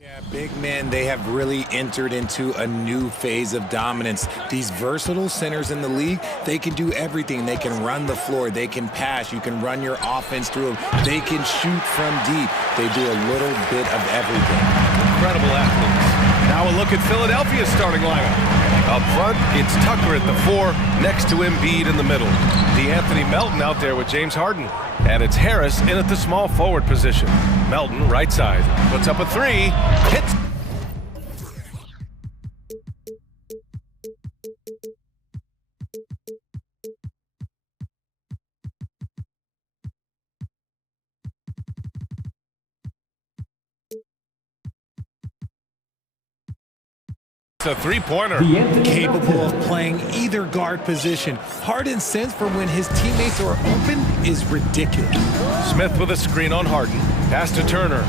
Yeah, big men, they have really entered into a new phase of dominance. These versatile centers in the league, they can do everything. They can run the floor, they can pass, you can run your offense through them, they can shoot from deep. They do a little bit of everything. Incredible athletes. Now a look at Philadelphia's starting lineup. Up front, it's Tucker at the 4, next to Embiid in the middle. DeAnthony Melton out there with James Harden. And it's Harris in at the small forward position. Melton, right side, puts up a 3, hits. A three-pointer. Capable of playing either guard position. Harden's sense for when his teammates are open is ridiculous. Smith with a screen on Harden. Pass to Turner.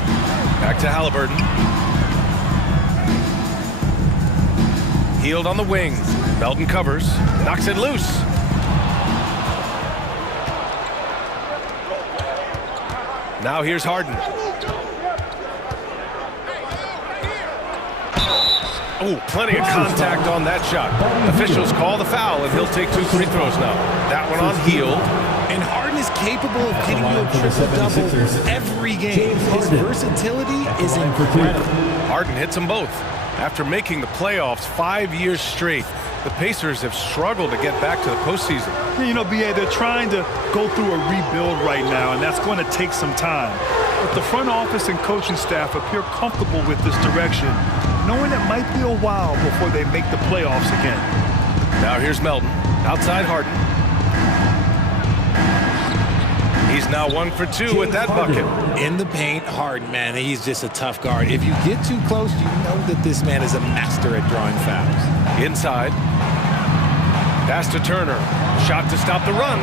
Back to Halliburton. Healed on the wing. Melton covers. Knocks it loose. Now here's Harden. Oh, plenty of contact on that shot. Officials call the foul, and he'll take 2 free throws now. That one on Hield. And Harden is capable of getting you a triple-double every game. His versatility is incredible. Harden hits them both. After making the playoffs 5 years straight, the Pacers have struggled to get back to the postseason. You know, BA, they're trying to go through a rebuild right now, and that's going to take some time. But the front office and coaching staff appear comfortable with this direction, knowing it might be a while before they make the playoffs again. Now here's Melton, outside Harden. He's now 1 for 2 with that bucket. In the paint, Harden, man, he's just a tough guard. If you get too close, you know that this man is a master at drawing fouls. Inside. Pass to Turner. Shot to stop the run.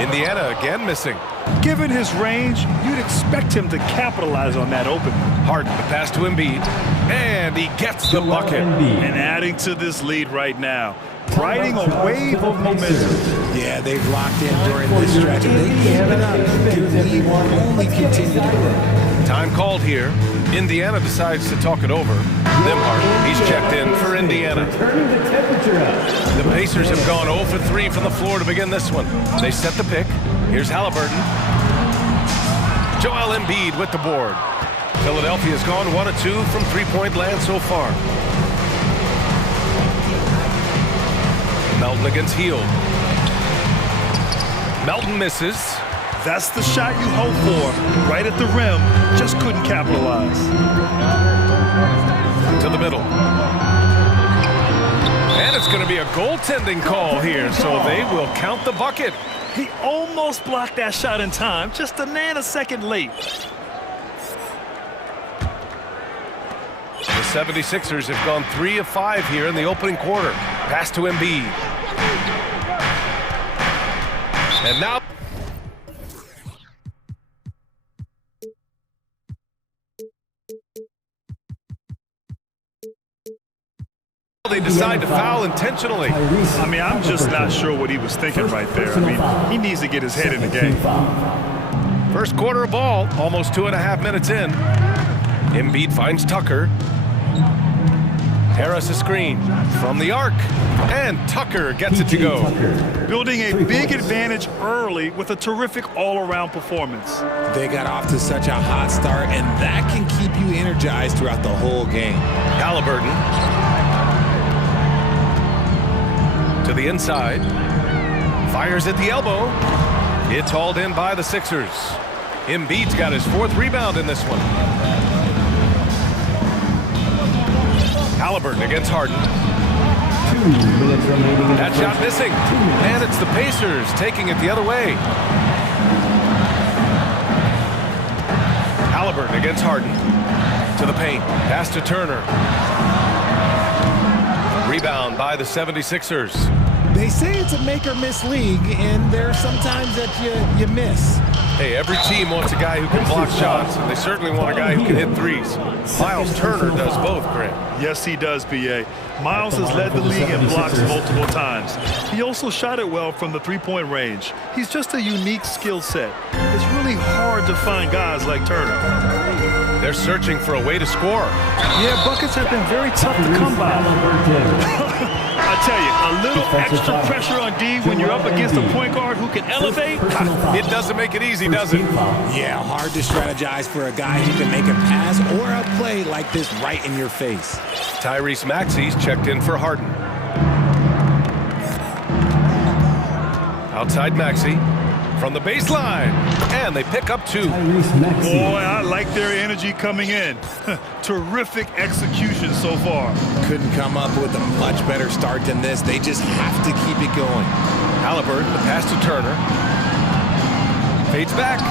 Indiana again missing. Given his range, you'd expect him to capitalize on that opening. Harden, the pass to Embiid. And he gets the bucket. And adding to this lead right now. Riding a wave of momentum. Yeah, they've locked in during this stretch. If they keep it up, their lead will only continue to grow. Time called here. Indiana decides to talk it over. Nembhard, he's checked in for Indiana. The Pacers have gone 0 for 3 from the floor to begin this one. They set the pick. Here's Halliburton. Joel Embiid with the board. Philadelphia's gone 1 of 2 from three-point land so far. Melton against Hield. Melton misses. That's the shot you hope for. Right at the rim, just couldn't capitalize. To the middle. And it's going to be a goaltending call here, so they will count the bucket. He almost blocked that shot in time, just a nanosecond late. The 76ers have gone 3 of 5 here in the opening quarter. Pass to Embiid. And now they decide to foul intentionally. I mean, I'm just not sure what he was thinking right there. I mean, he needs to get his head in the game. First quarter of ball, almost 2.5 minutes in. Embiid finds Tucker. Harris a screen from the arc, and Tucker gets it to go. Building a big advantage early with a terrific all-around performance. They got off to such a hot start, and that can keep you energized throughout the whole game. Halliburton to the inside, fires at the elbow. It's hauled in by the Sixers. Embiid's got his 4th rebound in this one. Halliburton against Harden. 2 minutes remaining. That shot missing. And it's the Pacers taking it the other way. Halliburton against Harden. To the paint. Pass to Turner. Rebound by the 76ers. They say it's a make-or-miss league, and there are some times that you miss. Hey, every team wants a guy who can block shots, and they certainly want a guy who can hit threes. Miles Turner does both, Grant. Yes, he does, B.A. Miles has led the league in blocks multiple times. He also shot it well from the three-point range. He's just a unique skill set. It's really hard to find guys like Turner. They're searching for a way to score. Yeah, buckets have been very tough to come by. I tell you, a little extra pressure on D when you're up against a point guard who can elevate. It doesn't make it easy, does it? Yeah, hard to strategize for a guy who can make a pass or a play like this right in your face. Tyrese Maxey's checked in for Harden. Outside Maxey from the baseline, and they pick up two. Boy, I like their energy coming in. Terrific execution so far. Couldn't come up with a much better start than this. They just have to keep it going. Halliburton, the pass to Turner. Fades back,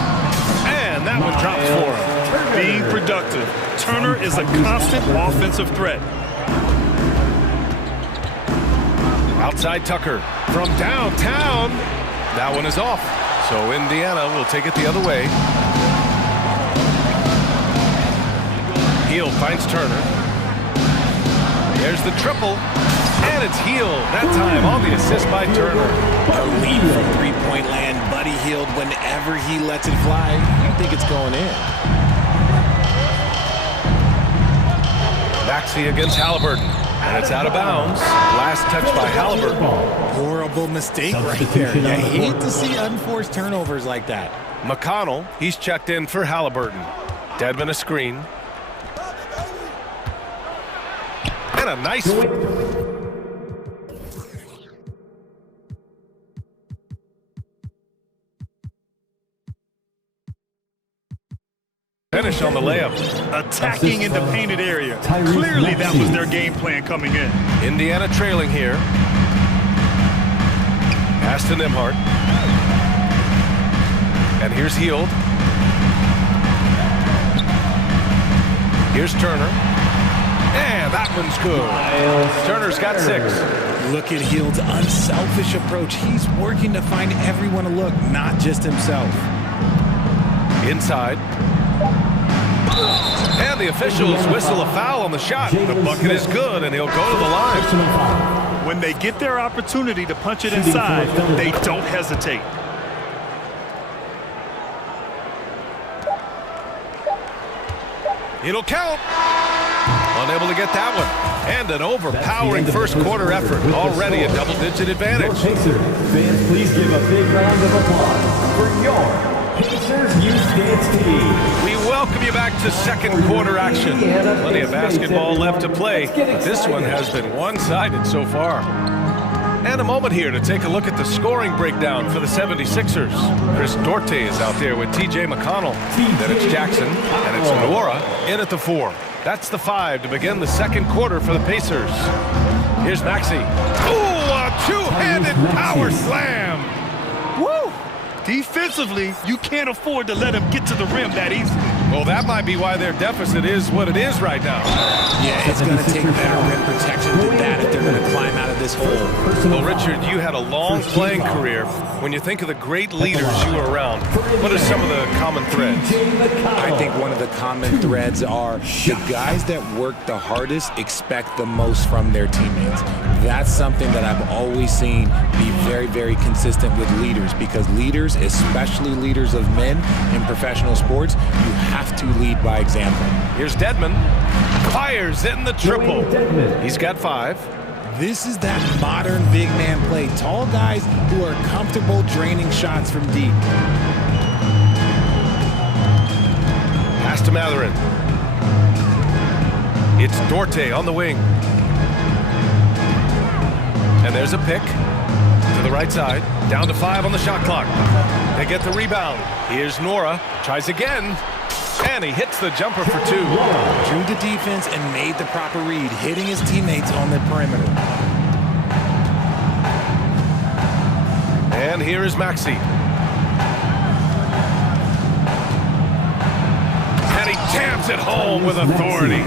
and that one drops for him. Being productive. Turner is a constant offensive threat. Outside Tucker from downtown. That one is off. So Indiana will take it the other way. Hield finds Turner. There's the triple. And it's Hield. That time on the assist by Turner. A lead from three-point land. Buddy Hield, whenever he lets it fly, you think it's going in. Maxey against Halliburton. And it's out of bounds. Last touch by Halliburton. Horrible mistake right there. You hate to see unforced turnovers like that. McConnell, he's checked in for Halliburton. Dedmon a screen. And a nice finish on the layup. Attacking in the painted area. Clearly that was their game plan coming in. Indiana trailing here. Pass to Nembhard. And here's Hield. Here's Turner. And that one's good. Turner's got 6. Look at Hield's unselfish approach. He's working to find everyone a look, not just himself. Inside. And the officials whistle a foul on the shot. The bucket is good, and he'll go to the line. When they get their opportunity to punch it inside, they don't hesitate. It'll count. Unable to get that one. And an overpowering first quarter effort. Already a double-digit advantage. Fans, please give a big round of applause for your Pacers Youth Dance Team. We welcome you back to second quarter action. Plenty of basketball left to play, but this one has been one-sided so far. And a moment here to take a look at the scoring breakdown for the 76ers. Chris Duarte is out there with TJ McConnell. Then it's Jackson, and it's Nora in at the 4. That's the 5 to begin the second quarter for the Pacers. Here's Maxey. Ooh, a two-handed power slam. Woo! Defensively, you can't afford to let him get to the rim that easily. Well, that might be why their deficit is what it is right now. Yeah, it's going to take better rim protection than that if they're going to climb out of this hole. Well, Richard, you had a long playing career. When you think of the great leaders you were around, what are some of the common threads? I think one of the common threads are the guys that work the hardest expect the most from their teammates. That's something that I've always seen be very, very consistent with leaders, because leaders, especially leaders of men in professional sports, you have to lead by example. Here's Dedmon. Fires in the triple. He's got 5. This is that modern big man play. Tall guys who are comfortable draining shots from deep. Pass to Matherin. It's Duarte on the wing. And there's a pick to the right side. Down to 5 on the shot clock. They get the rebound. Here's Nora. Tries again. And he hits the jumper for 2. Drew the defense and made the proper read, hitting his teammates on the perimeter. And here is Maxey. And he jams it home with authority.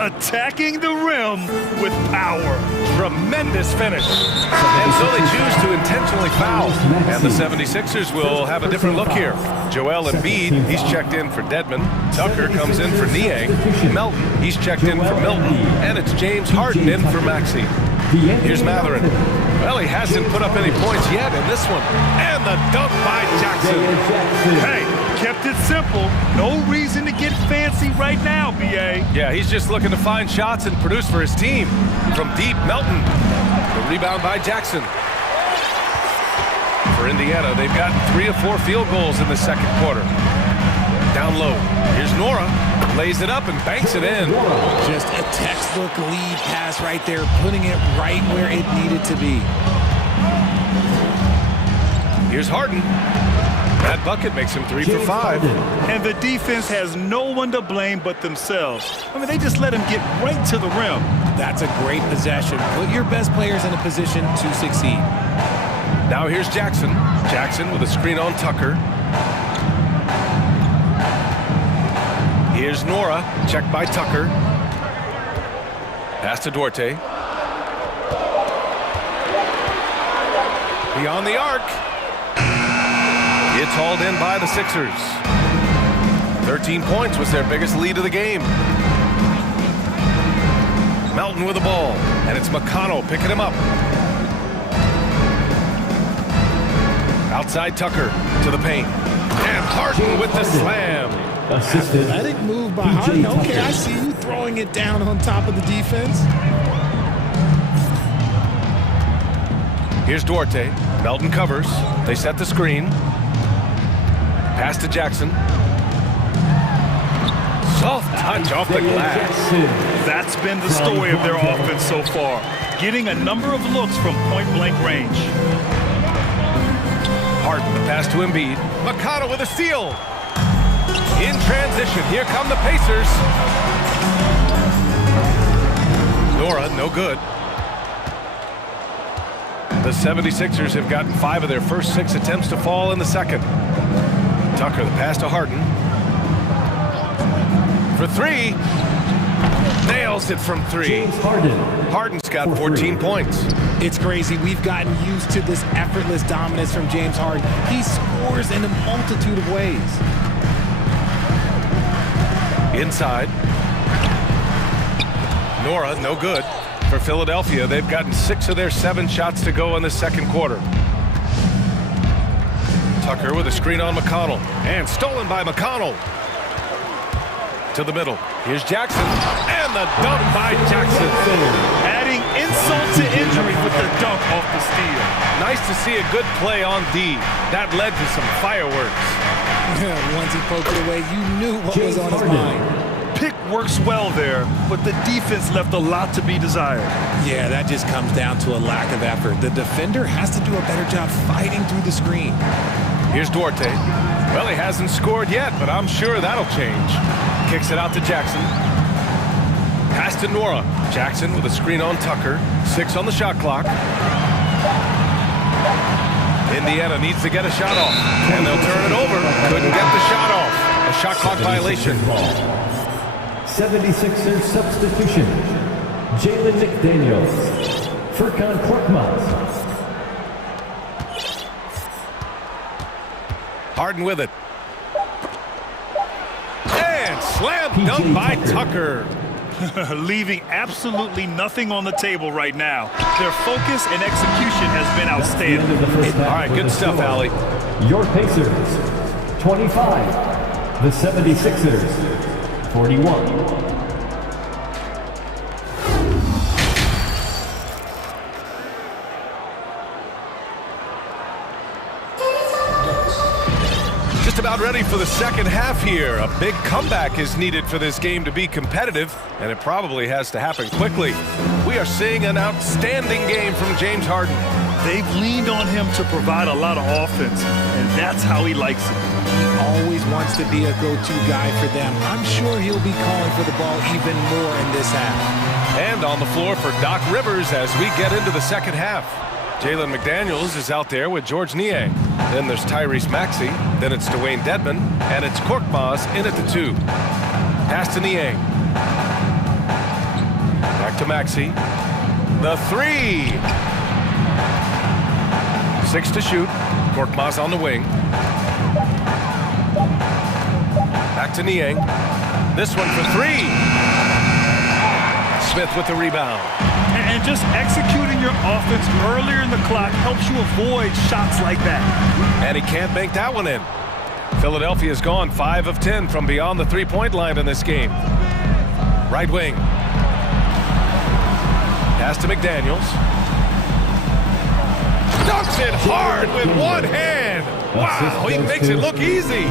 Attacking the rim with power. Tremendous finish. And so they choose to intentionally foul. And the 76ers will have a different look here. Joel Embiid, he's checked in for Dedmon. Tucker comes in for Niang. Melton, he's checked in for Milton. And it's James Harden in for Maxey. Here's Matherin. Well, he hasn't put up any points yet in this one. And the dunk by Jackson. Hey, kept it simple. No reason to get fancy right now, B.A. Yeah, he's just looking to find shots and produce for his team. From deep, Melton. The rebound by Jackson. For Indiana, they've gotten 3 of 4 field goals in the second quarter. Down low. Here's Nora. Lays it up and banks it in. Just a textbook lead pass right there, putting it right where it needed to be. Here's Harden. That bucket makes him 3 for 5. And the defense has no one to blame but themselves. I mean, they just let him get right to the rim. That's a great possession. Put your best players in a position to succeed. Now here's Jackson. Jackson with a screen on Tucker. Here's Nora. Checked by Tucker. Pass to Duarte. Beyond the arc. It's hauled in by the Sixers. 13 points was their biggest lead of the game. Melton with the ball. And it's McConnell picking him up. Outside Tucker to the paint. And Harden with the slam. Athletic move by Harden. Okay, I see you throwing it down on top of the defense. Here's Duarte. Melton covers. They set the screen. Pass to Jackson. Soft touch off the glass. That's been the story of their offense so far. Getting a number of looks from point-blank range. Harden, the pass to Embiid. McConnell with a steal. In transition, here come the Pacers. Nora, no good. The 76ers have gotten 5 of their first 6 attempts to fall in the second. Tucker, the pass to Harden. For 3. Nails it from 3. Harden's got 14 points. It's crazy. We've gotten used to this effortless dominance from James Harden. He scores in a multitude of ways. Inside. Nora, no good. For Philadelphia, they've gotten 6 of their 7 shots to go in the second quarter. Tucker with a screen on McConnell. And stolen by McConnell. To the middle. Here's Jackson. And the dunk by Jackson. Adding insult to injury with the dunk off the steal. Nice to see a good play on D. That led to some fireworks. Once he poked it away, you knew what was on his mind. Pick works well there, but the defense left a lot to be desired. Yeah, that just comes down to a lack of effort. The defender has to do a better job fighting through the screen. Here's Duarte. Well, he hasn't scored yet, but I'm sure that'll change. Kicks it out to Jackson. Pass to Nora. Jackson with a screen on Tucker. 6 on the shot clock. Indiana needs to get a shot off. And they'll turn it over. Couldn't get the shot off. A shot clock violation. 76ers substitution. Jalen McDaniels. Furkan Korkmaz. Harden with it. And slam dunk by Tucker. Leaving absolutely nothing on the table right now. Their focus and execution has been outstanding. All right, good stuff, Allie. Your Pacers, 25. The 76ers, 41. Just about ready for the second half here. A big comeback is needed for this game to be competitive, and it probably has to happen quickly. We are seeing an outstanding game from James Harden. They've leaned on him to provide a lot of offense, and that's how he likes it. He always wants to be a go-to guy for them. I'm sure he'll be calling for the ball even more in this half. And on the floor for Doc Rivers as we get into the second half. Jalen McDaniels is out there with George Niang. Then there's Tyrese Maxey. Then it's Dwayne Dedman. And it's Korkmaz in at the 2. Pass to Niang. Back to Maxey. The 3. 6 to shoot. Korkmaz on the wing. Back to Niang. This one for 3. Smith with the rebound. And just executing your offense earlier in the clock helps you avoid shots like that. And he can't bank that one in. Philadelphia's gone 5 of 10 from beyond the three-point line in this game. Right wing. Pass to McDaniels. Dunks it hard with one hand. Wow, he makes it look easy.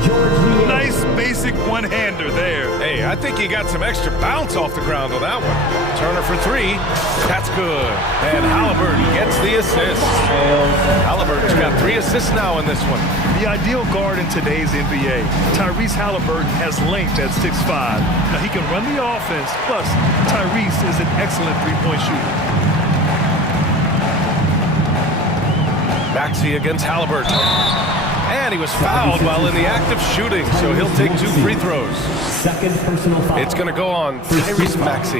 Nice basic one-hander there. Hey, I think he got some extra bounce off the ground on that one. Turner for three. That's good. And Halliburton gets the assist. Halliburton's got 3 assists now in this one. The ideal guard in today's NBA. Tyrese Halliburton has length at 6'5". Now he can run the offense, plus Tyrese is an excellent three-point shooter. Maxey against Halliburton. And he was fouled while in the act of shooting, so he'll take 2 free throws. Second personal foul. It's going to go on Tyrese Maxey.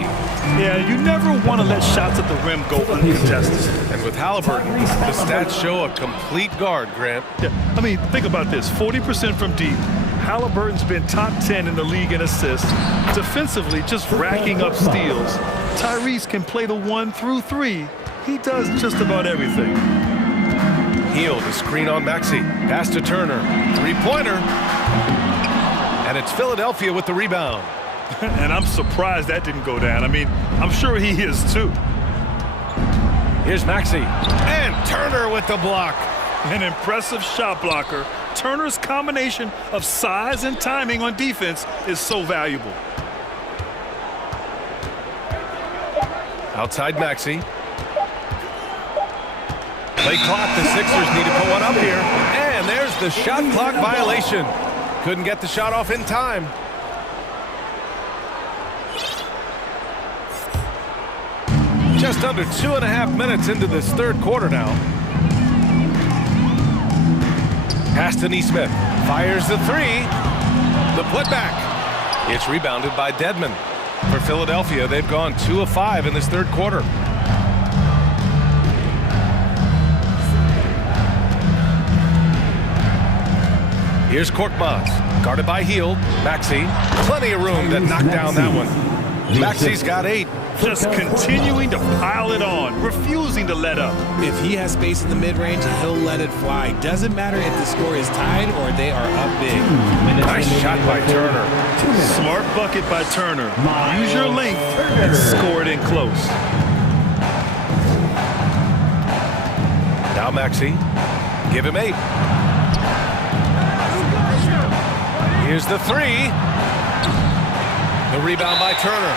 Yeah, you never want to let shots at the rim go uncontested. And with Halliburton, the stats show a complete guard, Grant. Yeah, I mean, think about this. 40% from deep. Halliburton's been top 10 in the league in assists. Defensively, just racking up steals. Tyrese can play the 1 through 3. He does just about everything. Heel to screen on Maxey. Pass to Turner. Three-pointer. And it's Philadelphia with the rebound. And I'm surprised that didn't go down. I mean, I'm sure he is too. Here's Maxey. And Turner with the block. An impressive shot blocker. Turner's combination of size and timing on defense is so valuable. Outside Maxey. Play clock, the Sixers need to put one up here. And there's the shot clock violation. Couldn't get the shot off in time. Just under 2.5 minutes into this third quarter now. Pass to Neesmith. Fires the 3. The putback. It's rebounded by Dedmon. For Philadelphia, they've gone 2 of 5 in this third quarter. Here's Korkmaz, guarded by Hield. Maxey, plenty of room to knock down that one. Maxey's got 8. Just continuing to pile it on, refusing to let up. If he has space in the mid-range, he'll let it fly. Doesn't matter if the score is tied or they are up big. Nice shot by Turner. Smart bucket by Turner. Use your length and score it in close. Now Maxey, give him 8. Here's the 3. The rebound by Turner.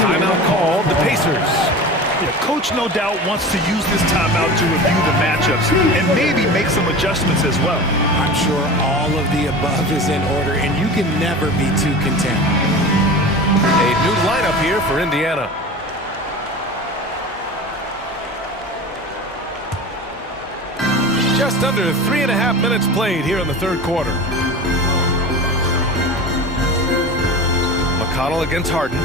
Timeout called, the Pacers. Yeah, coach no doubt wants to use this timeout to review the matchups and maybe make some adjustments as well. I'm sure all of the above is in order, and you can never be too content. A new lineup here for Indiana. Just under 3.5 minutes played here in the third quarter. McConnell against Harden.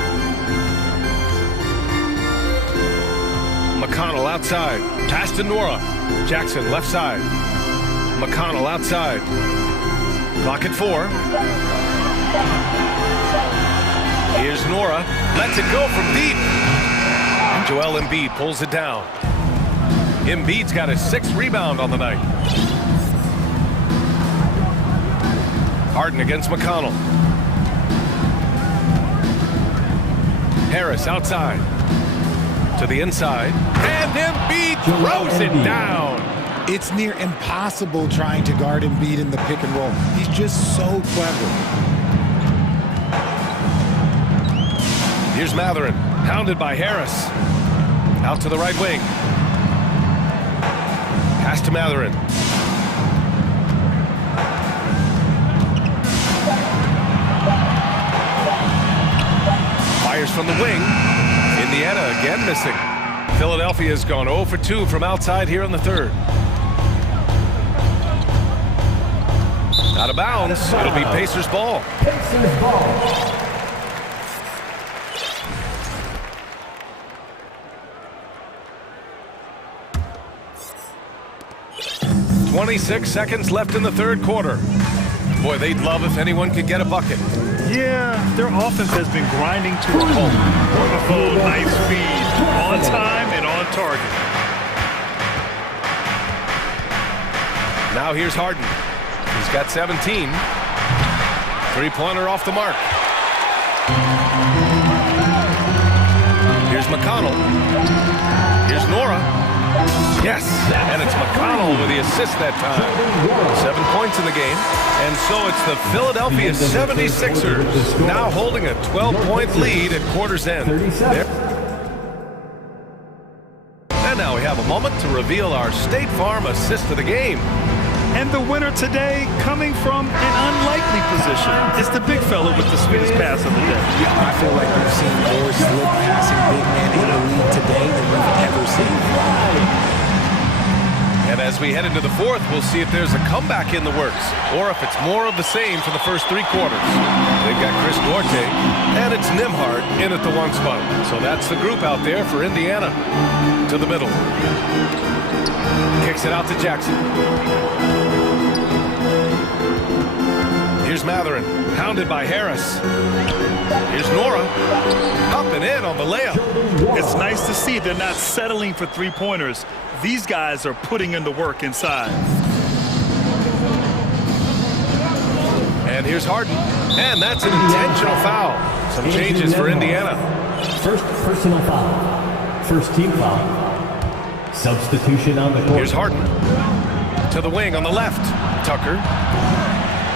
McConnell outside. Pass to Nora. Jackson left side. McConnell outside. Clock at 4. Here's Nora. Lets it go from deep. And Joel Embiid pulls it down. Embiid's got his 6th rebound on the night. Harden against McConnell. Harris outside. To the inside. And Embiid throws it down. It's near impossible trying to guard Embiid in the pick and roll. He's just so clever. Here's Matherin. Hounded by Harris. Out to the right wing. Pass to Matherin. Fires from the wing. Indiana again missing. Philadelphia's gone 0 for 2 from outside here in the third. Out of bounds. It'll be Pacers ball. Pacers ball. 26 seconds left in the third quarter. Boy, they'd love if anyone could get a bucket. Yeah, their offense has been grinding to a halt. Oh, nice feed. On time and on target. Now here's Harden. He's got 17. Three-pointer off the mark. Here's McConnell. Here's Nora. Yes, and it's McConnell with the assist that time. 7 points in the game. And so it's the Philadelphia 76ers now holding a 12-point lead at quarter's end. And now we have a moment to reveal our State Farm assist of the game. And the winner today coming from an unlikely position. It's the big fella with the sweetest pass of the day. I feel like we've seen more slip passing big men in the league today than we've ever seen. And as we head into the fourth, we'll see if there's a comeback in the works or if it's more of the same for the first 3 quarters. They've got Chris Duarte, and it's Nimhart in at the 1 spot. So that's the group out there for Indiana. To the middle. Kicks it out to Jackson. Here's Matherin, pounded by Harris. Here's Nora, up and in on the layup. It's nice to see they're not settling for 3-pointers. These guys are putting in the work inside. And here's Harden, and that's an intentional foul. Some changes for Indiana. First personal foul. First team foul. Substitution on the court. Here's Harden. To the wing on the left. Tucker.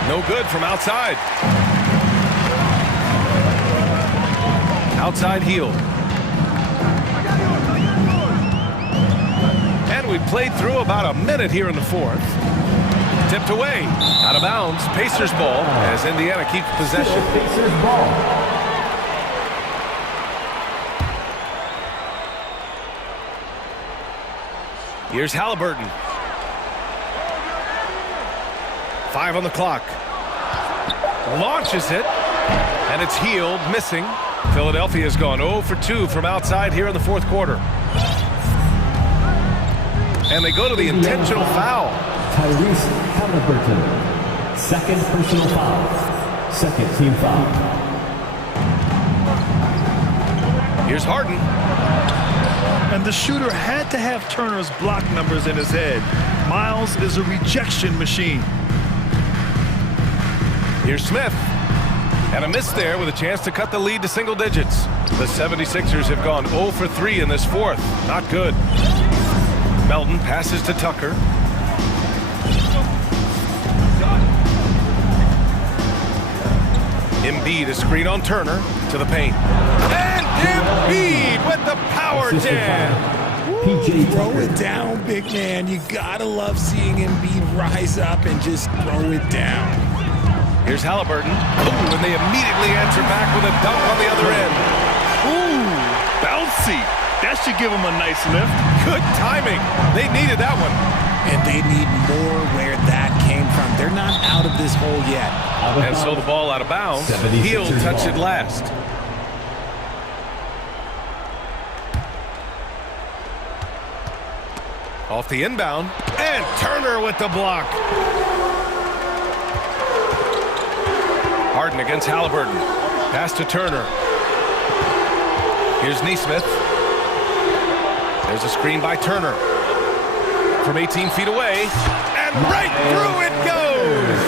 No good from outside. Outside heel. And we've played through about a minute here in the fourth. Tipped away. Out of bounds. Pacers ball as Indiana keeps possession. Pacers ball. Here's Halliburton. 5 on the clock. Launches it. And it's healed, missing. Philadelphia's gone 0 for 2 from outside here in the fourth quarter. And they go to the intentional foul. Tyrese Halliburton. Second personal foul. Second team foul. Here's Harden. And the shooter had to have Turner's block numbers in his head. Miles is a rejection machine. Here's Smith. And a miss there with a chance to cut the lead to single digits. The 76ers have gone 0 for 3 in this fourth. Not good. Melton passes to Tucker. Embiid a screen on Turner to the paint. And Embiid with the power jam. Throw it down, big man. You gotta love seeing Embiid rise up and just throw it down. Here's Halliburton. Ooh, and they immediately answer back with a dunk on the other end. Ooh, bouncy. That should give them a nice lift. Good timing. They needed that one. And they need more where that came from. They're not out of this hole yet. And so the ball out of bounds. He'll touch it last. Off the inbound. And Turner with the block. Harden against Halliburton. Pass to Turner. Here's Nesmith. There's a screen by Turner. From 18 feet away. And right through it goes!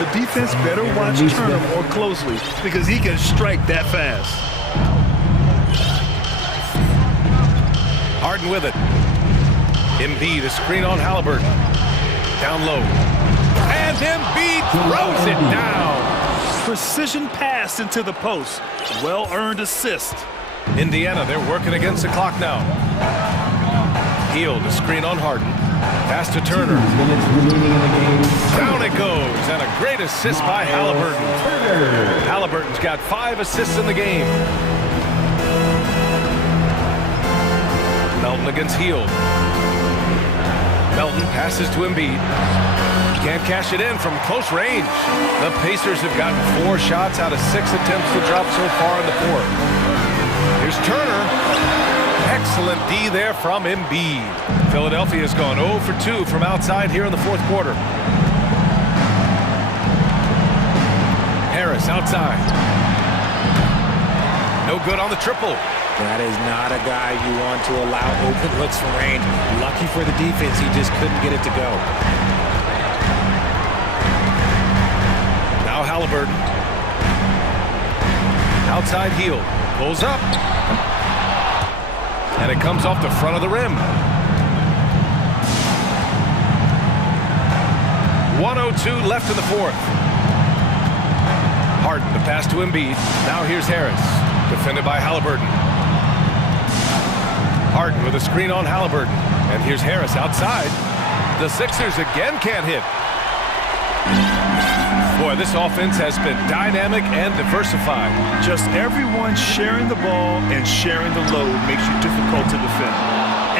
The defense better watch Turner more closely because he can strike that fast. Harden with it. Embiid, a screen on Halliburton. Down low. And Embiid throws it down. Precision pass into the post. Well-earned assist. Indiana, they're working against the clock now. Healed, a screen on Harden. Pass to Turner. Minutes remaining in the game. Down it goes, and a great assist by Halliburton. Halliburton's got 5 assists in the game. Melton against Heald. Melton passes to Embiid. Can't cash it in from close range. The Pacers have gotten 4 shots out of 6 attempts to drop so far in the fourth. Here's Turner. Excellent D there from Embiid. Philadelphia's gone 0 for 2 from outside here in the fourth quarter. Harris outside. No good on the triple. That is not a guy you want to allow open looks from range. Lucky for the defense, he just couldn't get it to go. Now Halliburton. Outside heel. Pulls up. And it comes off the front of the rim. 1:02 left in the fourth. Harden, the pass to Embiid. Now here's Harris. Defended by Halliburton. Harden with a screen on Halliburton. And here's Harris outside. The Sixers again can't hit. Boy, this offense has been dynamic and diversified. Just everyone sharing the ball and sharing the load makes you difficult to defend.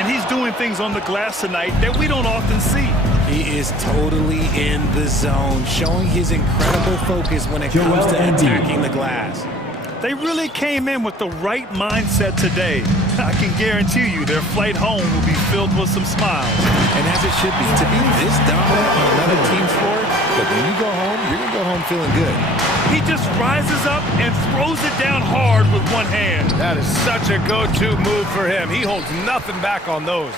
And he's doing things on the glass tonight that we don't often see. He is totally in the zone, showing his incredible focus when it comes to attacking the glass. They really came in with the right mindset today. I can guarantee you their flight home will be filled with some smiles. And as it should be, to be this dominant on another team's floor, but when you go home, you're going to go home feeling good. He just rises up and throws it down hard with one hand. That is such a go-to move for him. He holds nothing back on those.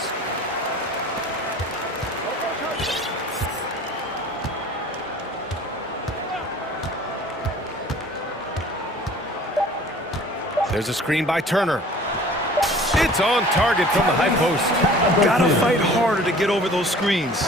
There's a screen by Turner. It's on target from the high post. Gotta fight harder to get over those screens.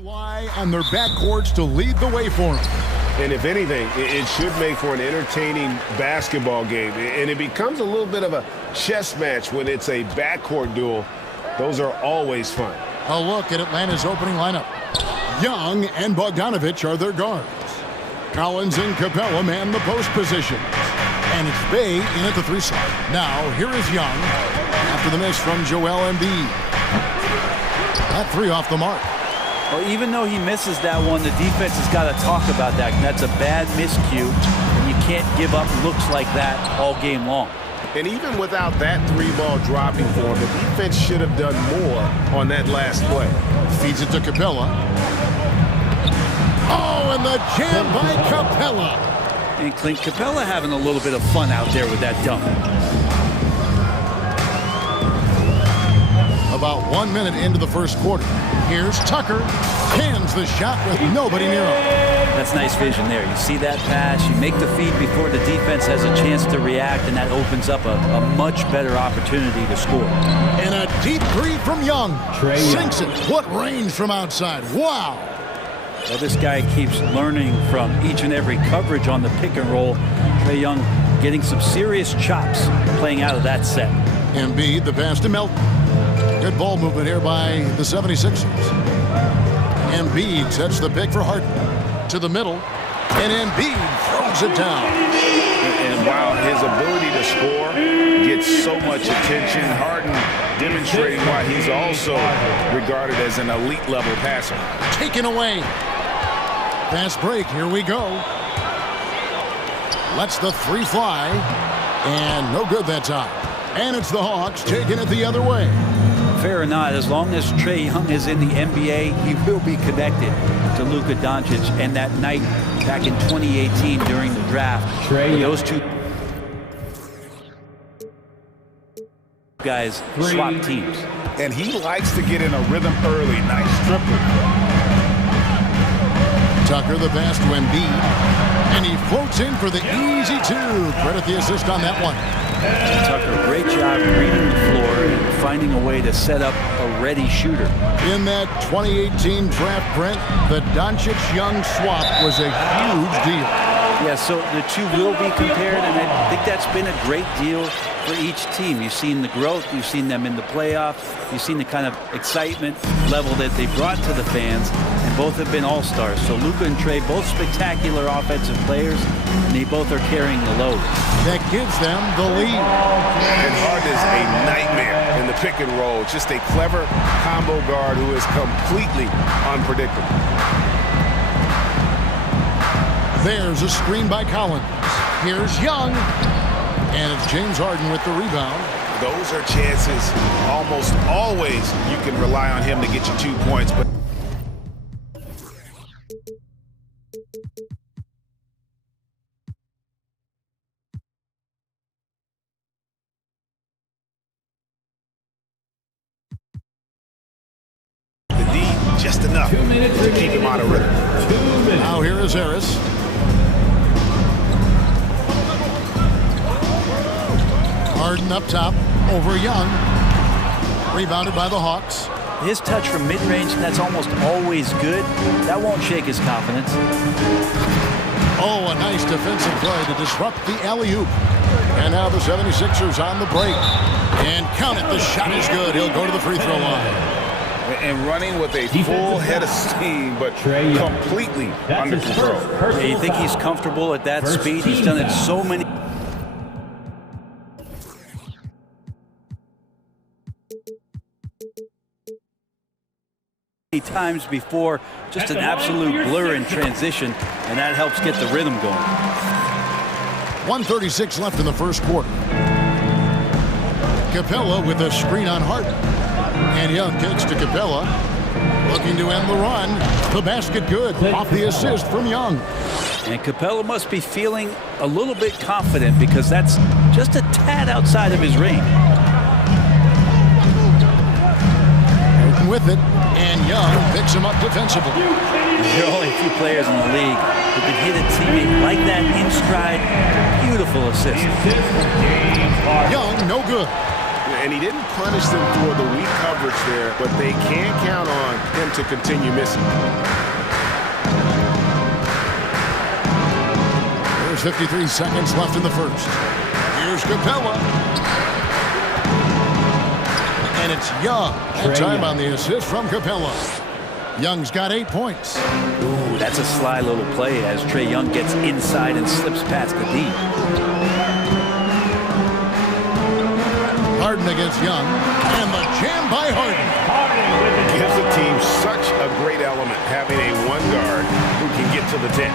Rely on their backcourts to lead the way for them. And if anything, it should make for an entertaining basketball game. And it becomes a little bit of a chess match when it's a backcourt duel. Those are always fun. A look at Atlanta's opening lineup. Young and Bogdanovich are their guards. Collins and Capella man the post positions. And it's Bay in at the 3 slot. Now, here is Young after the miss from Joel Embiid. That 3 off the mark. Well, even though he misses that one, the defense has got to talk about that. That's a bad miscue, and you can't give up looks like that all game long. And even without that 3-ball dropping for him, the defense should have done more on that last play. Feeds it to Capella. Oh, and the jam by Capella. And Clint Capella having a little bit of fun out there with that dunk. About 1 minute into the first quarter. Here's Tucker. Cans the shot with nobody near him. That's nice vision there. You see that pass, you make the feed before the defense has a chance to react, and that opens up a much better opportunity to score. And a deep 3 from Young. Sinks it. What range from outside. Wow. Well, this guy keeps learning from each and every coverage on the pick and roll. Trae Young getting some serious chops playing out of that set. Embiid, the pass to Melton. Good ball movement here by the 76ers. Embiid sets the pick for Harden. To the middle. And Embiid throws it down. And while his ability to score gets so much attention, Harden demonstrating why he's also regarded as an elite level passer. Taken away. Fast break. Here we go. Lets the 3 fly. And no good that time. And it's the Hawks taking it the other way. Fair or not, as long as Trae Young is in the NBA, he will be connected to Luka Doncic. And that night back in 2018 during the draft, those two guys swap teams. And he likes to get in a rhythm early. Nice triple. Tucker the pass to Embiid. And he floats in for the easy 2. Credit the assist on that one. Tucker, great job reading the floor and finding a way to set up a ready shooter. In that 2018 draft, Brent, the Doncic-Young swap was a huge deal. Yeah, so the two will be compared, and I think that's been a great deal for each team. You've seen the growth, you've seen them in the playoffs, you've seen the kind of excitement level that they brought to the fans, and both have been all-stars. So Luka and Trae, both spectacular offensive players, and they both are carrying the load. That gives them the lead. And Harden is a nightmare in the pick and roll. Just a clever combo guard who is completely unpredictable. There's a screen by Collins. Here's Young. And it's James Harden with the rebound. Those are chances. Almost always you can rely on him to get you 2 points. But the D just enough to keep him out of rhythm. Now here is Harris. Harden up top over Young. Rebounded by the Hawks. His touch from mid-range, that's almost always good. That won't shake his confidence. Oh, a nice defensive play to disrupt the alley-oop. And now the 76ers on the break. And count it, the shot is good. He'll go to the free throw line. And running with a full head of steam, but completely under control. Yeah, you think he's comfortable at that speed? He's done it so many times before, just an absolute blur in transition, and that helps get the rhythm going. 1:36 left in the first quarter. Capella with a screen on Harden. And Young kicks to Capella. Looking to end the run. The basket good. Off the assist from Young. And Capella must be feeling a little bit confident because that's just a tad outside of his range. Harden with it. And Young picks him up defensively. There are only a few players in the league who can hit a teammate like that in stride. Beautiful assist. Young, no good. and he didn't punish them for the weak coverage there, but they can count on him to continue missing. There's 53 seconds left in the first. Here's Capella. And it's Young. And time on the assist from Capella. Young's got 8 points. Ooh, that's a sly little play as Trae Young gets inside and slips past the D. Harden against Young. And the jam by Harden. Gives the team such a great element having a one guard who can get to the 10.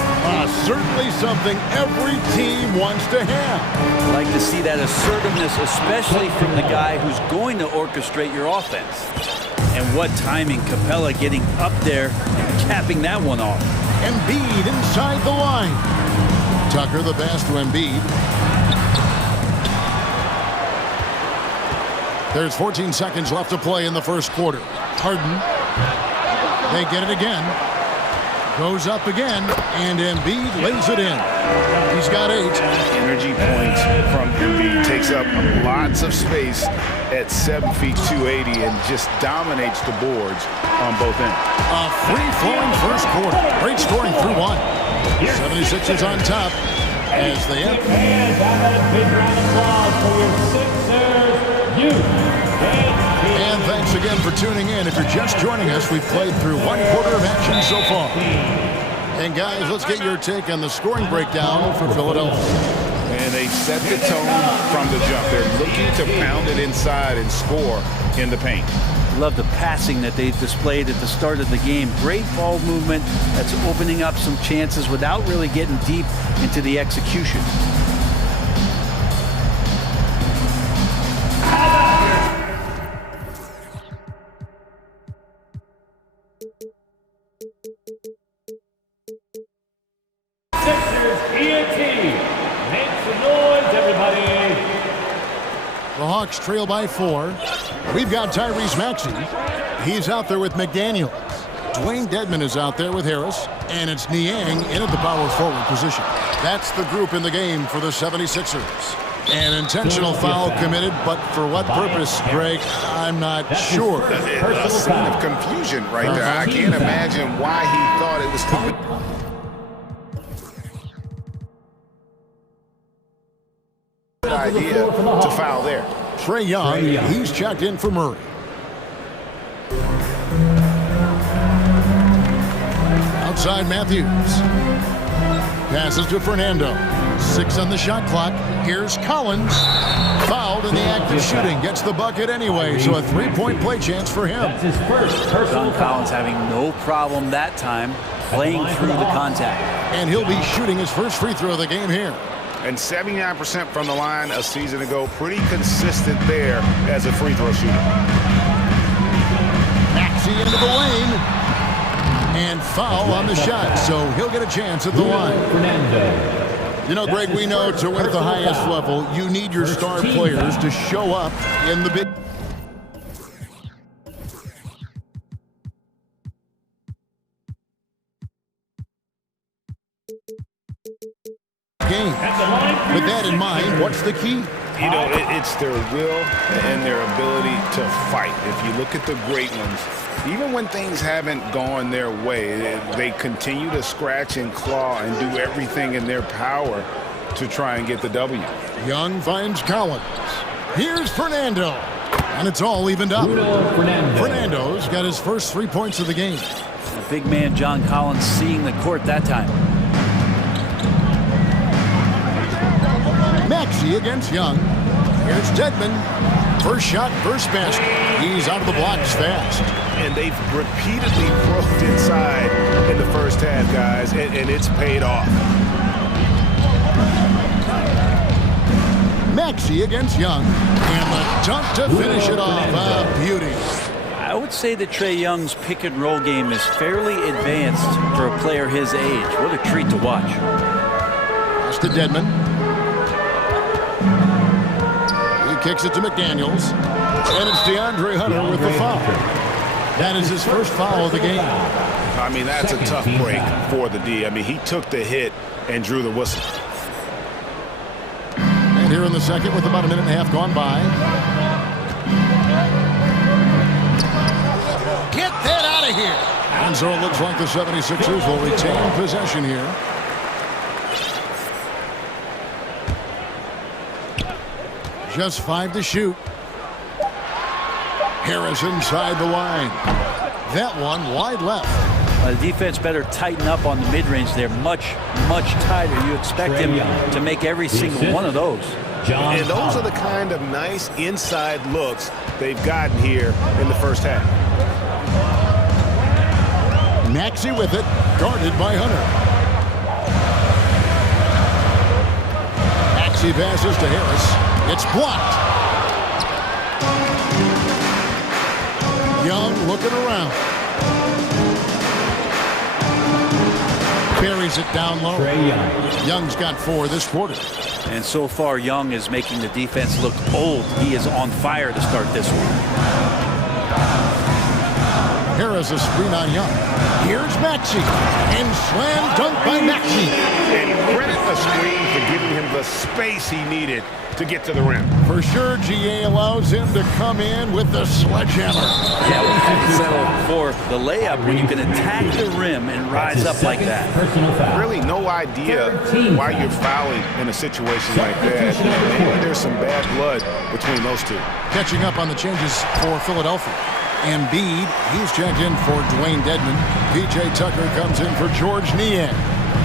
Certainly something every team wants to have. I like to see that assertiveness, especially from the guy who's going to orchestrate your offense. And what timing, Capella getting up there and capping that one off. Embiid inside the line. Tucker the pass to Embiid. There's 14 seconds left to play in the first quarter. Harden. They get it again. Goes up again, and Embiid lays it in. He's got 8. Energy points from Embiid. Takes up lots of space at 7 feet 280 and just dominates the boards on both ends. A free-flowing first quarter. Great scoring through 1. 76ers on top as they end. Fans, have a big round of applause for your Sixers youth. And thanks again for tuning in. If you're just joining us, we've played through 1 quarter of action so far. And guys, let's get your take on the scoring breakdown for Philadelphia. And they set the tone from the jump. They're looking to pound it inside and score in the paint. Love the passing that they displayed at the start of the game. Great ball movement that's opening up some chances without really getting deep into the execution. The Hawks trail by 4. We've got Tyrese Maxey. He's out there with McDaniels. Dwayne Dedmon is out there with Harris. And it's Niang in at the power forward position. That's the group in the game for the 76ers. An intentional foul committed, but for what purpose, Greg, I'm not sure. A scene of confusion right there. I can't imagine why he thought it was too. Idea to foul there. Trae Young, he's checked in for Murray. Outside Matthews. Passes to Fernando. 6 on the shot clock. Here's Collins. Fouled in the act of shooting. Gets the bucket anyway, so a 3-point play chance for him. That's his first personal John Collins having no problem that time playing through the contact. And he'll be shooting his first free throw of the game here. And 79% from the line a season ago. Pretty consistent there as a free throw shooter. Maxey into the lane. And foul on the shot, so he'll get a chance at the line. You know, Greg, we know to win at the highest level, you need your star players to show up in the big game. With that in mind, what's the key? You know, it's their will and their ability to fight. If you look at the great ones, even when things haven't gone their way, they continue to scratch and claw and do everything in their power to try and get the W. Young finds Collins. Here's Fernando. And it's all evened up. Fernando's got his first 3 points of the game. The big man John Collins seeing the court that time. Maxey against Young. Here's Dedmon. First shot, first basket. He's out of the blocks fast. And they've repeatedly broke inside in the first half, guys, and it's paid off. Maxey against Young. And the dunk to finish it off. A beauty. I would say that Trae Young's pick and roll game is fairly advanced for a player his age. What a treat to watch. Pass to Dedmon. He kicks it to McDaniels. And it's DeAndre Hunter with the foul. That is his first foul of the game. I mean, that's a tough break for the D. I mean, he took the hit and drew the whistle. And here in the second with about a minute and a half gone by. out of here. And so it looks like the 76ers will retain possession here. Just 5 to shoot. Harris inside the line. That one wide left. The defense better tighten up on the mid-range. They're much, much tighter. You expect him to make every single one of those. And those are the kind of nice inside looks they've gotten here in the first half. Maxey with it, guarded by Hunter. Maxey passes to Harris. It's blocked. Young looking around. Buries it down low. Young's got 4 this quarter. And so far, Young is making the defense look old. He is on fire to start this one. Harris a screen on Young. Here's Maxey. And slam dunk by Maxey. And credit the screen for giving him the space he needed to get to the rim. For sure, GA allows him to come in with the sledgehammer. Yeah, we have to settle for the layup when you can attack the rim and rise up like that. Really no idea why you're fouling in a situation like that. Maybe there's some bad blood between those two. Catching up on the changes for Philadelphia. Embiid, he's checked in for Dwayne Dedman. PJ Tucker comes in for George Niang.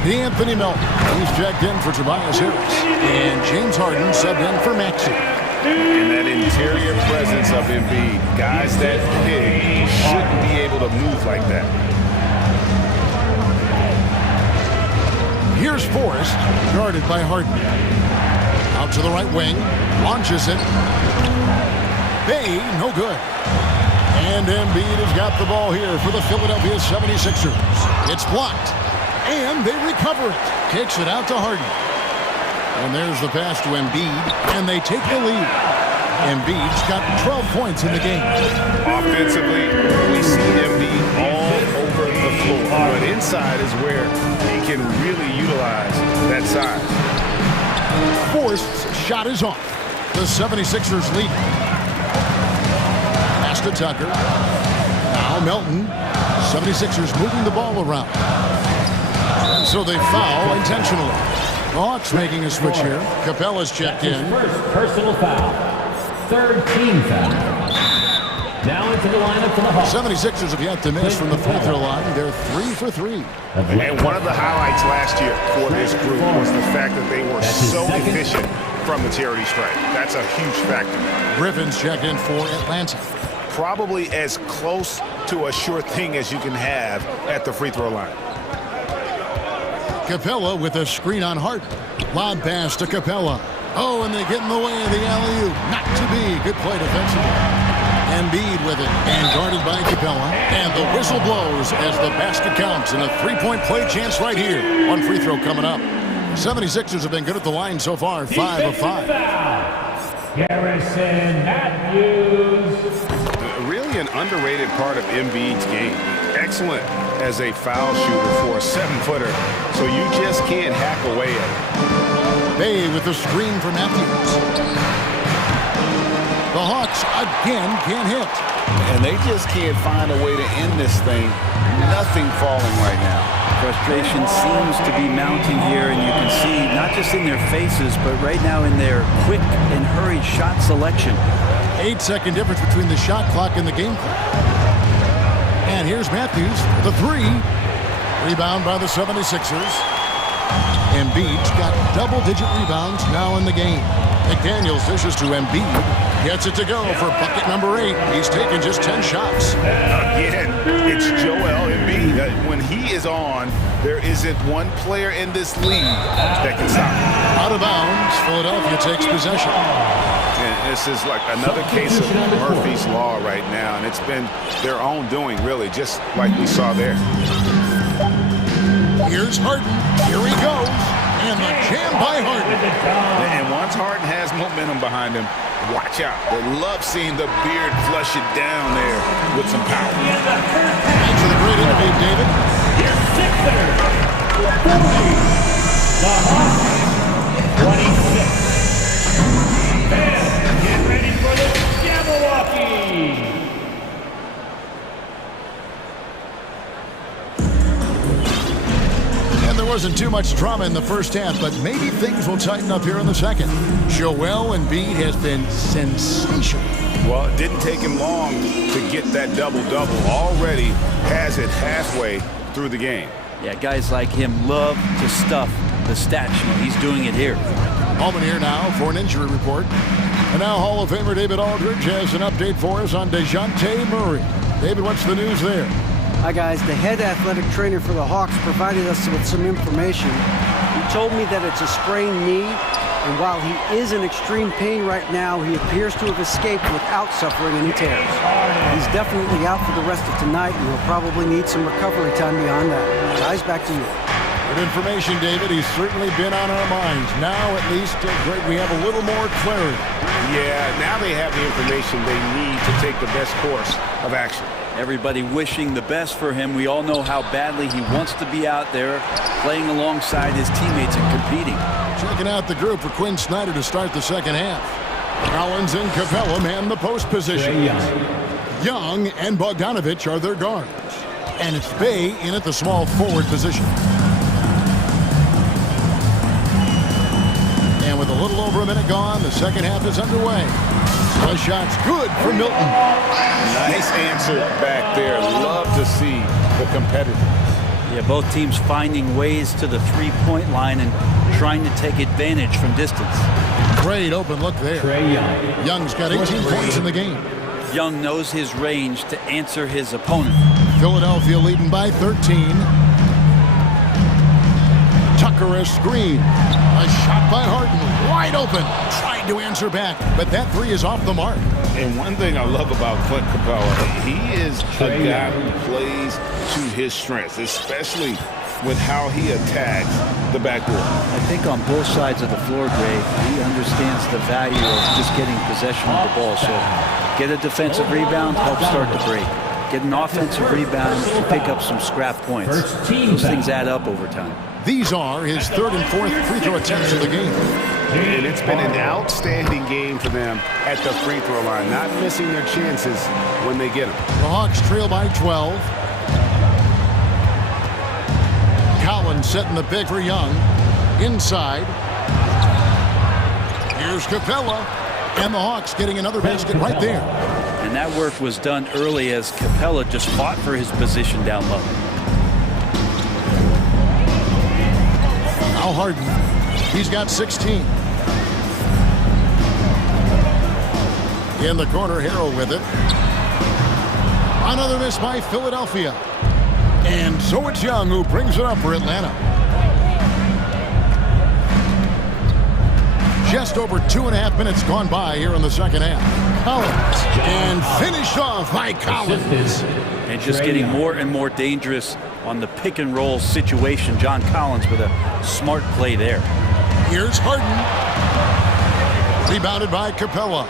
Anthony Melton, he's checked in for Tobias Harris. And James Harden subbed in for Maxey. And that interior presence of Embiid, guys that big shouldn't be able to move like that. Here's Forrest, guarded by Harden. Out to the right wing, launches it. Bay, no good. And Embiid has got the ball here for the Philadelphia 76ers. It's blocked. And they recover it. Kicks it out to Harden. And there's the pass to Embiid. And they take the lead. Embiid's got 12 points in the game. Offensively, we see Embiid all over the floor. But inside is where he can really utilize that size. Forrest's shot is off. The 76ers lead. Pass to Tucker. Now Melton. 76ers moving the ball around. And so they foul intentionally. The Hawks making a switch here. Capella's checked in. First personal foul. Third team foul. Now into the lineup for the Hawks. 76ers have yet to miss from the free throw line. They're 3 for 3. And one of the highlights last year for this group was the fact that they were so efficient from the charity stripe. That's a huge factor. Griffin's checked in for Atlanta. Probably as close to a sure thing as you can have at the free throw line. Capella with a screen on Harden. Lob pass to Capella. Oh, and they get in the way of the alley-oop. Not to be. Good play defensively. Embiid with it. And guarded by Capella. And the whistle blows as the basket counts. And a three-point play chance right here. One free throw coming up. The 76ers have been good at the line so far. 5 of 5. Garrison Matthews. Really an underrated part of Embiid's game. Excellent as a foul shooter for a 7-footer, so you just can't hack away at it. Bay with the screen for Matthews. The Hawks again can't hit. And they just can't find a way to end this thing. Nothing falling right now. Frustration seems to be mounting here, and you can see not just in their faces, but right now in their quick and hurried shot selection. 8-second difference between the shot clock and the game clock. And here's Matthews for the 3. Rebound by the 76ers. Embiid's got double-digit rebounds now in the game. McDaniels dishes to Embiid. Gets it to go for bucket number 8. He's taken just 10 shots. Again, it's Joel Embiid. When he is on, there isn't one player in this league that can stop him. Out of bounds, Philadelphia takes possession. And this is like another case of Murphy's Law right now, and it's been their own doing, really, just like we saw there. Here's Harden. Here he goes. And the jam by Harden. And once Harden has momentum behind him, watch out. They love seeing the beard flush it down there with some power. Thanks for the great interview, David. Your Sixers. 40. The Hawks. 26. Fans, get ready for the Jabberwocky. wasn't too much drama in the first half, but maybe things will tighten up here in the second. Joel Embiid has been sensational. Well, it didn't take him long to get that double-double. Already has it halfway through the game. Yeah, guys like him love to stuff the stat sheet. He's doing it here. Holman here now for an injury report. And now Hall of Famer David Aldridge has an update for us on DeJounte Murray. David, what's the news there? Hi guys, the head athletic trainer for the Hawks provided us with some information. He told me that it's a sprained knee, and while he is in extreme pain right now, he appears to have escaped without suffering any tears. He's definitely out for the rest of tonight, and he'll probably need some recovery time beyond that. Guys, back to you. Good information, David. He's certainly been on our minds. Now, at least, Greg, we have a little more clarity. Yeah, now they have the information they need to take the best course of action. Everybody wishing the best for him. We all know how badly he wants to be out there playing alongside his teammates and competing. Checking out the group for Quinn Snyder to start the second half. Collins and Capella man the post position. Young and Bogdanovich are their guards. And it's Bay in at the small forward position. And with a little over a minute gone, the second half is underway. The shot's good for Milton. Nice answer back there. Love to see the competitor. Yeah, both teams finding ways to the three-point line and trying to take advantage from distance. Great open look there. Young's got 18 points in the game. Young knows his range to answer his opponent. Philadelphia leading by 13. Tucker a screen. A shot by Harden. Wide open. Tried to answer back, but that three is off the mark. And one thing I love about Clint Capella, he is a guy who plays to his strengths, especially with how he attacks the backboard. I think on both sides of the floor, Dave, he understands the value of just getting possession of the ball. So get a defensive rebound, help start the break. Get an offensive rebound and pick up some scrap points. Those things add up over time. These are his third and fourth free throw attempts of the game. And it's been an outstanding game for them at the free throw line, not missing their chances when they get them. The Hawks trail by 12. Collins setting the pick for Young. Inside. Here's Capella. And the Hawks getting another basket right there. And that work was done early as Capella just fought for his position down low. Now Harden. He's got 16. In the corner, Harrell with it. Another miss by Philadelphia. And so it's Young who brings it up for Atlanta. Just over 2.5 minutes gone by here in the second half. Collins. And finished off by Collins. And just getting more and more dangerous on the pick and roll situation. John Collins with a smart play there. Here's Harden. Rebounded by Capella.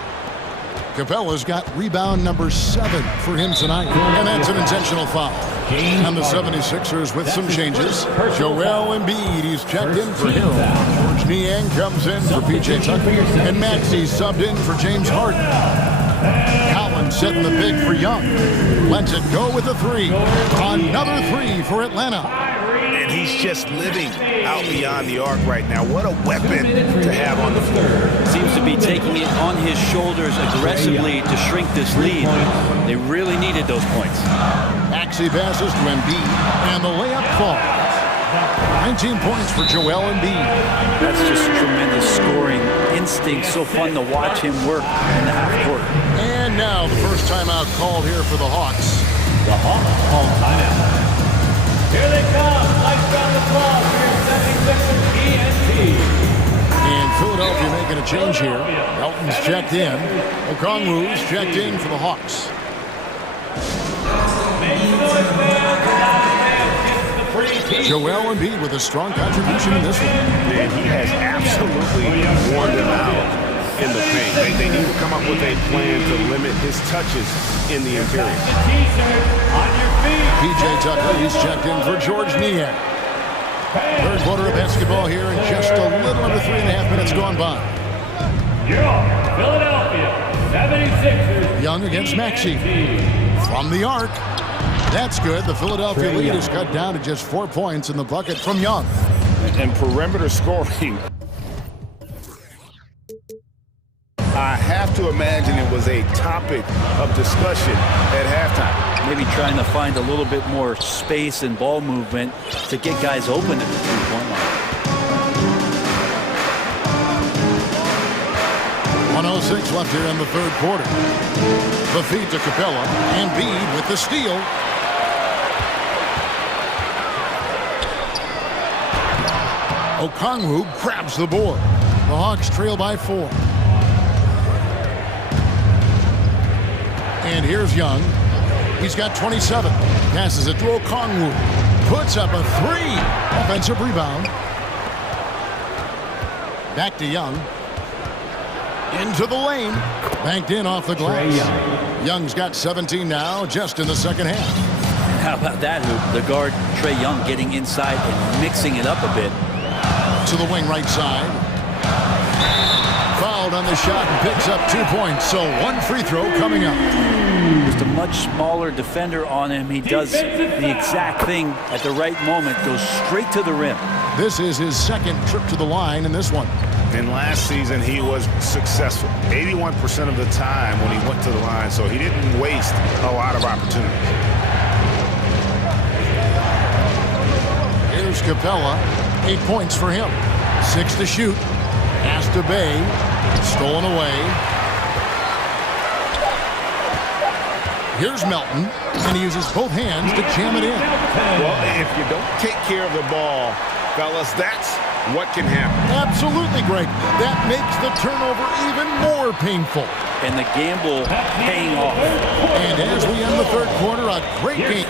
Capella's got rebound number 7 for him tonight. And that's an intentional foul. And the 76ers with some changes. Joel Embiid, he's checked in for Harrell. George Niang comes in for PJ Tucker. And Maxey subbed in for James Harden. Collins setting the pick for Young. Lets it go with a 3. Another 3 for Atlanta. And he's just living out beyond the arc right now. What a weapon to have on the floor. Seems to be taking it on his shoulders aggressively to shrink this lead. They really needed those points. Maxey passes to Embiid, and the layup falls. 19 points for Joel Embiid. That's just tremendous scoring instinct. So fun to watch him work in the half court. And now the first timeout called here for the Hawks. The Hawks call timeout. Here they come. Lights down the clock. Here's 76ers ENT. And Philadelphia making a change here. Elton's checked in. Okongwu's checked in for the Hawks. Joel Embiid with a strong contribution in this one. And he has absolutely worn them out in the paint. They need to come up with a plan to limit his touches in the interior. PJ Tucker, he's checked in for George Niang. Third quarter of basketball here in just a little under 3.5 minutes gone by. Philadelphia 76ers. Young against Maxey. From the arc. That's good. The Philadelphia lead is cut down to just 4 points in the bucket from Young. And perimeter scoring, I have to imagine it was a topic of discussion at halftime. Maybe trying to find a little bit more space and ball movement to get guys open at the three-point line. 1:06 left here in the third quarter. The feed to Capella. Embiid with the steal. Okongwu grabs the board. The Hawks trail by 4. And here's Young. He's got 27. Passes it to Okongwu. Puts up a 3. Offensive rebound. Back to Young. Into the lane. Banked in off the glass. Young's got 17 now, just in the second half. How about that hoop? The guard, Trae Young, getting inside and mixing it up a bit. To the wing right side. Fouled on the shot and picks up 2 points. So 1 free throw coming up. Just a much smaller defender on him. He does the exact thing at the right moment. Goes straight to the rim. This is his second trip to the line in this one. And last season, he was successful 81% of the time when he went to the line, so he didn't waste a lot of opportunities. Here's Capella. 8 points for him. 6 to shoot. Pass to Bay. Stolen away. Here's Melton, and he uses both hands to jam it in. Well, if you don't take care of the ball, fellas, that's what can happen. Absolutely, Greg. That makes the turnover even more painful. And the gamble paying off. And as we end the third quarter, a great game.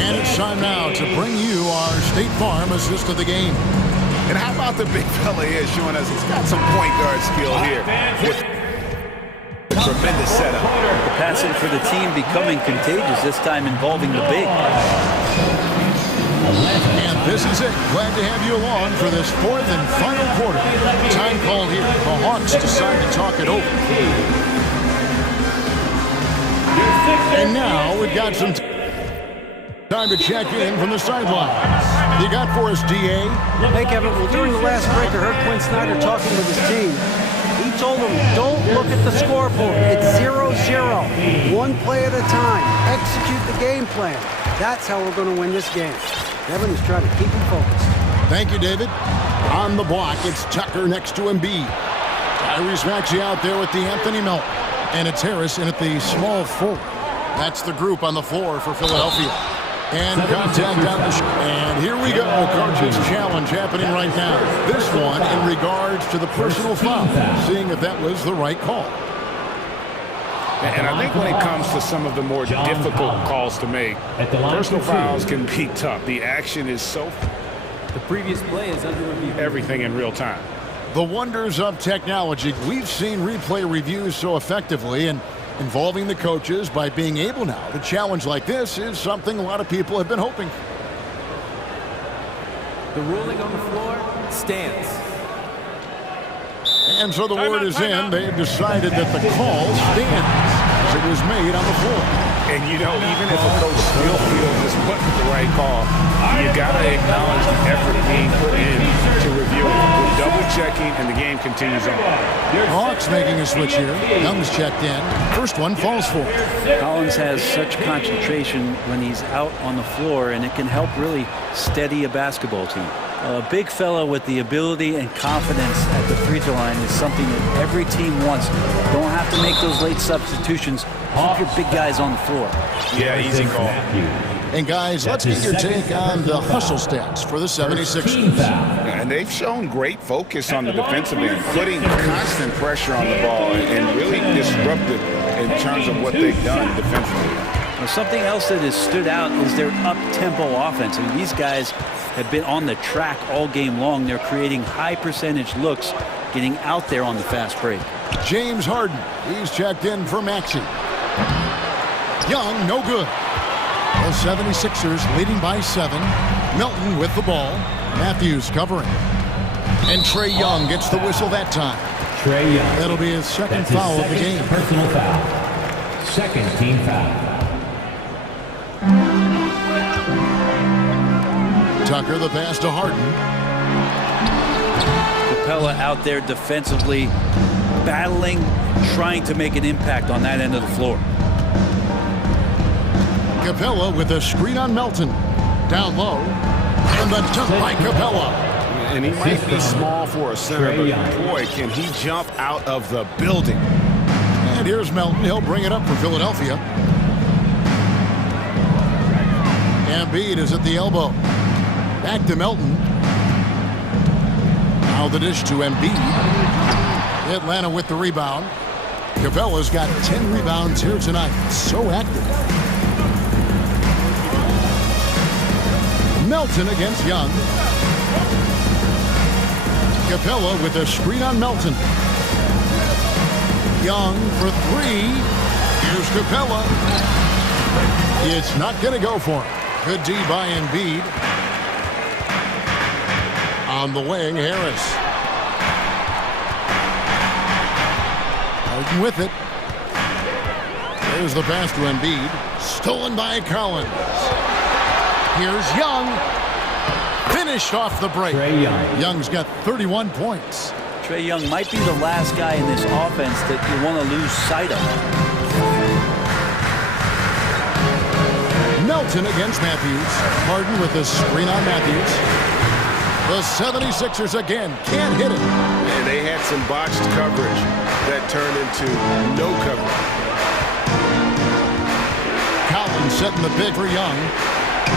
And it's time now to bring you our State Farm assist of the game. And how about the big fella here showing us he's got some point guard skill here. With tremendous setup. The passing for the team becoming contagious, this time involving the big. And this is it. Glad to have you along for this fourth and final quarter. Time called here. The Hawks decide to talk it over. And now we've got some time to check in from the sideline. You got for us, DA? Hey, Kevin, well, during the last break, I heard Quinn Snyder talking with his team. He told them, don't look at the scoreboard. It's 0-0. One play at a time. Execute the game plan. That's how we're going to win this game. Kevin is trying to keep him focused. Thank you, David. On the block, it's Tucker next to Embiid. Tyrese Maxey out there with the Anthony Melton. And it's Harris in at the small forward. That's the group on the floor for Philadelphia. And contact down the and here we go. Coach's challenge happening right now. This one in regards to the personal foul. Seeing if that was the right call. And I think when it comes to some of the more difficult calls to make, personal fouls can be tough. The action is so... The previous play is under review. Everything in real time. The wonders of technology. We've seen replay reviews so effectively, and involving the coaches by being able now to challenge like this is something a lot of people have been hoping. The ruling on the floor stands. And so the word is in. They've decided that the call stands as it was made on the floor. And, you know, even if a coach still feels this wasn't the right call, you got to acknowledge the effort being put in to review it. We're double-checking, and the game continues on. Hawks making a switch here. Young's checked in. First one falls for him. Collins has such concentration when he's out on the floor, and it can help really steady a basketball team. A big fella with the ability and confidence at the free throw line is something that every team wants. Don't have to make those late substitutions. Keep your big guys on the floor. Yeah, easy call. And guys, let's get your take on the hustle stats for the 76ers. And they've shown great focus on the defensive end, putting constant pressure on the ball and really disruptive in terms of what they've done defensively. Well, something else that has stood out is their up-tempo offense. I mean, these guys have been on the track all game long. They're creating high-percentage looks, getting out there on the fast break. James Harden, he's checked in for Maxey. Young, no good. The 76ers leading by 7. Melton with the ball. Matthews covering. And Trae Young gets the whistle that time. Trae Young. That'll be his second foul of the game. Personal foul. Second team foul. Tucker, the pass to Harden. Capella out there defensively, battling, trying to make an impact on that end of the floor. Capella with a screen on Melton. Down low. And the dunk by Capella. And he might be small for a center, but boy, can he jump out of the building. And here's Melton. He'll bring it up for Philadelphia. Embiid is at the elbow. Back to Melton. Now the dish to Embiid. Atlanta with the rebound. Capella's got 10 rebounds here tonight. So active. Melton against Young. Capella with a screen on Melton. Young for three. Here's Capella. It's not going to go for him. Good D by Embiid. On the wing, Harris. Harden with it. There's the pass to Embiid. Stolen by Collins. Here's Young. Finished off the break. Young's got 31 points. Trae Young might be the last guy in this offense that you want to lose sight of. Melton against Matthews. Harden with the screen on Matthews. The 76ers again can't hit it. And they had some botched coverage that turned into no coverage. Collins setting the pick for Young.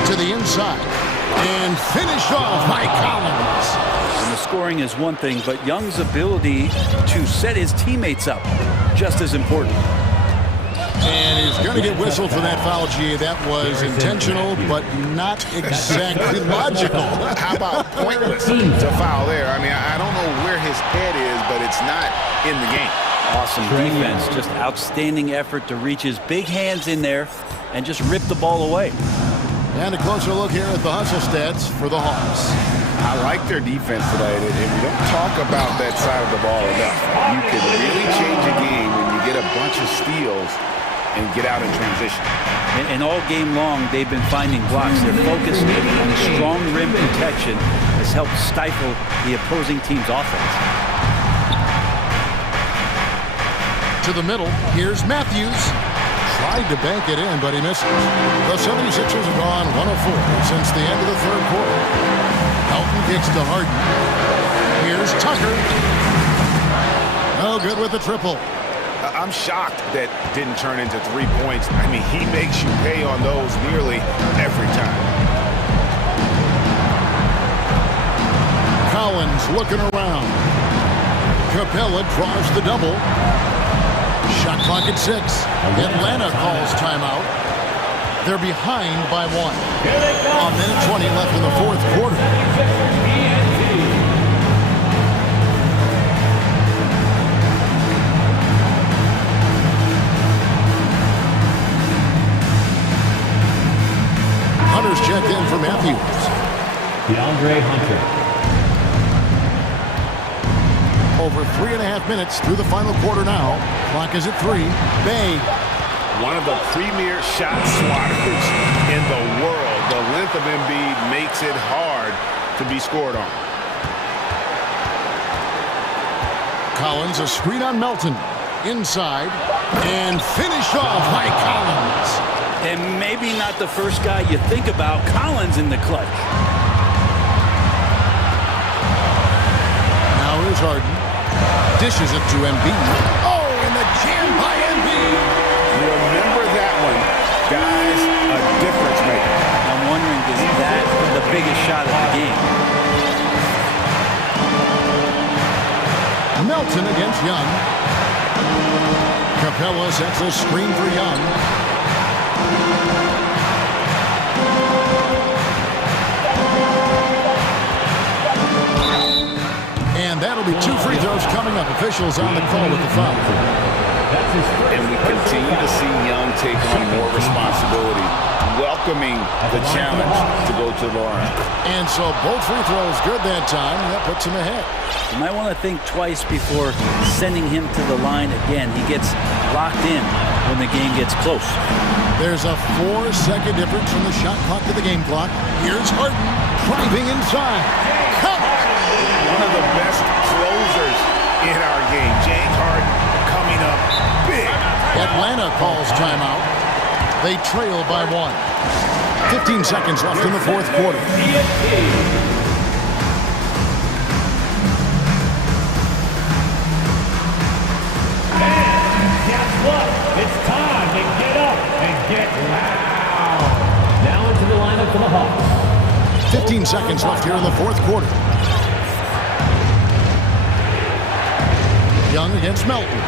To the inside. And finished off by Collins. And the scoring is one thing, but Young's ability to set his teammates up just as important. And he's going to get whistled for that foul, G. That was intentional, but not exactly logical. How about pointless to foul there? I mean, I don't know where his head is, but it's not in the game. Awesome defense. Just outstanding effort to reach his big hands in there and just rip the ball away. And a closer look here at the hustle stats for the Hawks. I like their defense today, and we don't talk about that side of the ball enough. You can really change a game when you get a bunch of steals and get out in transition. And all game long, they've been finding blocks. Their focus on the strong rim protection has helped stifle the opposing team's offense. To the middle, here's Matthews. Tried to bank it in, but he misses. The 76ers have gone 1 of 4 since the end of the third quarter. Melton kicks to Harden. Here's Tucker. No good with the triple. I'm shocked that didn't turn into 3 points. I mean, he makes you pay on those nearly every time. Collins looking around. Capella draws the double. Shot clock at 6. Atlanta calls timeout. They're behind by 1. A minute 20 left in the fourth quarter. Hunter's checked in for Matthews. DeAndre Hunter. Over 3.5 minutes through the final quarter now. Clock is at 3. Bay. One of the premier shot swatters in the world. The length of Embiid makes it hard to be scored on. Collins, a screen on Melton. Inside. And finished off by Collins. And maybe not the first guy you think about. Collins in the clutch. Now here's Harden. Dishes it to Embiid. Oh, and the jam by Embiid. Remember that one. Guys, a difference maker. I'm wondering, is that the biggest shot of the game? Melton against Young. Capella sets a screen for Young. And that'll be 2 free throws coming up. Officials on the call with the foul. And we continue to see Young take on more responsibility, welcoming the challenge to go to the line. And so both free throws good that time, and that puts him ahead. You might want to think twice before sending him to the line again. He gets locked in when the game gets close. There's a 4-second difference from the shot clock to the game clock. Here's Harden. Driving inside. Count. One of the best closers in our game. James Harden coming up big. Atlanta calls timeout. They trail by 1. 15 seconds left in the fourth quarter. What? It's time to get up and get loud. Now into the lineup for the Hawks. 15 seconds left here in the fourth quarter. Young against Melton.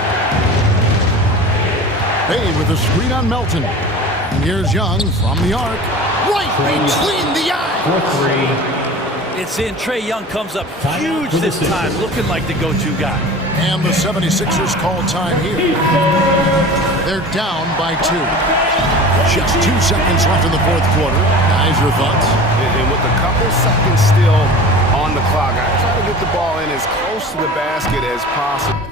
Bay with a screen on Melton. And here's Young from the arc. Right between the eyes. For 3. It's in. Trae Young comes up huge this time, looking like the go-to guy. And the 76ers call time here. They're down by 2. Just 2 seconds left in the fourth quarter. Guys, your thoughts? And with a couple seconds still on the clock, I try to get the ball in as close to the basket as possible.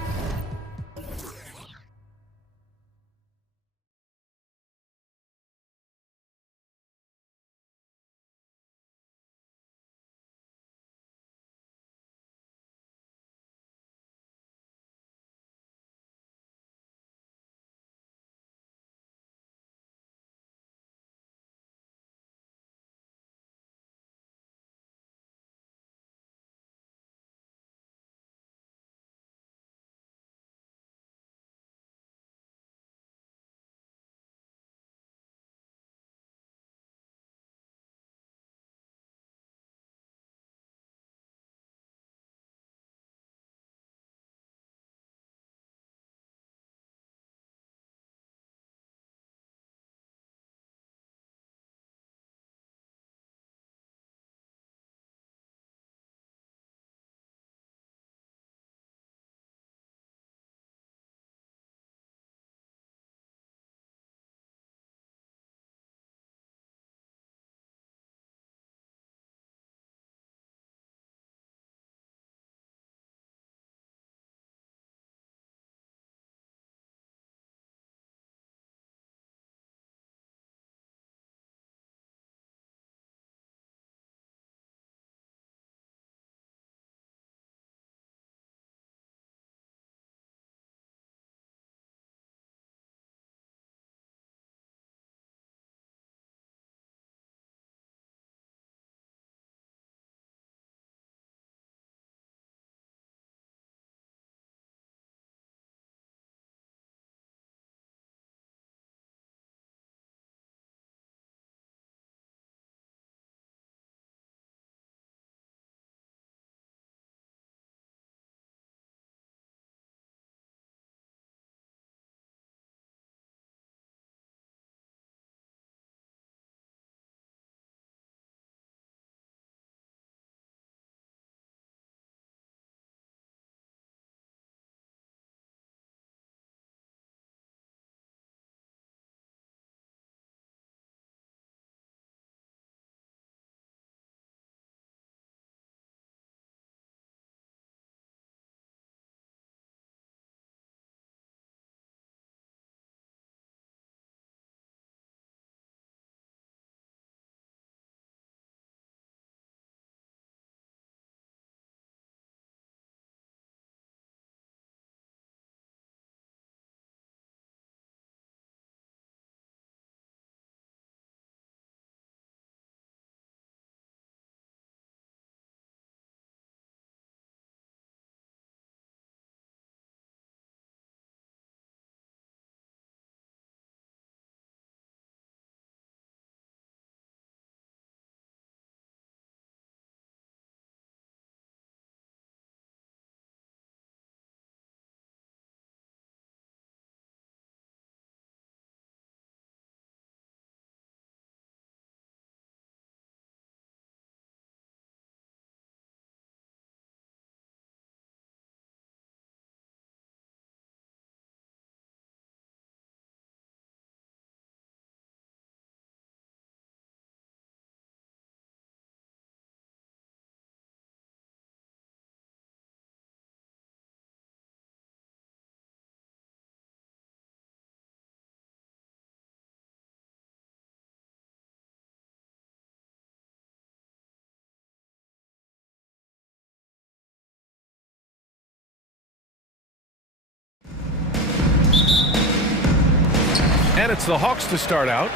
And it's the Hawks to start out.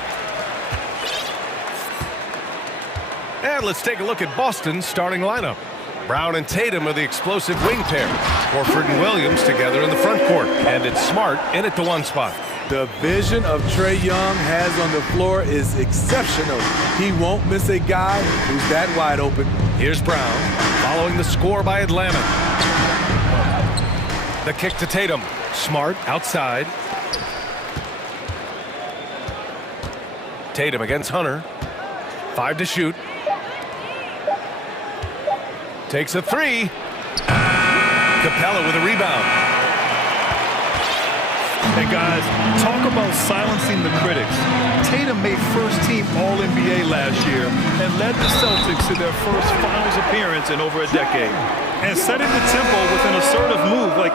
And let's take a look at Boston's starting lineup. Brown and Tatum are the explosive wing pair. Horford and Williams together in the front court. And it's Smart in at the 1 spot. The vision of Trae Young has on the floor is exceptional. He won't miss a guy who's that wide open. Here's Brown, following the score by Atlanta. The kick to Tatum. Smart outside. Tatum against Hunter. 5 to shoot. Takes a 3. Capella with a rebound. Hey guys, talk about silencing the critics. Tatum made first-team All-NBA last year and led the Celtics to their first finals appearance in over a decade. And setting the tempo with an assertive move. Like,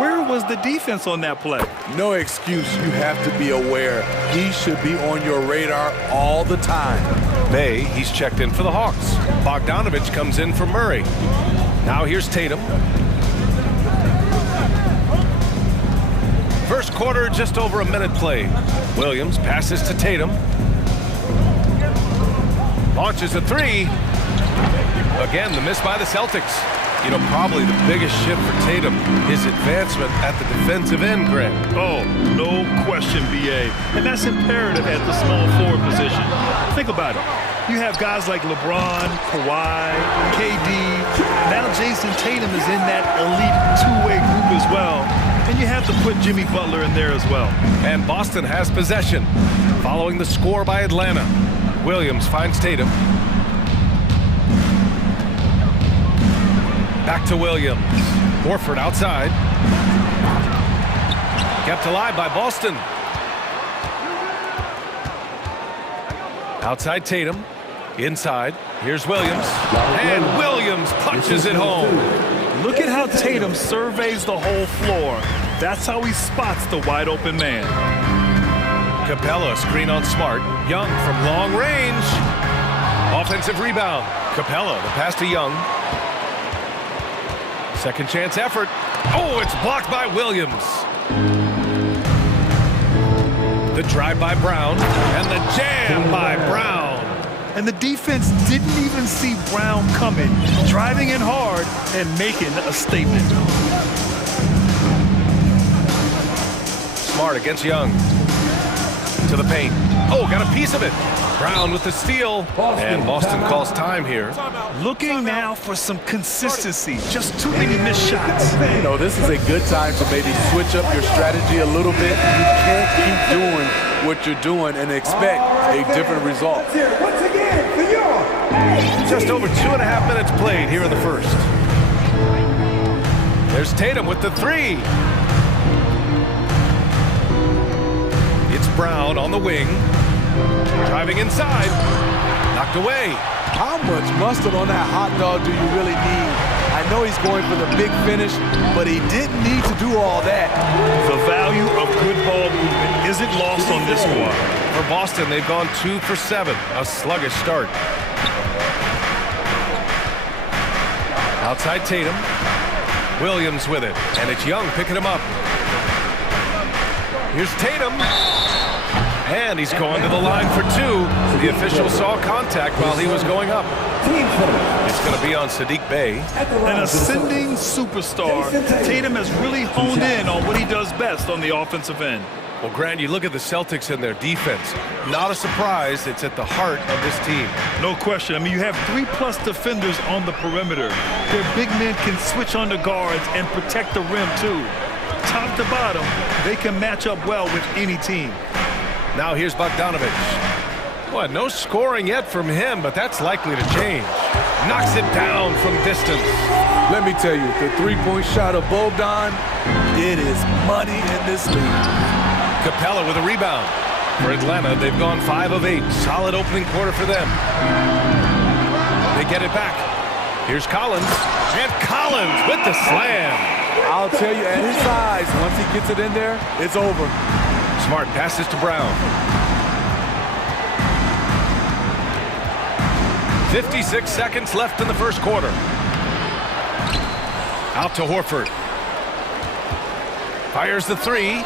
where was the defense on that play? No excuse. You have to be aware. He should be on your radar all the time. May, he's checked in for the Hawks. Bogdanovich comes in for Murray. Now here's Tatum. First quarter, just over a minute played. Williams passes to Tatum. Launches a 3. Again, the miss by the Celtics. You know, probably the biggest shift for Tatum, his advancement at the defensive end, Greg. Oh, no question, B.A. And that's imperative at the small forward position. Think about it. You have guys like LeBron, Kawhi, KD. Now Jason Tatum is in that elite two-way group as well. And you have to put Jimmy Butler in there as well. And Boston has possession, following the score by Atlanta. Williams finds Tatum. Back to Williams. Horford outside. Kept alive by Boston. Outside Tatum. Inside. Here's Williams. And Williams punches it home. Look at how Tatum surveys the whole floor. That's how he spots the wide open man. Capella screen on Smart. Young from long range. Offensive rebound. Capella, the pass to Young. Second chance effort. Oh, it's blocked by Williams. The drive by Brown and the jam by Brown. And the defense didn't even see Brown coming, driving in hard and making a statement. Smart against Young. To the paint. Oh, got a piece of it. Brown with the steal. And Boston calls time here. Looking now for some consistency. Just too many missed shots. You know, this is a good time to maybe switch up your strategy a little bit. You can't keep doing what you're doing and expect a different result. Just over 2.5 minutes played here in the first. There's Tatum with the 3. It's Brown on the wing. Driving inside. Knocked away. How much mustard on that hot dog do you really need? I know he's going for the big finish, but he didn't need to do all that. The value of good ball movement isn't lost on this squad. For Boston, they've gone 2 for 7. A sluggish start. Outside Tatum. Williams with it. And it's Young picking him up. Here's Tatum. And he's going to the line for 2. The official saw contact while he was going up. It's going to be on Sadiq Bey. An ascending superstar. Tatum has really honed in on what he does best on the offensive end. Well, Grant, you look at the Celtics and their defense. Not a surprise. It's at the heart of this team. No question. I mean, you have 3+ defenders on the perimeter. Their big men can switch on the guards and protect the rim, too. Top to bottom, they can match up well with any team. Now here's Bogdanovich. Well, no scoring yet from him, but that's likely to change. Knocks it down from distance. Let me tell you, the three-point shot of Bogdan, it is money in this league. Capella with a rebound. For Atlanta, they've gone 5 of 8. Solid opening quarter for them. They get it back. Here's Collins. And Collins with the slam. I'll tell you, at his size, once he gets it in there, it's over. Smart passes to Brown. 56 seconds left in the first quarter. Out to Horford. Fires the 3.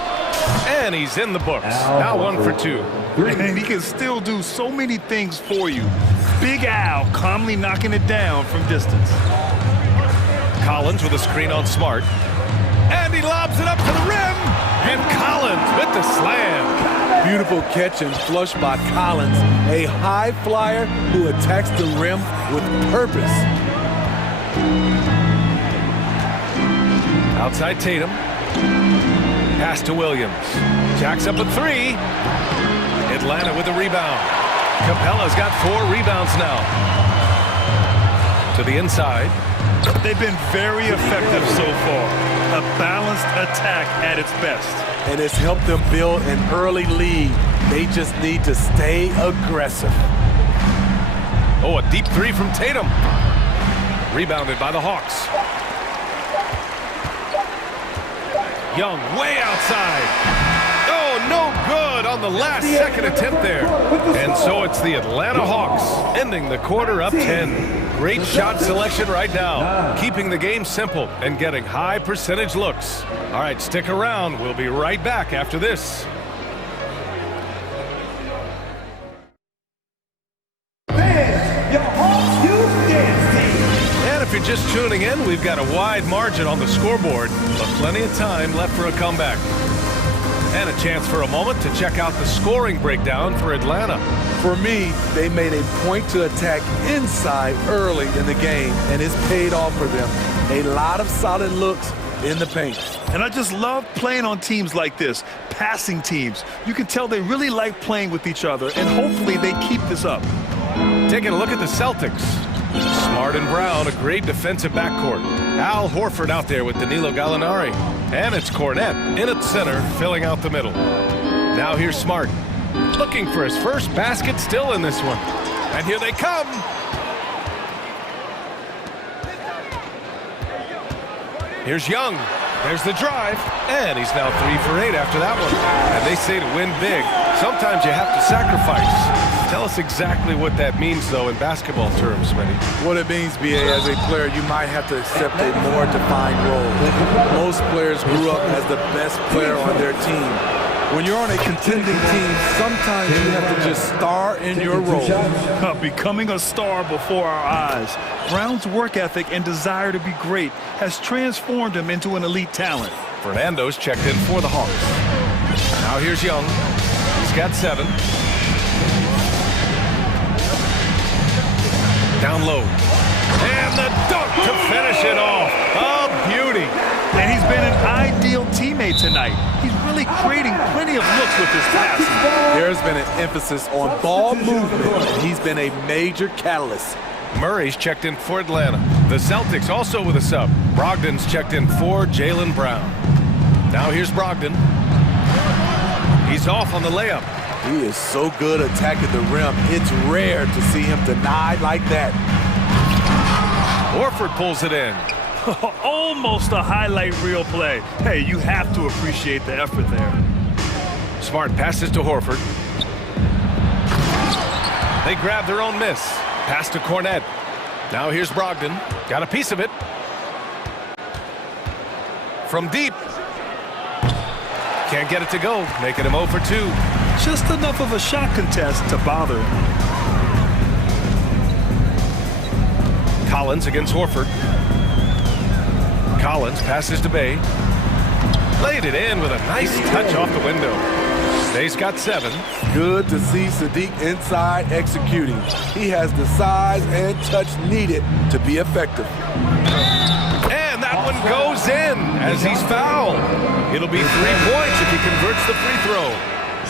And he's in the books. Now 1 for 2. And he can still do so many things for you. Big Al calmly knocking it down from distance. Collins with a screen on Smart. And he lobs it up to the rim. And Collins with the slam. Beautiful catch and flush by Collins, a high flyer who attacks the rim with purpose. Outside Tatum. Pass to Williams. Jacks up a 3. Atlanta with a rebound. Capella's got 4 rebounds now. To the inside. They've been very effective so far. A balanced attack at its best. And it's helped them build an early lead. They just need to stay aggressive. Oh, a deep 3 from Tatum. Rebounded by the Hawks. Young way outside. Oh, no good on the last second attempt there. And so it's the Atlanta Hawks ending the quarter up 10. Great shot selection right now, keeping the game simple and getting high percentage looks. All right, stick around. We'll be right back after this. And if you're just tuning in, we've got a wide margin on the scoreboard, but plenty of time left for a comeback. And a chance for a moment to check out the scoring breakdown for Atlanta. For me, they made a point to attack inside early in the game, and it's paid off for them. A lot of solid looks in the paint. And I just love playing on teams like this, passing teams. You can tell they really like playing with each other, and hopefully they keep this up. Taking a look at the Celtics. Smart and Brown, a great defensive backcourt. Al Horford out there with Danilo Gallinari. And it's Cornette in at center, filling out the middle. Now here's Smart. Looking for his first basket still in this one. And here they come. Here's Young. There's the drive. And he's now 3 for 8 after that one. And they say to win big, sometimes you have to sacrifice. Tell us exactly what that means, though, in basketball terms, Smitty. What it means, B.A., as a player, you might have to accept a more defined role. Most players grew up as the best player on their team. When you're on a contending team, sometimes you have to just star in your role. Becoming a star before our eyes. Brown's work ethic and desire to be great has transformed him into an elite talent. Fernando's checked in for the Hawks. Now here's Young. He's got 7. Down low. And the dunk to finish it off. A beauty. And he's been an ideal teammate tonight. He's really creating plenty of looks with his passing. There's been an emphasis on ball movement, and he's been a major catalyst. Murray's checked in for Atlanta. The Celtics also with a sub. Brogdon's checked in for Jaylen Brown. Now here's Brogdon. He's off on the layup. He is so good attacking the rim. It's rare to see him denied like that. Horford pulls it in. Almost a highlight reel play. Hey, you have to appreciate the effort there. Smart passes to Horford. They grab their own miss. Pass to Cornette. Now here's Brogdon. Got a piece of it. From deep. Can't get it to go, making him 0 for 2. Just enough of a shot contest to bother him. Collins against Horford. Collins passes to Bay. Laid it in with a nice touch off the window. Bay's got 7. Good to see Sadiq inside executing. He has the size and touch needed to be effective. And that one goes in as he's fouled. It'll be 3 points if he converts the free throw.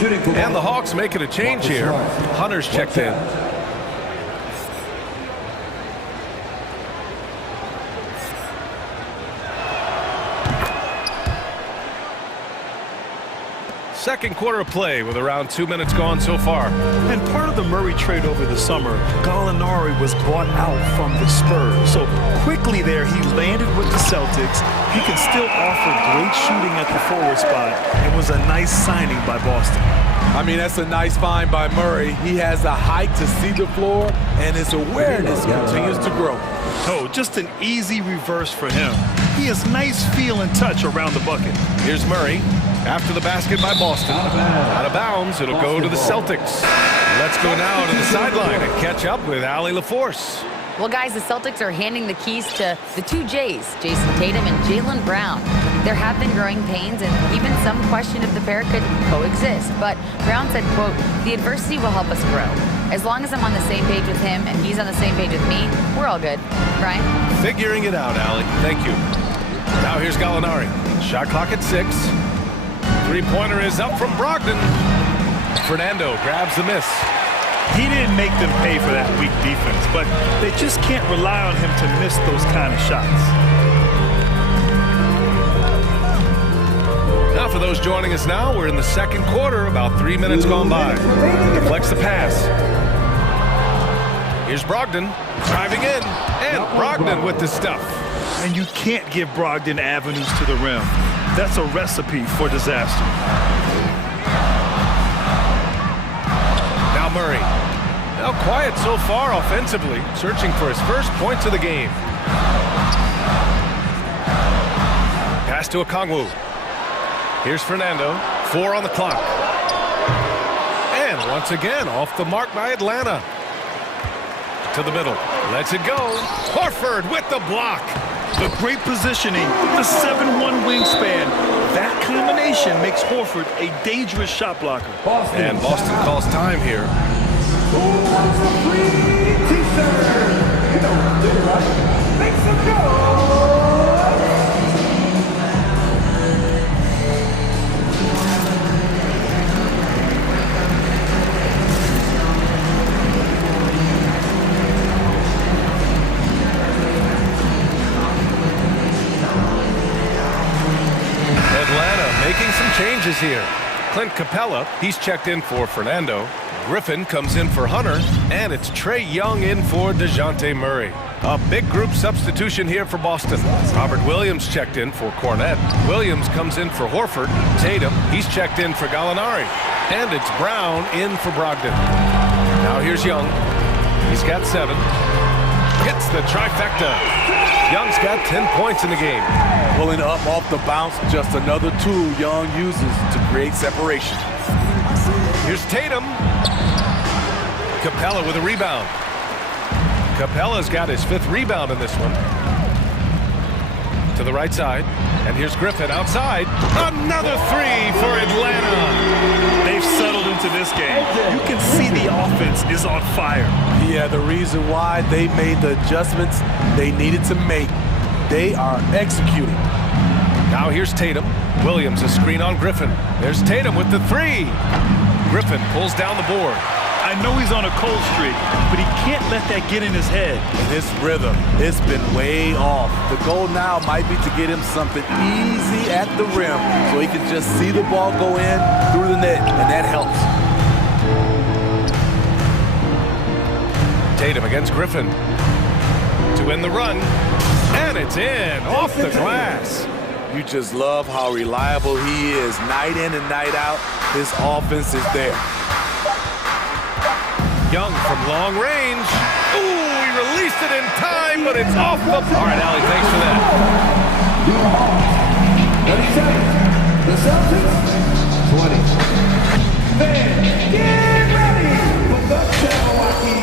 And the Hawks making a change here. Hunter's checked in. Second quarter of play with around 2 minutes gone so far. And part of the Murray trade over the summer, Gallinari was bought out from the Spurs. So quickly there, he landed with the Celtics. He can still offer great shooting at the forward spot. It was a nice signing by Boston. I mean, that's a nice find by Murray. He has the height to see the floor, and his awareness continues to grow. Oh, just an easy reverse for him. He has nice feel and touch around the bucket. Here's Murray. After the basket by Boston. Out of bounds, it'll go to the Celtics. Let's go now to the sideline and catch up with Allie LaForce. Well, guys, the Celtics are handing the keys to the two J's, Jason Tatum and Jaylen Brown. There have been growing pains and even some question if the pair could coexist. But Brown said, quote, "The adversity will help us grow. As long as I'm on the same page with him and he's on the same page with me, we're all good." Brian? Figuring it out, Allie. Thank you. Now here's Gallinari. Shot clock at 6. Three-pointer is up from Brogdon. Fernando grabs the miss. He didn't make them pay for that weak defense, but they just can't rely on him to miss those kind of shots. Now for those joining us now, we're in the second quarter, about 3 minutes gone by. Deflects the pass. Here's Brogdon driving in, and Brogdon with the stuff. And you can't give Brogdon avenues to the rim. That's a recipe for disaster. Now Murray. Now quiet so far offensively, searching for his first points of the game. Pass to Okongwu. Here's Fernando. 4 on the clock. And once again, off the mark by Atlanta. To the middle. Lets it go. Horford with the block. The great positioning, the 7'1" wingspan. That combination makes Horford a dangerous shot blocker. And Boston calls time here. Who wants a free t-shirt? You know what to do, right? Make some noise! Atlanta making some changes here. Clint Capella, he's checked in for Fernando. Griffin comes in for Hunter, and it's Trae Young in for DeJounte Murray. A big group substitution here for Boston. Robert Williams checked in for Cornette. Williams comes in for Horford. Tatum, he's checked in for Gallinari. And it's Brown in for Brogdon. Now here's Young. He's got 7. Hits the trifecta. Young's got 10 points in the game. Pulling up off the bounce, just another tool Young uses to create separation. Here's Tatum. Capella with a rebound. Capella's got his 5th rebound in this one. To the right side. And here's Griffin outside. Another 3 for Atlanta. They've settled into this game. You can see the offense is on fire. Yeah, the reason why they made the adjustments they needed to make. They are executing. Now here's Tatum. Williams a screen on Griffin. There's Tatum with the 3. Griffin pulls down the board. I know he's on a cold streak, but he can't let that get in his head. And his rhythm, it's been way off. The goal now might be to get him something easy at the rim so he can just see the ball go in through the net, and that helps. Tatum against Griffin. To win the run. And it's in, off the glass. You just love how reliable he is night in and night out. His offense is there. Young from long range. Ooh, he released it in time, but it's off the... All right, Allie, thanks for that. 30 seconds. The Celtics, 20. Then, get ready for the Milwaukee.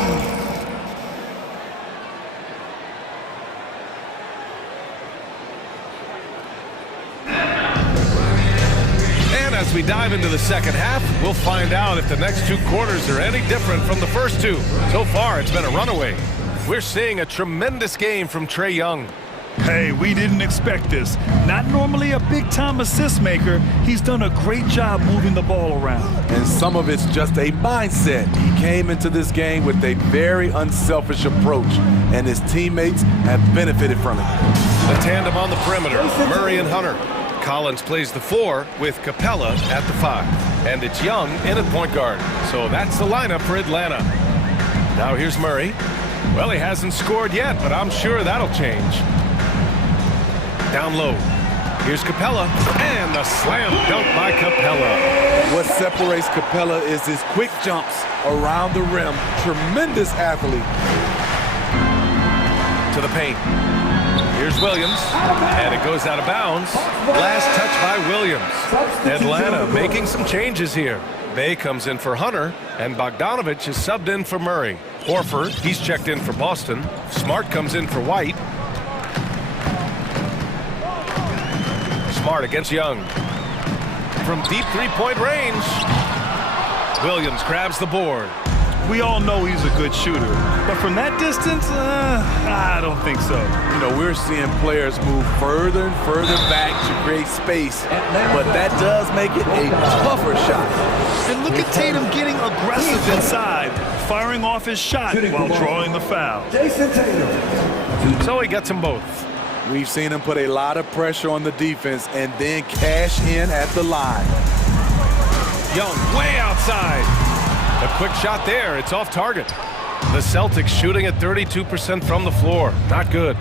As we dive into the second half, we'll find out if the next 2 quarters are any different from the first 2. So far, it's been a runaway. We're seeing a tremendous game from Trae Young. Hey, we didn't expect this. Not normally a big-time assist maker. He's done a great job moving the ball around. And some of it's just a mindset. He came into this game with a very unselfish approach, and his teammates have benefited from it. The tandem on the perimeter, Murray and Hunter. Collins plays the 4 with Capella at the 5. And it's Young in at point guard. So that's the lineup for Atlanta. Now here's Murray. Well, he hasn't scored yet, but I'm sure that'll change. Down low. Here's Capella. And the slam dunk by Capella. What separates Capella is his quick jumps around the rim. Tremendous athlete. To to the paint. Here's Williams, and it goes out of bounds. Last touch by Williams. Atlanta making some changes here. Bay comes in for Hunter, and Bogdanovich is subbed in for Murray. Horford, he's checked in for Boston. Smart comes in for White. Smart against Young. From deep three-point range, Williams grabs the board. We all know he's a good shooter, but from that distance, I don't think so. You know, we're seeing players move further and further back to create space, but that does make it a tougher shot. And look at Tatum getting aggressive inside, firing off his shot while drawing the foul. So he gets them both. We've seen him put a lot of pressure on the defense and then cash in at the line. Young way outside. A quick shot there. It's off target. The Celtics shooting at 32% from the floor. Not good.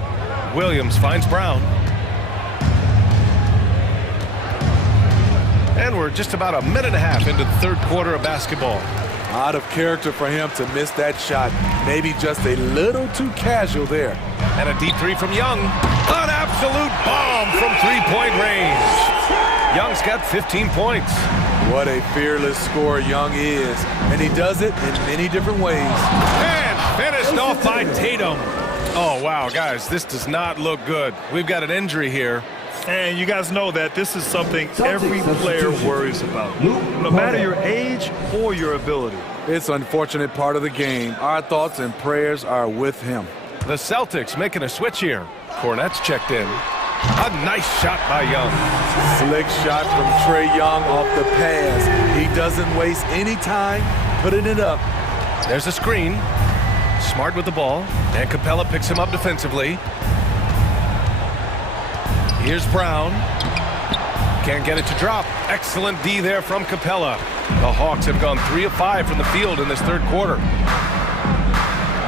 Williams finds Brown. And we're just about a minute and a half into the third quarter of basketball. Out of character for him to miss that shot. Maybe just a little too casual there. And a deep three from Young. An absolute bomb from three-point range. Young's got 15 points. What a fearless scorer Young is. And he does it in many different ways. And finished off by Tatum. Oh, wow, guys, this does not look good. We've got an injury here. And you guys know that this is something every player worries about, no matter your age or your ability. It's an unfortunate part of the game. Our thoughts and prayers are with him. The Celtics making a switch here. Cornette's checked in. A nice shot by Young. Slick shot from Trae Young off the pass. He doesn't waste any time putting it up. There's a screen. Smart with the ball. And Capella picks him up defensively. Here's Brown. Can't get it to drop. Excellent D there from Capella. The Hawks have gone 3 of 5 from the field in this third quarter.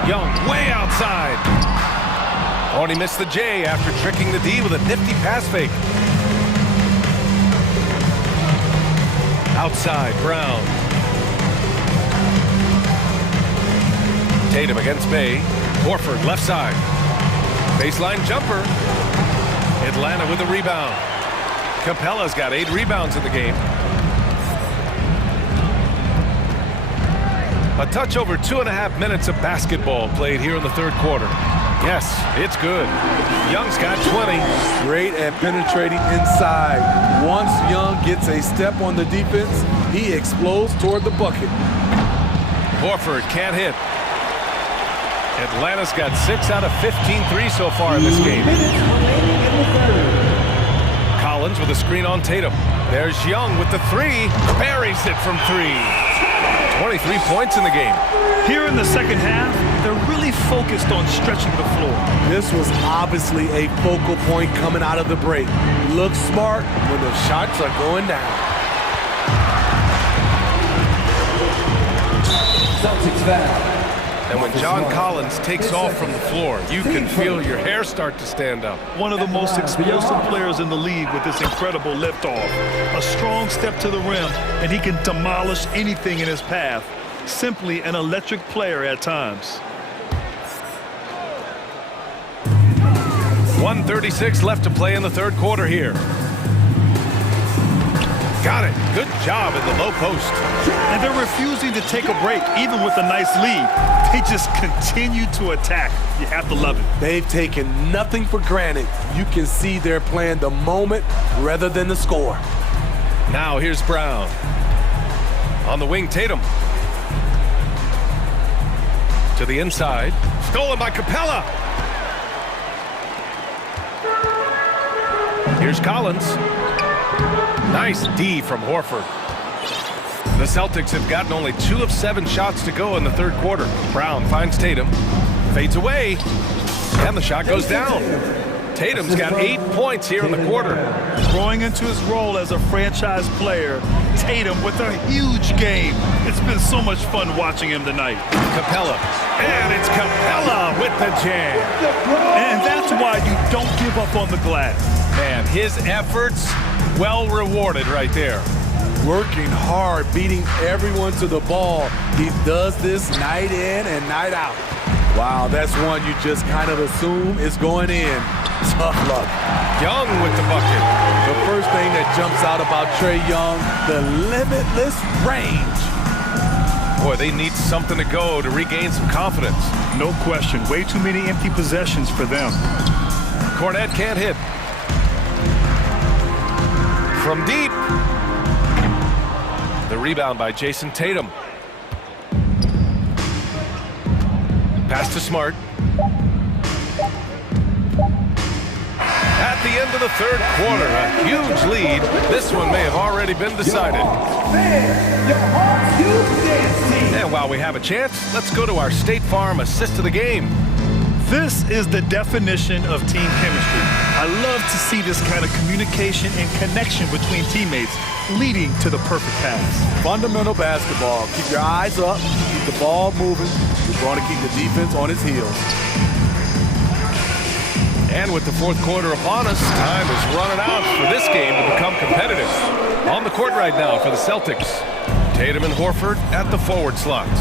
Young way outside. Only missed the J after tricking the D with a nifty pass fake. Outside, Brown. Tatum against Bay. Horford left side. Baseline jumper. Atlanta with the rebound. Capella's got 8 rebounds in the game. A touch over 2.5 minutes of basketball played here in the third quarter. Yes, it's good. Young's got 20. Great at penetrating inside. Once Young gets a step on the defense, he explodes toward the bucket. Horford can't hit. Atlanta's got 6 out of 15 threes so far in this game. Collins with a screen on Tatum. There's Young with the 3. Buries it from 3. 23 points in the game. Here in the second half, they're really focused on stretching the floor. This was obviously a focal point coming out of the break. Look smart when the shots are going down. Celtics foul. And when John Collins takes off from the floor, you can feel your hair start to stand up. One of the most explosive players in the league with this incredible liftoff. A strong step to the rim, and he can demolish anything in his path. Simply an electric player at times. 1:36 left to play in the third quarter here. Got it. Good job in the low post. And they're refusing to take a break, even with a nice lead. They just continue to attack. You have to love it. They've taken nothing for granted. You can see they're playing the moment rather than the score. Now here's Brown. On the wing, Tatum. To the inside. Stolen by Capella. Here's Collins. Nice D from Horford. The Celtics have gotten only 2 of 7 shots to go in the third quarter. Brown finds Tatum. Fades away. And the shot goes down. Tatum's got 8 points here in the quarter. Growing into his role as a franchise player, Tatum with a huge game. It's been so much fun watching him tonight. Capella. And it's Capella with the jam. And that's why you don't give up on the glass. Man, his efforts well rewarded right there. Working hard, beating everyone to the ball. He does this night in and night out. Wow, that's one you just kind of assume is going in. Tough luck. Young with the bucket. The first thing that jumps out about Trae Young, the limitless range. Boy, they need something to go to regain some confidence. No question. Way too many empty possessions for them. Cornette can't hit. From deep. The rebound by Jason Tatum. Pass to Smart. At the end of the third quarter, a huge lead. This one may have already been decided. And while we have a chance, let's go to our State Farm assist of the game. This is the definition of team chemistry. I love to see this kind of communication and connection between teammates leading to the perfect pass. Fundamental basketball. Keep your eyes up, keep the ball moving. You're going to keep the defense on its heels. And with the fourth quarter upon us, time is running out for this game to become competitive. On the court right now for the Celtics. Tatum and Horford at the forward slots.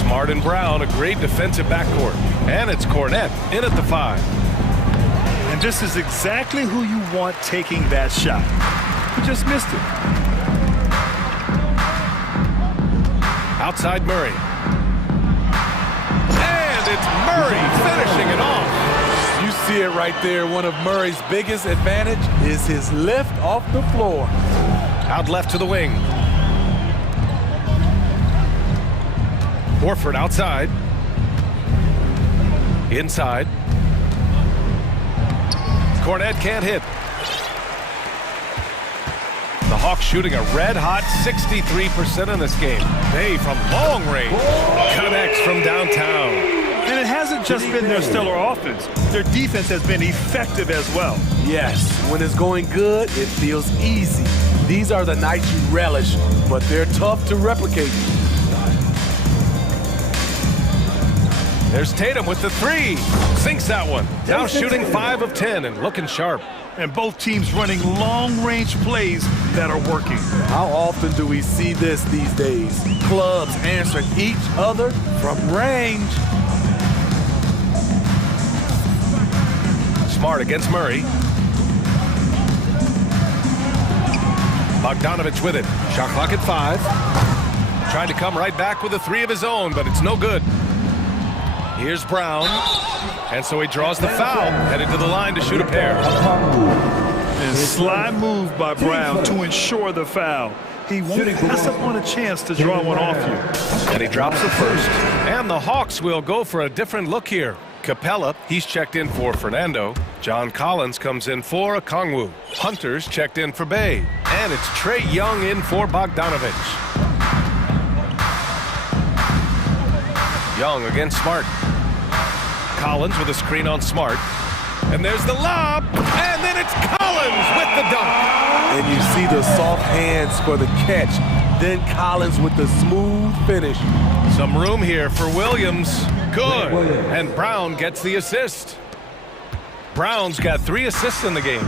Smart and Brown, a great defensive backcourt. And it's Cornette in at the 5. And this is exactly who you want taking that shot. He just missed it. Outside Murray. And it's Murray finishing it off. You see it right there. One of Murray's biggest advantage is his lift off the floor. Out left to the wing. Horford outside. Inside. Cornette can't hit. The Hawks shooting a red-hot 63% in this game. Bay from long range. Connects from downtown. And it hasn't just been their stellar offense. Their defense has been effective as well. Yes, when it's going good, it feels easy. These are the nights you relish, but they're tough to replicate. There's Tatum with the 3. Sinks that one. Now shooting 5 of 10 and looking sharp. And both teams running long-range plays that are working. How often do we see this these days? Clubs answering each other from range. Smart against Murray. Bogdanovich with it. Shot clock at 5. Trying to come right back with a 3 of his own, but it's no good. Here's Brown. And so he draws the foul, headed to the line to shoot a pair. And sly move by Brown to ensure the foul. He won't pass up on a chance to draw one off you. And he drops the first. And the Hawks will go for a different look here. Capella, he's checked in for Fernando. John Collins comes in for Okongwu. Hunter's checked in for Bay. And it's Trae Young in for Bogdanovich. Young against Smart. Collins with a screen on Smart. And there's the lob. And then it's Collins with the dunk. And you see the soft hands for the catch. Then Collins with the smooth finish. Some room here for Williams. Good. And Brown gets the assist. Brown's got 3 assists in the game.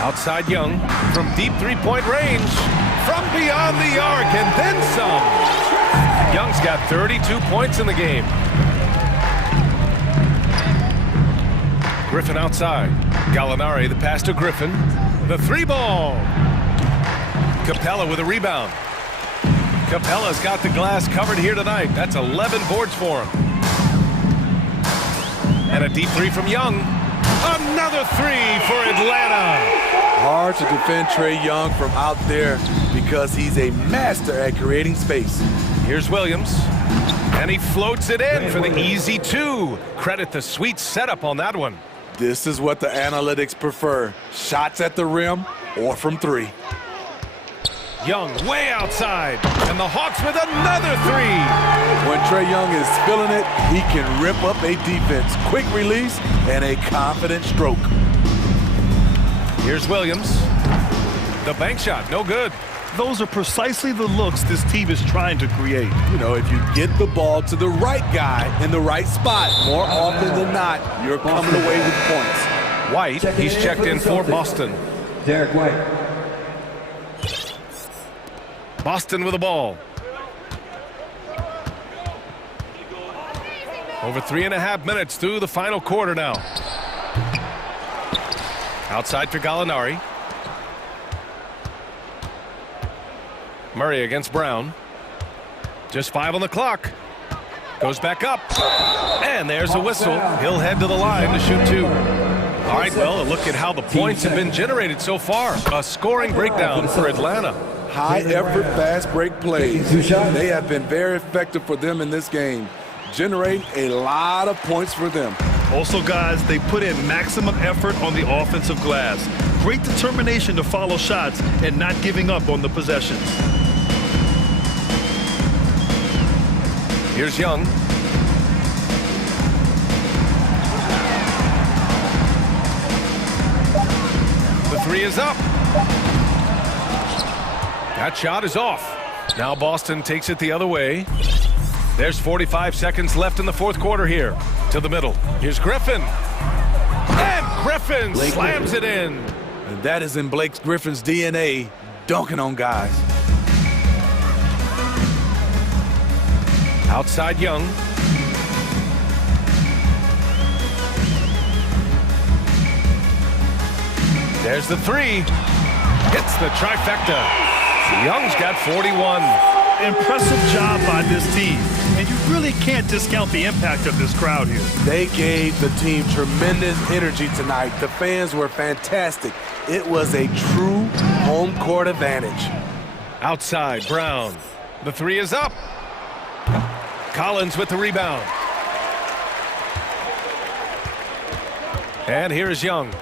Outside Young from deep three-point range. From beyond the arc and then some. Young's got 32 points in the game. Griffin outside. Gallinari the pass to Griffin. The 3 ball. Capella with a rebound. Capella's got the glass covered here tonight. That's 11 boards for him. And a deep 3 from Young. Another 3 for Atlanta. Hard to defend Trae Young from out there because he's a master at creating space. Here's Williams. And he floats it in for the easy 2. Credit the sweet setup on that one. This is what the analytics prefer. Shots at the rim or from 3. Young way outside. And the Hawks with another 3. When Trae Young is feeling it, he can rip up a defense. Quick release and a confident stroke. Here's Williams. The bank shot, no good. Those are precisely the looks this team is trying to create. You know, if you get the ball to the right guy in the right spot, more often than not, you're coming away with points. White, he's checked in for Boston. Derek White. Boston with the ball. Over 3.5 minutes through the final quarter now. Outside for Gallinari. Murray against Brown. Just 5 on the clock. Goes back up. And there's a whistle. He'll head to the line to shoot 2. All right, well, a look at how the points have been generated so far. A scoring breakdown for Atlanta. High-effort, fast-break plays. They have been very effective for them in this game, generating a lot of points for them. Also, guys, they put in maximum effort on the offensive glass. Great determination to follow shots and not giving up on the possessions. Here's Young. The 3 is up. That shot is off. Now Boston takes it the other way. There's 45 seconds left in the fourth quarter here. To the middle. Here's Griffin. And Griffin slams it in. And that is in Blake Griffin's DNA, dunking on guys. Outside Young. There's the 3. Hits the trifecta. Young's got 41. Impressive job by this team. And you really can't discount the impact of this crowd here. They gave the team tremendous energy tonight. The fans were fantastic. It was a true home court advantage. Outside, Brown. The 3 is up. Collins with the rebound. And here is Young.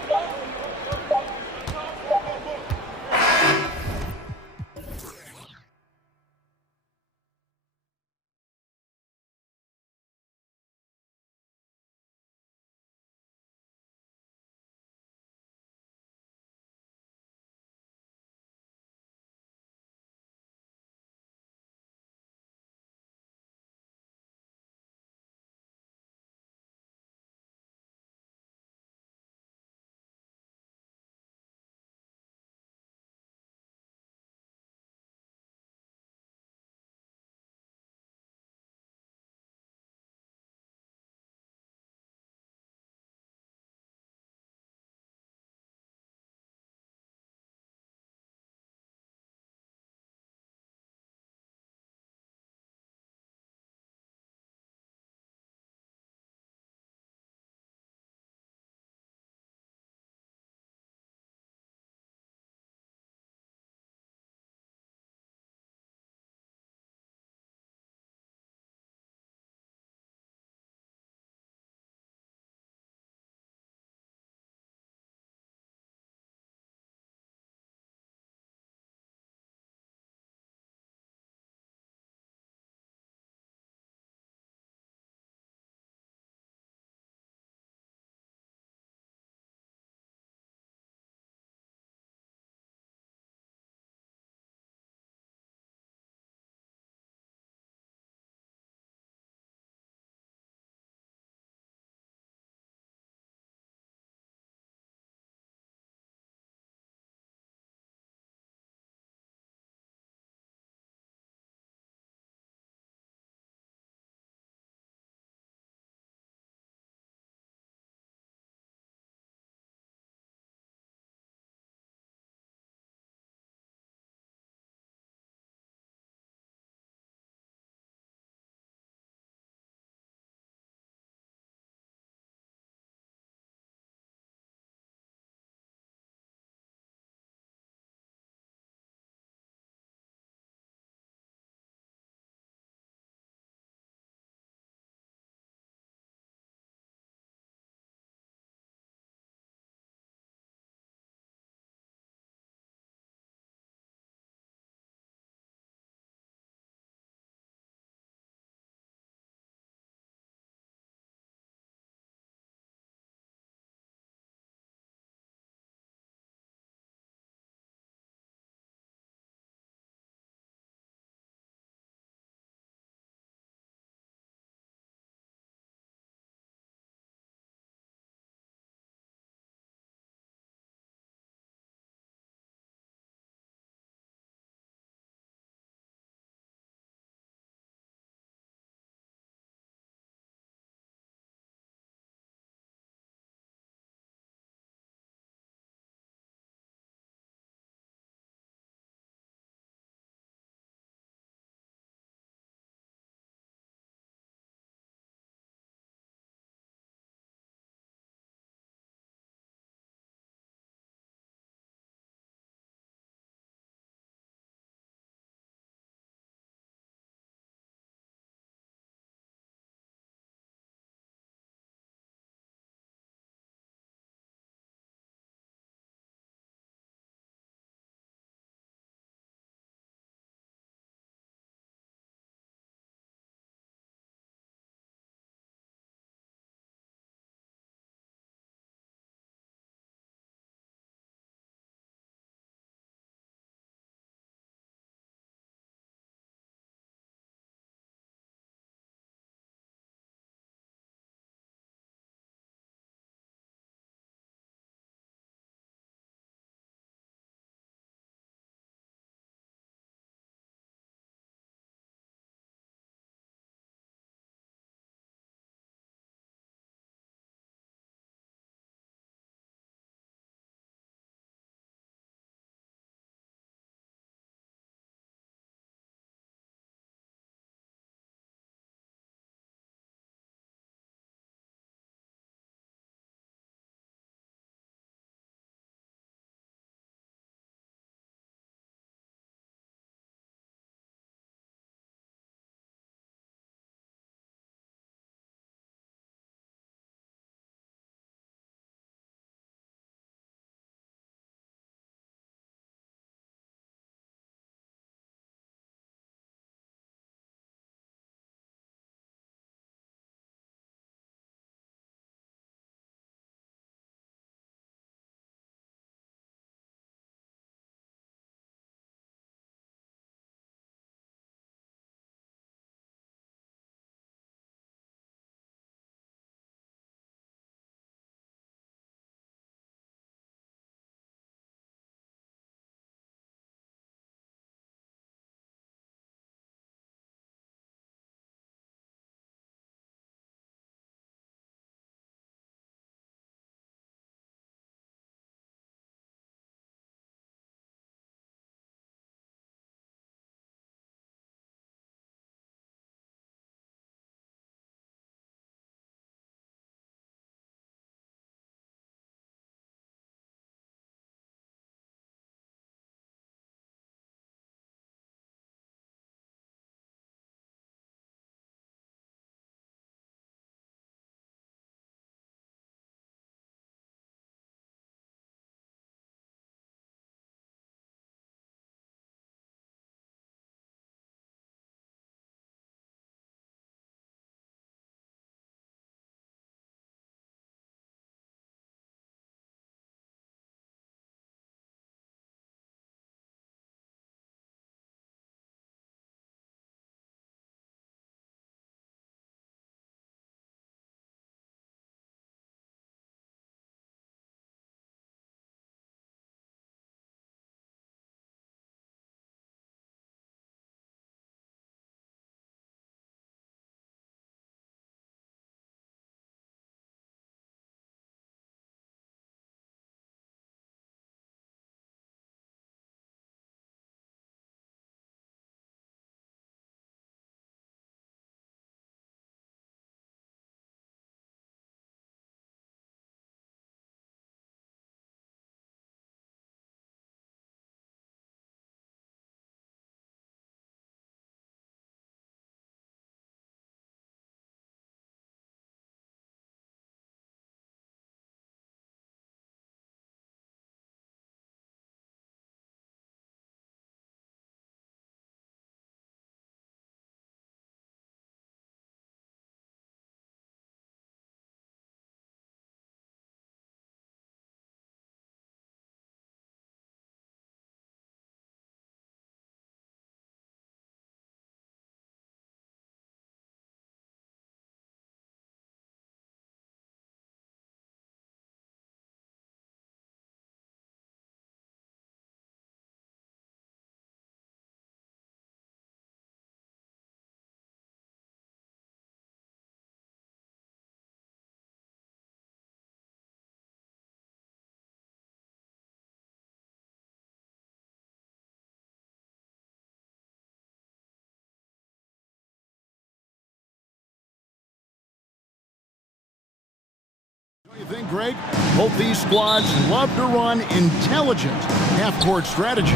think, Greg? Both these squads love to run intelligent half-court strategies.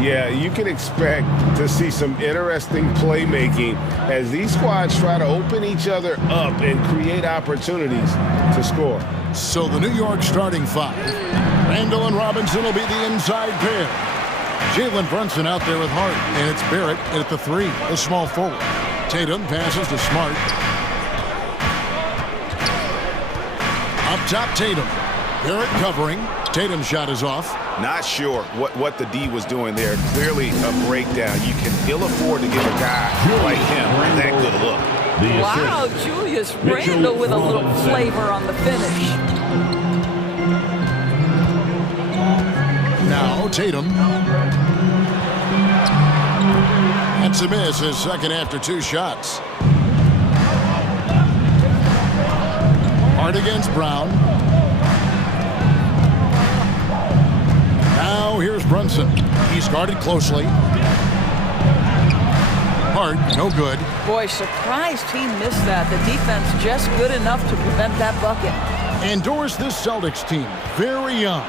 Yeah, you can expect to see some interesting playmaking as these squads try to open each other up and create opportunities to score. So the New York starting five. Randall and Robinson will be the inside pair. Jalen Brunson out there with Hart, and it's Barrett at the three, the small forward. Tatum passes to Smart. Up top, Tatum. Barrett covering. Tatum's shot is off. Not sure what the D was doing there. Clearly a breakdown. You can ill afford to give a guy like him that good a look. Wow, Julius Randle with a little flavor on the finish. Now Tatum. That's a miss, his second after two shots. Hart against Brown. Now here's Brunson. He's guarded closely. Hart, no good. Boy, surprised he missed that. The defense just good enough to prevent that bucket. And Doris, this Celtics team, very young.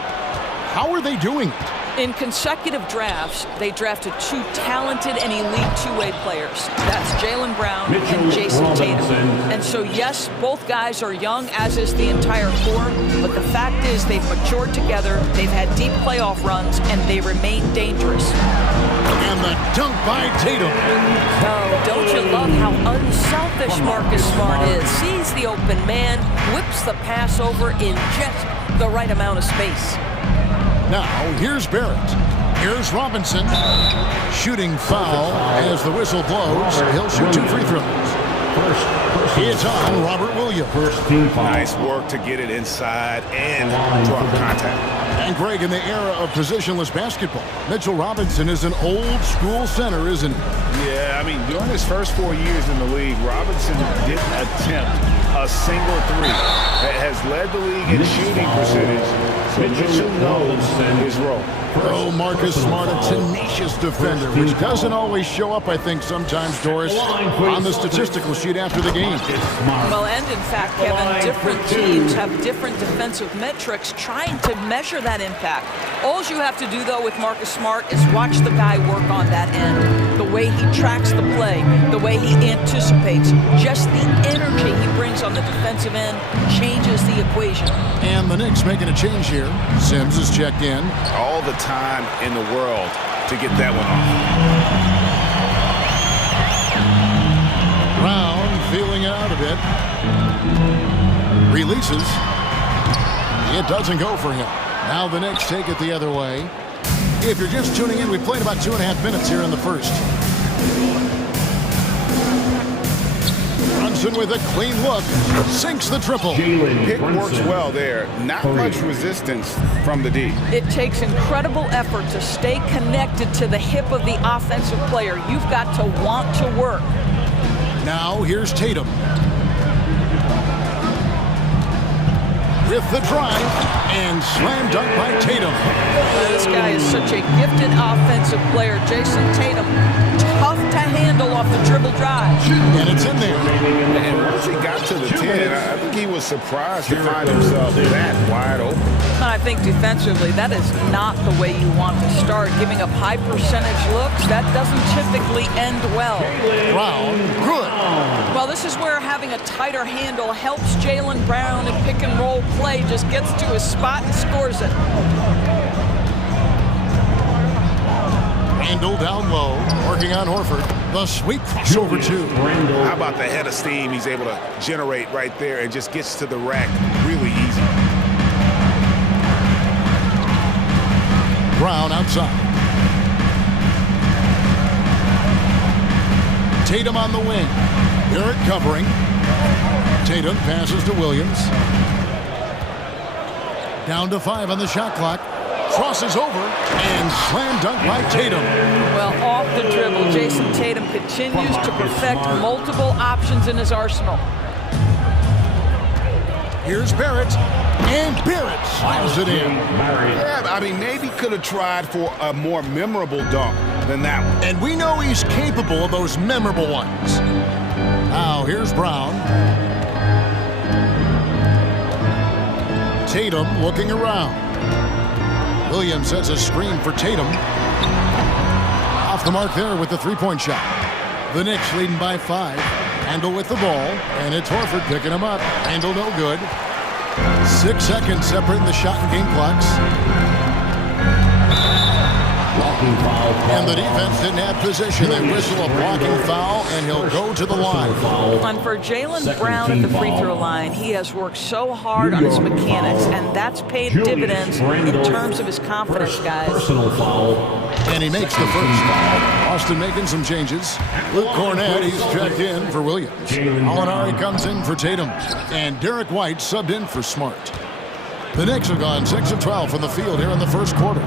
How are they doing it? In consecutive drafts, they drafted two talented and elite two-way players. That's Jaylen Brown and Jason Tatum. And so, yes, both guys are young, as is the entire core, but the fact is they've matured together, they've had deep playoff runs, and they remain dangerous. And the dunk by Tatum. Oh, don't you love how unselfish Marcus Smart is? Sees the open man, whips the pass over in just the right amount of space. Now, here's Barrett. Here's Robinson. Shooting foul as the whistle blows. He'll shoot two free throws. It's on Robert Williams. Nice work to get it inside and draw contact. And Greg, in the era of positionless basketball, Mitchell Robinson is an old-school center, isn't he? Yeah, I mean, during his first 4 years in the league, Robinson didn't attempt a single three. Has led the league in shooting percentage, so Mitchell knows his role. Oh, Marcus Smart, a tenacious defender, which doesn't always show up, I think, sometimes, Doris, on the statistical sheet after the game. Well, and in fact, Kevin, different teams have different defensive metrics trying to measure that impact. All you have to do, though, with Marcus Smart is watch the guy work on that end. The way he tracks the play, the way he anticipates, just the energy he brings on the defensive end changes the equation. And the Knicks making a change here. Sims is checked in. All the time in the world to get that one off. Brown feeling out a bit. Releases. It doesn't go for him. Now the Knicks take it the other way. If you're just tuning in, we played about 2.5 minutes here in the first. Brunson with a clean look. Sinks the triple. Pick works well there. Not much resistance from the D. It takes incredible effort to stay connected to the hip of the offensive player. You've got to want to work. Now here's Tatum. With the drive, and slam dunk by Tatum. This guy is such a gifted offensive player. Jason Tatum, tough to handle off the dribble drive. And it's in there. And once he got to the 10, I think he was surprised to find himself that wide open. I think defensively, that is not the way you want to start. Giving up high percentage looks, that doesn't typically end well. Brown, good. Well, this is where having a tighter handle helps Jaylen Brown in pick and roll play. Just gets to his spot and scores it. Randall down low, working on Horford. The sweep crossover two. How about the head of steam he's able to generate right there and just gets to the rack really easy. Brown outside. Tatum on the wing. Barrett covering. Tatum passes to Williams. Down to 5 on the shot clock. Crosses over and slam dunk by Tatum. Well, off the dribble, Jason Tatum continues to perfect multiple options in his arsenal. Here's Barrett, and Barrett slides it in. Yeah, I mean, maybe could have tried for a more memorable dunk than that one. And we know he's capable of those memorable ones. Now, here's Brown. Tatum looking around. Williams sets a screen for Tatum. Off the mark there with the three-point shot. The Knicks leading by 5. Handle with the ball, and it's Horford picking him up. Handle no good. 6 seconds separating the shot and game clocks. And the defense didn't have position. They whistle a blocking foul, and he'll go to the line. And for Jaylen Brown at the free throw line, he has worked so hard on his mechanics, and that's paid dividends in terms of his confidence, guys. And he makes the first. Austin making some changes. Luke Cornett, he's checked in for Williams. Molinari comes in for Tatum. And Derek White subbed in for Smart. The Knicks have gone 6 of 12 from the field here in the first quarter.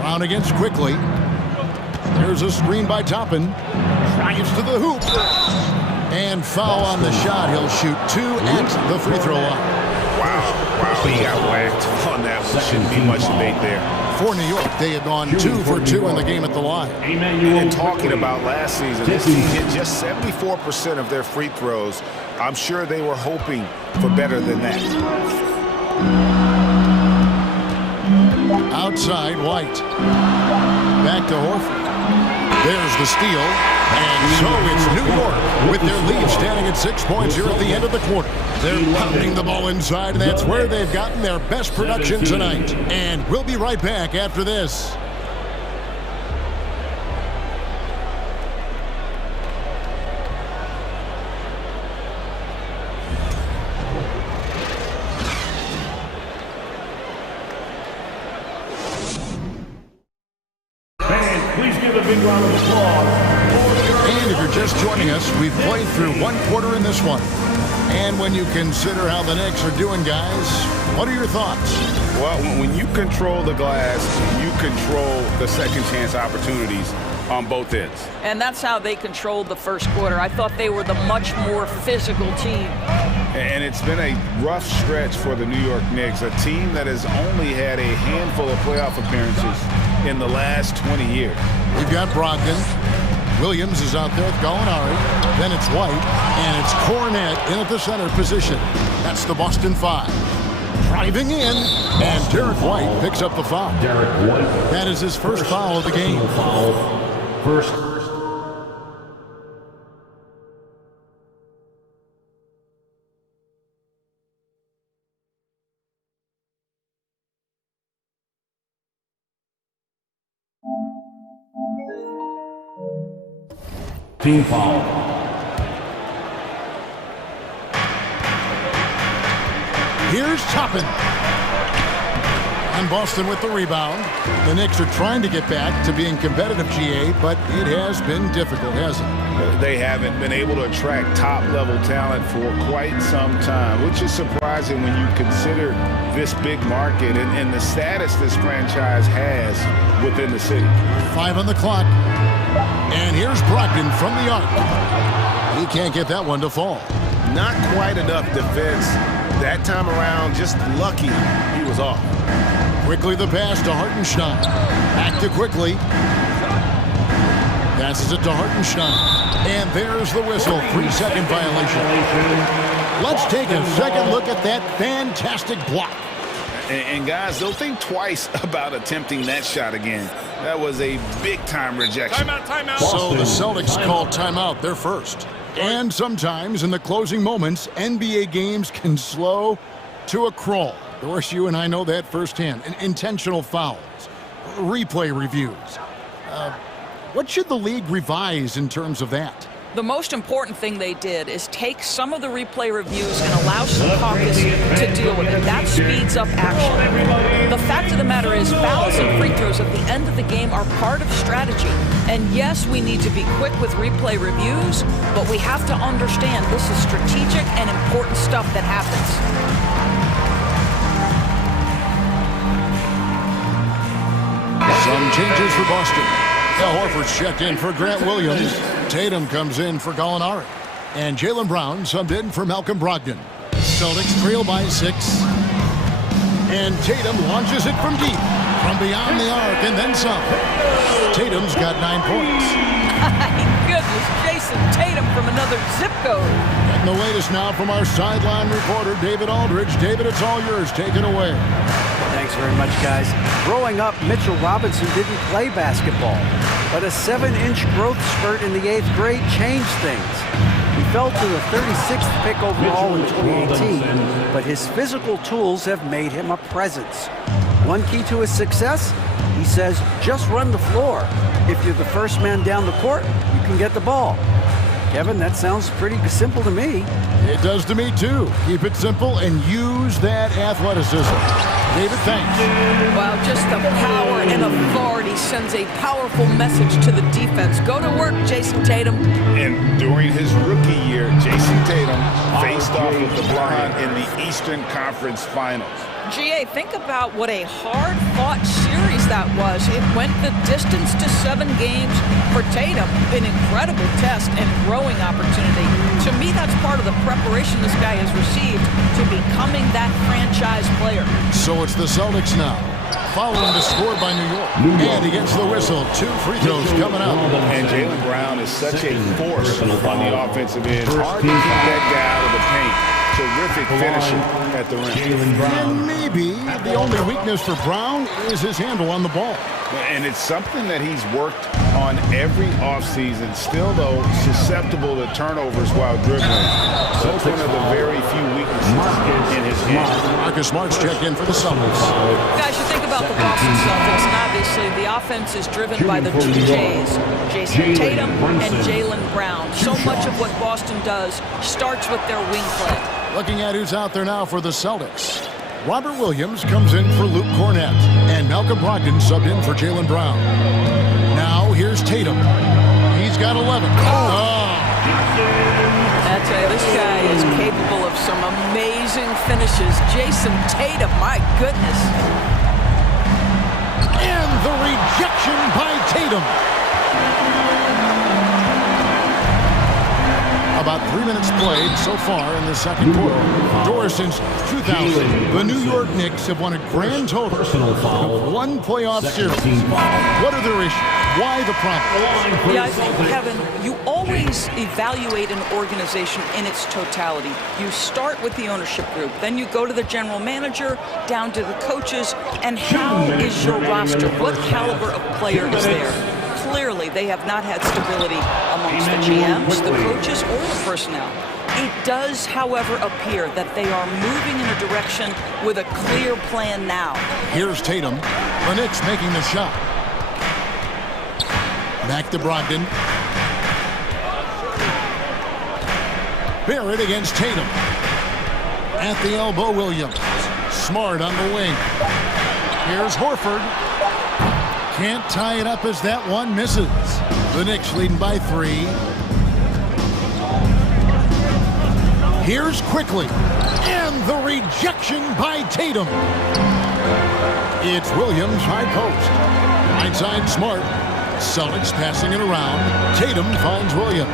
Brown against Quickly. There's a screen by Toppin. Drives to the hoop. And foul on the shot. He'll shoot 2 at the free throw line. Wow, he got whacked on that one. Shouldn't be much debate there. For New York, they had gone 2 for 2 in the game at the line. And talking about last season, this team hit just 74% of their free throws. I'm sure they were hoping for better than that. Outside, White. Back to Horford. There's the steal. And so it's New York with their lead standing at 6 points here at the end of the quarter. They're pounding the ball inside, and that's where they've gotten their best production tonight. And we'll be right back after this. Please give a big round of applause. And if you're just joining us, we've played through one quarter in this one. And when you consider how the Knicks are doing, guys, what are your thoughts? Well, when you control the glass, you control the second chance opportunities on both ends. And that's how they controlled the first quarter. I thought they were the much more physical team. And it's been a rough stretch for the New York Knicks, a team that has only had a handful of playoff appearances in the last 20 years. We've got Brogdon. Williams is out there with Gallinari. Then it's White. And it's Cornett in at the center position. That's the Boston 5. Driving in. And Derek White picks up the foul. Derek White. That is his first foul of the game. First. Team foul. Here's Toppin. And Boston with the rebound. The Knicks are trying to get back to being competitive, GA, but it has been difficult, hasn't it? They haven't been able to attract top-level talent for quite some time, which is surprising when you consider this big market and the status this franchise has within the city. 5 on the clock. And here's Brogdon from the arc. He can't get that one to fall. Not quite enough defense that time around. Just lucky he was off. Quickly the pass to Hartenstein. Back to Quickly. Passes it to Hartenstein. And there's the whistle. 3-second violation. Let's take a second look at that fantastic block. And guys, don't think twice about attempting that shot again. That was a big-time rejection. Timeout. So the Celtics called timeout. They're first. And sometimes in the closing moments, NBA games can slow to a crawl. Of course, you and I know that firsthand. Intentional fouls, replay reviews. What should the league revise in terms of that? The most important thing they did is take some of the replay reviews and allow some caucus to deal with it. That speeds up action. The fact of the matter is fouls and free throws at the end of the game are part of strategy. And yes, we need to be quick with replay reviews, but we have to understand this is strategic and important stuff that happens. Some changes for Boston. Al Horford's checked in for Grant Williams. Tatum comes in for Gallinari. And Jaylen Brown subbed in for Malcolm Brogdon. Celtics trail by 6. And Tatum launches it from deep. From beyond the arc and then some. Tatum's got 9 points. Good is Jason Tatum from another zip code. And the latest now from our sideline reporter, David Aldridge. David, it's all yours. Take it away. Thanks very much, guys. Growing up, Mitchell Robinson didn't play basketball, but a 7-inch growth spurt in the 8th grade changed things. He fell to the 36th pick overall in 2018, but his physical tools have made him a presence. One key to his success? He says, just run the floor. If you're the first man down the court, you can get the ball. Kevin, that sounds pretty simple to me. It does to me, too. Keep it simple and use that athleticism. David, thanks. Wow, just the power and authority sends a powerful message to the defense. Go to work, Jason Tatum. And during his rookie year, Jason Tatum faced off with LeBron in the Eastern Conference Finals. GA, think about what a hard-fought series that was. It went the distance to 7 games for Tatum. An incredible test and growing opportunity. To me, that's part of the preparation this guy has received to becoming that franchise player. So it's the Celtics now, following the score by New York. And he gets the whistle. 2 free throws coming up. And Jaylen Brown is such a force on the offensive end. Hard to keep that guy out of the paint. Terrific finisher at the rim. And maybe the only weakness for Brown is his handle on the ball. And it's something that he's worked on every offseason. Still, though, susceptible to turnovers while dribbling. So it's one of the very few weaknesses in his game. Marcus Smart's checked in for the Celtics. Guys, you think about the Boston Celtics, and obviously the offense is driven by the 2 J's, Jason Tatum and Jaylen Brown. So much of what Boston does starts with their wing play. Looking at who's out there now for the Celtics. Robert Williams comes in for Luke Cornett, and Malcolm Brogdon subbed in for Jaylen Brown. Now here's Tatum. He's got 11. I tell you, this guy is capable of some amazing finishes. Jason Tatum, my goodness. And the rejection by Tatum. About 3 minutes played so far in the second quarter. Doors since 2000, the New York Knicks have won a grand total of 1 playoff series. What are their issues? Why the problem? Yeah, I think, Kevin, you always evaluate an organization in its totality. You start with the ownership group, then you go to the general manager, down to the coaches, and how is your roster? What caliber of player is there? Clearly, they have not had stability amongst the GMs, the coaches, or the personnel. It does, however, appear that they are moving in a direction with a clear plan now. Here's Tatum. The Knicks making the shot. Back to Brogdon. Barrett against Tatum. At the elbow, Williams. Smart on the wing. Here's Horford. Can't tie it up as that one misses. The Knicks leading by 3. Here's quickly. And the rejection by Tatum. It's Williams high post. Right side Smart. Celtics passing it around. Tatum finds Williams.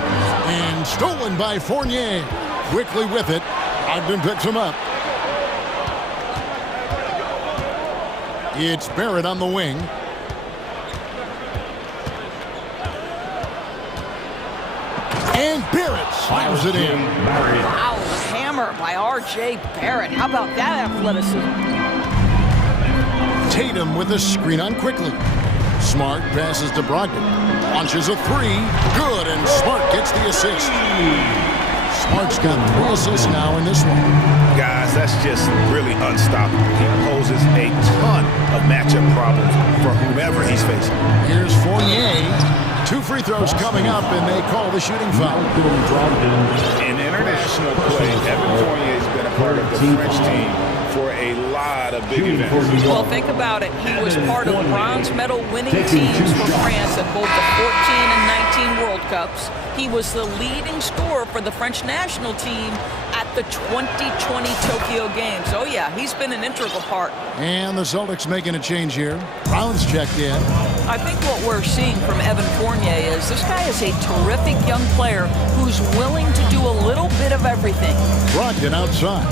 And stolen by Fournier. Quickly with it. Ogden picks him up. It's Barrett on the wing. And Barrett slams it in. Wow, hammer by R.J. Barrett. How about that athleticism? Tatum with a screen on quickly. Smart passes to Brogdon. Launches a 3. Good, and Smart gets the assist. Smart's got 3 assists now in this one. Guys, that's just really unstoppable. He poses a ton of matchup problems for whomever he's facing. Here's Fournier. 2 free throws coming up, and they call the shooting foul. In international play, Evan Fournier has been a part of the French team for a lot of big events. Well, think about it. He was part of bronze medal winning teams for France at both the 14 and 19 World Cups. He was the leading scorer for the French national team at the 2020 Tokyo Games. Oh, yeah, he's been an integral part. And the Celtics making a change here. Brown's checked in. I think what we're seeing from Evan Fournier is this guy is a terrific young player who's willing to do a little bit of everything. Brogdon outside.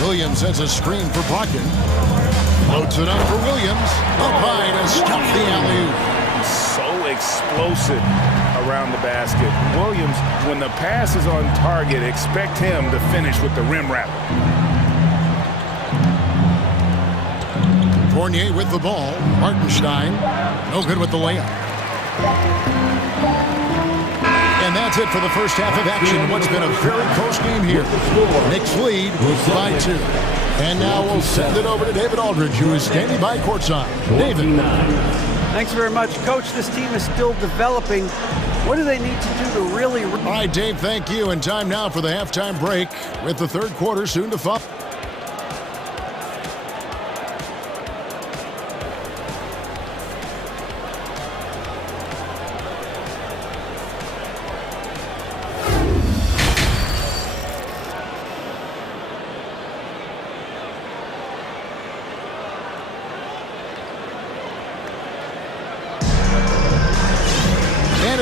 Williams has a screen for Brogdon. Floats it up for Williams. Up high to stop the alley-oop. So explosive around the basket. Williams, when the pass is on target, expect him to finish with the rim wrap. Fournier with the ball. Hartenstein, no good with the layup. And that's it for the first half of action. What's been a very close game here. Knicks lead by 2. And now we'll send it over to David Aldridge, who is standing by courtside. David. Thanks very much, Coach. This team is still developing. What do they need to do to really... All right, Dave, thank you. And time now for the halftime break with the third quarter soon to follow.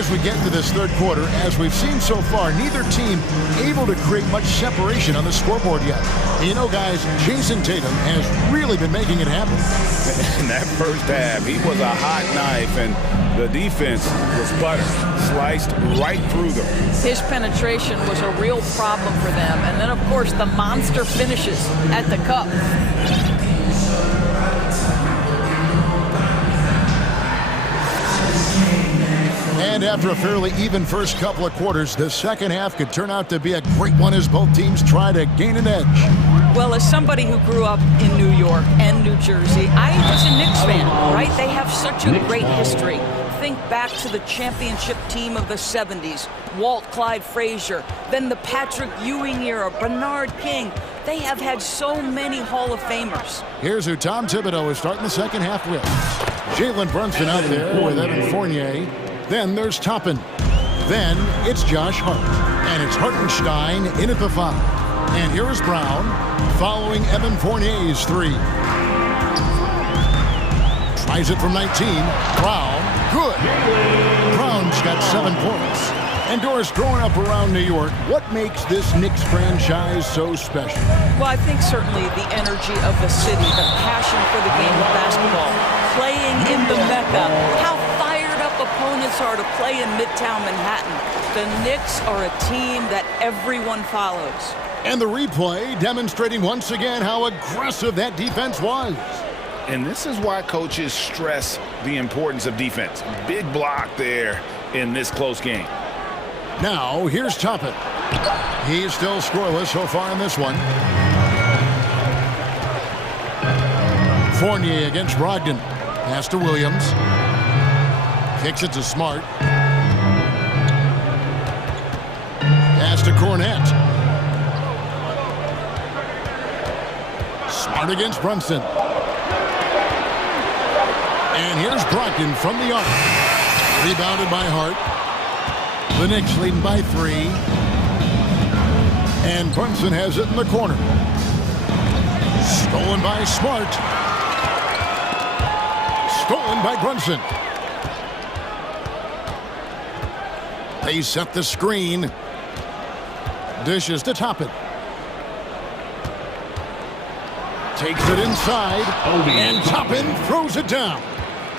As we get into this third quarter, as we've seen so far, neither team able to create much separation on the scoreboard yet. You know, guys, Jason Tatum has really been making it happen. In that first half, he was a hot knife, and the defense was butter, sliced right through them. His penetration was a real problem for them. And then, of course, the monster finishes at the cup. And after a fairly even first couple of quarters, the second half could turn out to be a great one as both teams try to gain an edge. Well, as somebody who grew up in New York and New Jersey, I was a Knicks fan, right? They have such a great history. Think back to the championship team of the 70s, Walt Clyde Frazier, then the Patrick Ewing era, Bernard King. They have had so many Hall of Famers. Here's who Tom Thibodeau is starting the second half with. Jalen Brunson out there with Evan Fournier. Then there's Toppin. Then it's Josh Hart. And it's Hartenstein in at the 5. And here is Brown following Evan Fournier's 3. Tries it from 19. Brown, good. Brown's got 7 points. And Doris, growing up around New York, what makes this Knicks franchise so special? Well, I think certainly the energy of the city, the passion for the game of basketball, playing in the Mecca, how fired up opponents are to play in Midtown Manhattan. The Knicks are a team that everyone follows. And the replay demonstrating once again how aggressive that defense was. And this is why coaches stress the importance of defense. Big block there in this close game. Now, here's Toppin. He's still scoreless so far in this one. Fournier against Brogdon. Pass to Williams. Kicks it to Smart. Pass to Cornette. Smart against Brunson. And here's Brogdon from the arc. Rebounded by Hart. The Knicks leading by 3. And Brunson has it in the corner. Stolen by Smart. Stolen by Brunson. They set the screen. Dishes to Toppin. Takes it inside. And Toppin throws it down.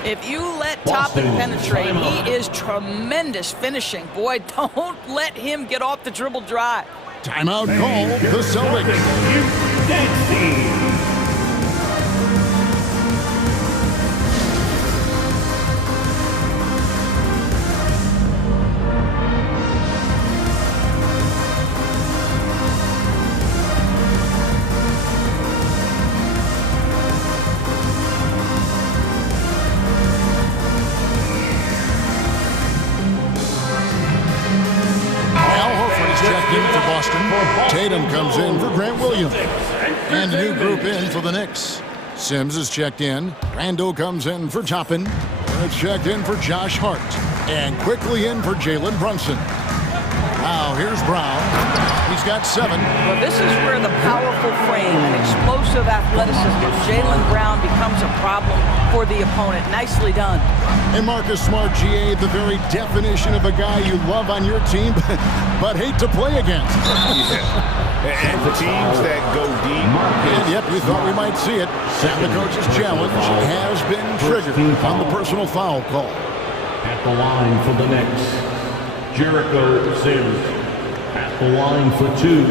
If you let Toppin penetrate, he is tremendous finishing. Boy, don't let him get off the dribble dry. Timeout call, the Celtics. Tatum comes in for Grant Williams. And a new group in for the Knicks. Sims is checked in. Randall comes in for Toppin. And it's checked in for Josh Hart. And quickly in for Jalen Brunson. Now here's Brown. He's got 7. Well, this is where the powerful frame and explosive athleticism of Jaylen Brown becomes a problem for the opponent. Nicely done. And Marcus Smart, GA, the very definition of a guy you love on your team, but hate to play against. Yeah. And for teams that go deep. And yep, we thought we might see it. And the coach's challenge has been triggered on the personal foul call. At the line for the Knicks, Jericho Sims. At the line for 2.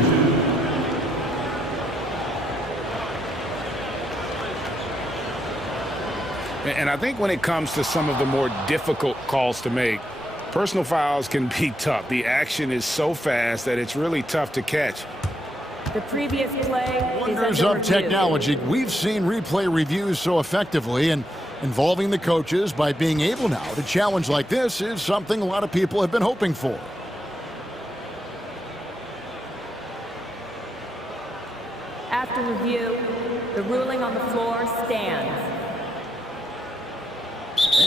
And I think when it comes to some of the more difficult calls to make, personal fouls can be tough. The action is so fast that it's really tough to catch. The previous play Wonders of technology. We've seen replay reviews so effectively, and involving the coaches by being able now to challenge like this is something a lot of people have been hoping for. After review, the ruling on the floor stands.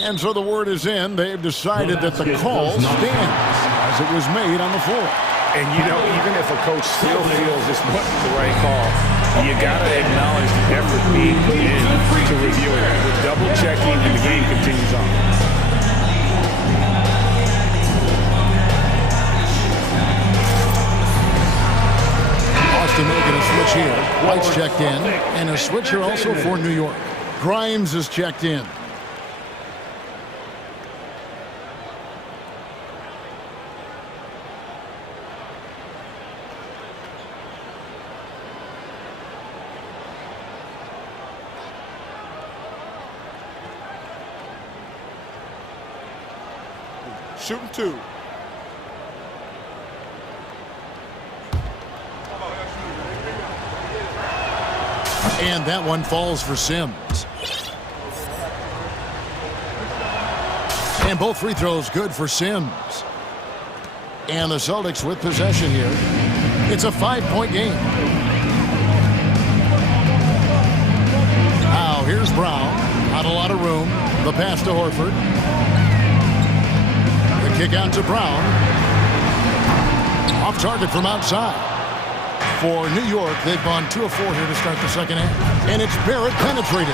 And so the word is in. They've decided that the call stands as it was made on the floor. And, you know, even if a coach still feels this wasn't the right call, you got to acknowledge the effort being put in to review it. We're double-checking, and the game continues on. Austin making a switch here. White's checked in. And a switch here also for New York. Grimes is checked in. Shooting 2. And that one falls for Sims. And both free throws good for Sims. And the Celtics with possession here. It's a 5-point game. Now here's Brown. Not a lot of room. The pass to Horford. Kick out to Brown. Off target from outside. For New York, they've gone 2 of 4 here to start the second half. And it's Barrett penetrated.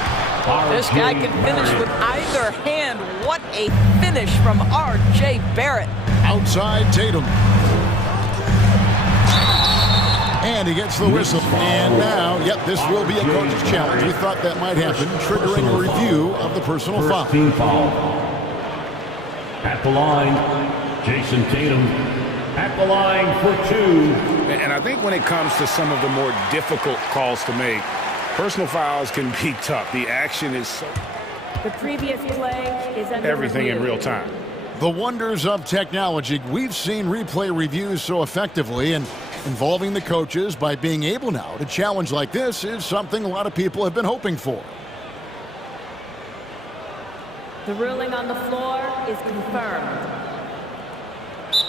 This guy can finish with either hand. What a finish from R.J. Barrett. Outside Tatum. And he gets the whistle. And now, yep, this will be a coach's challenge. We thought that might happen, triggering a review of the personal foul. Team foul. At the line, Jason Tatum. At the line for 2. And I think when it comes to some of the more difficult calls to make, personal fouls can be tough. The action is so... The previous play is under everything review. in real time. The wonders of technology. We've seen replay reviews so effectively, and involving the coaches by being able now to challenge like this is something a lot of people have been hoping for. The ruling on the floor is confirmed.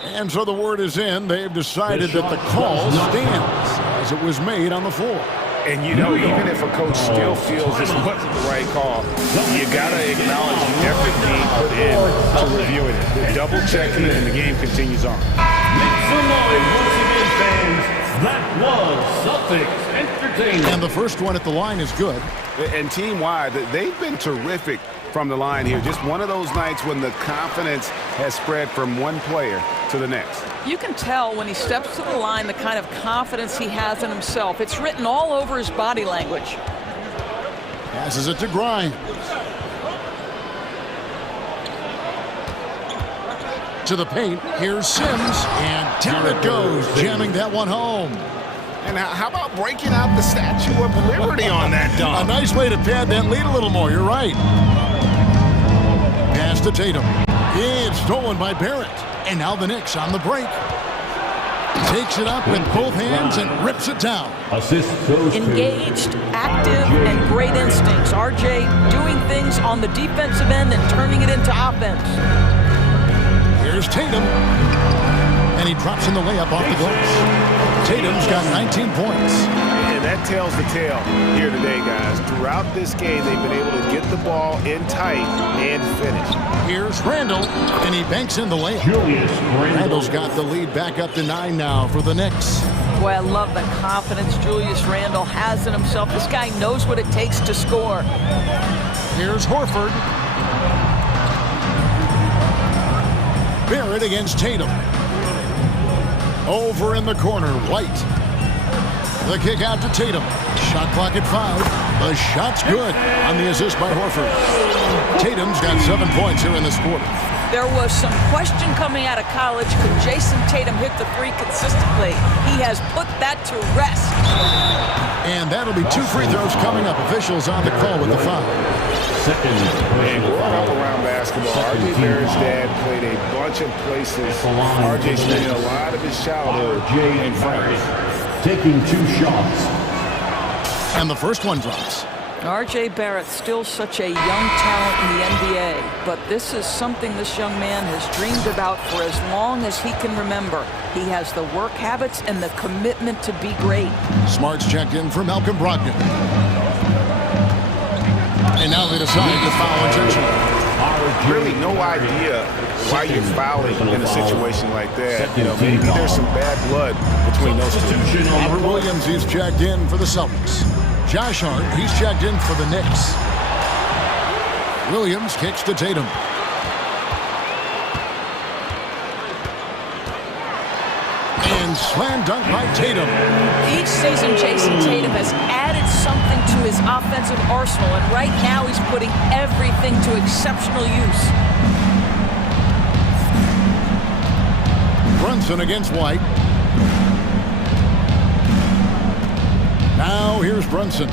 And so the word is in. They've decided that the call stands as it was made on the floor. And, you know, even if a coach still feels this wasn't the right call, you got to acknowledge the effort being put in to reviewing it. They're double-checking, and the game continues on. Make some noise once again, fans. That was Celtics entertainment. And the first one at the line is good. And team-wide, they've been terrific from the line here. Just one of those nights when the confidence has spread from one player to the next. You can tell when he steps to the line the kind of confidence he has in himself. It's written all over his body language. Passes it to Grimes. To the paint. Here's Sims. And down it goes, jamming that one home. And how about breaking out the Statue of Liberty on that dunk? A nice way to pad that lead a little more. You're right. Pass to Tatum. It's stolen by Barrett. And now the Knicks on the break. Takes it up with both hands and rips it down. Assist goes Engaged, active, and great instincts. RJ doing things on the defensive end and turning it into offense. Here's Tatum. And he drops in the layup off the glass. Tatum's got 19 points. And that tells the tale here today, guys. Throughout this game, they've been able to get the ball in tight and finish. Here's Randall, and he banks in the layup. Randall's got the lead back up to 9 now for the Knicks. Boy, I love the confidence Julius Randle has in himself. This guy knows what it takes to score. Here's Horford. Barrett against Tatum. Over in the corner, White. The kick out to Tatum. Shot clock at 5. The shot's good on the assist by Horford. Tatum's got 7 points here in this quarter. There was some question coming out of college. Could Jason Tatum hit the three consistently? He has put that to rest. And that'll be 2 free throws coming up. Officials on the call with the foul. And growing up around basketball, R.J. Barrett's dad played a bunch of places. R.J. spent a lot of his childhood in France. Taking 2 shots. And the first one drops. R.J. Barrett, still such a young talent in the NBA, but this is something this young man has dreamed about for as long as he can remember. He has the work habits and the commitment to be great. Smart's checked in for Malcolm Brogdon. And now they decide to foul intentionally. Really no idea why you're fouling in a situation like that. You know, maybe there's some bad blood between those two. Robert Williams, he's checked in for the Celtics. Josh Hart, he's checked in for the Knicks. Williams kicks to Tatum. And slam dunk by Tatum. Each season, Jason Tatum has added something to his offensive arsenal, and right now he's putting everything to exceptional use. Brunson against White. Now here's Brunson.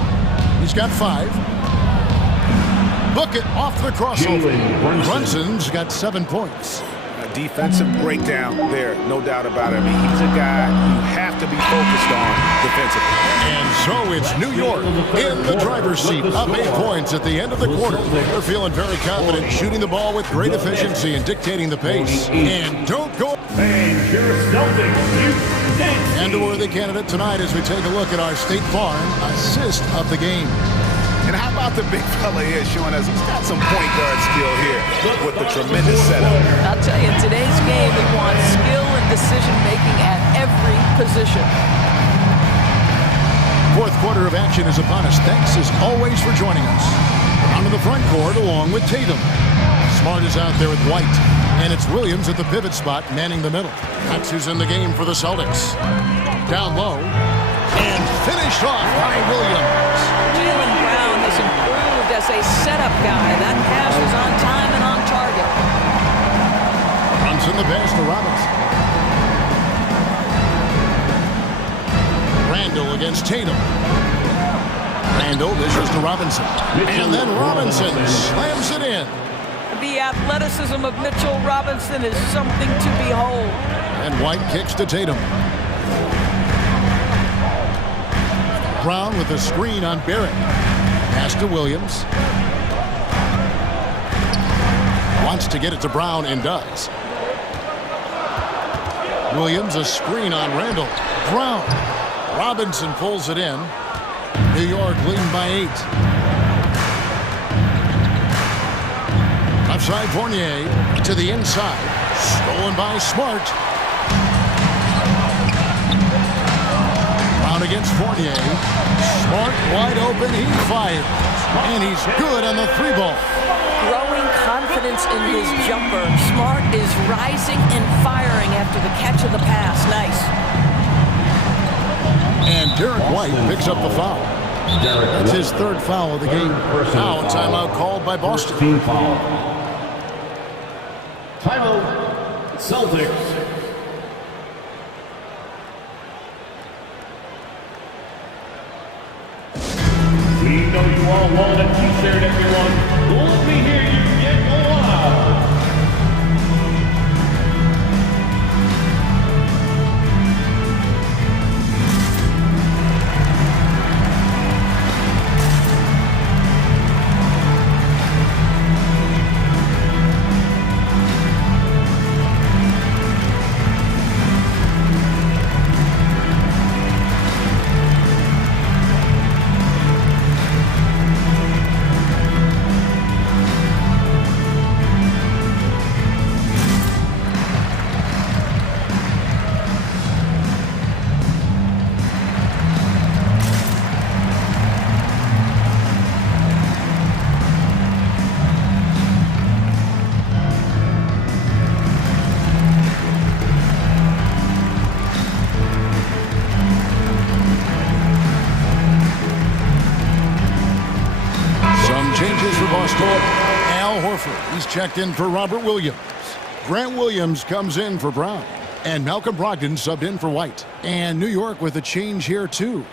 He's got 5. Book it off the crossover. Brunson's got 7 points. A defensive breakdown there, no doubt about it. I mean, he's a guy you have to be focused on defensively. And so it's New York in the driver's seat, up 8 points at the end of the quarter. They're feeling very confident, shooting the ball with great efficiency and dictating the pace. And don't go. And a worthy candidate tonight as we take a look at our State Farm assist of the game. And how about the big fella here showing us he's got some point guard skill here with the tremendous setup. I'll tell you, in today's game, we want skill and decision-making at every position. Fourth quarter of action is upon us. Thanks as always for joining us. Onto the front court along with Tatum. Smart is out there with White. And it's Williams at the pivot spot, manning the middle. That's who's in the game for the Celtics. Down low. And finished off by Williams. Jaylen Brown has improved as a setup guy. That pass was on time and on target. Brunson the pass to Robinson. Randall against Tatum. Randall dishes to Robinson. And then Robinson slams it in. The athleticism of Mitchell Robinson is something to behold. And White kicks to Tatum. Brown with a screen on Barrett. Pass to Williams. Wants to get it to Brown and does. Williams a screen on Randall. Brown. Robinson pulls it in. New York leading by 8. Left side Fournier to the inside. Stolen by Smart. Brown against Fournier. Smart wide open. He fires. And he's good on the 3-ball. Growing confidence in his jumper. Smart is rising and firing after the catch of the pass. Nice. And Derek White picks up the foul. That's his 3rd foul of the game. Now a timeout called by Boston. Team foul. Timeout, Celtics. We know you all want a t-shirt, everyone. Let me hear you get loud. He's checked in for Robert Williams. Grant Williams comes in for Brown. And Malcolm Brogdon subbed in for White. And New York with a change here, too.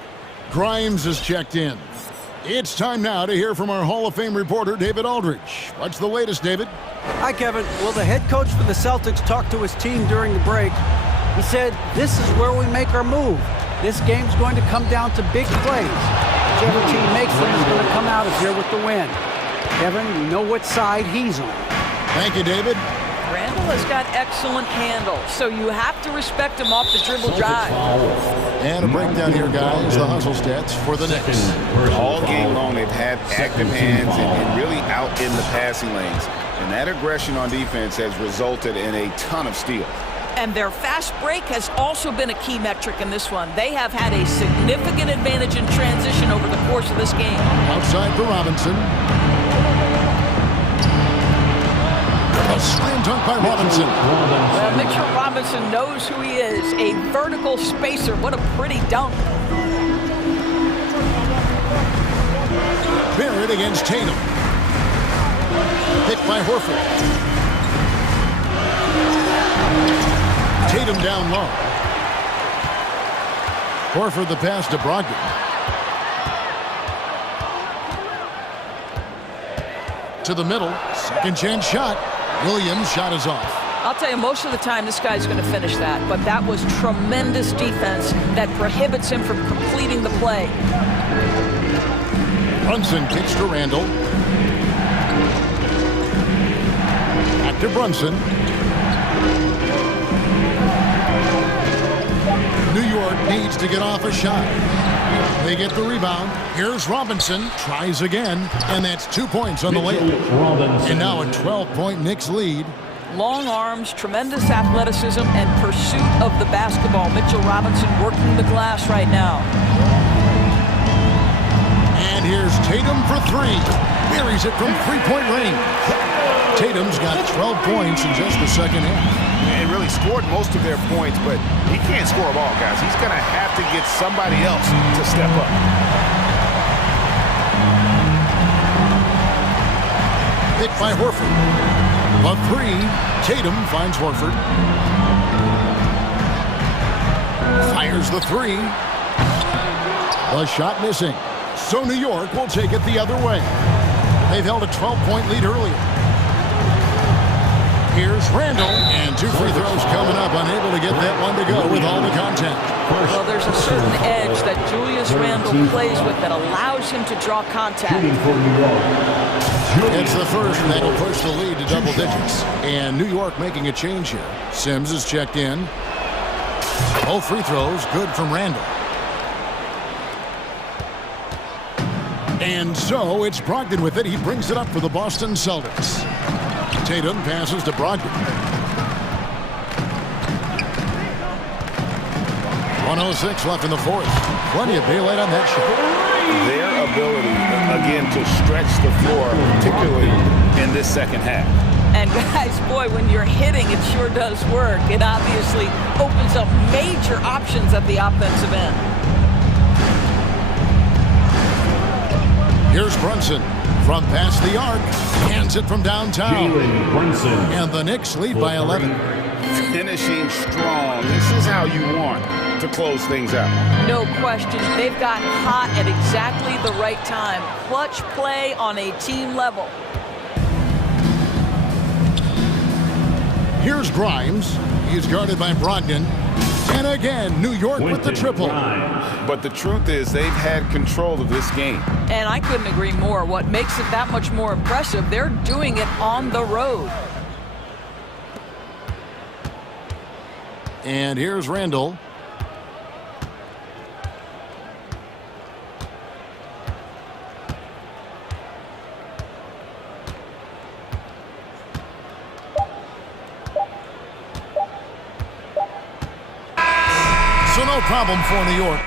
Grimes is checked in. It's time now to hear from our Hall of Fame reporter, David Aldridge. What's the latest, David? Hi, Kevin. Well, the head coach for the Celtics talked to his team during the break. He said, this is where we make our move. This game's going to come down to big plays. Whichever team makes them is going to come out of here with the win. Kevin, you know what side he's on. Thank you, David. Randall has got excellent handle, so you have to respect him off the dribble drive. And a breakdown here, guys. The hustle stats for the Knicks. All game long, they've had active hands and really out in the passing lanes. And that aggression on defense has resulted in a ton of steals. And their fast break has also been a key metric in this one. They have had a significant advantage in transition over the course of this game. Outside for Robinson. A slam dunk by Robinson. Well, Mitchell Robinson knows who he is. A vertical spacer. What a pretty dunk. Barrett against Tatum. Hit by Horford. Tatum down low. Horford the pass to Brogdon. To the middle. Second chance shot. Williams' shot is off. I'll tell you, most of the time this guy's going to finish that, but that was tremendous defense that prohibits him from completing the play. Brunson kicks to Randall. Back to Brunson. New York needs to get off a shot. They get the rebound. Here's Robinson. Tries again. And that's 2 points on the layup. And now a 12-point Knicks lead. Long arms, tremendous athleticism, and pursuit of the basketball. Mitchell Robinson working the glass right now. And here's Tatum for three. Buries it from three-point range. Tatum's got 12 points in just the second half. And really scored most of their points, but he can't score them all, guys. He's going to have to get somebody else to step up. Hit by Horford. A three. Tatum finds Horford. Fires the three. The shot missing. So New York will take it the other way. They've held a 12-point lead earlier. Here's Randall, and 2 free throws coming up, unable to get that one to go with all the contact. Well, there's a certain edge that Julius Randle plays with that allows him to draw contact. It's the first, and that'll push the lead to double digits. And New York making a change here. Sims is checked in. Both free throws good from Randall. And so it's Brogdon with it. He brings it up for the Boston Celtics. Tatum passes to Brogdon. 1:06 left in the fourth. Plenty of daylight on that shot. Their ability, again, to stretch the floor, particularly in this second half. And guys, boy, when you're hitting, it sure does work. It obviously opens up major options at the offensive end. Here's Brunson from past the arc. Hands it from downtown. And the Knicks lead by 11. Finishing strong. This is how you want to close things out. No question. They've gotten hot at exactly the right time. Clutch play on a team level. Here's Grimes. He's guarded by Brogdon. And again, New York with the triple. But the truth is, they've had control of this game. And I couldn't agree more. What makes it that much more impressive, they're doing it on the road. And here's Randall. So no problem for New York.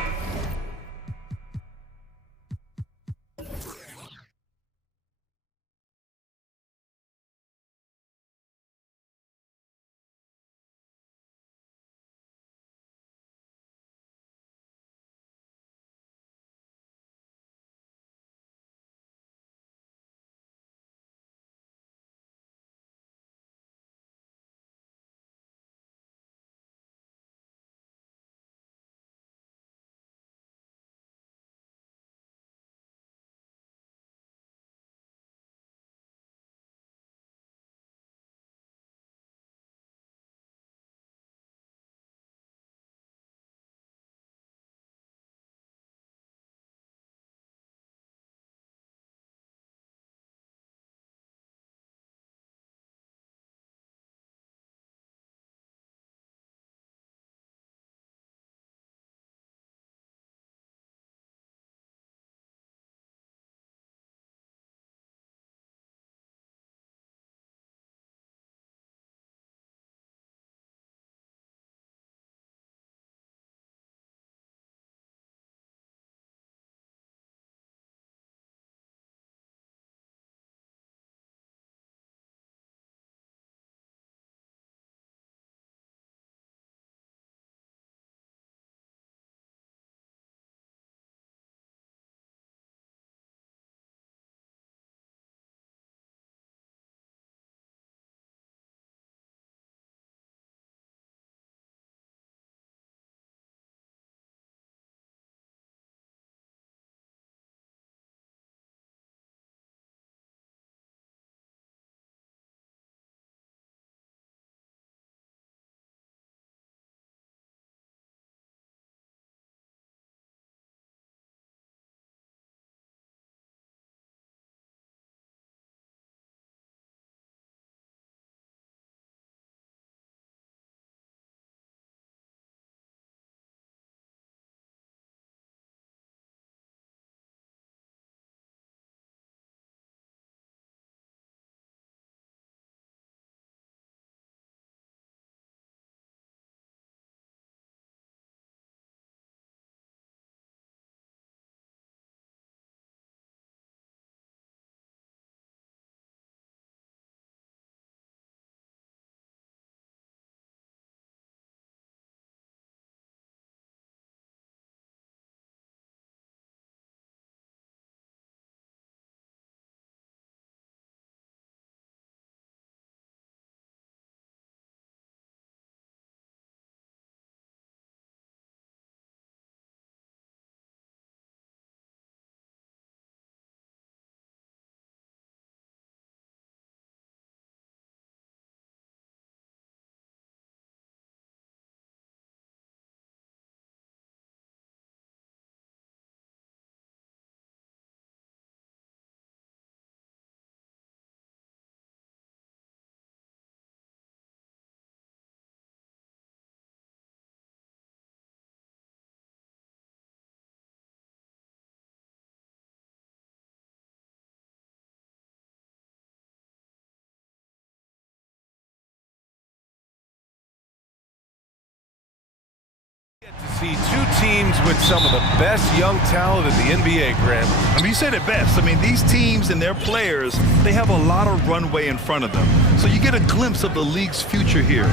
see two teams with some of the best young talent in the NBA, Graham. I mean, you said it best. I mean, these teams and their players, they have a lot of runway in front of them. So you get a glimpse of the league's future here.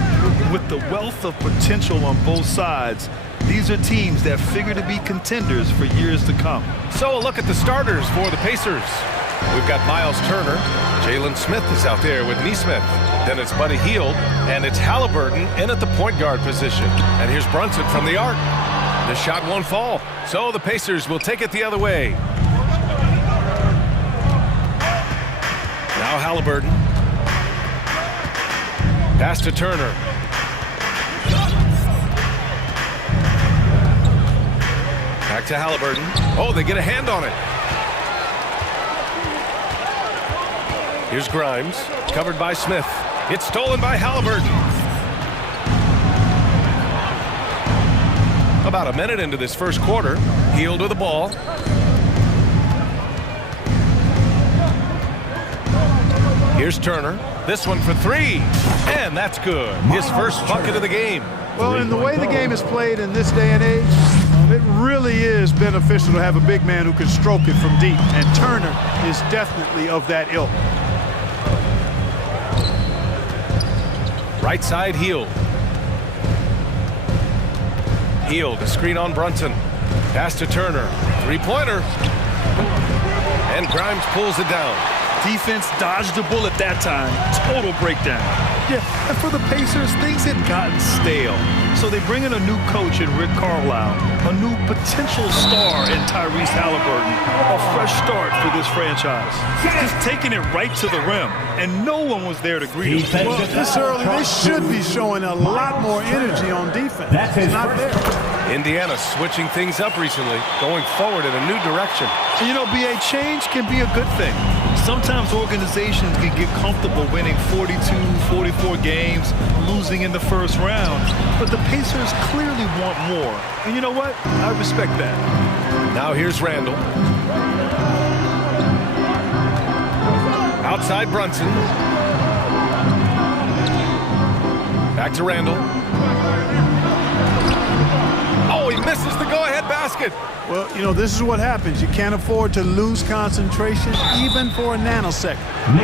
With the wealth of potential on both sides, these are teams that figure to be contenders for years to come. So a look at the starters for the Pacers. We've got Miles Turner. Jalen Smith is out there with Neesmith. Then it's Buddy Hield, and it's Halliburton in at the point guard position. And here's Brunson from the arc. The shot won't fall. So the Pacers will take it the other way. Now Halliburton. Pass to Turner. Back to Halliburton. Oh, they get a hand on it. Here's Grimes, covered by Smith. It's stolen by Halliburton. About a minute into this first quarter, Hield with the ball. Here's Turner. This one for three. And that's good. His first bucket of the game. Well, in the way the game is played in this day and age, it really is beneficial to have a big man who can stroke it from deep. And Turner is definitely of that ilk. Right side, Hield. Hield, a screen on Brunson. Pass to Turner. Three-pointer. And Grimes pulls it down. Defense dodged the bullet that time. Total breakdown. Yeah, and for the Pacers, things had gotten stale. So they bring in a new coach in Rick Carlisle, a new potential star in Tyrese Halliburton, a fresh start for this franchise. Just taking it right to the rim, and no one was there to greet him. Well, this early, they should be showing a lot more energy on defense. It's not there. Indiana switching things up recently, going forward in a new direction. And you know, BA, change can be a good thing. Sometimes organizations can get comfortable winning 42, 44 games, losing in the first round. But the Pacers clearly want more. And you know what? I respect that. Now here's Randall. Outside Brunson. Back to Randall. Oh, he misses the go-ahead basket. Well, you know, this is what happens. You can't afford to lose concentration, even for a nanosecond.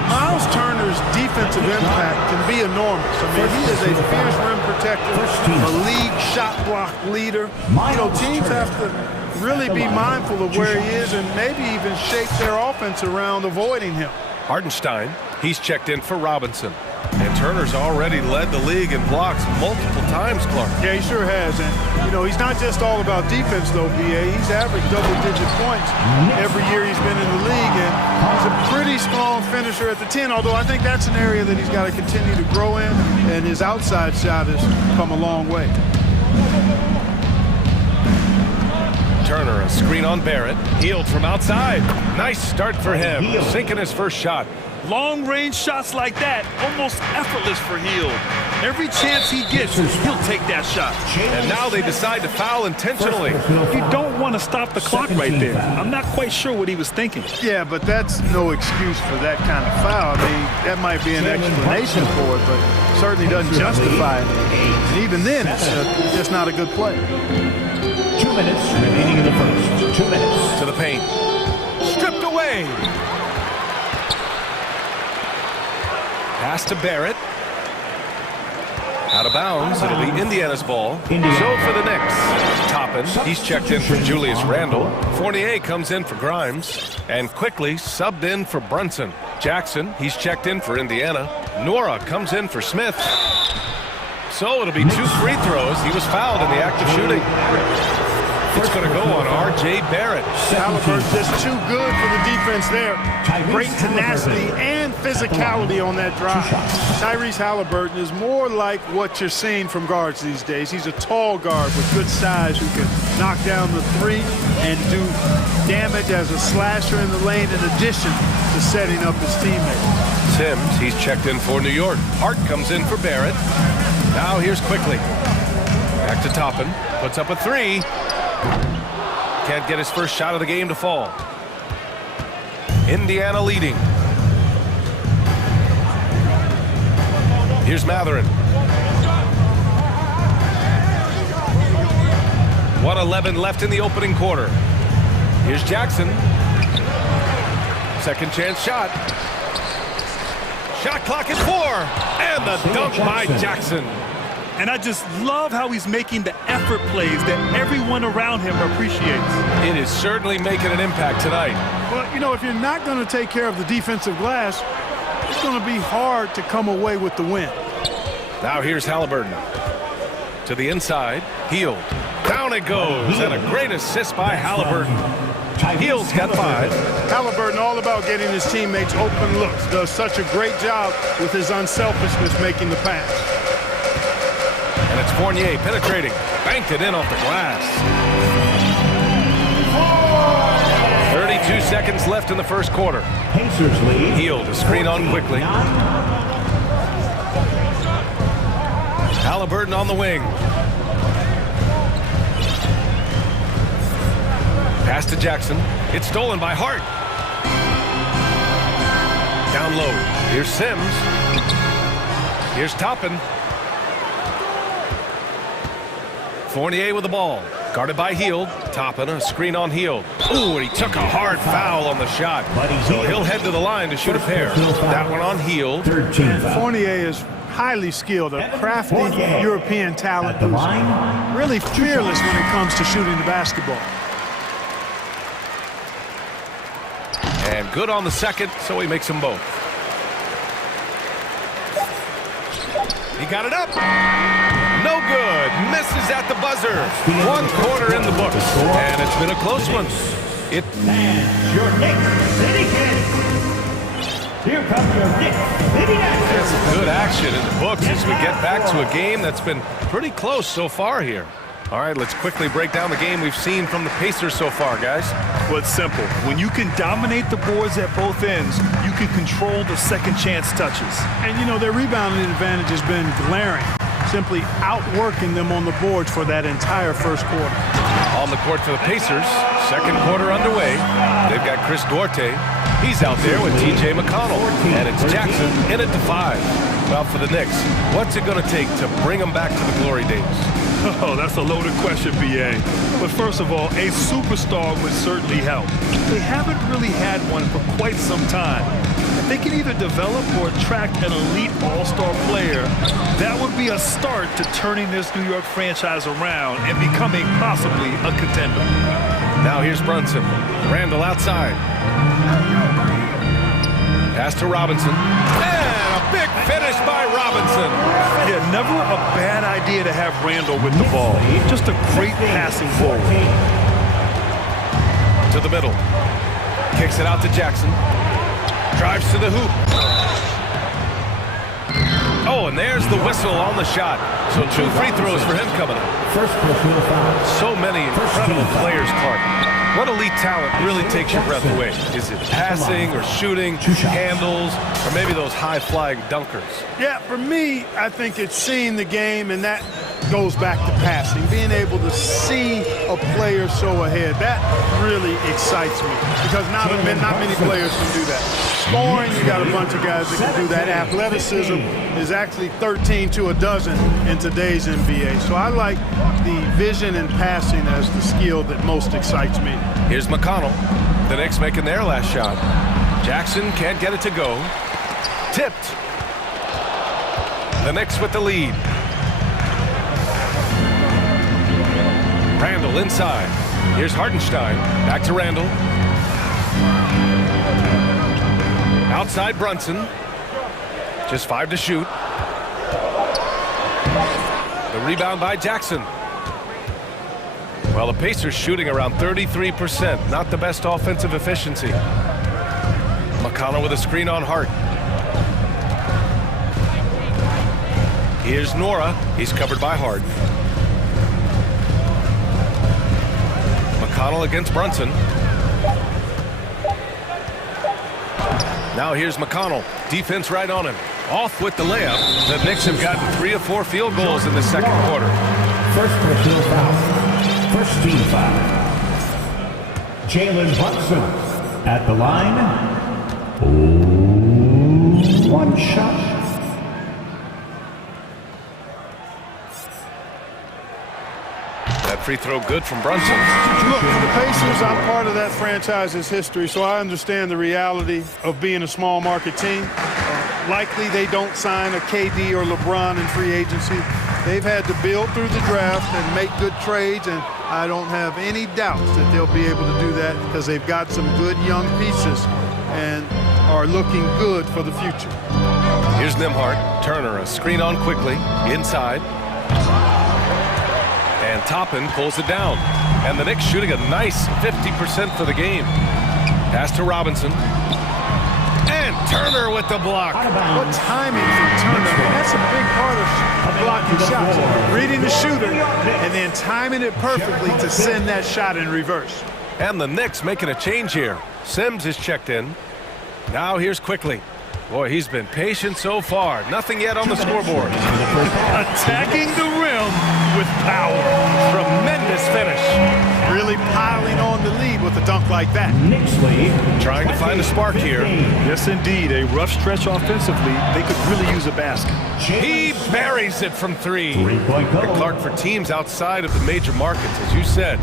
Miles Turner's defensive impact can be enormous. I mean, he is a fierce rim protector, a league shot block leader. You know, teams have to really be mindful of where he is and maybe even shape their offense around avoiding him. Hartenstein, he's checked in for Robinson. And Turner's already led the league in blocks multiple times, Clark. Yeah, he sure has. And, you know, he's not just all about defense, though, BA. He's averaged double-digit points every year he's been in the league. And he's a pretty strong finisher at the 10, although I think that's an area that he's got to continue to grow in. And his outside shot has come a long way. Turner, a screen on Barrett. Hield from outside. Nice start for him. Sinking his first shot. Long-range shots like that, almost effortless for Hield. Every chance he gets, he'll take that shot. And now they decide to foul intentionally. You don't want to stop the clock right there. I'm not quite sure what he was thinking. Yeah, but that's no excuse for that kind of foul. I mean, that might be an explanation for it, but certainly doesn't justify it. And even then, it's just not a good play. 2 minutes remaining in the first. 2 minutes. To the paint. Stripped away. Pass to Barrett. Out of bounds. It'll be Indiana's ball. So for the Knicks, Toppin, he's checked in for Julius Randle. Fournier comes in for Grimes. And quickly subbed in for Brunson. Jackson, he's checked in for Indiana. Nora comes in for Smith. So it'll be 2 free throws. He was fouled in the act of shooting. It's going to go on R.J. Barrett. Halliburton's just too good for the defense there. Great tenacity and physicality on that drive. Tyrese Halliburton is more like what you're seeing from guards these days. He's a tall guard with good size who can knock down the three and do damage as a slasher in the lane in addition to setting up his teammates. Sims, he's checked in for New York. Hart comes in for Barrett. Now here's Quickly. Back to Toppin. Puts up a three. Can't get his first shot of the game to fall. Indiana leading. Here's Matherin. 1:11 left in the opening quarter. Here's Jackson. Second chance shot. Shot clock at 4. And the dunk by Jackson. And I just love how he's making the effort plays that everyone around him appreciates. It is certainly making an impact tonight. Well, you know, if you're not going to take care of the defensive glass, it's going to be hard to come away with the win. Now here's Halliburton. To the inside. Hield. Down it goes. And a great assist by Halliburton. Hield's got 5. Halliburton all about getting his teammates open looks. Does such a great job with his unselfishness making the pass. And it's Fournier penetrating. Banked it in off the glass. 32 seconds left in the first quarter. Pacers lead. Hield a screen on quickly. Halliburton on the wing. Pass to Jackson. It's stolen by Hart. Down low. Here's Sims. Here's Toppin. Fournier with the ball. Guarded by Hield. Toppin, a screen on Hield. Ooh, and he took a hard foul on the shot. So he'll head to the line to shoot a pair. That one on Hield. Fournier is highly skilled, a crafty European talent who's really fearless when it comes to shooting the basketball. And good on the second, so he makes them both. He got it up. No good. Misses at the buzzer. 1 quarter in the books. And it's been a close one. And your Knicks City Kings. Here comes your Knicks City Kings. Good action in the books as we get back to a game that's been pretty close so far here. All right, let's quickly break down the game we've seen from the Pacers so far, guys. Well, it's simple. When you can dominate the boards at both ends, you can control the second chance touches. And, you know, their rebounding advantage has been glaring, simply outworking them on the boards for that entire first quarter. On the court for the Pacers, second quarter underway. They've got Chris Duarte. He's out there with TJ McConnell. And it's Jackson in at the 5. Well, for the Knicks, what's it going to take to bring them back to the glory days? Oh, that's a loaded question, B.A. But first of all, a superstar would certainly help. They haven't really had one for quite some time. If they can either develop or attract an elite all-star player, that would be a start to turning this New York franchise around and becoming possibly a contender. Now here's Brunson. Randall outside. Pass to Robinson. And a big finish by Robinson. Yeah, never a bad idea to have Randall with the ball. Just a great passing forward. To the middle. Kicks it out to Jackson. Drives to the hoop. Oh, and there's the whistle on the shot. So 2 free throws for him coming up. First personal foul. So many incredible players, Clark. What elite talent really takes your breath away? Is it passing or shooting, handles, or maybe those high-flying dunkers? Yeah, for me, I think it's seeing the game, and that goes back to passing. Being able to see a player so ahead, that really excites me because not many players can do that. Scoring, you got a bunch of guys that can do that. Athleticism is actually 13 to a dozen in today's NBA. So I like the vision and passing as the skill that most excites me. Here's McConnell. The Knicks making their last shot. Jackson can't get it to go. Tipped. The Knicks with the lead. Randall inside. Here's Hartenstein. Back to Randall. Outside Brunson. Just 5 to shoot. The rebound by Jackson. Well, the Pacers shooting around 33%. Not the best offensive efficiency. McConnell with a screen on Hart. Here's Nora. He's covered by Hart. McConnell against Brunson. Now here's McConnell. Defense right on him. Off with the layup. The Knicks have gotten 3 of 4 field goals in the second quarter. First personal foul. First team foul. Jalen Brunson at the line. 1 shot. free throw good from Brunson. Look, the Pacers, I'm part of that franchise's history, so I understand the reality of being a small market team. Likely they don't sign a KD or LeBron in free agency. They've had to build through the draft and make good trades, and I don't have any doubts that they'll be able to do that because they've got some good young pieces and are looking good for the future. Here's Nembhard. Turner, a screen on quickly, inside. And Toppin pulls it down. And the Knicks shooting a nice 50% for the game. Pass to Robinson. And Turner with the block. What timing from Turner. That's a big part of blocking shots. Reading the shooter and then timing it perfectly to send that shot in reverse. And the Knicks making a change here. Sims is checked in. Now here's Quickly. Boy, he's been patient so far. Nothing yet on the scoreboard. Attacking the rim with power. Tremendous finish. Really piling on the lead with a dunk like that. Knicks lead. Trying to find a spark here. Yes, indeed. A rough stretch offensively. They could really use a basket. He buries it from three. Three-point goal. And Clark, for teams outside of the major markets, as you said,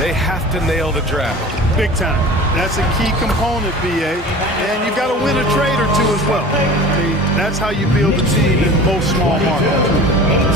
they have to nail the draft. Big time. That's a key component, BA. And you've got to win a trade or two as well. That's how you build a team in most small markets.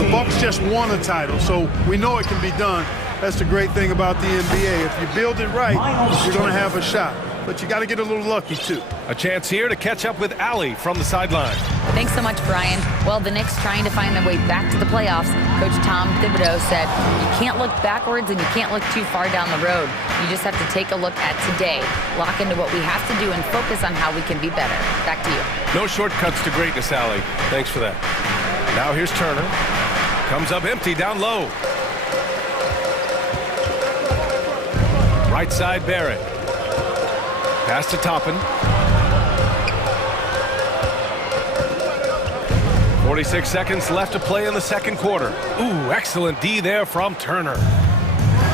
The Bucks just won a title, so we know it can be done. That's the great thing about the NBA. If you build it right, you're going to have a shot. But you got to get a little lucky, too. A chance here to catch up with Allie from the sideline. Thanks so much, Brian. Well, the Knicks trying to find their way back to the playoffs. Coach Tom Thibodeau said, you can't look backwards and you can't look too far down the road. You just have to take a look at today, lock into what we have to do, and focus on how we can be better. Back to you. No shortcuts to greatness, Allie. Thanks for that. Now here's Turner. Comes up empty down low. Right side, Barrett. Pass to Toppin. 46 seconds left to play in the second quarter. Ooh, excellent D there from Turner.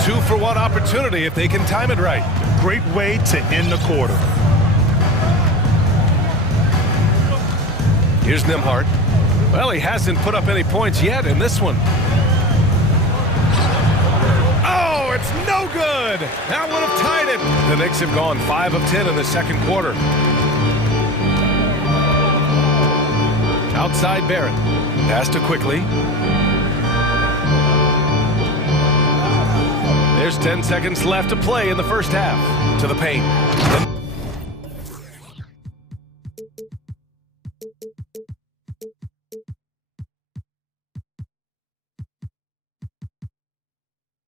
2-for-1 opportunity if they can time it right. Great way to end the quarter. Here's Nembhard. Well, he hasn't put up any points yet in this one. Oh, it's no good. That would have tied it. The Knicks have gone 5 of 10 in the second quarter. Outside Barrett. Pass to Quickly. There's 10 seconds left to play in the first half. To the paint.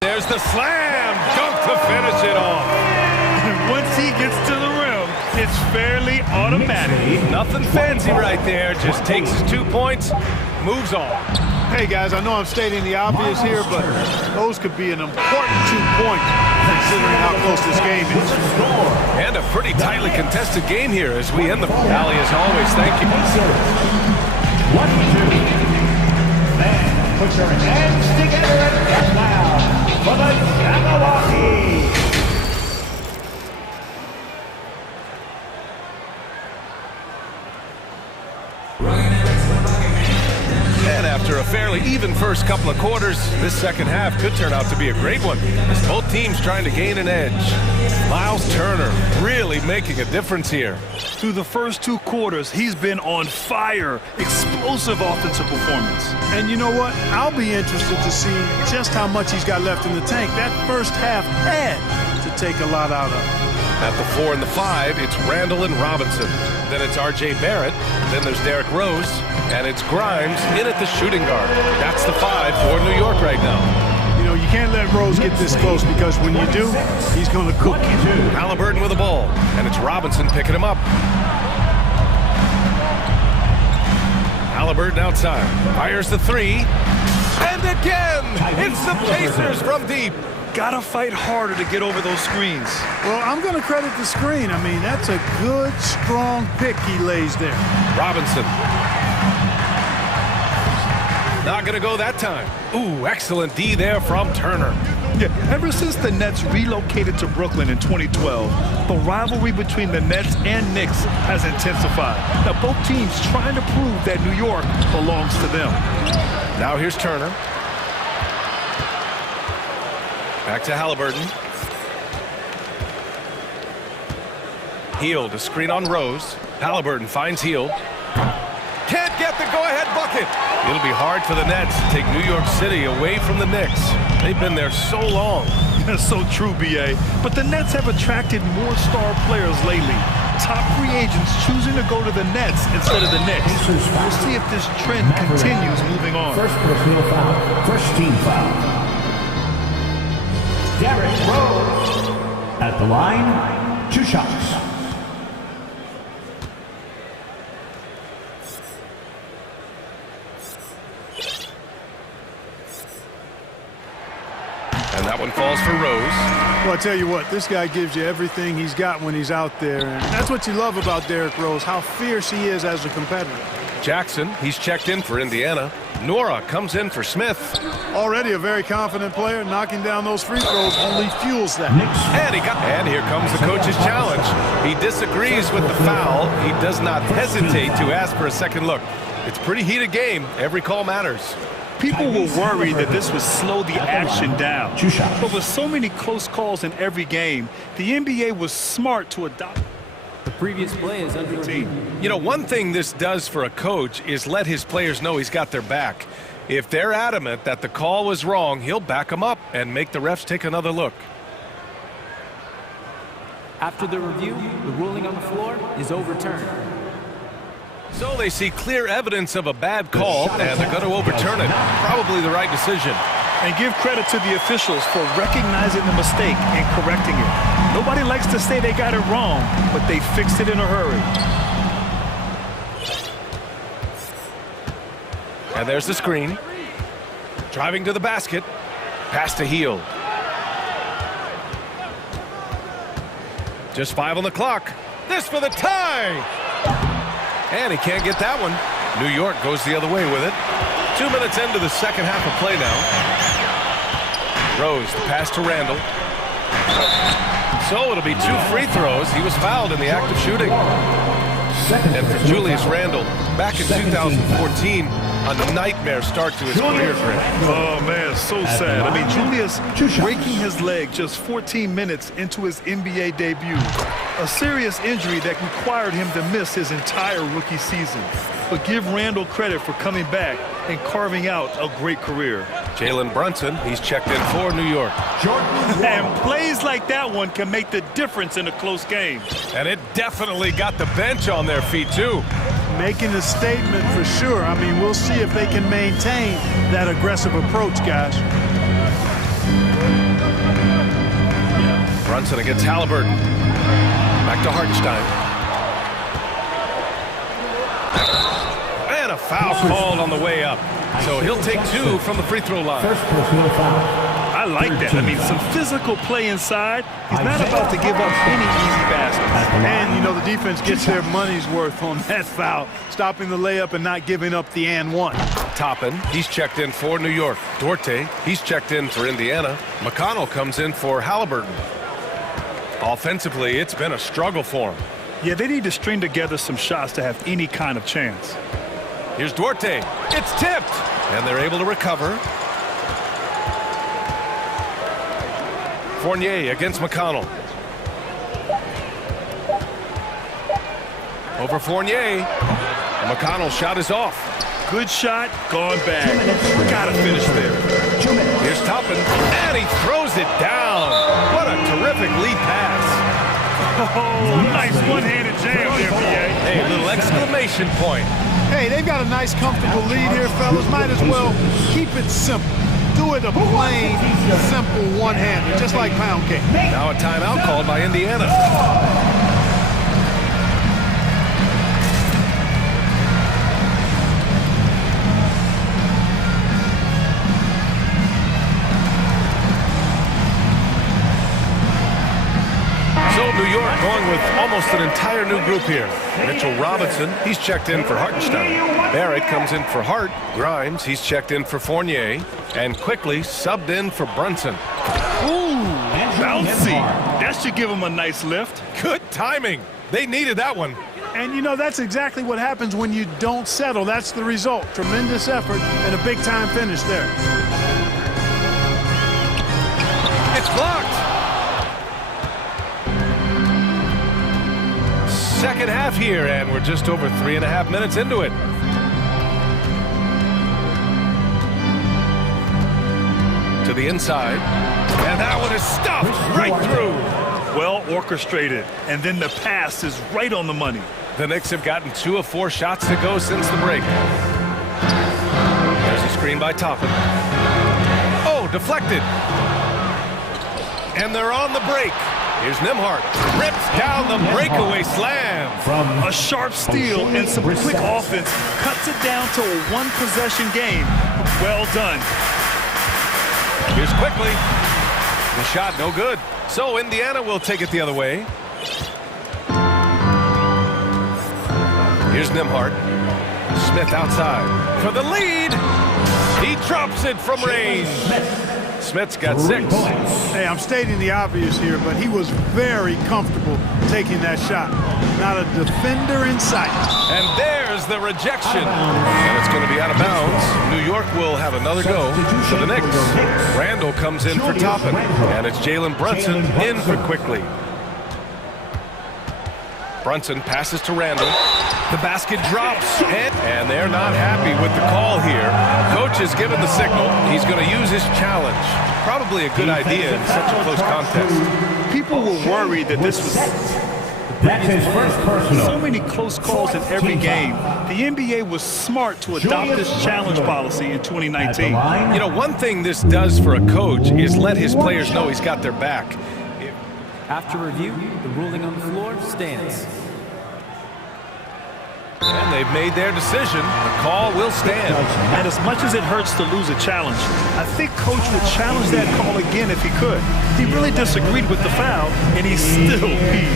There's the slam. Dunk to finish it off. Once he gets to the rim, it's fairly automatic. Nothing fancy right there. Just takes his 2 points, moves on. Hey, guys, I know I'm stating the obvious here, but those could be an important 2 points considering how close this game is. And a pretty tightly contested game here as we end the rally as always. Thank you. 1-2. Man, put your hands together and now for the Jabberwocky. And after a fairly even first couple of quarters, this second half could turn out to be a great one as both teams trying to gain an edge. Miles Turner really making a difference here. Through the first 2 quarters, he's been on fire. Explosive offensive performance. And you know what? I'll be interested to see just how much he's got left in the tank. That first half had to take a lot out of him. At the 4 and the 5, it's Randall and Robinson. Then it's R.J. Barrett. Then there's Derrick Rose. And it's Grimes in at the shooting guard. That's the 5 for New York right now. You know, you can't let Rose get this close because when you do, he's going to cook you. Halliburton with the ball. And it's Robinson picking him up. Halliburton outside. Fires the 3. And again, it's the Pacers from deep. Gotta fight harder to get over those screens. Well, I'm going to credit the screen. I mean, that's a good, strong pick he lays there. Robinson. Not going to go that time. Ooh, excellent D there from Turner. Yeah, ever since the Nets relocated to Brooklyn in 2012, the rivalry between the Nets and Knicks has intensified. Now, both teams trying to prove that New York belongs to them. Now here's Turner. Back to Halliburton. Heel to screen on Rose. Halliburton finds Heel. Can't get the go-ahead bucket. It'll be hard for the Nets to take New York City away from the Knicks. They've been there so long. That's so true, B.A. But the Nets have attracted more star players lately. Top free agents choosing to go to the Nets instead of the Knicks. We'll see if this trend continues moving on. First personal foul. First team foul. Derrick Rose at the line. 2 shots. And that one falls for Rose. Well, I tell you what, this guy gives you everything he's got when he's out there. And that's what you love about Derrick Rose, how fierce he is as a competitor. Jackson, he's checked in for Indiana. Nora comes in for Smith. Already a very confident player, knocking down those free throws only fuels that. And here comes the coach's challenge. He disagrees with the foul. He does not hesitate to ask for a second look. It's a pretty heated game. Every call matters. People were worried that this would slow the action down. But with so many close calls in every game, the NBA was smart to adopt. The previous play is under review. You know, one thing this does for a coach is let his players know he's got their back. If they're adamant that the call was wrong, he'll back them up and make the refs take another look. After the review, the ruling on the floor is overturned. So they see clear evidence of a bad call, and they're going to overturn it. Probably the right decision. And give credit to the officials for recognizing the mistake and correcting it. Nobody likes to say they got it wrong, but they fixed it in a hurry. And there's the screen. Driving to the basket. Pass to Heel. Just 5 on the clock. This for the tie! And he can't get that one. New York goes the other way with it. 2 minutes into the second half of play now. Rose, the pass to Randall. So it'll be 2 free throws. He was fouled in the act of shooting. And for Julius Randle, back in 2014, a nightmare start to his career, Greg. Oh, man, so sad. I mean, Julius breaking his leg just 14 minutes into his NBA debut. A serious injury that required him to miss his entire rookie season. But give Randall credit for coming back and carving out a great career. Jalen Brunson, he's checked in for New York. And plays like that one can make the difference in a close game. And it definitely got the bench on their feet, too. Making a statement for sure. I mean, we'll see if they can maintain that aggressive approach, guys. Brunson against Halliburton. Back to Hartenstein. And a foul called on the way up. So he'll take 2 from the free throw line. First personal foul. I like that. I mean, some physical play inside. He's not about to give up any easy baskets. And, you know, the defense gets their money's worth on that foul, stopping the layup and not giving up the and one. Toppin, he's checked in for New York. Dorte, he's checked in for Indiana. McConnell comes in for Halliburton. Offensively, it's been a struggle for him. Yeah, they need to string together some shots to have any kind of chance. Here's Duarte. It's tipped. And they're able to recover. Fournier against McConnell. Over Fournier. McConnell's shot is off. Good shot, gone bad. Gotta finish there. Here's Toppin, and he throws it down. What a terrific lead pass. Oh, nice one-handed jam there, PA. Hey, a little exclamation point. Hey, they've got a nice, comfortable lead here, fellas. Might as well keep it simple. Do it a plain, simple one-hander, just like pound cake. Now a timeout called by Indiana. New York going with almost an entire new group here. Mitchell Robinson, he's checked in for Hartenstein. Barrett comes in for Hart. Grimes, he's checked in for Fournier. And quickly subbed in for Brunson. Ooh, bouncy. That should give him a nice lift. Good timing. They needed that one. And, you know, that's exactly what happens when you don't settle. That's the result. Tremendous effort and a big-time finish there. It's blocked. Second half here, and we're just over 3.5 minutes into it. To the inside, and that one is stuffed right through. Well orchestrated, and then the pass is right on the money. The Knicks have gotten 2 of 4 shots to go since the break. There's a screen by Toppin. Oh, deflected. And they're on the break. Here's Nembhard. Rips down the breakaway slam. A sharp steal and some quick offense cuts it down to a one-possession game. Well done. Here's quickly. The shot no good. So Indiana will take it the other way. Here's Nembhard. Smith outside for the lead. He drops it from range. Smith's got 6. Hey, I'm stating the obvious here, but he was very comfortable taking that shot. Not a defender in sight. And there's the rejection. And it's going to be out of bounds. New York will have another go for the Knicks. Randall comes in for Toppin. And it's Jalen Brunson in for Quickly. Brunson passes to Randall. The basket drops, and they're not happy with the call here. Coach has given the signal. He's going to use his challenge. Probably a good idea in such a close contest. People were worried that this was... That's his first personal. So many close calls in every game. The NBA was smart to adopt this challenge policy in 2019. You know, one thing this does for a coach is let his players know he's got their back. After review, the ruling on the floor stands. And they've made their decision. The call will stand. And as much as it hurts to lose a challenge, I think Coach would challenge that call again if he could. He really disagreed with the foul, and he still beat.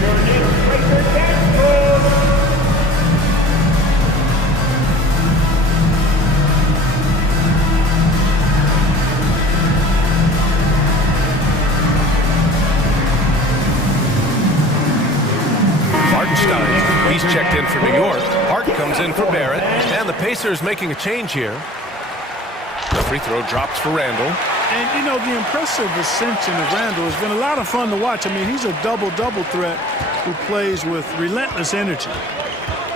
He's checked in for New York. Hart comes in for Barrett. And the Pacers making a change here. The free throw drops for Randall. And, you know, the impressive ascension of Randall has been a lot of fun to watch. I mean, he's a double-double threat who plays with relentless energy.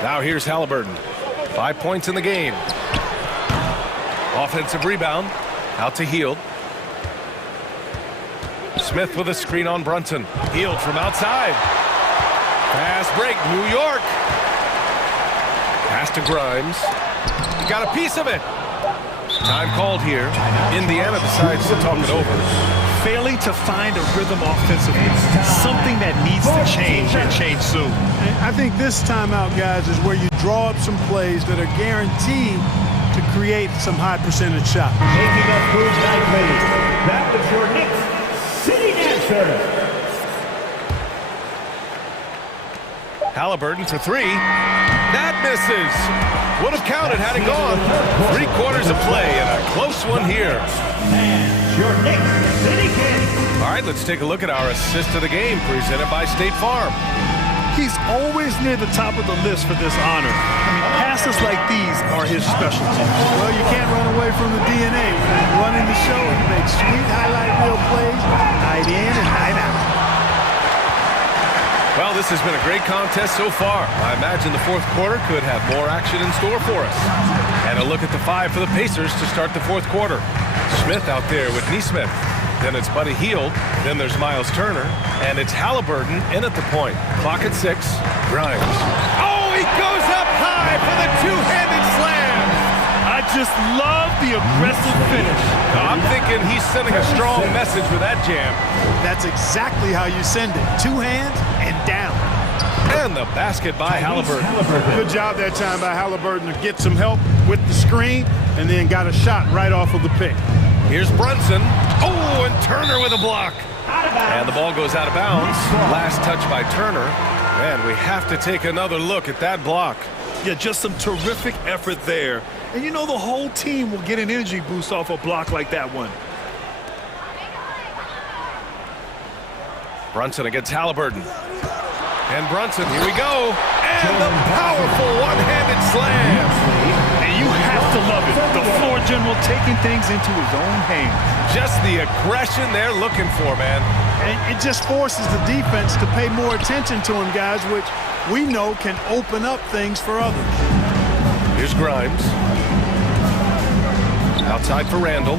Now here's Halliburton. 5 points in the game. Offensive rebound. Out to Hield. Smith with a screen on Brunson. Hield from outside. Fast break, New York. Pass to Grimes. Got a piece of it. Time called here. Indiana decides to talk it over. Failing to find a rhythm offensively. Something that needs to change and change soon. I think this timeout, guys, is where you draw up some plays that are guaranteed to create some high percentage shots. Taking up Bruce Knightley. That was your Knicks sitting answer. Halliburton for 3. That misses. Would have counted had it gone. 3 quarters of play and a close one here. And your Knicks City Kings. All right, let's take a look at our assist of the game presented by State Farm. He's always near the top of the list for this honor. I mean, passes like these are his specialty. Well, you can't run away from the DNA. When he's running the show, he makes sweet highlight reel plays night in and night out. Well, this has been a great contest so far. I imagine the fourth quarter could have more action in store for us. And a look at the 5 for the Pacers to start the fourth quarter. Smith out there with Nesmith. Then it's Buddy Hield. Then there's Miles Turner. And it's Halliburton in at the point. Clock at 6. Grimes. Oh, he goes up high for the two-handed slam. I just love the aggressive finish. I'm thinking he's sending a strong message with that jam. That's exactly how you send it. 2 hands and down. And the basket by Halliburton. Good job that time by Halliburton to get some help with the screen and then got a shot right off of the pick. Here's Brunson. Oh, and Turner with a block. And the ball goes out of bounds. Last touch by Turner. And we have to take another look at that block. Yeah, just some terrific effort there. And you know the whole team will get an energy boost off a block like that one. Brunson against Halliburton. And Brunson, here we go. And the powerful one-handed slam. And you have to love it. The floor general taking things into his own hands. Just the aggression they're looking for, man. And it just forces the defense to pay more attention to him, guys, which we know can open up things for others. Here's Grimes. Outside for Randall.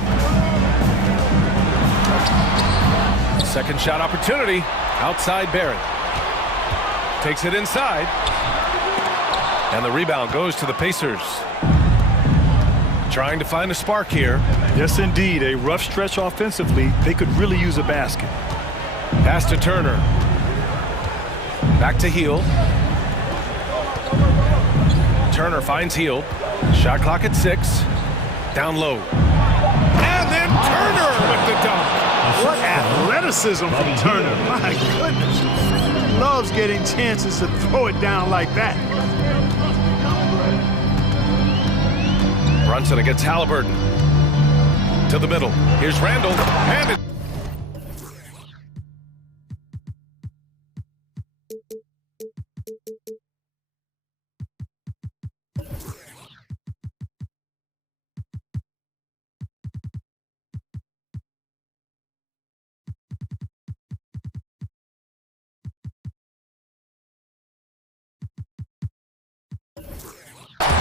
Second shot opportunity. Outside Barrett. Takes it inside. And the rebound goes to the Pacers. Trying to find a spark here. Yes, indeed. A rough stretch offensively. They could really use a basket. Pass to Turner. Back to Heel. Turner finds Heel. Shot clock at 6. Down low. And then Turner with the dunk. What athleticism from Turner. My goodness. Loves getting chances to throw it down like that. Brunson against Halliburton. To the middle. Here's Randall. And it.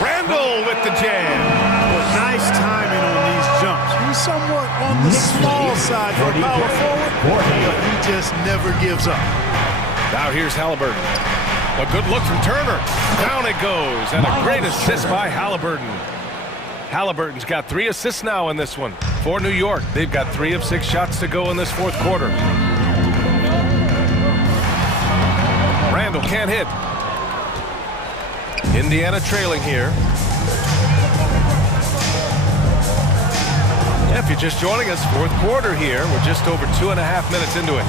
Randall with the jam. Nice timing on these jumps. He's somewhat on the small side for power forward, but he just never gives up. Now here's Halliburton. A good look from Turner. Down it goes, and a great assist by Halliburton. Halliburton's got 3 assists now in this one. For New York, they've got 3 of 6 shots to go in this fourth quarter. Randall can't hit. Indiana trailing here. If you're just joining us, fourth quarter here. We're just over 2.5 minutes into it.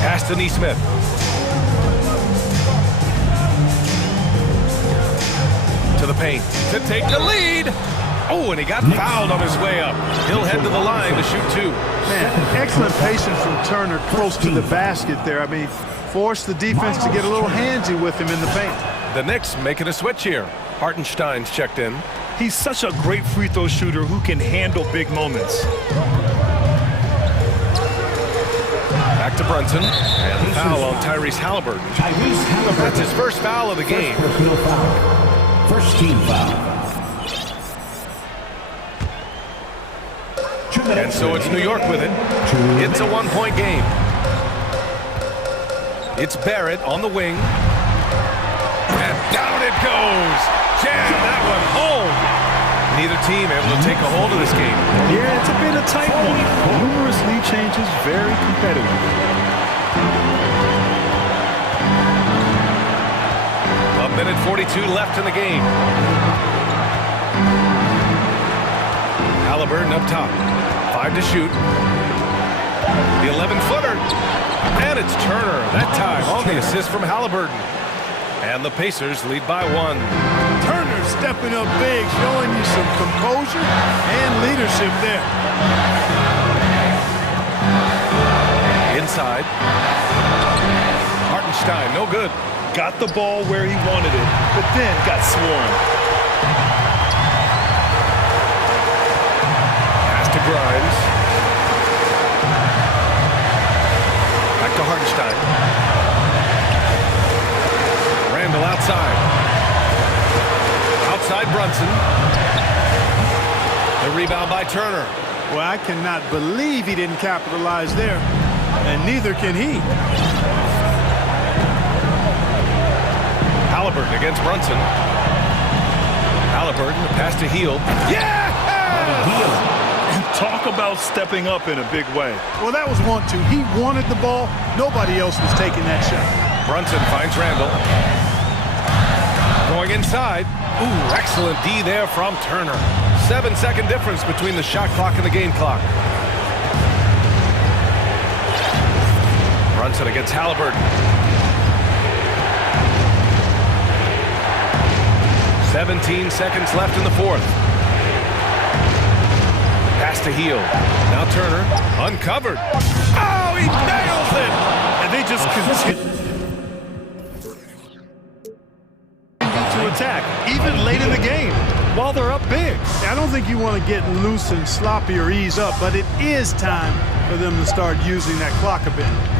Pass to Neesmith. To the paint to take the lead. Oh, and he got fouled on his way up. He'll head to the line to shoot 2. Man, excellent patience from Turner close to the basket there. I mean, forced the defense to get a little handsy with him in the paint. The Knicks making a switch here. Hartenstein's checked in. He's such a great free throw shooter who can handle big moments. Back to Brunson. And the foul on Tyrese Halliburton. That's his first foul of the game. First team foul. And so it's New York with it. It's a 1-point game. It's Barrett on the wing. And down it goes. Jam that one home. Neither team able to take a hold of this game. Yeah, it's been a tight one. Numerous lead changes, very competitive. A minute 42 left in the game. Halliburton up top. 5 to shoot. The 11-footer. And it's Turner that time on the assist from Halliburton. And the Pacers lead by 1. Turner stepping up big, showing you some composure and leadership there. Inside. Hartenstein, no good. Got the ball where he wanted it, but then got swarmed. Pass to Grimes. Back to Hartenstein. Randall outside. Outside Brunson. The rebound by Turner. Well, I cannot believe he didn't capitalize there, and neither can he. Halliburton against Brunson. Halliburton, the pass to Heel. Yeah! And talk about stepping up in a big way. Well, that was 1-2. He wanted the ball. Nobody else was taking that shot. Brunson finds Randall. Going inside. Ooh, excellent D there from Turner. 7-second difference between the shot clock and the game clock. Brunson against Halliburton. 17 seconds left in the fourth. Pass to Heel. Now Turner, uncovered. Oh, he nails it! And they just continue. attack, even late in the game, while they're up big. I don't think you want to get loose and sloppy or ease up, but it is time for them to start using that clock a bit.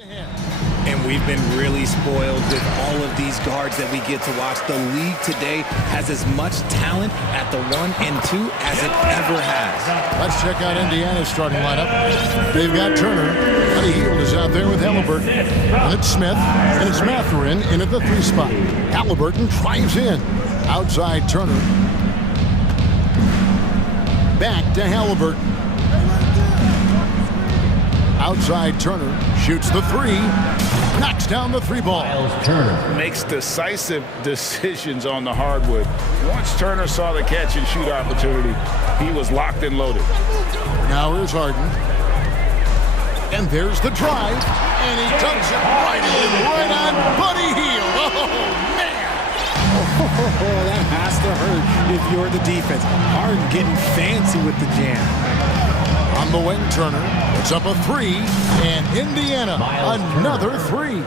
And we've been really spoiled with all of these guards that we get to watch. The league today has as much talent at the 1 and 2 as it ever has. Let's check out Indiana's starting lineup. They've got Turner. Buddy Hield is out there with Halliburton. And it's Smith. And it's Mathurin in at the 3 spot. Halliburton drives in. Outside Turner. Back to Halliburton. Outside Turner. Shoots the 3. Knocks down the 3 ball. Makes decisive decisions on the hardwood. Once Turner saw the catch and shoot opportunity, he was locked and loaded. Now here's Harden. And there's the drive. And he dunks it right in, right on Buddy Hield. Oh, man. Oh, that has to hurt if you're the defense. Harden getting fancy with the jam. On the wing, Turner. It's up a 3, and Indiana, another 3.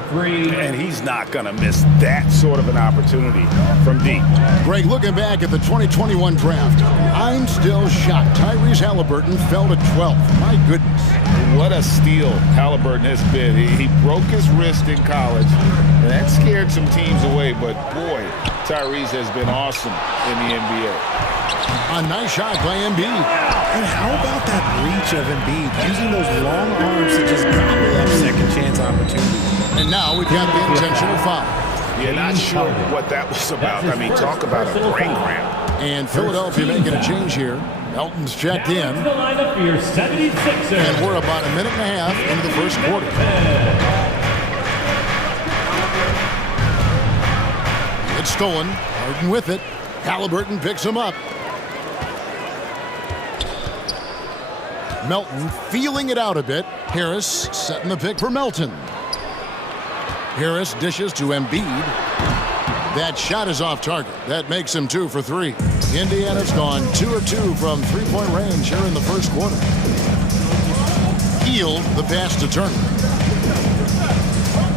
And he's not going to miss that sort of an opportunity from deep. Greg, looking back at the 2021 draft, I'm still shocked. Tyrese Halliburton fell to 12th. My goodness. What a steal Halliburton has been. He broke his wrist in college, and that scared some teams away, but boy, Tyrese has been awesome in the NBA. A nice shot by Embiid. And how about that reach of Embiid, using those long arms to just gobble up second chance opportunities. And now we've got the intentional foul. Yeah, not sure what that was about. I mean, talk about a brain cramp. And Philadelphia making a change here. Elton's checked in. And we're about a minute and a half into the first quarter. It's stolen. Harden with it. Halliburton picks him up. Melton feeling it out a bit. Harris setting the pick for Melton. Harris dishes to Embiid. That shot is off target. That makes him 2 for 3. Indiana's gone 2 of 2 from 3-point range here in the first quarter. Hield, the pass to Turner.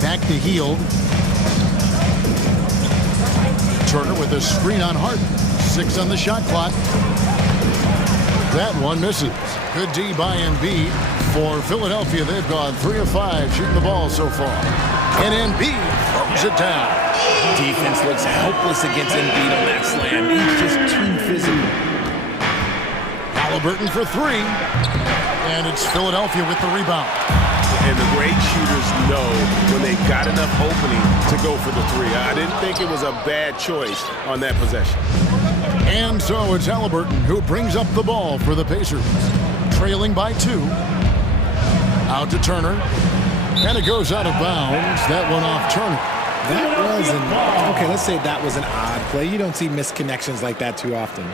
Back to Hield. Turner with a screen on Harden. 6 on the shot clock. That one misses. Good D by Embiid. For Philadelphia, they've gone 3 of 5 shooting the ball so far. And Embiid throws it down. Defense looks helpless against Embiid on that slam. He's just too physical. Halliburton for 3. And it's Philadelphia with the rebound. And the great shooters know when they've got enough opening to go for the 3. I didn't think it was a bad choice on that possession. And so it's Halliburton who brings up the ball for the Pacers. Trailing by 2. Out to Turner. And it goes out of bounds. That one off Turner. That was okay, let's say that was an odd play. You don't see missed connections like that too often.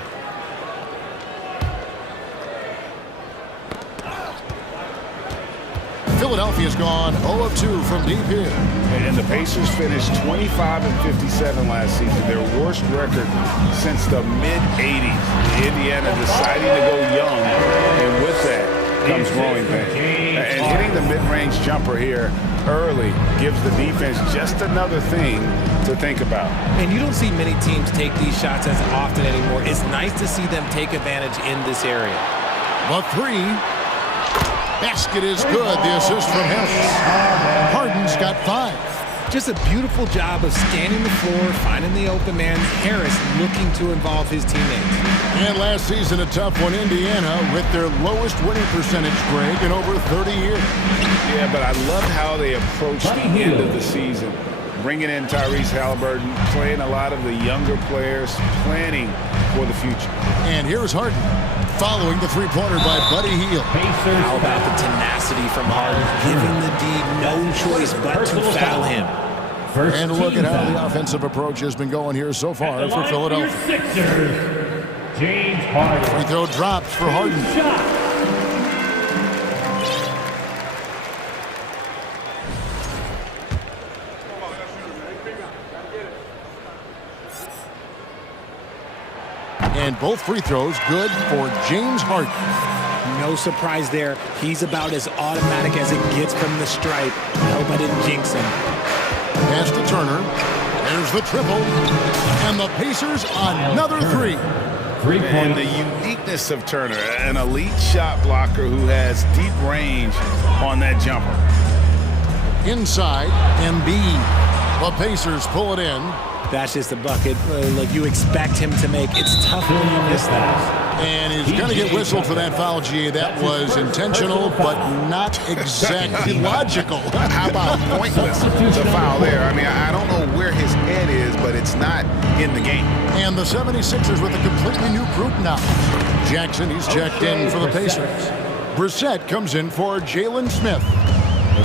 Philadelphia's gone 0 of 2 from deep here. And the Pacers finished 25 and 57 last season, their worst record since the mid-'80s. Indiana deciding to go young, and with that comes growing pains. And hitting the mid-range jumper here early gives the defense just another thing to think about. And you don't see many teams take these shots as often anymore. It's nice to see them take advantage in this area. The 3. Basket is good. The assist from Harris. Harden's got 5. Just a beautiful job of scanning the floor, finding the open man. Harris looking to involve his teammates. And last season, a tough one. Indiana with their lowest winning percentage, Greg, in over 30 years. Yeah, but I love how they approached the end of the season. Bringing in Tyrese Halliburton, playing a lot of the younger players, planning for the future. And here's Harden. Following the 3-pointer by Buddy Hield. How about the tenacity from Harden, giving the D no choice but to foul him. And look at how the offensive approach has been going here so far for Philadelphia. James Harden. Free throw drops for Harden. And both free throws good for James Harden. No surprise there. He's about as automatic as it gets from the stripe. I hope I didn't jinx him. Pass to Turner. There's the triple. And the Pacers another 3. And the uniqueness of Turner, an elite shot blocker who has deep range on that jumper. Inside, Embiid. The Pacers pull it in. That's just a bucket like you expect him to make. It's tough when you miss that. And he's going to get whistled for that foul, G. That was intentional, but not exactly logical. How about pointless? The foul there. I mean, I don't know where his head is, but it's not in the game. And the 76ers with a completely new group now. Jackson, he's checked in for the Pacers. Brissett comes in for Jalen Smith.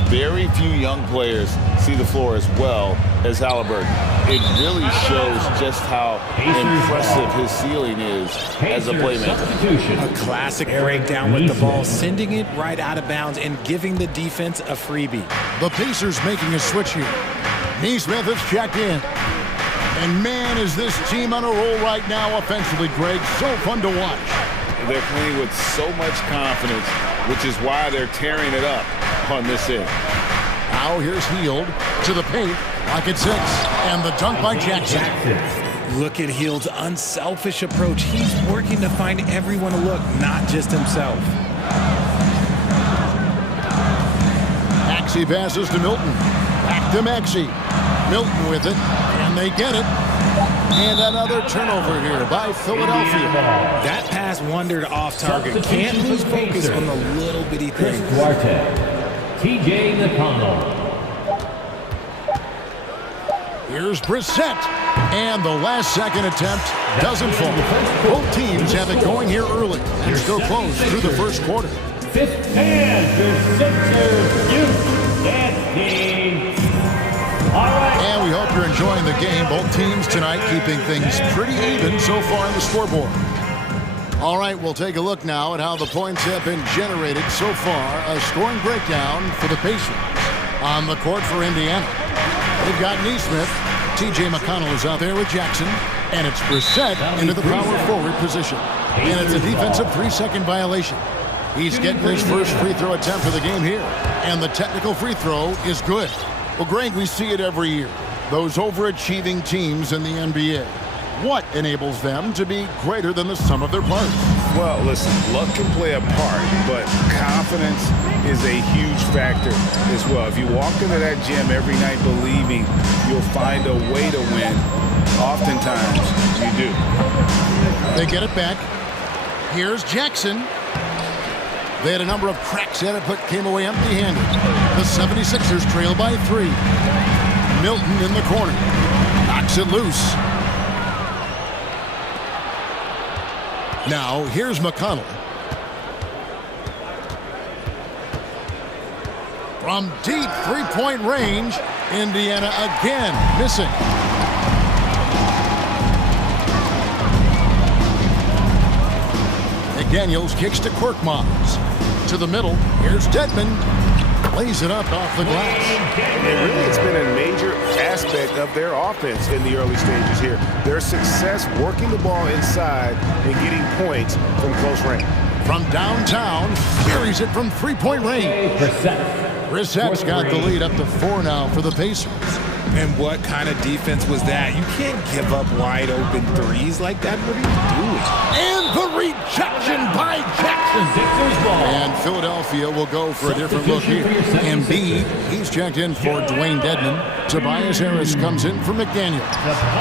Very few young players see the floor as well as Halliburton. It really shows just how impressive his ceiling is as a playmaker. A classic breakdown with the ball, sending it right out of bounds and giving the defense a freebie. The Pacers making a switch here. Neesmith is checked in. And man, is this team on a roll right now offensively, Greg. So fun to watch. They're playing with so much confidence, which is why they're tearing it up on this end. Now here's Hield to the paint, pocket 6, and the dunk by Jackson. Look at Hield's unselfish approach. He's working to find everyone a look, not just himself. Maxey passes to Milton. Back to Maxey. Milton with it, and they get it. And another turnover here by Philadelphia. That pass wandered off target. Can't lose focus on the little bitty things. TJ McConnell. Here's Brissett. And the last second attempt doesn't fall. Both teams have it going here early and still close through the first quarter. Fifth man for Sixers youth dance team. All right. And we hope you're enjoying the game. Both teams tonight keeping things pretty even so far on the scoreboard. All right, we'll take a look now at how the points have been generated so far. A scoring breakdown for the Pacers. On the court for Indiana, they've got Neesmith. TJ McConnell is out there with Jackson. And it's Brissett into the power forward position. And it's a defensive 3-second violation. He's getting his first free throw attempt for the game here. And the technical free throw is good. Well, Greg, we see it every year. Those overachieving teams in the NBA. What enables them to be greater than the sum of their parts? Well, listen, luck can play a part, but confidence is a huge factor as well. If you walk into that gym every night believing you'll find a way to win, oftentimes you do. They get it back. Here's Jackson. They had a number of cracks at it, but came away empty-handed. The 76ers trail by 3. Milton in the corner. Knocks it loose. Now, here's McConnell. From deep three-point range, Indiana again missing. McDaniels kicks to Korkmaz. To the middle, here's Dedmon. Lays it up off the glass. And really, it's been a major aspect of their offense in the early stages here. Their success working the ball inside and getting points from close range. From downtown, carries it from three-point range. Brissett's got the lead up to 4 now for the Pacers. And what kind of defense was that? You can't give up wide open threes like that. What are you doing? And the rejection by Jackson. And Philadelphia will go for a different look here. Embiid, he's checked in for Dwayne Dedmon. Tobias Harris comes in for McDaniel.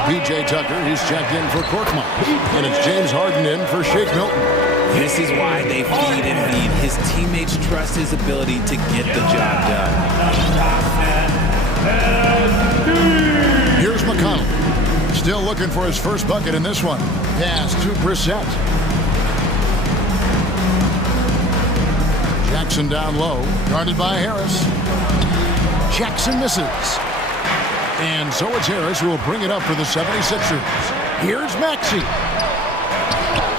PJ Tucker, he's checked in for Korkmaz. And it's James Harden in for Shake Milton. This is why they feed Embiid. His teammates trust his ability to get the job done. Here's McConnell. Still looking for his first bucket in this one. Pass to Brissett. Jackson down low. Guarded by Harris. Jackson misses. And so it's Harris who will bring it up for the 76ers. Here's Maxey.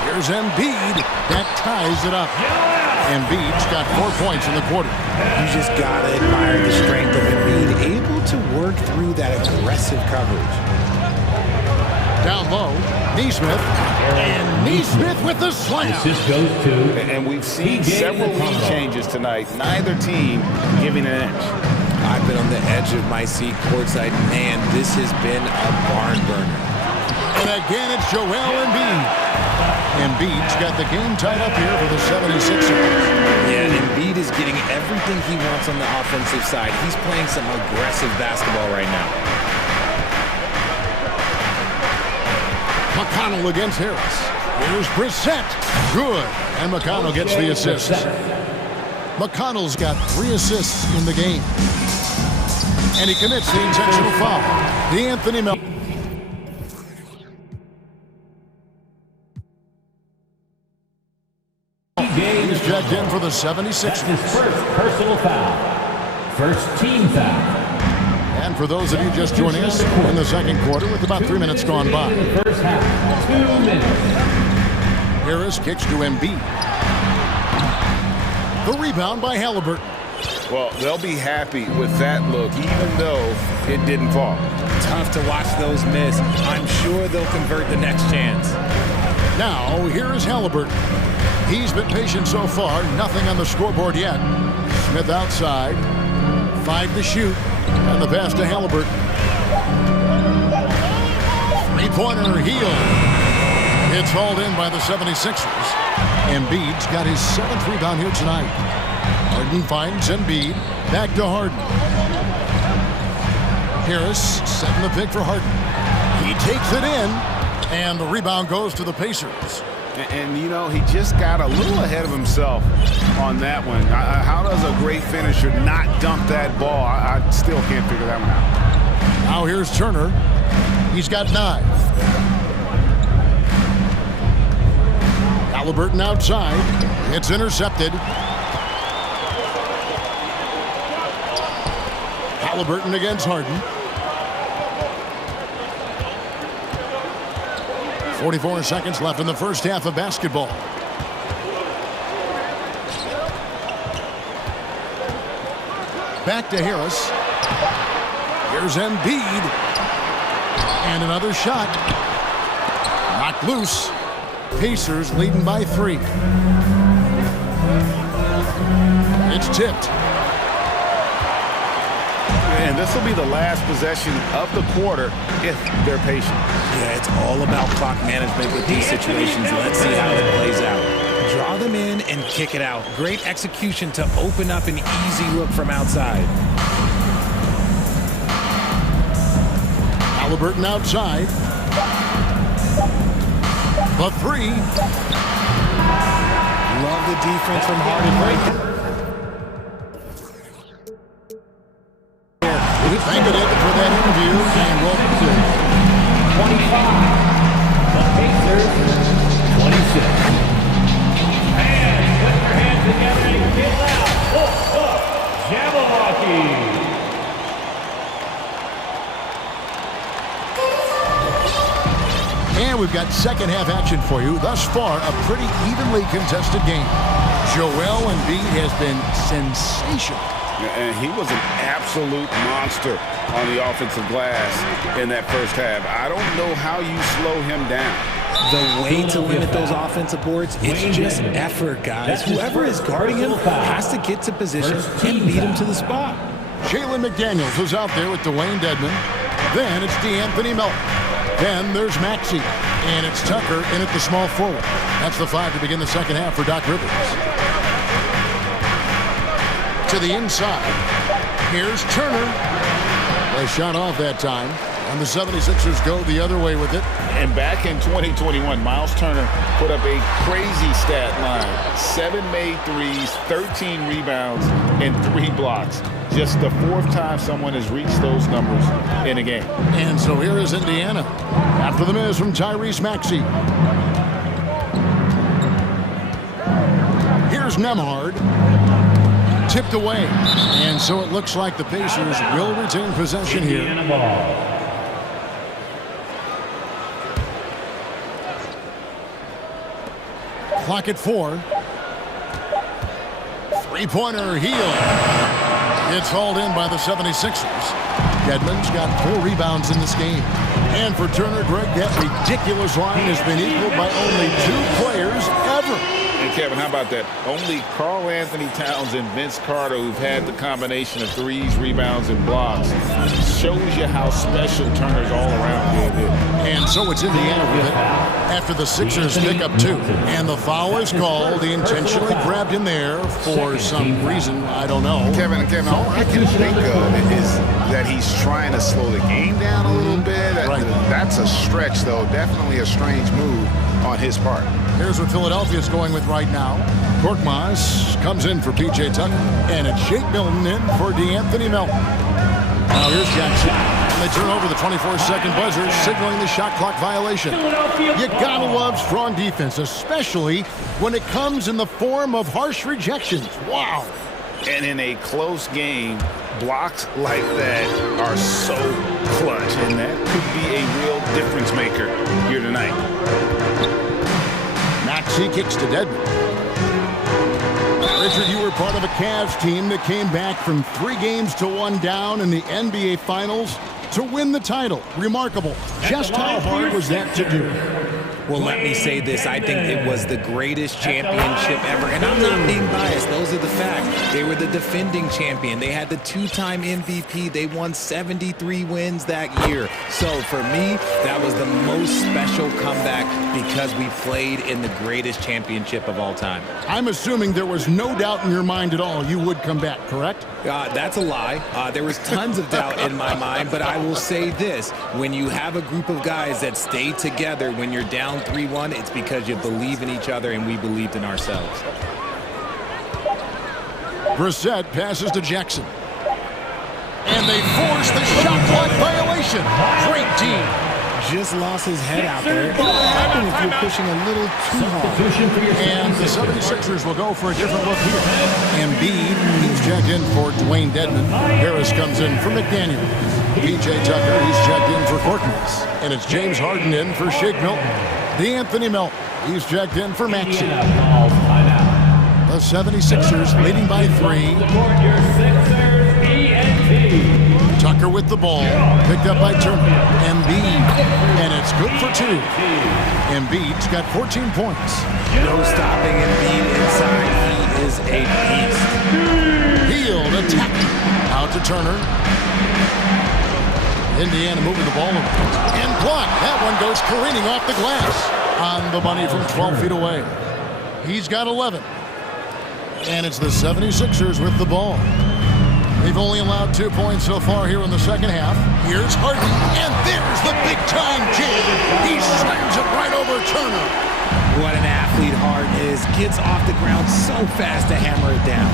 Here's Embiid. That ties it up. Embiid's got 4 points in the quarter. You just gotta admire the strength of Embiid, able to work through that aggressive coverage. Down low, Neesmith, and Neesmith with the slam. And we've seen several lead changes tonight. Neither team giving an edge. I've been on the edge of my seat courtside. Man, this has been a barn burner. And again, it's Joel Embiid. Embiid's got the game tied up here for the 76ers. Yeah, Embiid is getting everything he wants on the offensive side. He's playing some aggressive basketball right now. McConnell against Harris. Here's Brissett. Good. And McConnell gets the assist. McConnell's got 3 assists in the game. And he commits the intentional foul. D'Anthony Melton. He's checked in for the 76ers. That's his first personal foul. First team foul. And for those of you just joining us in the second quarter with about 3 minutes gone by. First half, 2 minutes. Harris kicks to Embiid. The rebound by Halliburton. Well, they'll be happy with that look, even though it didn't fall. Tough to watch those miss. I'm sure they'll convert the next chance. Now, here is Halliburton. He's been patient so far. Nothing on the scoreboard yet. Smith outside. 5 to shoot. And the pass to Halliburton. 3-pointer heel. It's hauled in by the 76ers. Embiid's got his 7th rebound here tonight. Harden finds Embiid. Back to Harden. Harris setting the pick for Harden. He takes it in. And the rebound goes to the Pacers. And, you know, he just got a little ahead of himself on that one. How does a great finisher not dump that ball? I still can't figure that one out. Now here's Turner. He's got 9. Halliburton outside. It's intercepted. Halliburton against Harden. 44 seconds left in the first half of basketball. Back to Harris. Here's Embiid. And another shot. Knocked loose. Pacers leading by 3. It's tipped. And this will be the last possession of the quarter if they're patient. Yeah, it's all about clock management with these situations. Let's see how it plays out. Draw them in and kick it out. Great execution to open up an easy look from outside. Halliburton outside. The 3. Love the defense from Harden right there. Thank you, David, for that interview, and welcome to 25. The Pacers, 26. And put your hands together and get loud. Jabberwocky. And we've got second half action for you. Thus far, a pretty evenly contested game. Joel Embiid has been sensational. And he was an absolute monster on the offensive glass in that first half. I don't know how you slow him down. The way to limit those offensive boards, it's just effort, guys. Whoever is guarding him has to get to position and lead him to the spot. Jalen McDaniels was out there with Dwayne Dedman. Then it's D'Anthony Melton. Then there's Maxey. And it's Tucker in at the small forward. That's the 5 to begin the second half for Doc Rivers. To the inside. Here's Turner. They shot off that time. And the 76ers go the other way with it. And back in 2021, Miles Turner put up a crazy stat line. 7 made threes, 13 rebounds, and 3 blocks. Just the 4th time someone has reached those numbers in a game. And so here is Indiana. After the miss from Tyrese Maxey. Here's Nembhard. Tipped away. And so it looks like the Pacers will retain possession here. Clock at 4. 3-pointer heel. It's hauled in by the 76ers. Dedman's got 4 rebounds in this game. And for Turner, Greg, that ridiculous line has been equaled by only 2 players ever. It's Kevin, how about that? Only Karl Anthony Towns and Vince Carter, who've had the combination of threes, rebounds, and blocks, shows you how special Turner's all-around game is. And so it's Indiana with it after the Sixers pick up 2. And the foul is called. He intentionally grabbed him there for some reason. I don't know. Kevin, all I can think of is that he's trying to slow the game down a little bit. Right. That's a stretch, though. Definitely a strange move on his part. Here's what Philadelphia's going with right now. Korkmaz comes in for P.J. Tucker. And it's Shake Milton in for DeAnthony Melton. Now here's Jackson. And they turn over the 24-second buzzer, signaling the shot clock violation. You gotta love strong defense, especially when it comes in the form of harsh rejections. Wow. And in a close game, blocks like that are so clutch, and that could be a real difference maker here tonight. Maxey kicks to Dedmon. Richard, you were part of a Cavs team that came back from 3 games to 1 down in the NBA Finals to win the title. Remarkable. Just how hard was that to do? Well, let me say this. I think it was the greatest championship ever. And I'm not being biased. Those are the facts. They were the defending champion. They had the 2-time MVP. They won 73 wins that year. So for me, that was the most special comeback because we played in the greatest championship of all time. I'm assuming there was no doubt in your mind at all you would come back, correct? That's a lie. There was tons of doubt in my mind, but I will say this. When you have a group of guys that stay together when you're down 3-1, it's because you believe in each other and we believed in ourselves. Brissett passes to Jackson. And they force the shot clock violation. Great team. Just lost his head out there. What happened if you're pushing a little too hard? And the 76ers will go for a different look here. Embiid, he's checked in for Dwayne Dedmon. Harris comes in for McDaniel. P.J. Tucker, he's checked in for Korkmaz. And it's James Harden in for Shake Milton. DeAnthony Melton, he's checked in for Maxey. The 76ers leading by 3. Tucker with the ball, picked up by Turner. Embiid, and it's good for 2. Embiid's got 14 points. No stopping Embiid inside. He is a beast. Hield attacking. Out to Turner. Indiana moving the ball around. And blocked. That one goes careening off the glass. On the money from 12 feet away. He's got 11. And it's the 76ers with the ball. They've only allowed 2 points so far here in the second half. Here's Harden, and there's the big-time jam. He slams it right over Turner. What an athlete Harden is. Gets off the ground so fast to hammer it down.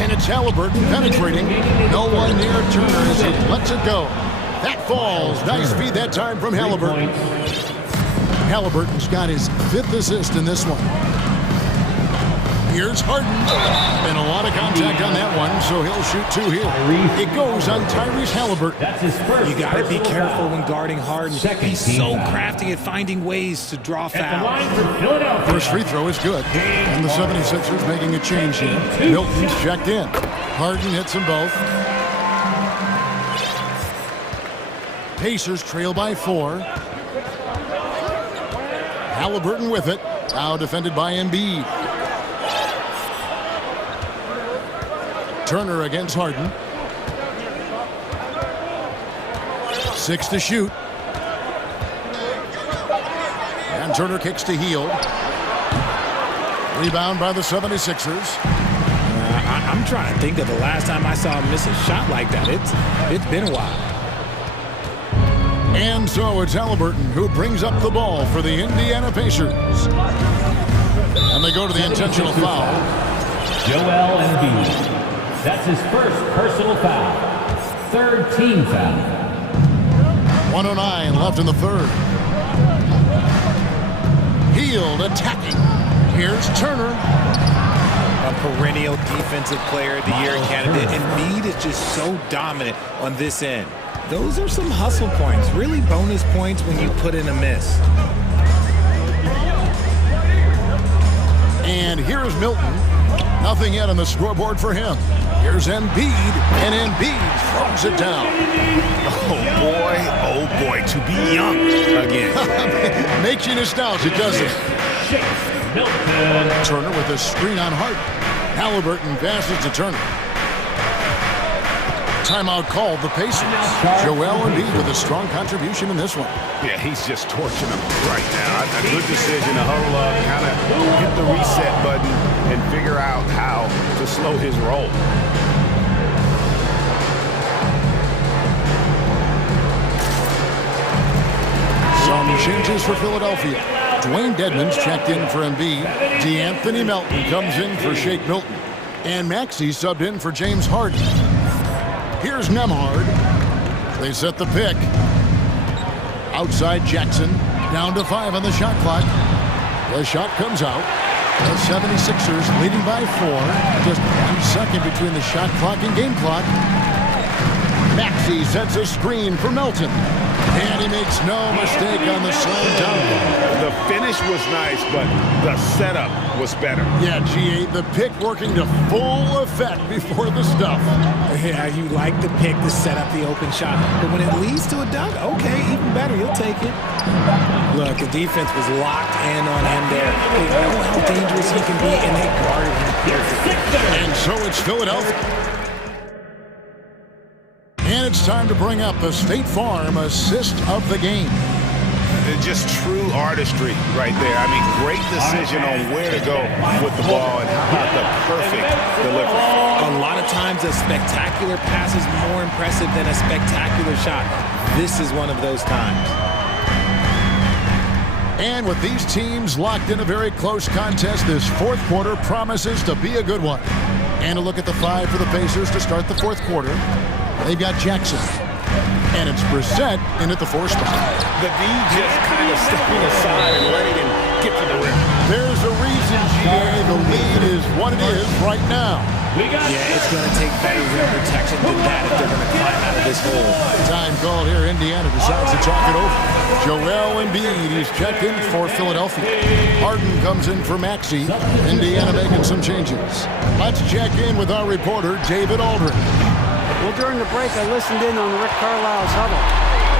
And it's Halliburton penetrating. No one near Turner as he lets it go. That falls. Nice feed that time from Halliburton. Halliburton's got his 5th assist in this one. Here's Harden. And a lot of contact on that one, so he'll shoot 2 here. It goes on Tyrese Halliburton. You got to be careful when guarding Harden. He's so crafty at finding ways to draw fouls. First free throw is good. And the 76ers making a change here. Milton's checked in. Harden hits them both. Pacers trail by 4. Halliburton with it. Now defended by Embiid. Turner against Harden. 6 to shoot. And Turner kicks to Hield. Rebound by the 76ers. I'm trying to think of the last time I saw him miss a shot like that. It's been a while. And so it's Halliburton who brings up the ball for the Indiana Pacers. And they go to the intentional foul. Joel Embiid. That's his first personal foul. 3rd team foul. 1:09 left in the 3rd. Hield attacking. Here's Turner. A perennial defensive player of the year candidate. And Embiid is just so dominant on this end. Those are some hustle points. Really bonus points when you put in a miss. And here's Milton. Nothing yet on the scoreboard for him. Here's Embiid, and Embiid throws it down. Oh boy, to be young again. Makes you nostalgic, doesn't it? Shake Milton. Turner with a screen on Harden. Halliburton passes to Turner. Timeout called the Pacers. Joel Embiid with a strong contribution in this one. Yeah, he's just torching them right now. A good decision to huddle up, kind of hit the reset button and figure out how to slow his roll. Some changes for Philadelphia. Dwayne Dedmon's checked in for Embiid. DeAnthony Melton comes in for Shake Milton. And Maxey subbed in for James Harden. Here's Nembhard. They set the pick. Outside Jackson. Down to 5 on the shot clock. The shot comes out. The 76ers leading by 4. Just 1 second between the shot clock and game clock. Maxey sets a screen for Melton. And he makes no mistake on the slam dunk. The finish was nice, but the setup was better. Yeah, G8, the pick working to full effect before the stuff. Yeah, you like the pick to set up the open shot. But when it leads to a dunk, okay, even better, you'll take it. Look, the defense was locked in on him there. They know how dangerous he can be, and they guarded him perfectly. And so it's Philadelphia. And it's time to bring up the State Farm assist of the game. Just true artistry right there. I mean, great decision on where to go with the ball and how about the perfect delivery. A lot of times a spectacular pass is more impressive than a spectacular shot. This is one of those times. And with these teams locked in a very close contest, this fourth quarter promises to be a good one. And a look at the 5 for the Pacers to start the fourth quarter. They've got Jackson. And it's Brissett in at the 4 spot. The D just kind of stepping aside and letting him get to the rim. There's a reason, GA, the lead is what it is right now. Yeah, it's going to take better rim protection than that if they're going to climb out of this hole. Time called here. Indiana decides to talk it over. Joel Embiid, he's checked in for Philadelphia. Harden comes in for Maxey. Indiana making some changes. Let's check in with our reporter, David Aldridge. Well, during the break, I listened in on Rick Carlisle's huddle.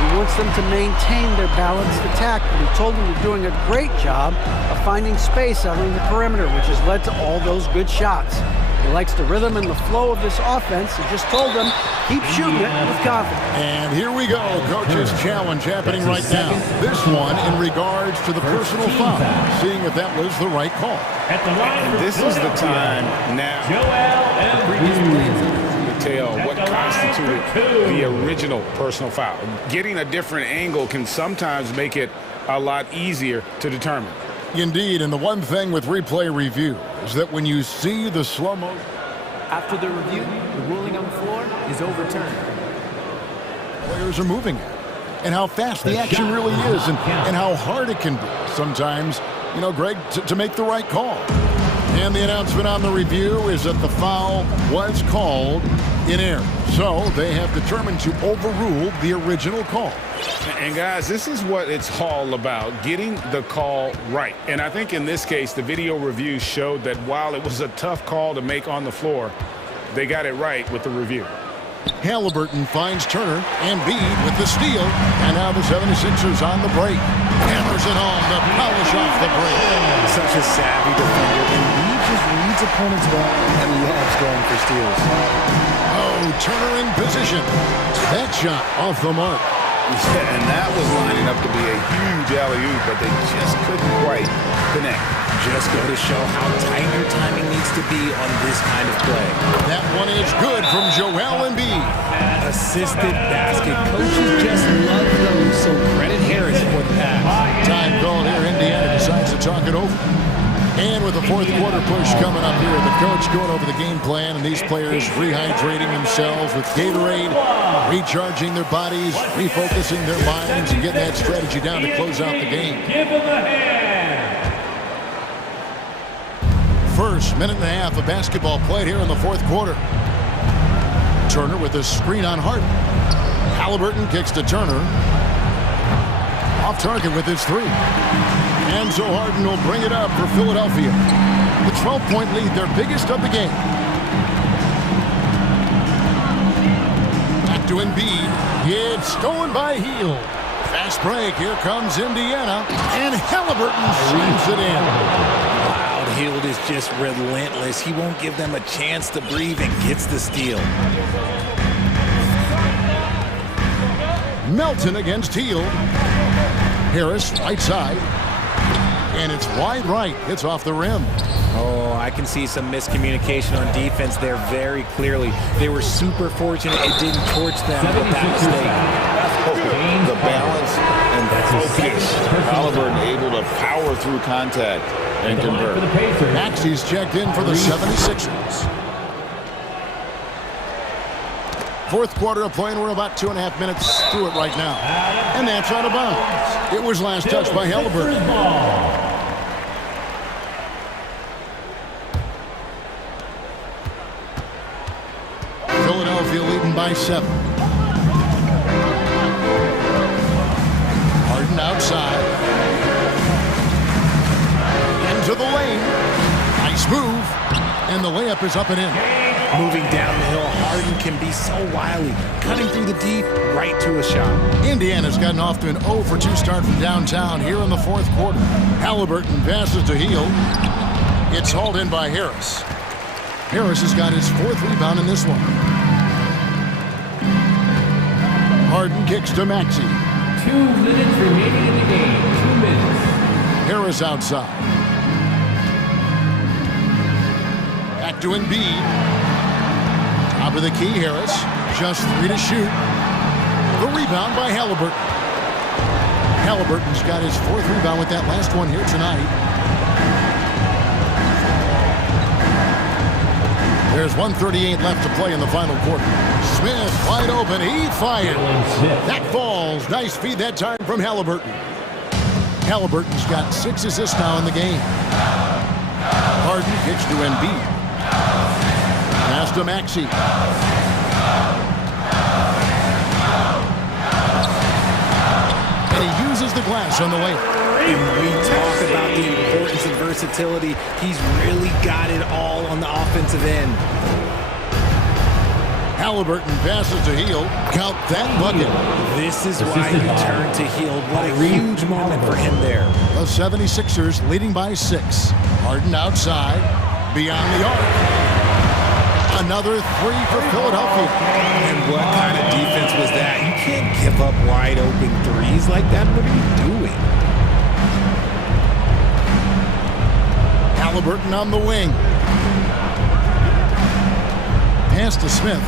He wants them to maintain their balanced attack, but he told them they're doing a great job of finding space out on the perimeter, which has led to all those good shots. He likes the rhythm and the flow of this offense. He just told them, keep shooting it with confidence. And here we go. Coach's challenge happening right now. This one in regards to the personal foul, seeing if that was the right call. And this is the time now. Tell what constituted the original personal foul. Getting a different angle can sometimes make it a lot easier to determine. Indeed, and the one thing with replay review is that when you see the slow-mo... After the review, the ruling on the floor is overturned. Players are moving it, and how fast the action really is, and how hard it can be sometimes, you know, Greg, to make the right call. And the announcement on the review is that the foul was called in error. So they have determined to overrule the original call. And guys, this is what it's all about, getting the call right. And I think in this case, the video review showed that while it was a tough call to make on the floor, they got it right with the review. Halliburton finds Turner, and Embiid with the steal. And now the 76ers on the break. Hammers it home to polish off the break. Such a savvy defender. Embiid just reads opponents well and loves going for steals. Oh, Turner in position. That shot off the mark. Yeah, and that was lining up to be a huge alley-oop, but they just couldn't quite connect. Just go to show how tight your timing needs to be on this kind of play. That one is good from Joel Embiid. Assisted basket. Coaches just love those, so credit Harris for the pass. Time called here. Indiana decides to talk it over. And with the fourth quarter push coming up here, the coach going over the game plan, and these players rehydrating themselves with Gatorade, recharging their bodies, refocusing their minds, and getting that strategy down to close out the game. Give him a hand. First minute and a half of basketball played here in the fourth quarter. Turner with a screen on Harden. Halliburton kicks to Turner. Off target with his 3. And so Harden will bring it up for Philadelphia. The 12-point lead, their biggest of the game. Back to Embiid. It's stolen by Hield. Fast break. Here comes Indiana. And Halliburton slams it in. Loud is just relentless. He won't give them a chance to breathe and gets the steal. Melton against Hield. Harris, right side. And it's wide right. It's off the rim. Oh, I can see some miscommunication on defense there very clearly. They were super fortunate it didn't torch them with that mistake. The balance and focus. Halliburton able to power through contact and convert. Maxey's checked in for the 76ers. Fourth quarter of play, and we're about 2.5 minutes through it right now. And that's out of bounds. It was last touched by Halliburton. Philadelphia leading by 7. Harden outside. Into the lane. Nice move. And the layup is up and in. Moving down the hill, Harden can be so wily. Cutting through the deep, right to a shot. Indiana's gotten off to an 0 for 2 start from downtown here in the fourth quarter. Halliburton passes to Hield. It's hauled in by Harris. Harris has got his 4th rebound in this one. Harden kicks to Maxey. 2 minutes remaining in the game. 2 minutes. Harris outside. Back to Embiid. Top of the key, Harris. Just 3 to shoot. The rebound by Halliburton. Halliburton's got his 4th rebound with that last one here tonight. There's 1:38 left to play in the final quarter. Smith wide open. He fires. That falls. Nice feed that time from Halliburton. Halliburton's got 6 assists now in the game. Harden kicks to Embiid. Pass to Maxey. And he uses the glass on the way. And we talk about the importance of versatility. He's really got it all on the offensive end. Halliburton passes to Hield. Count that bucket. This is why you turn to Hield. What a huge moment for him there. The 76ers leading by 6. Harden outside. Beyond the arc. Another 3 for Philadelphia. And what kind of defense was that? You can't give up wide open threes like that. What are you doing? Halliburton on the wing. Pass to Smith.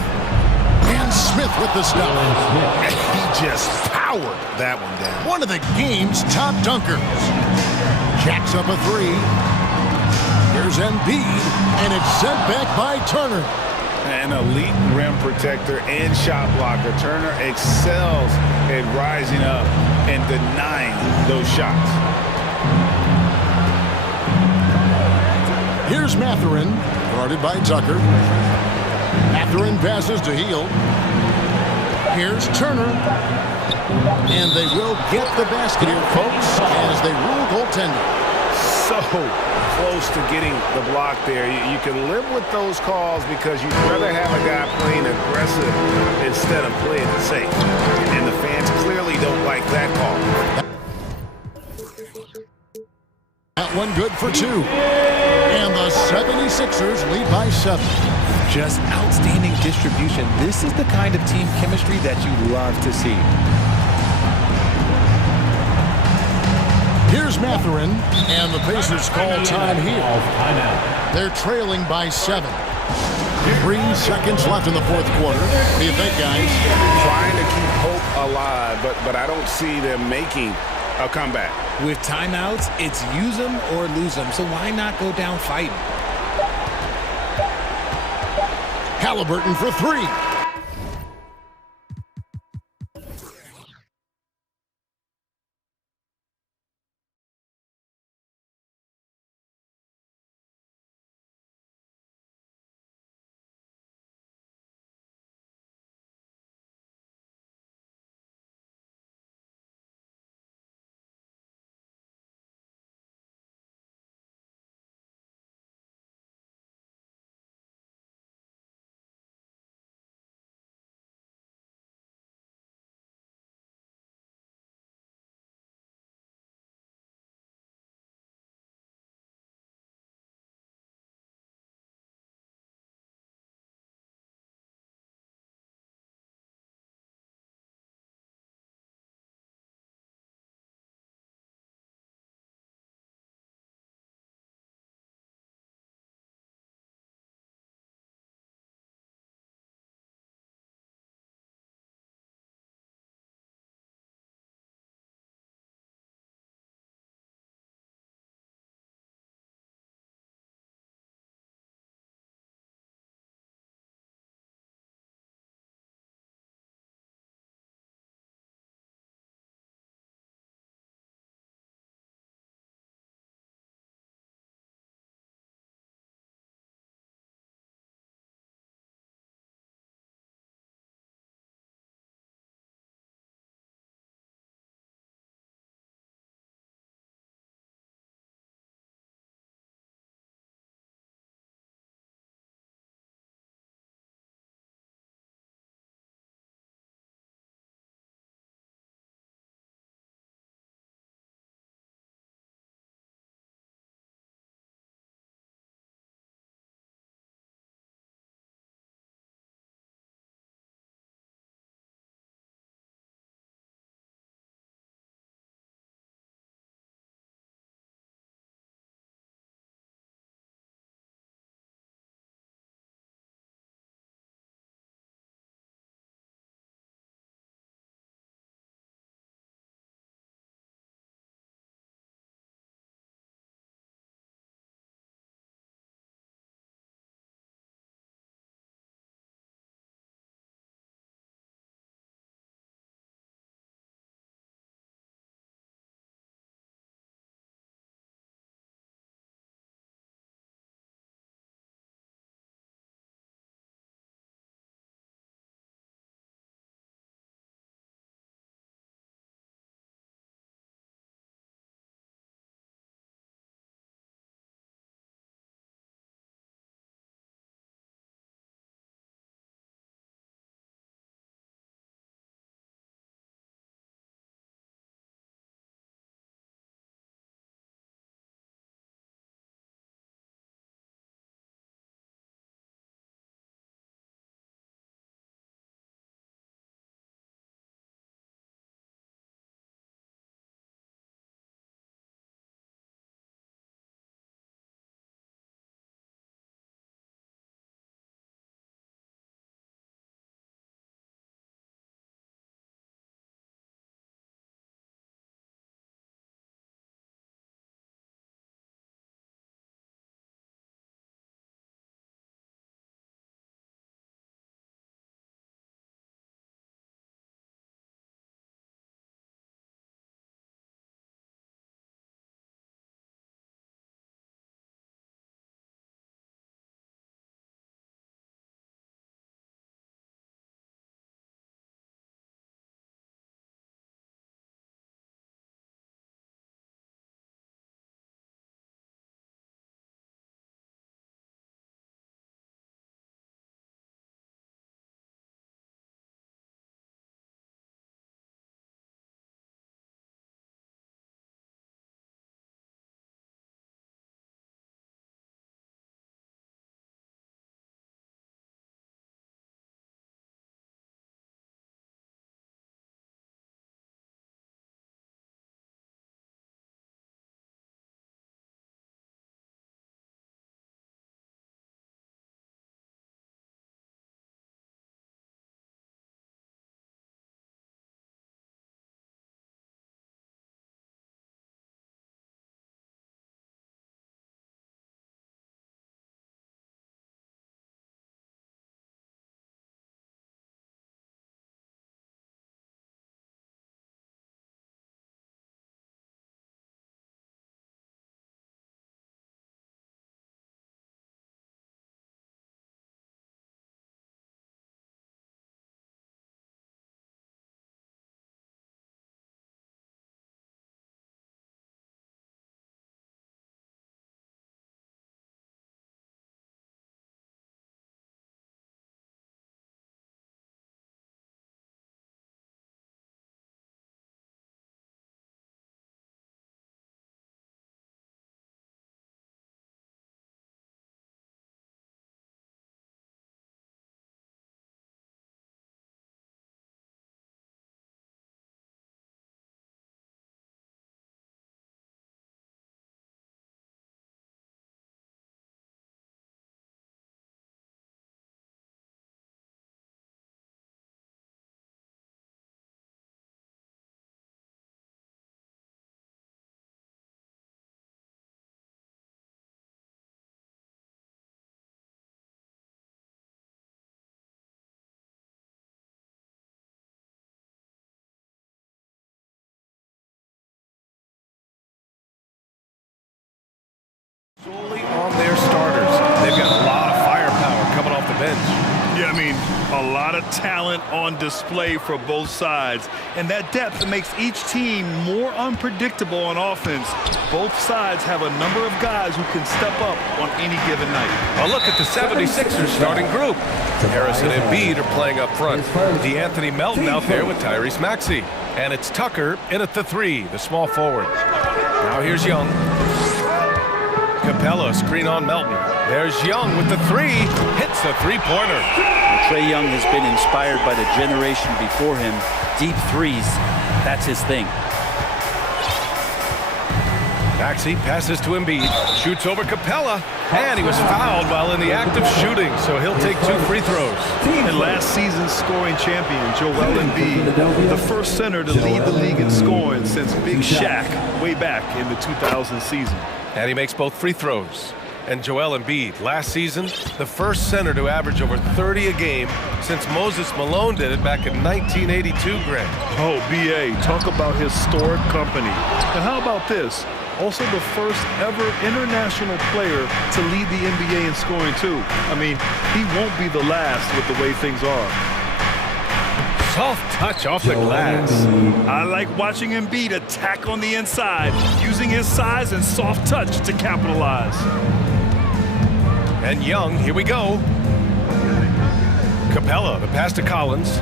And Smith with the stuff. He just powered that one down. One of the game's top dunkers. Jacks up a 3. Here's Embiid, and it's sent back by Turner. An elite rim protector and shot blocker. Turner excels at rising up and denying those shots. Here's Mathurin, guarded by Tucker. Mathurin passes to Hield. Here's Turner. And they will get the basket here, folks, as they rule goaltending. So close to getting the block there. You can live with those calls because you'd rather have a guy playing aggressive instead of playing it safe. And the fans clearly don't like that call. That one good for 2. And the 76ers lead by 7. Just outstanding distribution. This is the kind of team chemistry that you love to see. Here's Mathurin, and the Pacers call time here. They're trailing by 7. 3 seconds left in the fourth quarter. What do you think, guys? Trying to keep hope alive, but I don't see them making a comeback. With timeouts, it's use them or lose them, so why not go down fighting? Halliburton for 3. Solely on their starters. They've got a lot of firepower coming off the bench. Yeah, I mean, a lot of talent on display for both sides. And that depth makes each team more unpredictable on offense. Both sides have a number of guys who can step up on any given night. A look at the 76ers starting group. Harris and Embiid are playing up front. D'Anthony Melton out there with Tyrese Maxey. And it's Tucker in at the 3, the small forward. Now here's Young. Capella, screen on Melton. There's Young with the 3, hits the three-pointer. Trae Young has been inspired by the generation before him. Deep threes, that's his thing. Maxey passes to Embiid, shoots over Capella, and he was fouled while in the act of shooting, so he'll take 2 free throws. And last season's scoring champion, Joel Embiid, the first center to lead the league in scoring since Big Shaq way back in the 2000 season. And he makes both free throws. And Joel Embiid, last season, the first center to average over 30 a game since Moses Malone did it back in 1982, Grant. Oh, B.A., talk about historic company. And how about this? Also the first ever international player to lead the NBA in scoring, too. I mean, he won't be the last with the way things are. Soft touch off the glass. I like watching Embiid attack on the inside, using his size and soft touch to capitalize. And Young, here we go. Capella, the pass to Collins.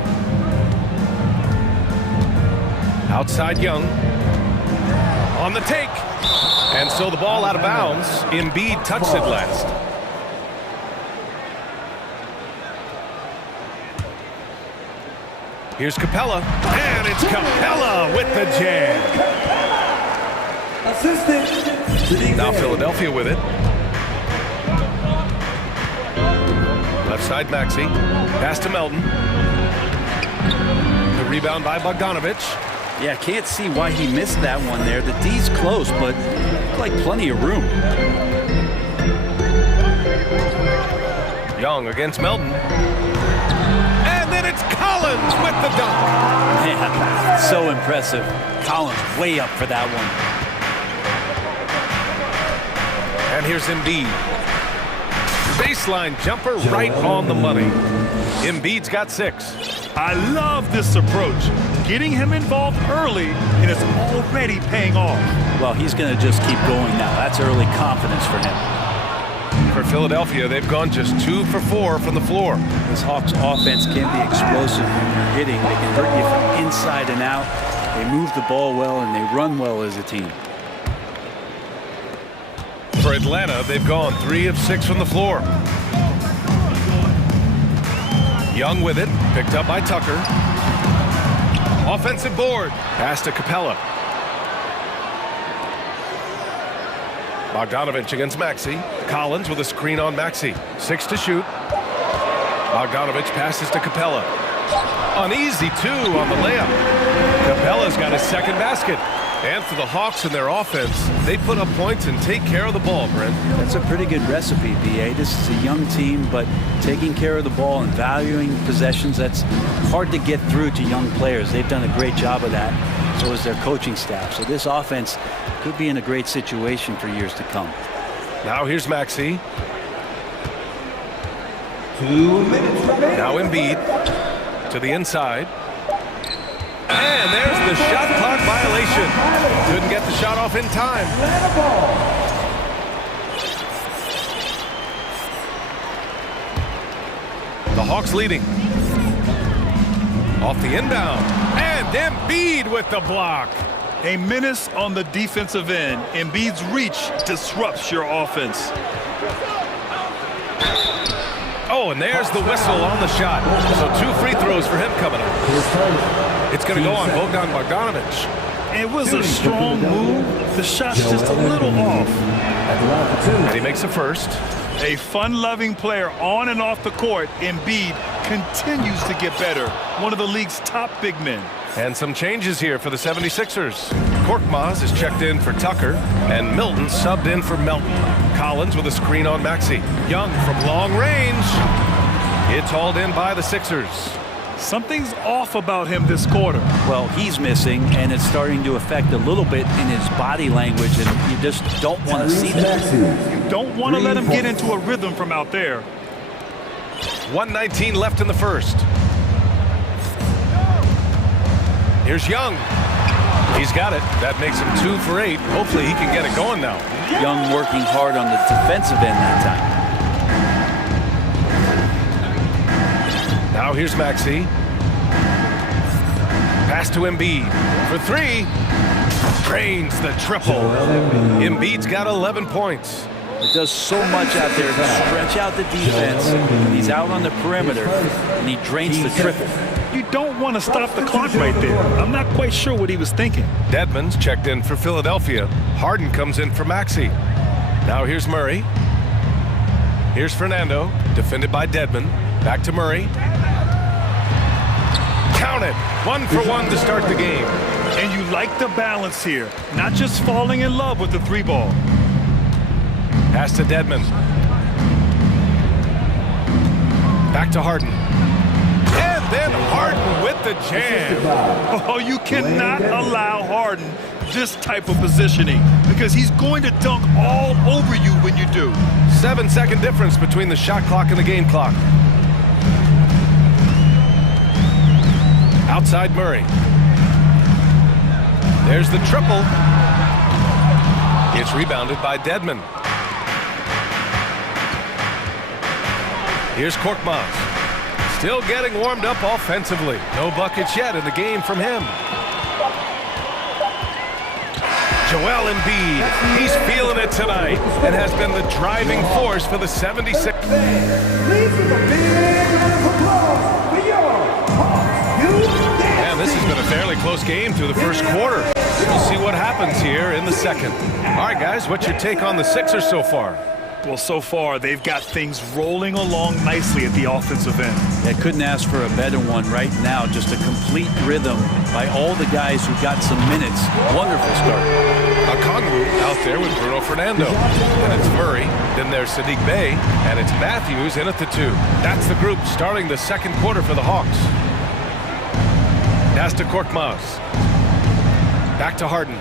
Outside Young. On the take. And so the ball out of bounds. Embiid touched it last. Here's Capella, and it's Capella with the jam. Now Philadelphia with it. Left side Maxey, pass to Melton. The rebound by Bogdanovic. Yeah, can't see why he missed that one there. The D's close, but like plenty of room. Young against Melton. And then it's Collins with the dunk. Man, so impressive. Collins way up for that one. And here's Embiid. Baseline jumper right on the money. Embiid's got 6. I love this approach. Getting him involved early, and it's already paying off. Well, he's going to just keep going now. That's early confidence for him. For Philadelphia, they've gone just 2 for 4 from the floor. This Hawks offense can be explosive when you're hitting. They can hurt you from inside and out. They move the ball well, and they run well as a team. For Atlanta, they've gone 3 of 6 from the floor. Young with it, picked up by Tucker. Offensive board, pass to Capella. Bogdanovic against Maxey. Collins with a screen on Maxey. 6 to shoot. Bogdanovic passes to Capella. An easy 2 on the layup. Capella's got his second basket. And for the Hawks and their offense, they put up points and take care of the ball, Brent. That's a pretty good recipe, B.A. This is a young team, but taking care of the ball and valuing possessions, that's hard to get through to young players. They've done a great job of that. So is their coaching staff. So this offense could be in a great situation for years to come. Now here's Maxey. 2 minutes remaining. Now Embiid to the inside. And there's the shot clock violation. Couldn't get the shot off in time. The Hawks leading. Off the inbound. And Embiid with the block. A menace on the defensive end. Embiid's reach disrupts your offense. Oh, and there's the whistle on the shot. So 2 free throws for him coming up. It's going to go on Bogdanovic. It was a strong move. The shot's just a little off. And he makes the first. A fun-loving player on and off the court, Embiid continues to get better. One of the league's top big men. And some changes here for the 76ers. Korkmaz is checked in for Tucker, and Milton subbed in for Melton. Collins with a screen on Maxey. Young from long range. It's hauled in by the Sixers. Something's off about him this quarter. Well, he's missing, and it's starting to affect a little bit in his body language, and you just don't want to see that. You don't want to let him get into a rhythm from out there. 1:19 left in the first. Here's Young. He's got it. That makes him 2 for 8. Hopefully he can get it going now. Young working hard on the defensive end that time. Now here's Maxey. Pass to Embiid for 3. Drains the triple. Embiid's got 11 points. It does so much out there to stretch out the defense. He's out on the perimeter, and he drains the triple. You don't want to stop the clock right there. I'm not quite sure what he was thinking. Dedmon's checked in for Philadelphia. Harden comes in for Maxey. Now here's Murray. Here's Fernando, defended by Dedmon. Back to Murray. Count it. 1 for 1 to start the game. And you like the balance here. Not just falling in love with the 3 ball. Pass to Dedmon. Back to Harden. And then Harden with the jam. Oh, you cannot allow Harden this type of positioning because he's going to dunk all over you when you do. 7-second difference between the shot clock and the game clock. Outside Murray. There's the triple. It's rebounded by Dedmon. Here's Korkmaz. Still getting warmed up offensively. No buckets yet in the game from him. Joel Embiid, he's feeling it tonight and has been the driving force for the 76. Please give a big round of applause for your Man, this has been a fairly close game through the first quarter. We'll see what happens here in the second. All right, guys, what's your take on the Sixers so far? Well, so far, they've got things rolling along nicely at the offensive end. I couldn't ask for a better one right now. Just a complete rhythm by all the guys who got some minutes. Wonderful start. Okongwu out there with Bruno Fernando. And it's Murray. Then there's Sadiq Bey. And it's Matthews in at the 2. That's the group starting the second quarter for the Hawks. Pass to Korkmaz. Back to Harden.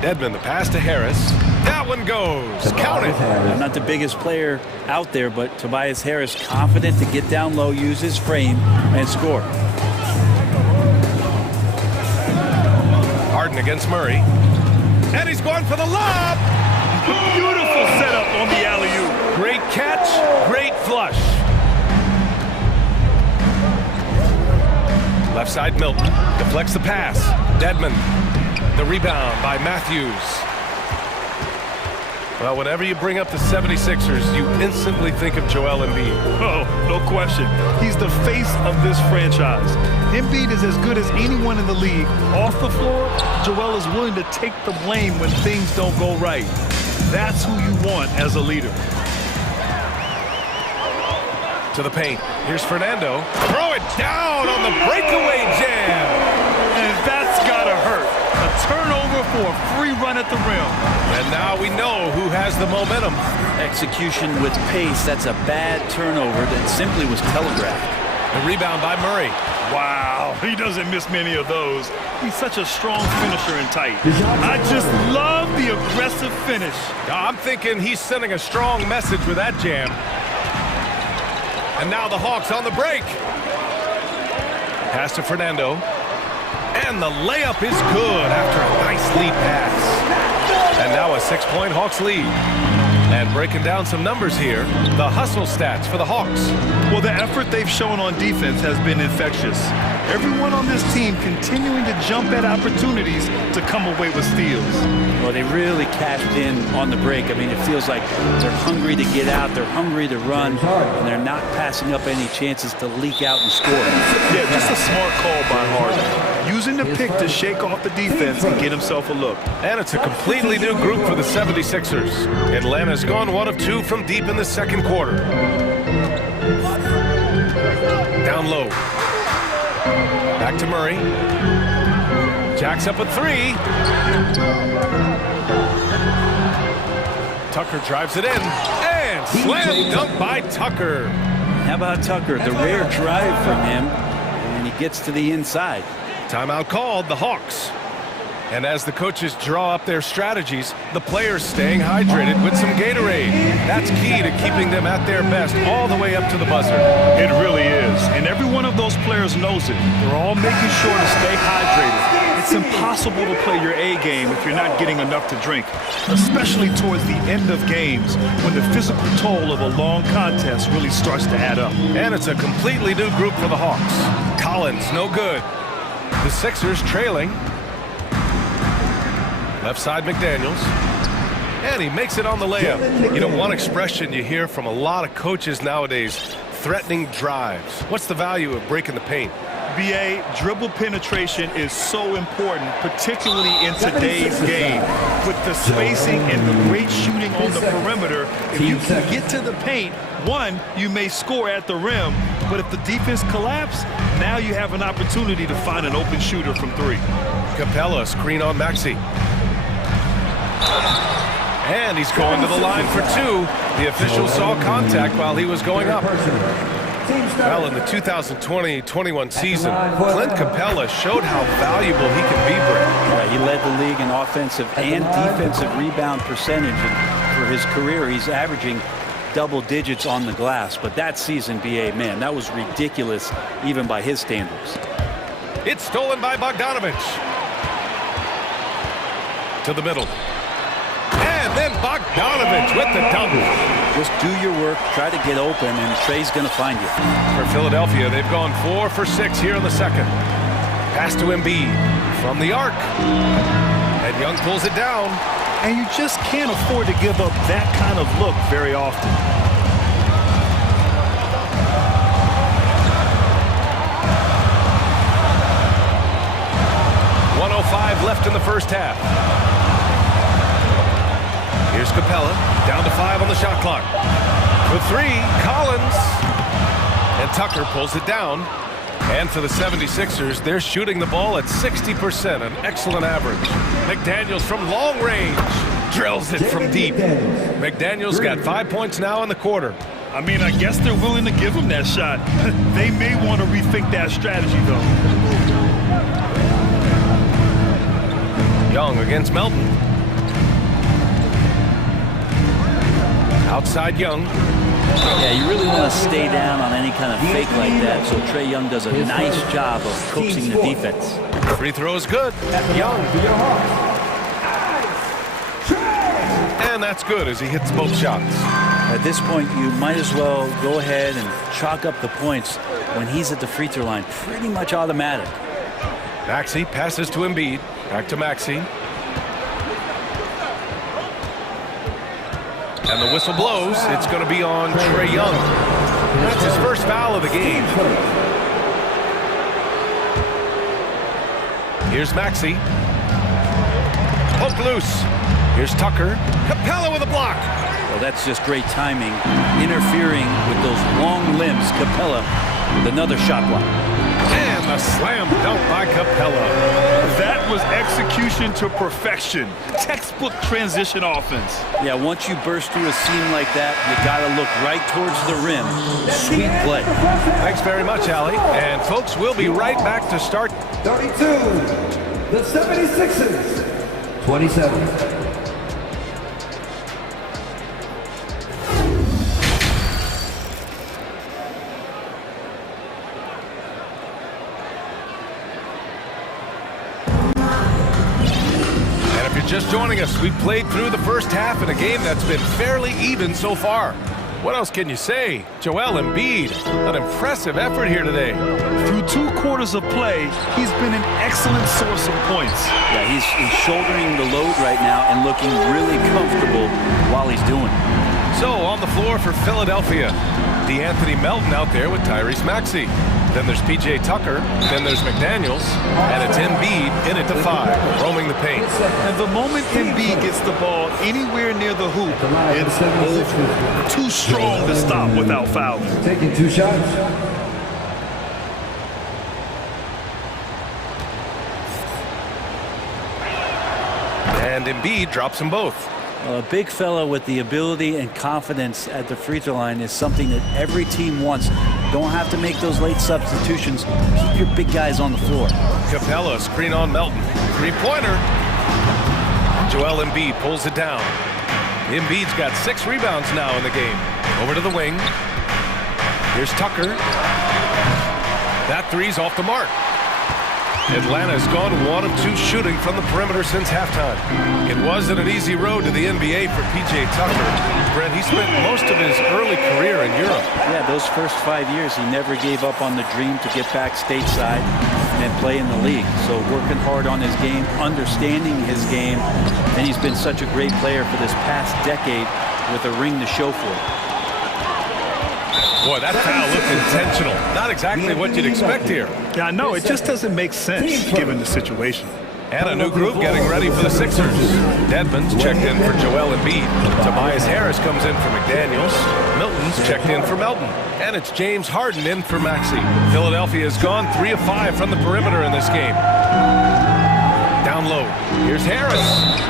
Dedmon, the pass to Harris. That one goes. Count it. I'm not the biggest player out there, but Tobias Harris confident to get down low, use his frame, and score. Harden against Murray. And he's going for the lob. Beautiful setup on the alley-oop. Great catch, great flush. Left side Milton. Deflects the pass. Dedmon. The rebound by Matthews. Well, whenever you bring up the 76ers, you instantly think of Joel Embiid. Oh, no question. He's the face of this franchise. Embiid is as good as anyone in the league. Off the floor, Joel is willing to take the blame when things don't go right. That's who you want as a leader. To the paint. Here's Fernando. Throw it down on the breakaway jam. And that's gotta hurt. A turnover for a free run at the rim. And now we know who has the momentum. Execution with pace. That's a bad turnover that simply was telegraphed. The rebound by Murray. Wow, he doesn't miss many of those. He's such a strong finisher in tight. I just love the aggressive finish. I'm thinking he's sending a strong message with that jam. And now the Hawks on the break. Pass to Fernando. And the layup is good after a nice lead pass. And now a 6-point Hawks lead. And breaking down some numbers here, the hustle stats for the Hawks. Well, the effort they've shown on defense has been infectious. Everyone on this team continuing to jump at opportunities to come away with steals. Well, they really cashed in on the break. I mean, it feels like they're hungry to get out, they're hungry to run, and they're not passing up any chances to leak out and score. Yeah, just a smart call by Harden. Using the pick to shake off the defense and get himself a look. And it's a completely new group for the 76ers. Atlanta's gone 1 of 2 from deep in the second quarter. Down low. Back to Murray. Jacks up a 3. Tucker drives it in. And slam dunk by Tucker. How about Tucker? The rare drive from him, and he gets to the inside. Timeout called, the Hawks. And as the coaches draw up their strategies, the players staying hydrated with some Gatorade. That's key to keeping them at their best all the way up to the buzzer. It really is. And every one of those players knows it. They're all making sure to stay hydrated. It's impossible to play your A game if you're not getting enough to drink, especially towards the end of games when the physical toll of a long contest really starts to add up. And it's a completely new group for the Hawks. Collins, no good. The Sixers trailing. Left side, McDaniels. And he makes it on the layup. You know, one expression you hear from a lot of coaches nowadays, threatening drives. What's the value of breaking the paint? BA, dribble penetration is so important, particularly in today's game. With the spacing and the great shooting on the perimeter, if you can get to the paint, one, you may score at the rim, but if the defense collapses, now you have an opportunity to find an open shooter from three. Capella, screen on Maxey. And he's going to the line for two. The official saw contact while he was going up. Well, in the 2020-21 season, Clint Capella showed how valuable he can be, Brett. Yeah, he led the league in offensive and defensive rebound percentage. And for his career, he's averaging double digits on the glass. But that season, BA, man, that was ridiculous, even by his standards. It's stolen by Bogdanovich. To the middle. And then Bogdanovich with the dunk. Just do your work, try to get open, and Trey's going to find you. For Philadelphia, they've gone 4 for 6 here in the second. Pass to Embiid from the arc. And Young pulls it down. And you just can't afford to give up that kind of look very often. .105 left in the first half. Here's Capella, down to 5 on the shot clock. For 3, Collins. And Tucker pulls it down. And for the 76ers, they're shooting the ball at 60%, an excellent average. McDaniels from long range drills it from deep. McDaniels got 5 points now in the quarter. I mean, I guess they're willing to give him that shot. They may want to rethink that strategy, though. Young against Melton. Outside Young. Yeah, you really want to stay down on any kind of fake like that, so Trae Young does a nice job of coaxing the defense. Free throw is good. Young. And that's good as he hits both shots. At this point, you might as well go ahead and chalk up the points when he's at the free throw line. Pretty much automatic. Maxey passes to Embiid. Back to Maxey. And the whistle blows. It's going to be on Trae Young. That's his first foul of the game. Here's Maxey. Poke loose. Here's Tucker. Capella with a block. Well, that's just great timing. Interfering with those long limbs. Capella with another shot block. And a slam dunk by Capella. That was execution to perfection. Textbook transition offense. Yeah, once you burst through a seam like that, you got to look right towards the rim. Sweet play. Thanks very much, Allie. And folks, we'll be right back to start. 32, the 76ers, 27. Just joining us, we played through the first half in a game that's been fairly even so far. What else can you say? Joel Embiid, an impressive effort here today. Through 2 quarters of play, he's been an excellent source of points. Yeah, he's shouldering the load right now and looking really comfortable while he's doing it. So on the floor for Philadelphia, DeAnthony Melton out there with Tyrese Maxey. Then there's P.J. Tucker. Then there's McDaniels. And it's Embiid in it to 5, roaming the paint. And the moment Embiid gets the ball anywhere near the hoop, it's over. Too strong to stop without fouling. Taking 2 shots. And Embiid drops them both. A big fella with the ability and confidence at the free throw line is something that every team wants. Don't have to make those late substitutions. Keep your big guys on the floor. Capella, screen on Melton. Three-pointer. Joel Embiid pulls it down. Embiid's got 6 rebounds now in the game. Over to the wing. Here's Tucker. That three's off the mark. Atlanta's gone 1 of 2 shooting from the perimeter since halftime. It wasn't an easy road to the NBA for P.J. Tucker. Brent, he spent most of his early career in Europe. Yeah, those first 5 years, he never gave up on the dream to get back stateside and play in the league. So working hard on his game, understanding his game, and he's been such a great player for this past decade with a ring to show for it. Boy, that foul looked intentional. Not exactly what you'd expect here. Yeah, I know. It just doesn't make sense given the situation. And a new group getting ready for the Sixers. Dedmon's checked in for Joel Embiid. Tobias Harris comes in for McDaniels. Milton's checked in for Melton. And it's James Harden in for Maxey. Philadelphia has gone 3 of 5 from the perimeter in this game. Down low. Here's Harris.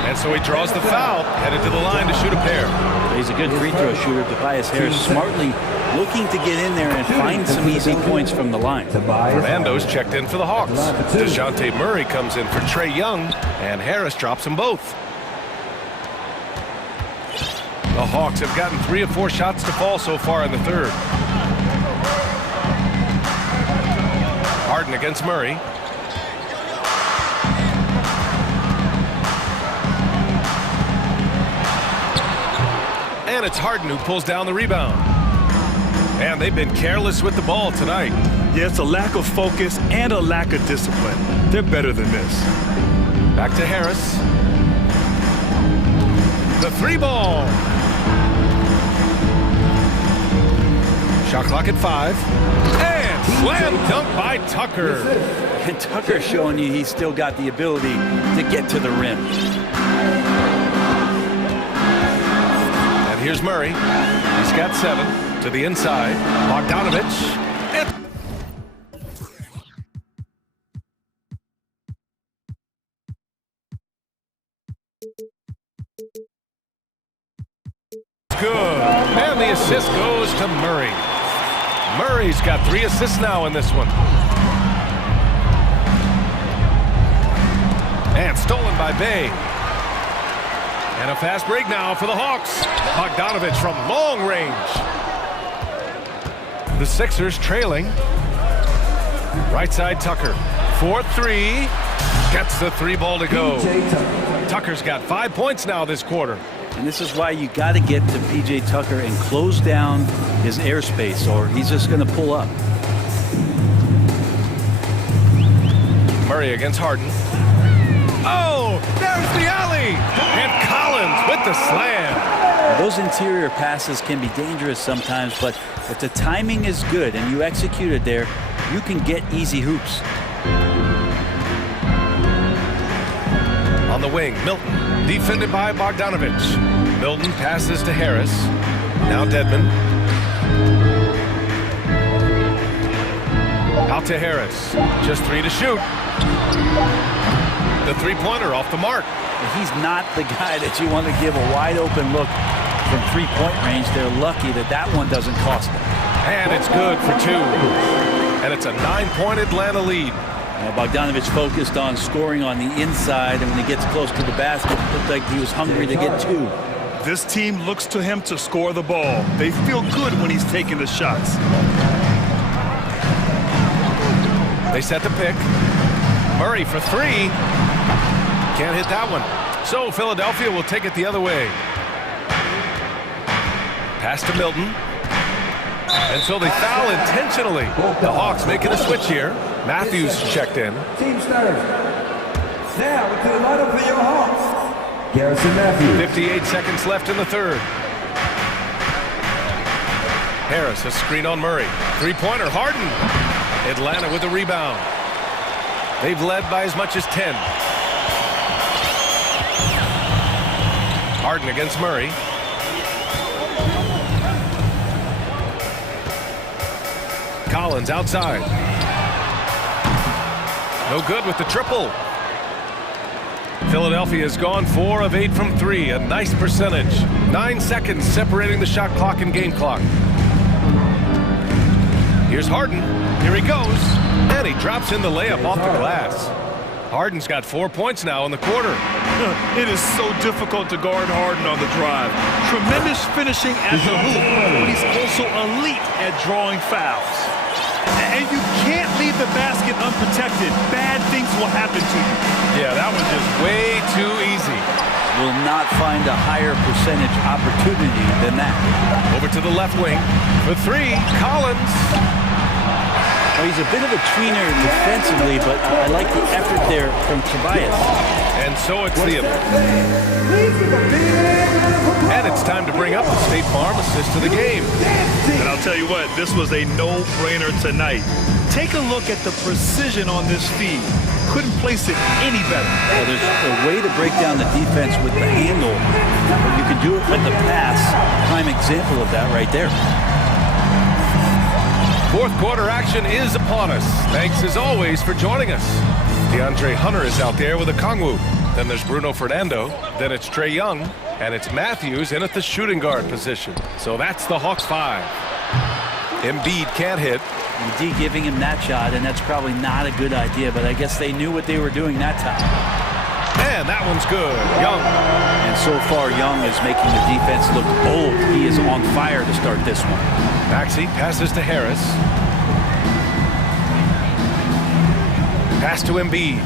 And so he draws the foul, headed to the line to shoot a pair. He's a good free throw shooter, Tobias Harris, smartly looking to get in there and find some easy points from the line. Fernando's checked in for the Hawks. DeJounte Murray comes in for Trae Young, and Harris drops them both. The Hawks have gotten 3 of 4 shots to fall so far in the third. Harden against Murray. And it's Harden who pulls down the rebound. And they've been careless with the ball tonight. Yeah, it's a lack of focus and a lack of discipline. They're better than this. Back to Harris. The 3 ball. Shot clock at 5. And slam dunk by Tucker. And Tucker's showing you he's still got the ability to get to the rim. Here's Murray. He's got 7 to the inside. Bogdanovich. Good. And the assist goes to Murray. Murray's got 3 assists now in this one. And stolen by Bay. And a fast break now for the Hawks. Bogdanovich from long range. The Sixers trailing. Right side Tucker. 4-3. Gets the 3 ball to go. Tucker's got 5 points now this quarter. And this is why you got to get to P.J. Tucker and close down his airspace, or he's just going to pull up. Murray against Harden. Oh, there's the alley! And Collins with the slam. Those interior passes can be dangerous sometimes, but if the timing is good and you execute it there, you can get easy hoops. On the wing, Milton, defended by Bogdanovich. Milton passes to Harris. Now Dedmon. Out to Harris. Just 3 to shoot. The 3-pointer off the mark. He's not the guy that you want to give a wide open look from 3-point range. They're lucky that that one doesn't cost them. And it's good for 2. And it's a 9-point Atlanta lead. Bogdanovich focused on scoring on the inside, and when he gets close to the basket, it looked like he was hungry to get 2. This team looks to him to score the ball. They feel good when he's taking the shots. They set the pick. Murray for 3. Can't hit that one. So Philadelphia will take it the other way. Pass to Milton. And so they foul intentionally. The Hawks making a switch here. Matthews checked in. Team starters. Now to the lineup for your Hawks. Garrison Matthews. 58 seconds left in the third. Harris, a screen on Murray. 3-pointer, Harden. Atlanta with a rebound. They've led by as much as 10. Harden against Murray. Collins outside. No good with the triple. Philadelphia has gone 4 of 8 from 3, a nice percentage. 9 seconds separating the shot clock and game clock. Here's Harden. Here he goes. And he drops in the layup off the glass. Harden's got 4 points now in the quarter. It is so difficult to guard Harden on the drive. Tremendous finishing at the hoop, but he's also elite at drawing fouls. And you can't leave the basket unprotected. Bad things will happen to you. Yeah, that was just way too easy. Will not find a higher percentage opportunity than that. Over to the left wing. For 3, Collins. Well, he's a bit of a tweener defensively, but I like the effort there from Tobias. And so it's the... And it's time to bring up the State Farm assist to the game. And I'll tell you what, this was a no-brainer tonight. Take a look at the precision on this feed. Couldn't place it any better. Well, there's a way to break down the defense with the handle, but you can do it with the pass. Prime example of that right there. Fourth quarter action is upon us. Thanks as always for joining us. DeAndre Hunter is out there with a Kongwu. Then there's Bruno Fernando. Then it's Trae Young. And it's Matthews in at the shooting guard position. So that's the Hawks 5. Embiid can't hit. Embiid giving him that shot, and that's probably not a good idea, but I guess they knew what they were doing that time. And that one's good. Young. And so far, Young is making the defense look old. He is on fire to start this one. Maxey passes to Harris. Pass to Embiid.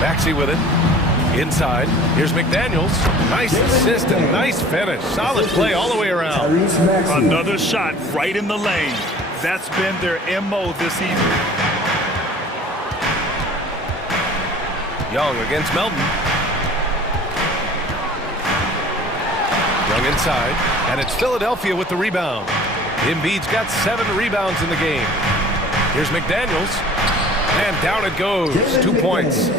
Maxey with it. Inside. Here's McDaniels. Nice assist and nice finish. Solid play all the way around. Another shot right in the lane. That's been their MO this evening. Young against Melton. Young inside. And it's Philadelphia with the rebound. Embiid's got 7 rebounds in the game. Here's McDaniels. And down it goes. 2 points.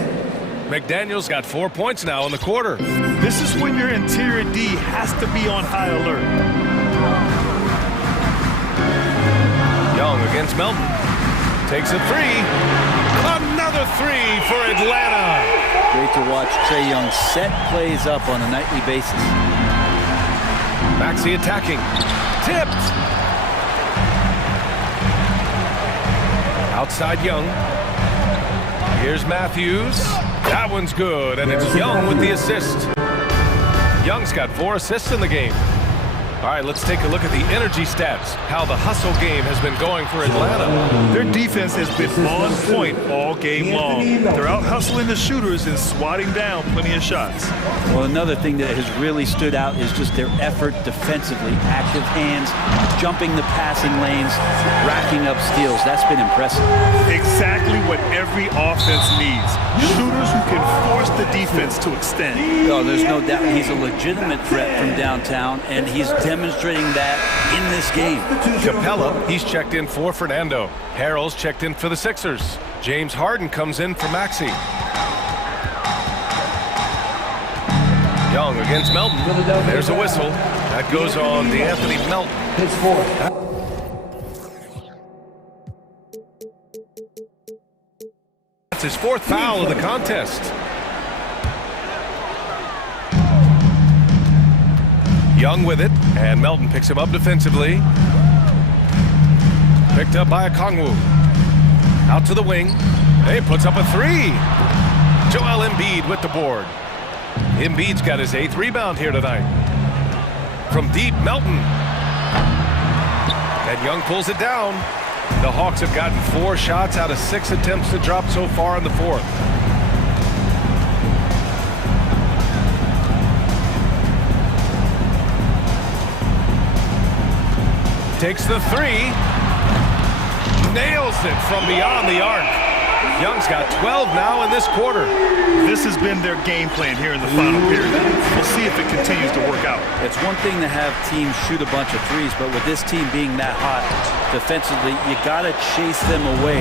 McDaniels got 4 points now in the quarter. This is when your interior D has to be on high alert. Young against Melton. Takes a 3. Another 3 for Atlanta. Great to watch Trae Young set plays up on a nightly basis. Maxey attacking. Tipped. Outside Young. Here's Matthews. That one's good, and it's Young with the assist. Young's got 4 assists in the game. All right, let's take a look at the energy stats, how the hustle game has been going for Atlanta. Their defense has been on point all game long. They're out hustling the shooters and swatting down plenty of shots. Well, another thing that has really stood out is just their effort defensively. Active hands, jumping the passing lanes, racking up steals. That's been impressive. Exactly what every offense needs. Shooters who can force the defense to extend. Oh, there's no doubt he's a legitimate threat from downtown, and he's demonstrating that in this game. Capella, he's checked in for Fernando. Harrell's checked in for the Sixers. James Harden comes in for Maxey. Young against Melton. There's a whistle. That goes on DeAnthony Melton. His 4th. That's his 4th foul of the contest. Young with it, and Melton picks him up defensively. Picked up by a Kongwu. Out to the wing. He puts up a 3. Joel Embiid with the board. Embiid's got his 8th rebound here tonight. From deep, Melton. And Young pulls it down. The Hawks have gotten 4 shots out of 6 attempts to drop so far in the 4th. Takes the 3. Nails it from beyond the arc. Young's got 12 now in this quarter. This has been their game plan here in the final period. We'll see if it continues to work out. It's one thing to have teams shoot a bunch of threes, but with this team being that hot defensively, you got to chase them away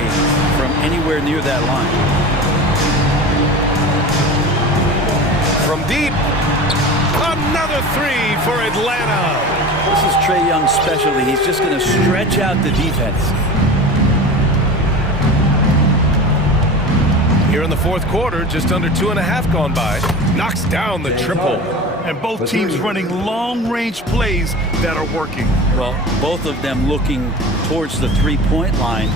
from anywhere near that line. From deep, another 3 for Atlanta. This is Trae Young's specialty. He's just going to stretch out the defense. Here in the fourth quarter, just under 2.5 gone by. Knocks down the triple. And both teams running long-range plays that are working. Well, both of them looking towards the three-point line.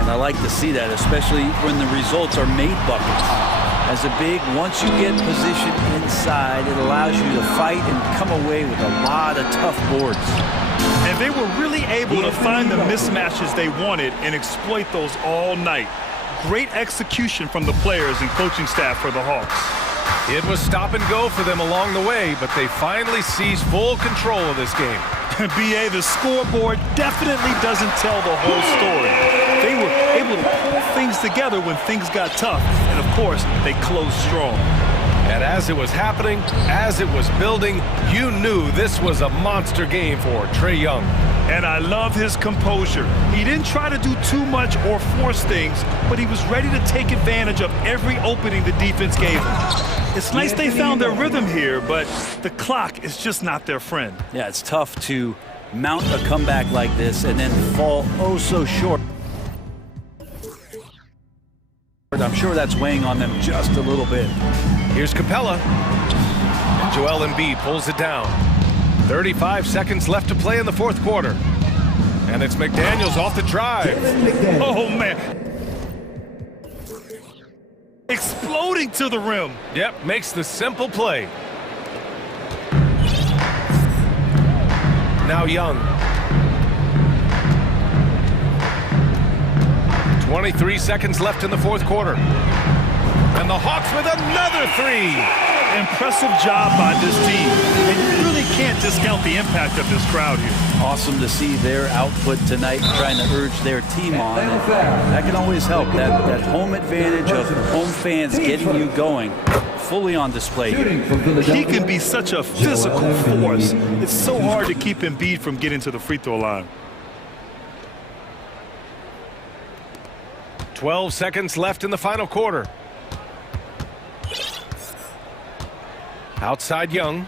And I like to see that, especially when the results are made buckets. As a big, once you get positioned inside, it allows you to fight and come away with a lot of tough boards. And they were really able to find the mismatches they wanted and exploit those all night. Great execution from the players and coaching staff for the Hawks. It was stop and go for them along the way, but they finally seized full control of this game. BA, the scoreboard definitely doesn't tell the whole story. They were able to pull things together when things got tough, and of course, they closed strong. And as it was happening, as it was building, you knew this was a monster game for Trae Young. And I love his composure. He didn't try to do too much or force things, but he was ready to take advantage of every opening the defense gave him. It's nice they found their rhythm here, but the clock is just not their friend. Yeah, it's tough to mount a comeback like this and then fall oh so short. I'm sure that's weighing on them just a little bit. Here's Capella. And Joel Embiid pulls it down. 35 seconds left to play in the fourth quarter. And it's McDaniels off the drive. Oh, man. Exploding to the rim. Yep, makes the simple play. Now Young. 23 seconds left in the fourth quarter. And the Hawks with another three. Impressive job by this team. And you really can't discount the impact of this crowd here. Awesome to see their output tonight, trying to urge their team on. And that can always help. That home advantage of home fans getting you going, fully on display here. He can be such a physical force. It's so hard to keep Embiid from getting to the free throw line. 12 seconds left in the final quarter. Outside Young.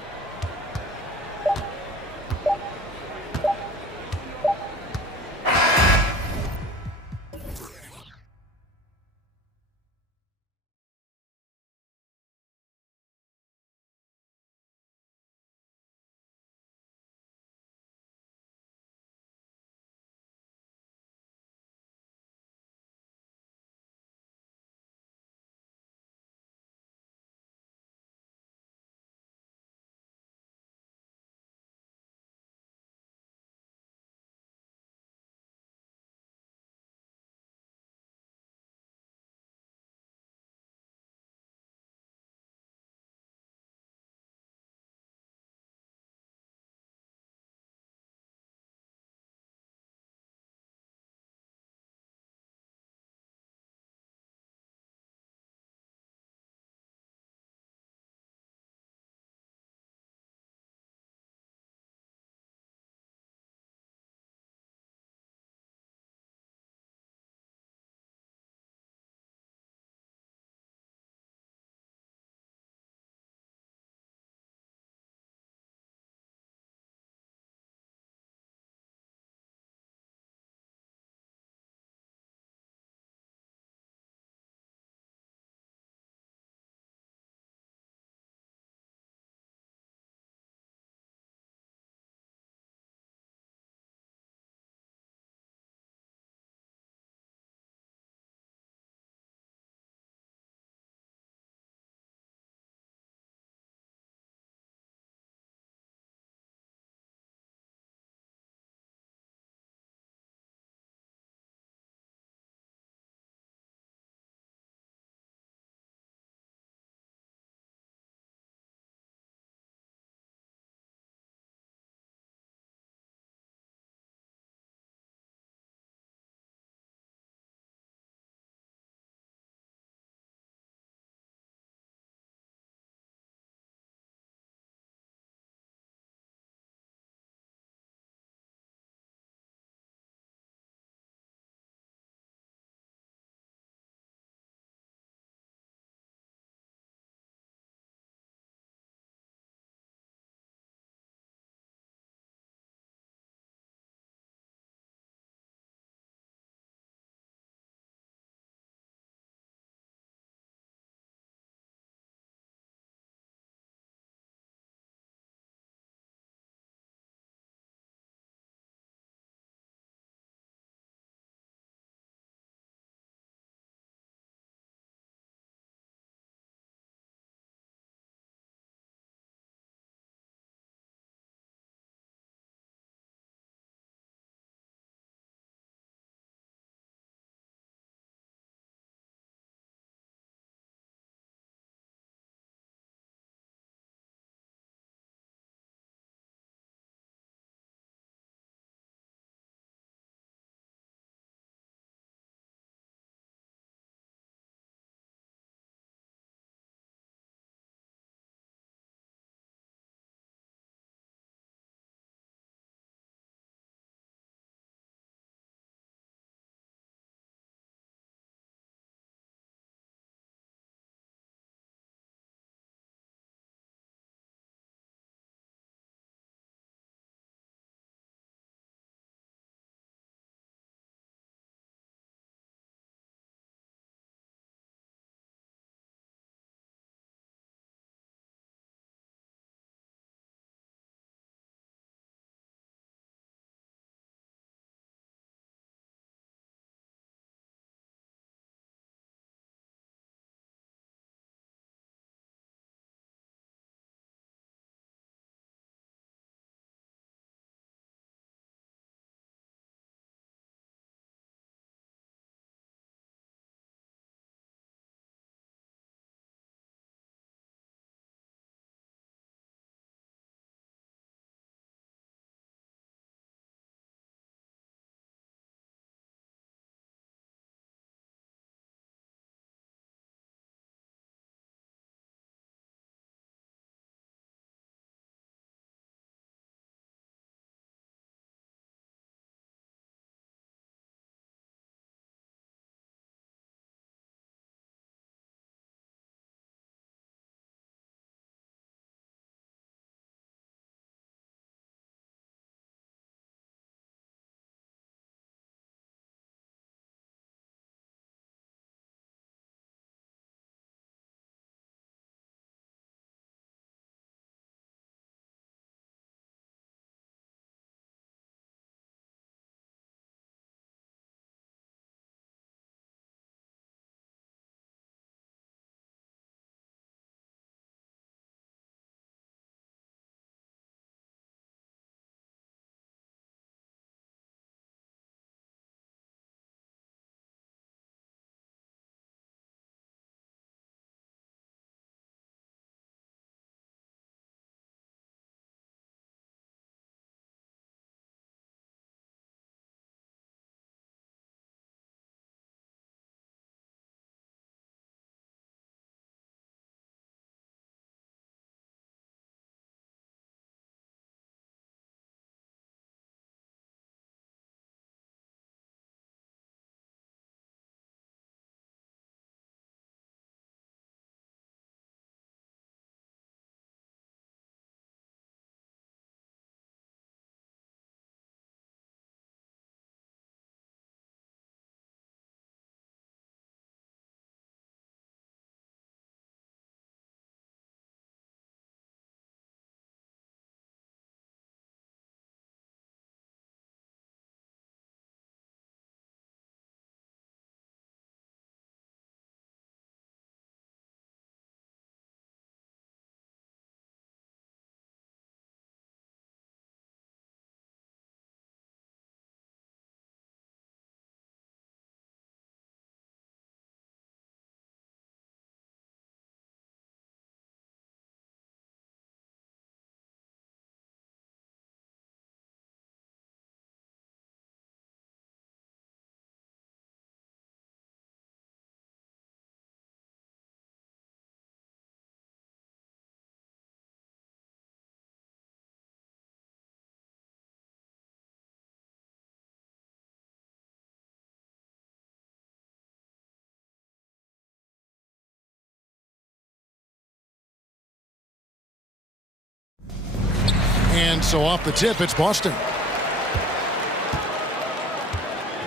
And so off the tip, it's Boston.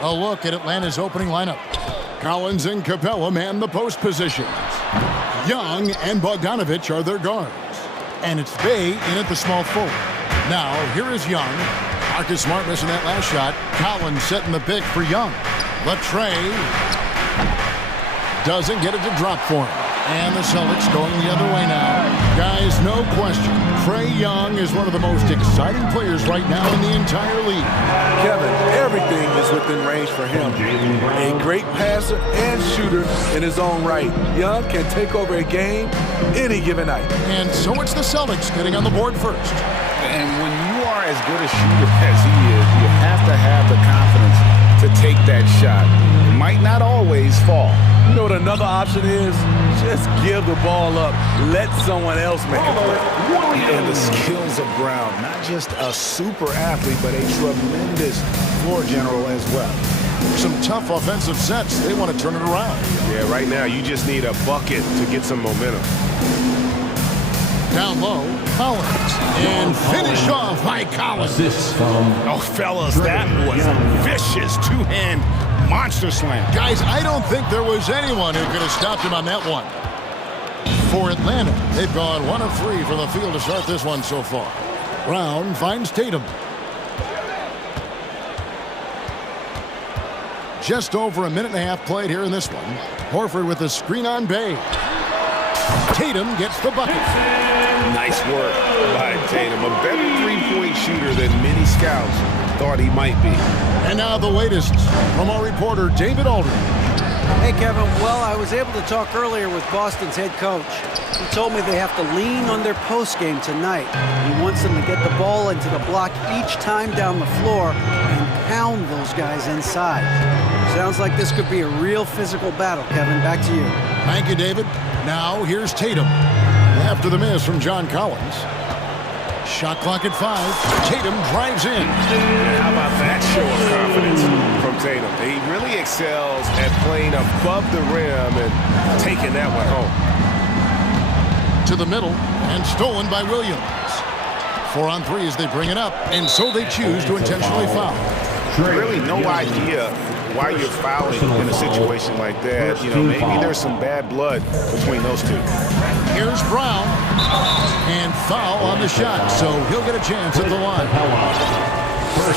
A look at Atlanta's opening lineup. Collins and Capella man the post positions. Young and Bogdanovich are their guards. And it's Bay in at the small forward. Now, here is Young. Marcus Smart missing that last shot. Collins setting the pick for Young. Latrey doesn't get it to drop for him. And the Celtics going the other way now. Guys, no question, Trae Young is one of the most exciting players right now in the entire league. Kevin, everything is within range for him. A great passer and shooter in his own right. Young can take over a game any given night. And so it's the Celtics getting on the board first. And when you are as good a shooter as he is, you have to have the confidence to take that shot. It might not always fall. You know what another option is? Just give the ball up. Let someone else make a play. And the skills of Brown, not just a super athlete, but a tremendous floor general as well. Some tough offensive sets. They want to turn it around. Yeah, right now you just need a bucket to get some momentum. Down low, Collins. And finished off by Collins. Oh, fellas, that was a vicious two-hand monster slam. Guys, I don't think there was anyone who could have stopped him on that one. For Atlanta, they've gone 1 of 3 from the field to start this one so far. Brown finds Tatum. Just over a minute and a half played here in this one. Horford with the screen on Bay. Tatum gets the bucket. Nice work by Tatum. A better three-point shooter than many scouts thought he might be. And now the latest from our reporter, David Aldridge. Hey, Kevin. Well, I was able to talk earlier with Boston's head coach. He told me they have to lean on their post game tonight. He wants them to get the ball into the block each time down the floor and pound those guys inside. Sounds like this could be a real physical battle, Kevin. Back to you. Thank you, David. Now here's Tatum. After the miss from John Collins. Shot clock at 5. Tatum drives in. How about that show of confidence from Tatum? He really excels at playing above the rim and taking that one home. To the middle and stolen by Williams. 4 on 3 as they bring it up, and so they choose to intentionally foul. Really no idea why you're fouling in a situation like that. You know, maybe there's some bad blood between those two. Here's Brown, and foul on the shot, so he'll get a chance at the line.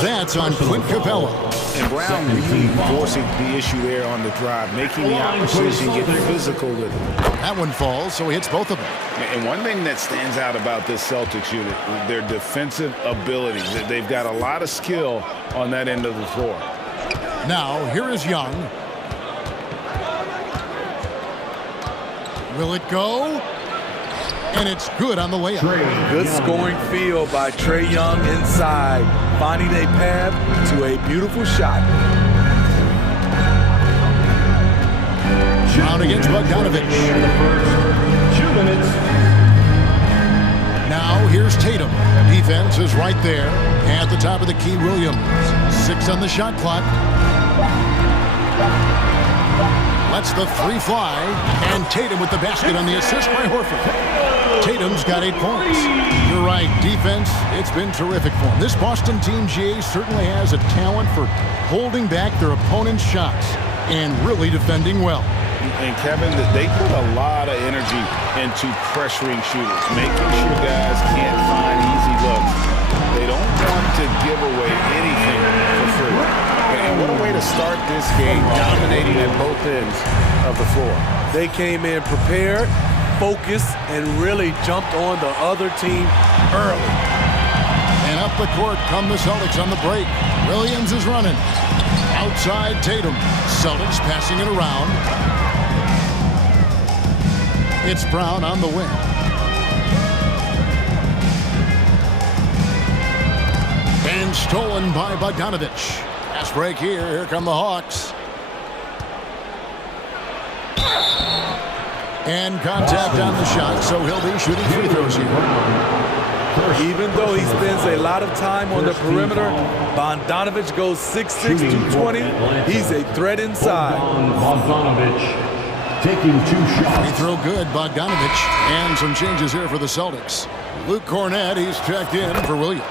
That's on Clint Capella. And Brown really forcing the issue there on the drive, making the opposition get physical with him. That one falls, so he hits both of them. And one thing that stands out about this Celtics unit, their defensive ability. They've got a lot of skill on that end of the floor. Now, here is Young. Will it go? And it's good on the layup. Good scoring field by Trae Young inside, finding a path to a beautiful shot. Out against Bogdanovich. 2 minutes. Now here's Tatum. Defense is right there at the top of the key. Williams. 6 on the shot clock. Lets the 3 fly, and Tatum with the basket on the assist by Horford. Tatum's got 8 points. You're right, defense, it's been terrific for him. This Boston team, GA, certainly has a talent for holding back their opponent's shots and really defending well. And Kevin, they put a lot of energy into pressuring shooters, making sure guys can't find easy looks. They don't want to give away anything for free. And what a way to start this game, dominating at both ends of the floor. They came in prepared, focused, and really jumped on the other team early. And up the court come the Celtics on the break. Williams is running. Outside Tatum. Celtics passing it around. It's Brown on the wing. And stolen by Bogdanovich. Fast break here. Here come the Hawks. And contact on the shot, so he'll be shooting free throws here. Even though he spends a lot of time on the perimeter, Bogdanovich goes 6'6", 220. He's a threat inside. Bogdanovich taking 2 shots. Free throw good, Bogdanovich. And some changes here for the Celtics. Luke Cornett, he's checked in for Williams.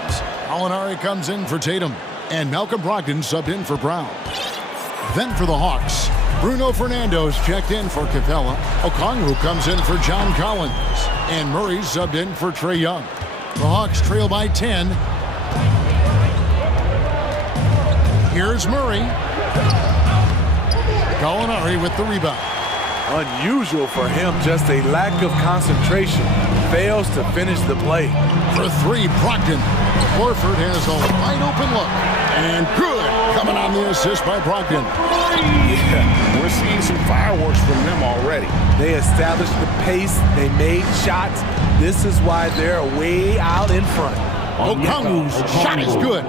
Alinari comes in for Tatum. And Malcolm Brogdon subbed in for Brown. Then for the Hawks, Bruno Fernando's checked in for Capella. Okongwu comes in for John Collins. And Murray subbed in for Trae Young. The Hawks trail by 10. Here's Murray. Gallinari with the rebound. Unusual for him, just a lack of concentration. Fails to finish the play. For three, Brogdon. Horford has a wide open look. And good. Coming on the assist by Brogdon. Yeah, we're seeing some fireworks from them already. They established the pace. They made shots. This is why they're way out in front. Okongwu's shot is good.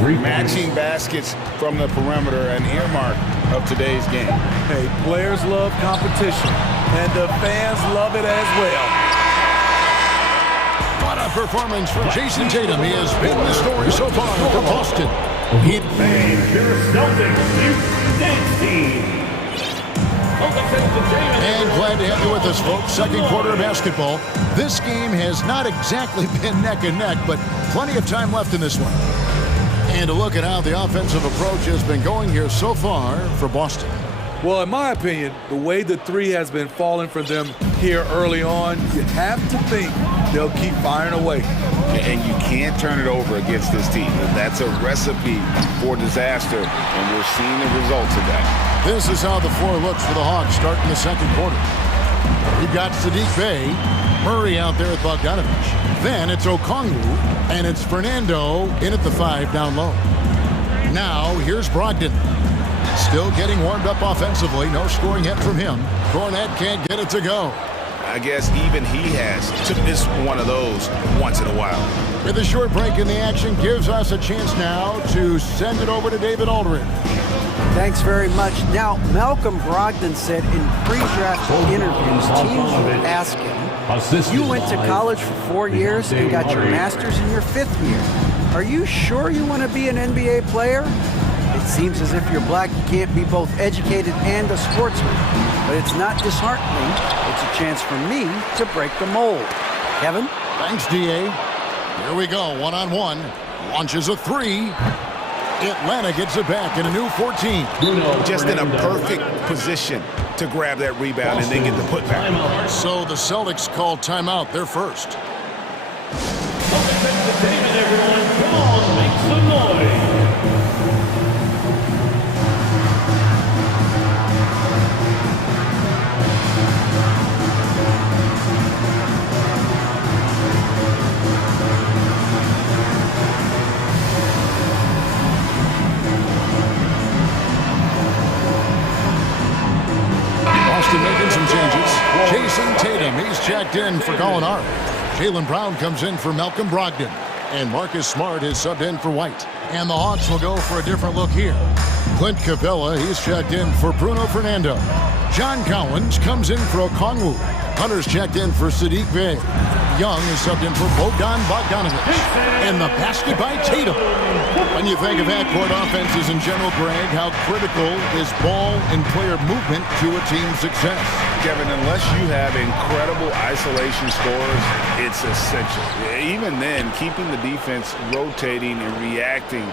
Matching baskets from the perimeter, an earmark of today's game. Hey, players love competition, and the fans love it as well. What a performance from Jason Tatum. He has been the story so far for Boston. Your Celtics, And glad to have you with us, folks. Second quarter of basketball. This game has not exactly been neck and neck, but plenty of time left in this one. And a look at how the offensive approach has been going here so far for Boston. Well, in my opinion, the way the three has been falling for them here early on, you have to think they'll keep firing away. And you can't turn it over against this team. That's a recipe for disaster, and we're seeing the results of that. This is how the floor looks for the Hawks starting the second quarter. We've got Sadiq Bey, Murray out there with Bogdanovich. Then it's Okongwu, and it's Fernando in at the 5 down low. Now, here's Brogdon. Still getting warmed up offensively. No scoring yet from him. Cornett can't get it to go. I guess even he has to miss one of those once in a while. With a short break in the action gives us a chance now to send it over to David Aldridge. Thanks very much. Now, Malcolm Brogdon said in pre-draft interviews, teams would ask him, you went to college for 4 years and got your master's in your 5th year. Are you sure you want to be an NBA player? It seems as if you're black, you can't be both educated and a sportsman. But it's not disheartening. It's a chance for me to break the mold. Kevin? Thanks, D.A. Here we go, one-on-one. Launches a 3. Atlanta gets it back in a new 14. Just in a perfect position to grab that rebound and then get the putback. So the Celtics call timeout. They're first. everyone. Come on, make some noise. Making some changes. Jason Tatum, he's checked in for Gallinari. Jaylen Brown comes in for Malcolm Brogdon. And Marcus Smart is subbed in for White. And the Hawks will go for a different look here. Clint Capella, he's checked in for Bruno Fernando. John Collins comes in for Okongwu. Hunter's checked in for Sadiq Bey. Young is subbed in for Bogdanovich. And the basket by Tatum. When you think of half-court offenses in general, Greg, how critical is ball and player movement to a team's success? Kevin, unless you have incredible isolation scores, it's essential. Even then, keeping the defense rotating and reacting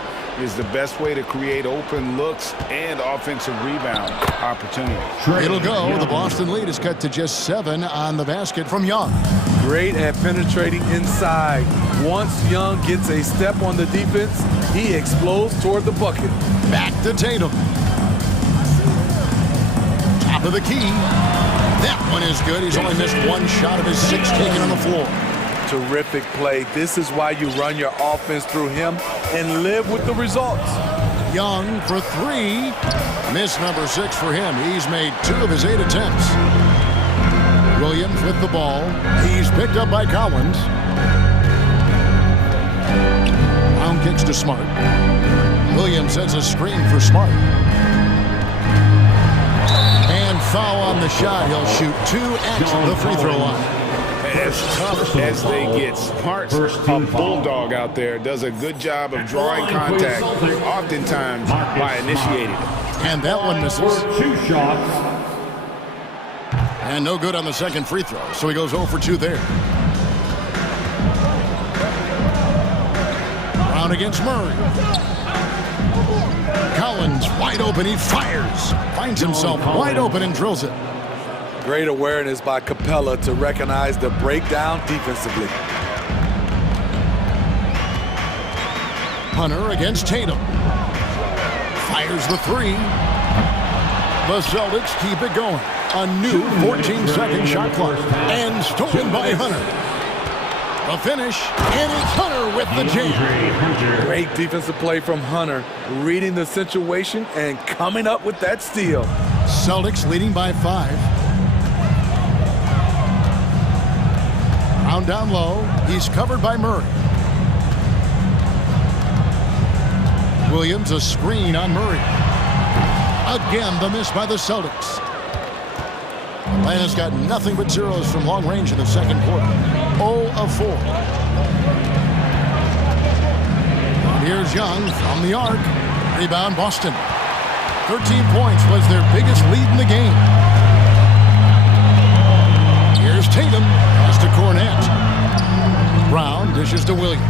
is the best way to create open looks and offensive rebound opportunities. It'll go. The Boston lead is cut to just 7 on the basket from Young. Great at penetrating inside. Once Young gets a step on the defense, he explodes toward the bucket. Back to Tatum. Top of the key. That one is good. He's only missed one shot of his 6 taken on the floor. Terrific play. This is why you run your offense through him and live with the results. Young for 3. Miss number 6 for him. He's made 2 of his 8 attempts. Williams with the ball. He's picked up by Collins. Brown kicks to Smart. Williams sends a screen for Smart. And foul on the shot. He'll shoot 2 at the free throw line. As tough as they get, Smart, a bulldog out there, does a good job of drawing contact, oftentimes by initiating it. And that one misses. 2 shots. And no good on the second free throw, so he goes 0 for 2 there. Brown against Murray. Collins wide open, he fires. Finds himself wide open and drills it. Great awareness by Capella to recognize the breakdown defensively. Hunter against Tatum. Fires the three. The Celtics keep it going. A new 14-second shot clock. And stolen by Hunter. The finish, and it's Hunter with the jam. Great defensive play from Hunter, reading the situation and coming up with that steal. Celtics leading by 5. Brown down low. He's covered by Murray. Williams a screen on Murray. Again, the miss by the Celtics. Atlanta's got nothing but zeros from long range in the second quarter. 0 of 4. And here's Young from the arc. Rebound Boston. 13 points was their biggest lead in the game. Here's Tatum. Pass to Cornette. Brown dishes to Williams.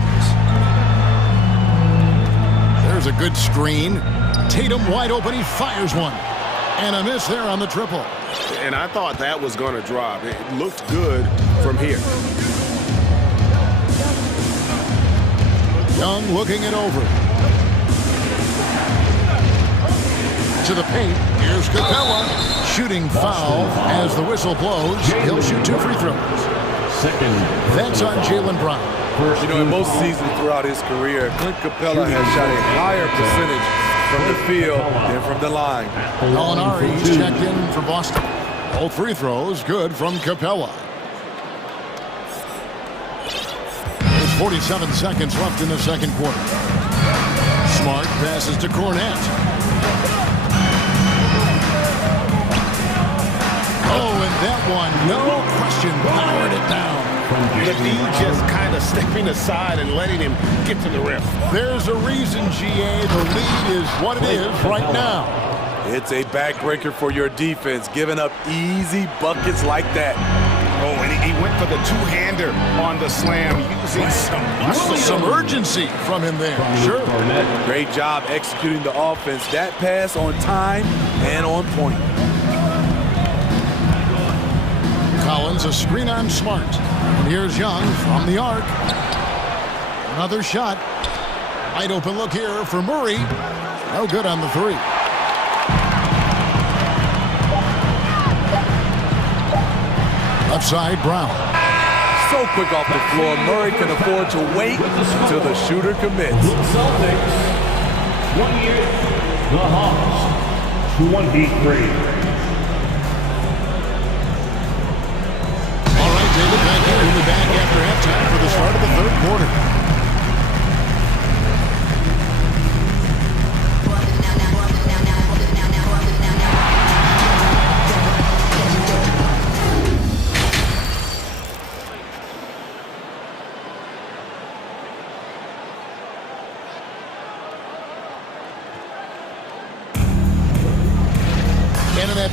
There's a good screen. Tatum wide open. He fires one. And a miss there on the triple. And I thought that was going to drop. It looked good from here. Young looking it over. To the paint. Here's Capella. Shooting foul as the whistle blows. He'll shoot 2 free throws. That's on Jaylen Brown. You know, in most seasons throughout his career, Clint Capella has shot a higher percentage from the field than from the line. Gallinari's checked in for Boston. All free throws good from Capella. There's 47 seconds left in the second quarter. Smart passes to Cornette. Oh, and that one, no question, powered it down. The D just kind of stepping aside and letting him get to the rim. There's a reason, GA, the lead is what it is right now. It's a backbreaker for your defense, giving up easy buckets like that. Oh, and he went for the two-hander on the slam, using some urgency from him there. Sure. Great job executing the offense. That pass on time and on point. Collins a screen on Smart. And here's Young from the arc. Another shot. Wide open look here for Murray. No good on the three. Left side, Brown. So quick off the floor, Murray can afford to wait until the shooter commits. Celtics, 28, the Hawks, 23. All right, David, thank you. We'll be back after halftime for the start of the third quarter.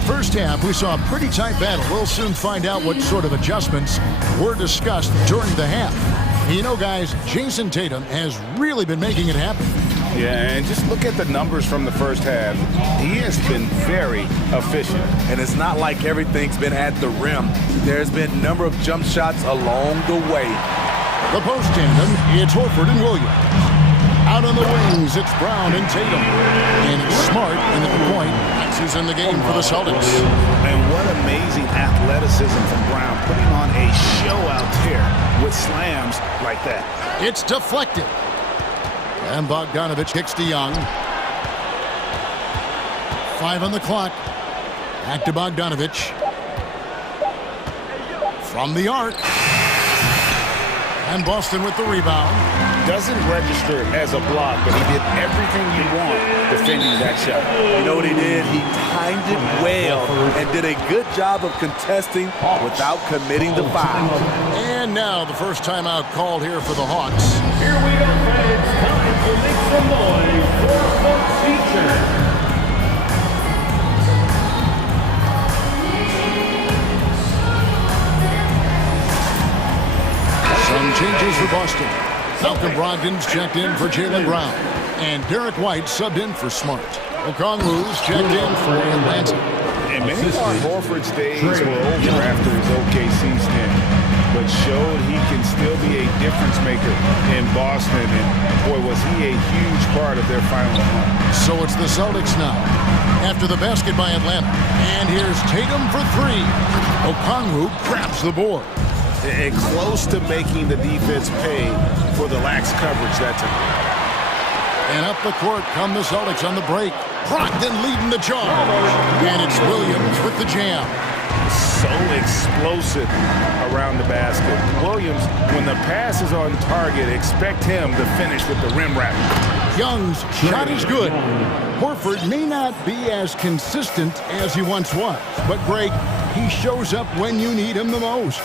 First half, we saw a pretty tight battle. We'll soon find out what sort of adjustments were discussed during the half. You know, guys, Jason Tatum has really been making it happen. Yeah, and just look at the numbers from the first half. He has been very efficient. And it's not like everything's been at the rim. There's been a number of jump shots along the way. The post tandem, it's Horford and Williams. Out on the wings, it's Brown and Tatum. And it's Smart, and at the point, he's in the game for the Celtics. And what amazing athleticism from Brown, putting on a show out there with slams like that. It's deflected. And Bogdanovich kicks to Young. 5 on the clock. Back to Bogdanovich. From the arc. And Boston with the rebound. Doesn't register as a block, but he did everything you want defending that shot. You know what he did? He timed it well and did a good job of contesting without committing the foul. And now the first timeout called here for the Hawks. Here we go, fans. Time to make some noise for the feature. Some changes for Boston. Malcolm Brogdon's checked in for Jaylen Brown. And Derek White subbed in for Smart. Okongwu's checked in for Atlanta. And many thought Horford's days were over after his OKC stint, but showed he can still be a difference maker in Boston. And boy, was he a huge part of their final run. So it's the Celtics now, after the basket by Atlanta. And here's Tatum for three. Okongwu grabs the board. And close to making the defense pay for the lax coverage that time. And up the court come the Celtics on the break. Brogdon leading the charge. And it's Williams with the jam. So explosive around the basket. Williams, when the pass is on target, expect him to finish with the rim wrap. Young's shot is good. Horford may not be as consistent as he once was, but Greg, he shows up when you need him the most.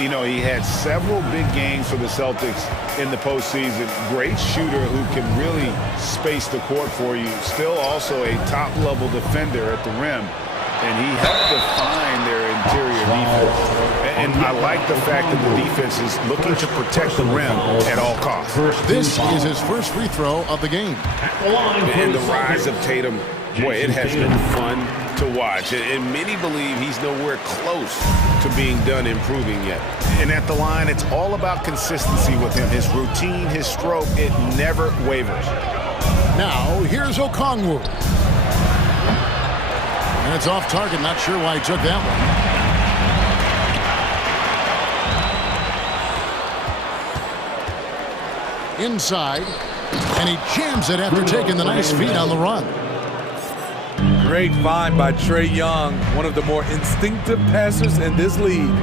You know, he had several big games for the Celtics in the postseason. Great shooter who can really space the court for you. Still also a top-level defender at the rim. And he helped define their interior defense. And I like the fact that the defense is looking to protect the rim at all costs. This is his first free throw of the game. And the rise of Tatum, boy, it has been fun to watch. And many believe he's nowhere close to being done improving yet. And at the line, it's all about consistency with him. His routine, his stroke, it never wavers. Now, here's Okongwu. And it's off target. Not sure why he took that one. Inside. And he jams it after taking the nice feed on the run. Great find by Trae Young, one of the more instinctive passers in this league.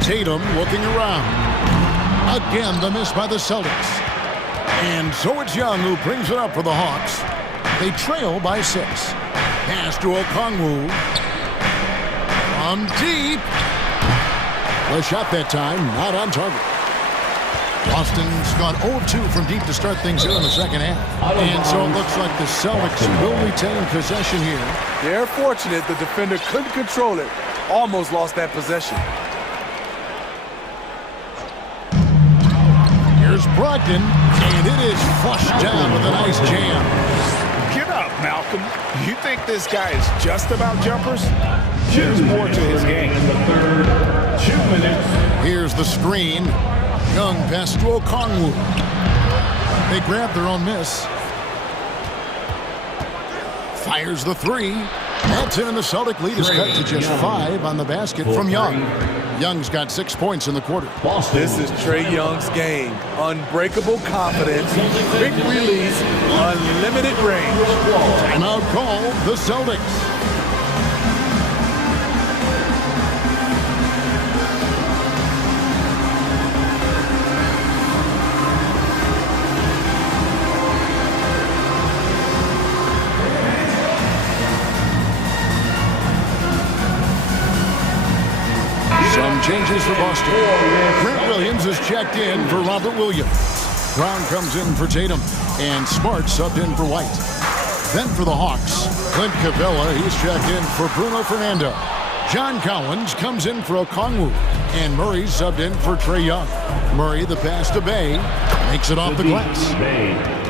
Tatum looking around. Again, the miss by the Celtics. And so it's Young who brings it up for the Hawks. They trail by 6. Pass to Okongwu. From deep. The shot that time, not on target. Boston's gone 0-2 from deep to start things here in the second half. And so it looks like the Celtics will retain possession here. They're fortunate the defender couldn't control it. Almost lost that possession. Here's Brogdon, and it is flushed down with a nice jam. Get up, Malcolm. You think this guy is just about jumpers? There's more to his game. 2 minutes. Here's the screen. Young pass to Okongwu. They grab their own miss. Fires the three. That's in, and the Celtic lead is cut to just 5 on the basket from Young. Young's got 6 points in the quarter. This is Trae Young's game. Unbreakable confidence, quick release, unlimited range. Timeout call, the Celtics. Some changes for Boston. Grant Williams is checked in for Robert Williams. Brown comes in for Tatum, and Smart subbed in for White. Then for the Hawks, Clint Capella, he's checked in for Bruno Fernando. John Collins comes in for Okongwu, and Murray subbed in for Trae Young. Murray, the pass to Bay, makes it off the glass.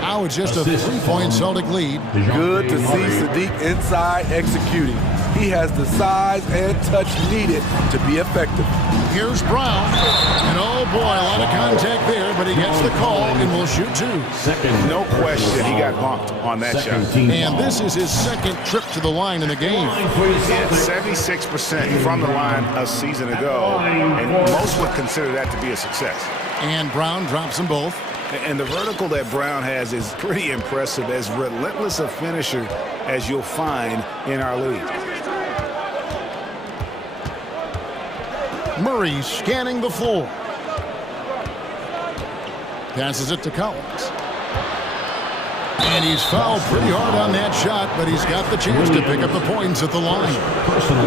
Now it's just a 3-point Celtic lead. Good to see Sadiq inside executing. He has the size and touch needed to be effective. Here's Brown. And oh boy, a lot of contact there, but he gets the call and will shoot 2. No question, he got bumped on that shot. And this is his second trip to the line in the game. He had 76% from the line a season ago, and most would consider that to be a success. And Brown drops them both. And the vertical that Brown has is pretty impressive, as relentless a finisher as you'll find in our league. Murray scanning the floor. Passes it to Collins. And he's fouled pretty hard on that shot, but he's got the chance to pick up the points at the line.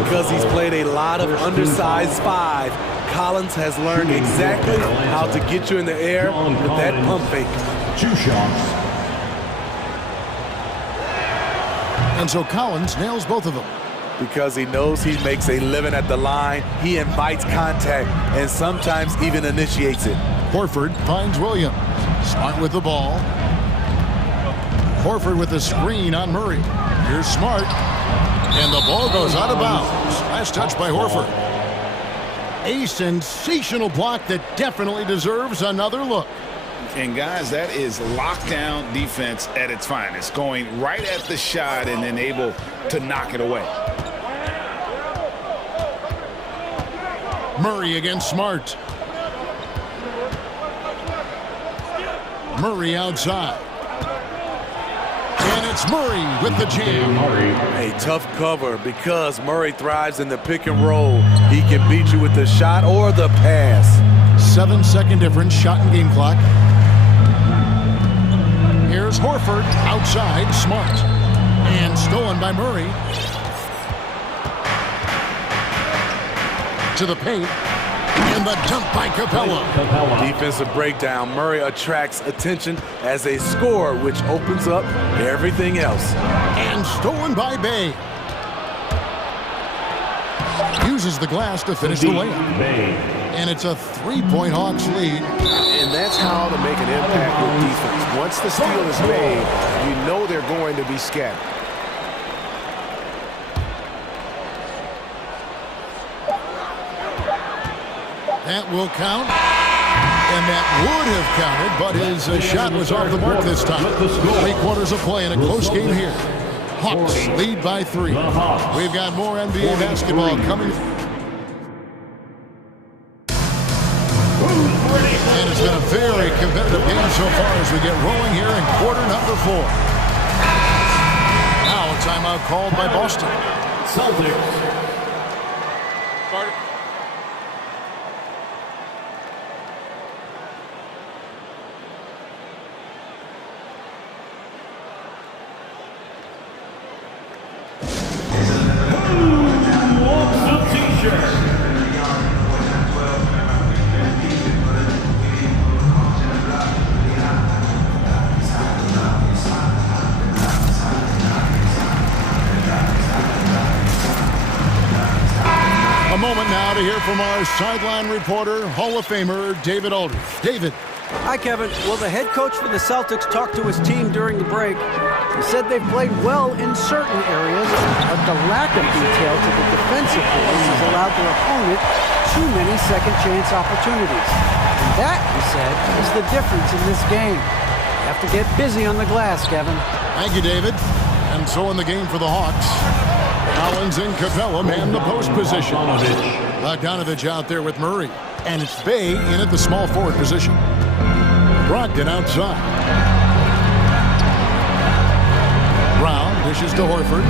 Because he's played a lot of undersized 5, Collins has learned exactly how to get you in the air with that pump fake. 2 shots. And so Collins nails both of them. because he knows he makes a living at the line. He invites contact and sometimes even initiates it. Horford finds Williams. Smart with the ball. Horford with the screen on Murray. Here's Smart. And the ball goes out of bounds. Last touch by Horford. A sensational block that definitely deserves another look. And guys, that is lockdown defense at its finest. Going right at the shot and then able to knock it away. Murray against Smart. Murray outside. And it's Murray with the jam. A tough cover because Murray thrives in the pick and roll. He can beat you with the shot or the pass. 7-second difference, shot and game clock. Here's Horford outside, Smart. And stolen by Murray. To the paint. And the dump by Capella. Defensive breakdown. Murray attracts attention as a scorer, which opens up everything else. And stolen by Bay. Uses the glass to finish the layup. And it's a 3-point Hawks lead. And that's how to make an impact with defense. Once the steal is made, you know they're going to be scattered. That will count. And that would have counted, but his shot was off the mark this time. 3 quarters of play in a close game here. Hawks lead by 3. We've got more NBA basketball coming. And it's been a very competitive game so far as we get rolling here in quarter number 4. Now a timeout called by Boston. Celtics. Now to hear from our sideline reporter, Hall of Famer David Aldridge. David. Hi, Kevin. Well, the head coach for the Celtics talked to his team during the break. He said they've played well in certain areas, but the lack of detail to the defensive boards has allowed their opponent too many second-chance opportunities. And that, he said, is the difference in this game. You have to get busy on the glass, Kevin. Thank you, David. And so in the game for the Hawks, Collins and Capella man the post position. Bogdanovich out there with Murray. And it's Bay in at the small forward position. Brogdon outside. Brown dishes to Horford.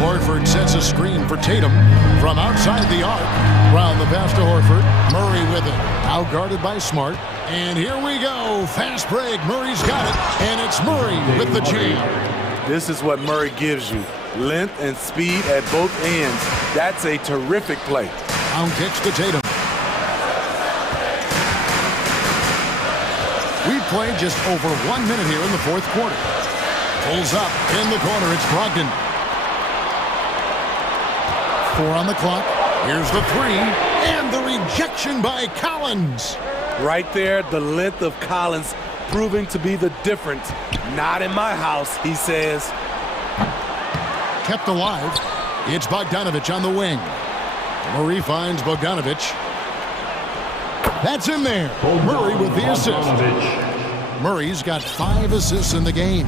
Horford sets a screen for Tatum from outside the arc. Brown the pass to Horford. Murray with it. Out guarded by Smart. And here we go. Fast break. Murray's got it. And it's Murray with the jam. This is what Murray gives you. Length and speed at both ends. That's a terrific play. Down kicks to Tatum. We've played just over 1 minute here in the fourth quarter. Pulls up in the corner. It's Brogdon. 4 on the clock. Here's the 3. And the rejection by Collins. Right there, the length of Collins proving to be the difference. Not in my house, he says. Kept alive. It's Bogdanovich on the wing. Murray finds Bogdanovich. That's in there. Murray with the assist. Murray's got 5 assists in the game.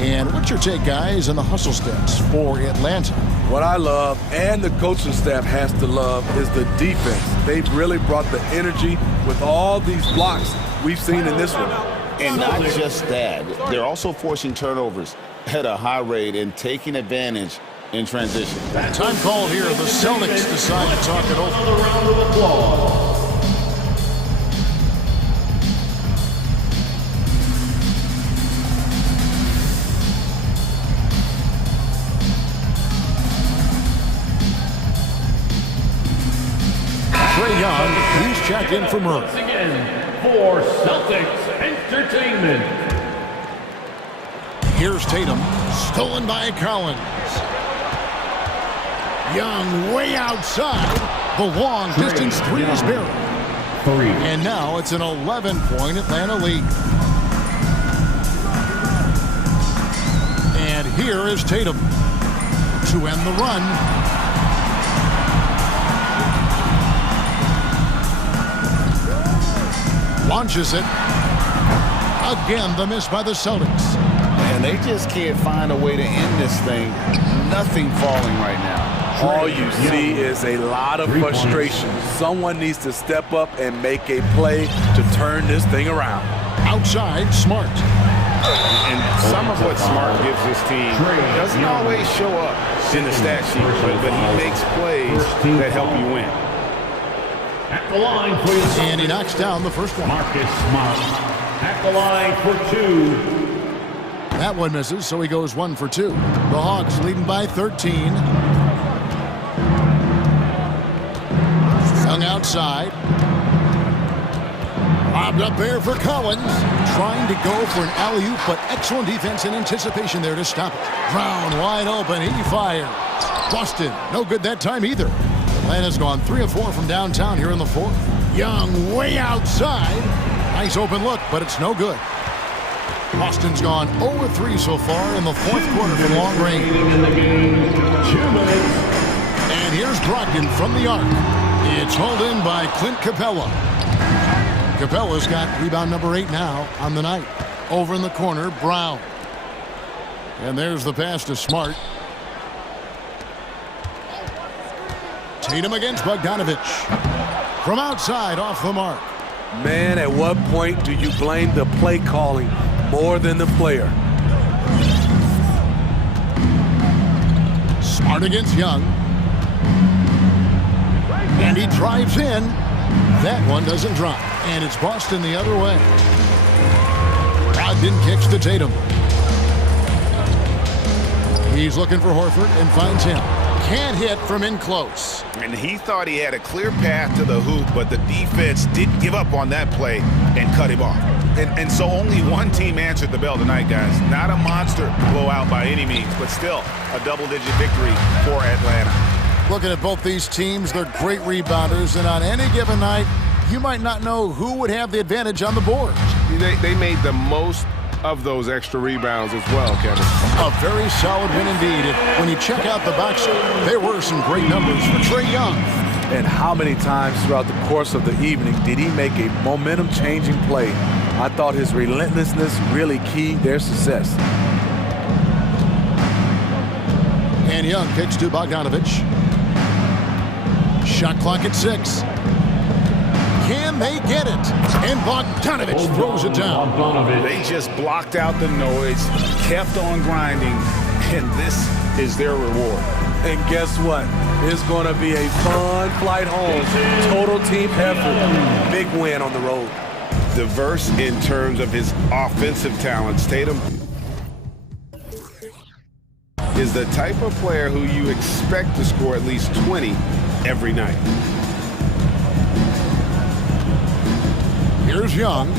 And what's your take, guys, on the hustle steps for Atlanta? What I love, and the coaching staff has to love, is the defense. They've really brought the energy with all these blocks we've seen in this one. And not just that, they're also forcing turnovers at a high rate and taking advantage in transition. Time call here. The Celtics decide to talk it over. Another round of applause. Trae Young, he's checked in for Murray. Once again, for Celtics Entertainment. Here's Tatum, stolen by Collins. Young way outside. The long distance three is buried. And now it's an 11-point Atlanta lead. And here is Tatum to end the run. Launches it. Again, the miss by the Celtics. And they just can't find a way to end this thing. Nothing falling right now. All you see is a lot of frustration. Someone needs to step up and make a play to turn this thing around. Outside, Smart. And some of what Smart gives this team doesn't always show up in the stat sheet, but he makes plays that help you win. At the line for his and he knocks down the first one. Marcus Smart at the line for 2. That one misses, so he goes 1 for 2. The Hawks leading by 13. Young outside. Lobbed up there for Collins. Trying to go for an alley-oop, but excellent defense and anticipation there to stop it. Brown wide open. He fired. Boston, no good that time either. Atlanta's gone 3 of 4 from downtown here in the fourth. Young way outside. Nice open look, but it's no good. Boston's gone 0 of 3 so far in the fourth quarter from long range. And here's Brogdon from the arc. It's hauled in by Clint Capella. Capella's got rebound number 8 now on the night. Over in the corner, Brown. And there's the pass to Smart. Tatum against Bogdanovich. From outside, off the mark. Man, at what point do you blame the play calling more than the player? Smart against Young. And he drives in. That one doesn't drop. And it's Boston the other way. Brogdon kicks to Tatum. He's looking for Horford and finds him. Can't hit from in close. And he thought he had a clear path to the hoop, but the defense didn't give up on that play and cut him off. And so only one team answered the bell tonight, guys. Not a monster blowout by any means, but still a double-digit victory for Atlanta. Looking at both these teams, they're great rebounders, and on any given night, you might not know who would have the advantage on the board. They made the most of those extra rebounds as well, Kevin. A very solid win indeed. When you check out the box, there were some great numbers for Trae Young. And how many times throughout the course of the evening did he make a momentum-changing play? I thought his relentlessness really keyed their success. And Young kicks to Bogdanovich. Shot clock at 6. Can they get it? And Bogdanovich throws it down. They just blocked out the noise, kept on grinding, and this is their reward. And guess what? It's going to be a fun flight home. Total team effort. Big win on the road. Diverse in terms of his offensive talents. Tatum is the type of player who you expect to score at least 20 every night. Here's Young.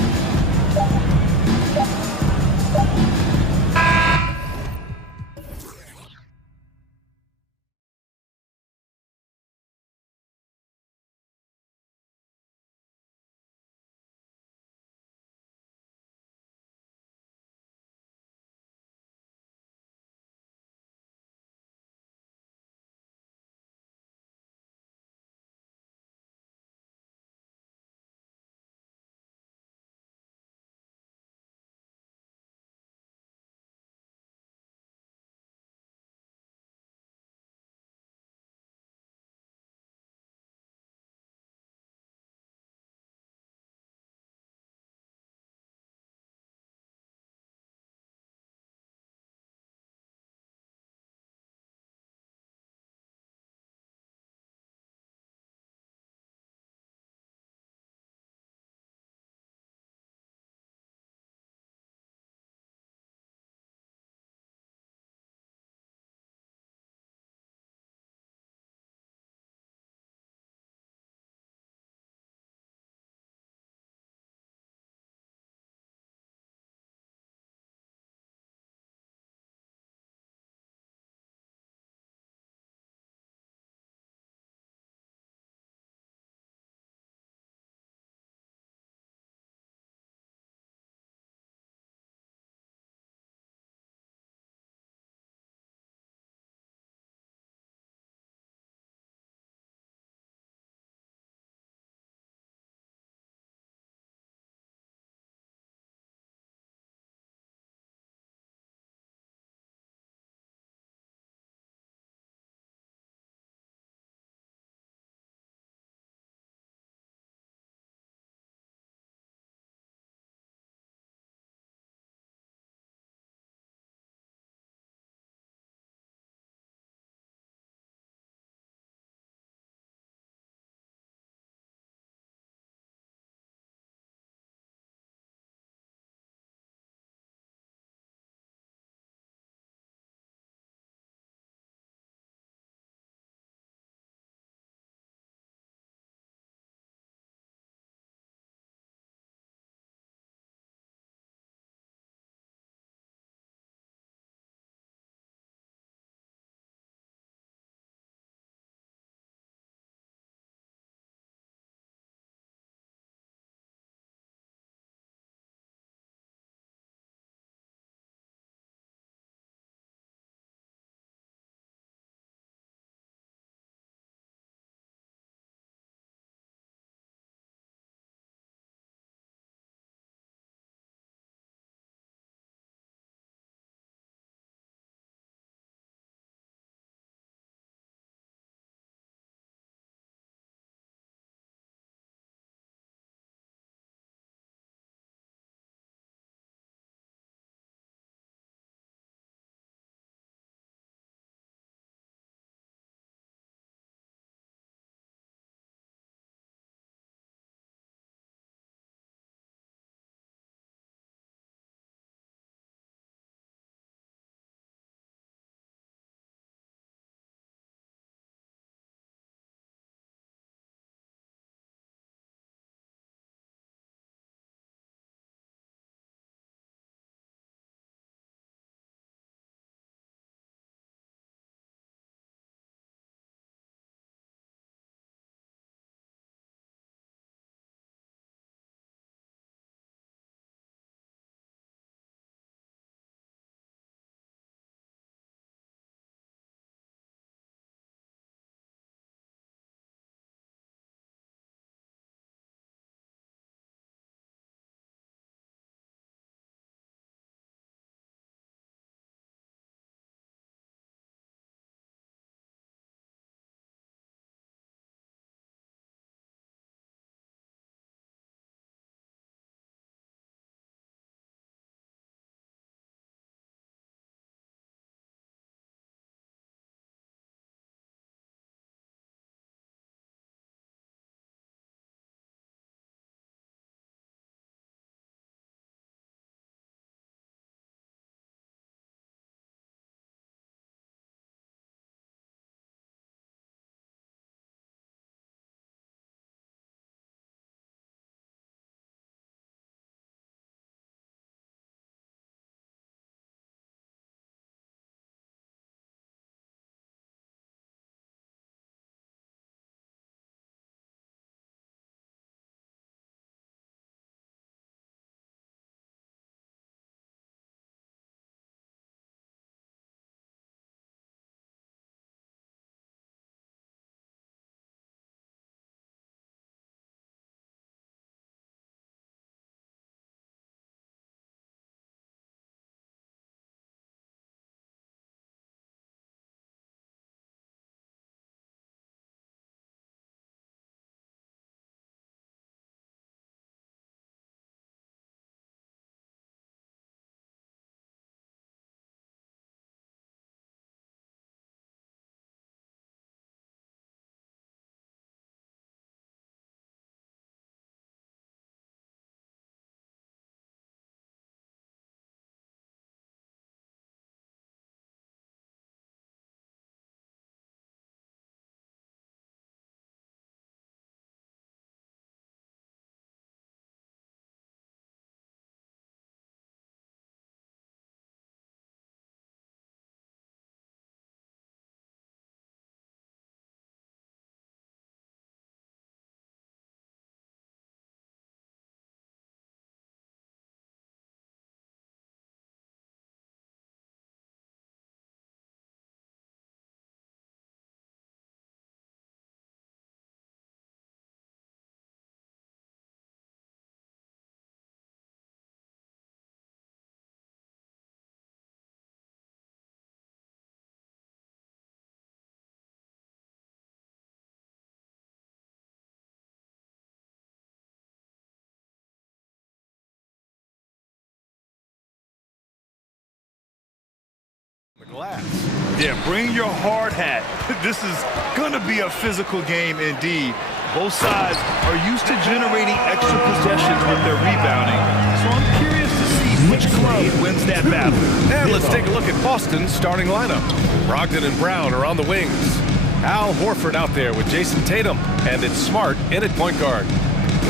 glass. Yeah, bring your hard hat. This is going to be a physical game indeed. Both sides are used to generating extra possessions with their rebounding. So I'm curious to see which club wins that battle. And let's take a look at Boston's starting lineup. Brogdon and Brown are on the wings. Al Horford out there with Jason Tatum. And it's Smart in at point guard.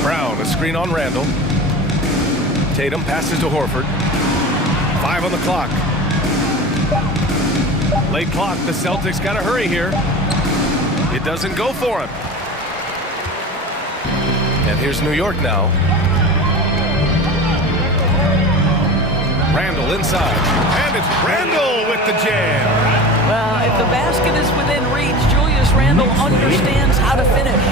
Brown, a screen on Randall. Tatum passes to Horford. 5 on the clock. Late clock, the Celtics got to hurry here. It doesn't go for him. And here's New York now. Randall inside. And it's Randall with the jam. Well, if the basket is within reach, Julius Randle understands how to finish.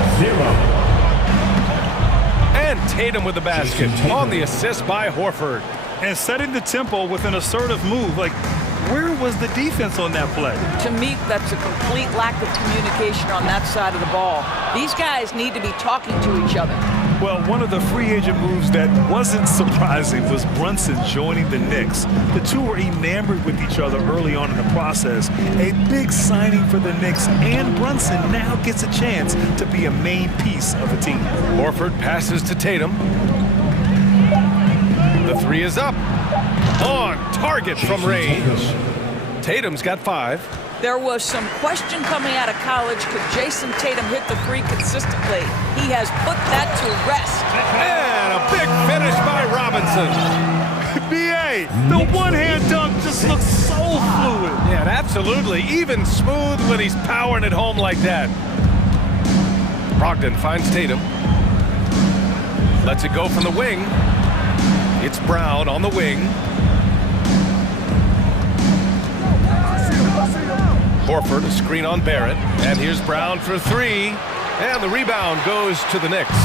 And Tatum with the basket on the assist by Horford. And setting the tempo with an assertive move. Like, where was the defense on that play? To me, that's a complete lack of communication on that side of the ball. These guys need to be talking to each other. Well, one of the free agent moves that wasn't surprising was Brunson joining the Knicks. The two were enamored with each other early on in the process. A big signing for the Knicks, and Brunson now gets a chance to be a main piece of a team. Horford passes to Tatum. The three is up. On target from range. Tatum's got 5. There was some question coming out of college. Could Jason Tatum hit the three consistently? He has put that to rest. And a big finish by Robinson. B.A., the one-hand dunk just looks so fluid. Yeah, absolutely. Even smooth when he's powering it home like that. Brogdon finds Tatum. Lets it go from the wing. It's Brown on the wing. Horford, a screen on Barrett. And here's Brown for 3. And the rebound goes to the Knicks.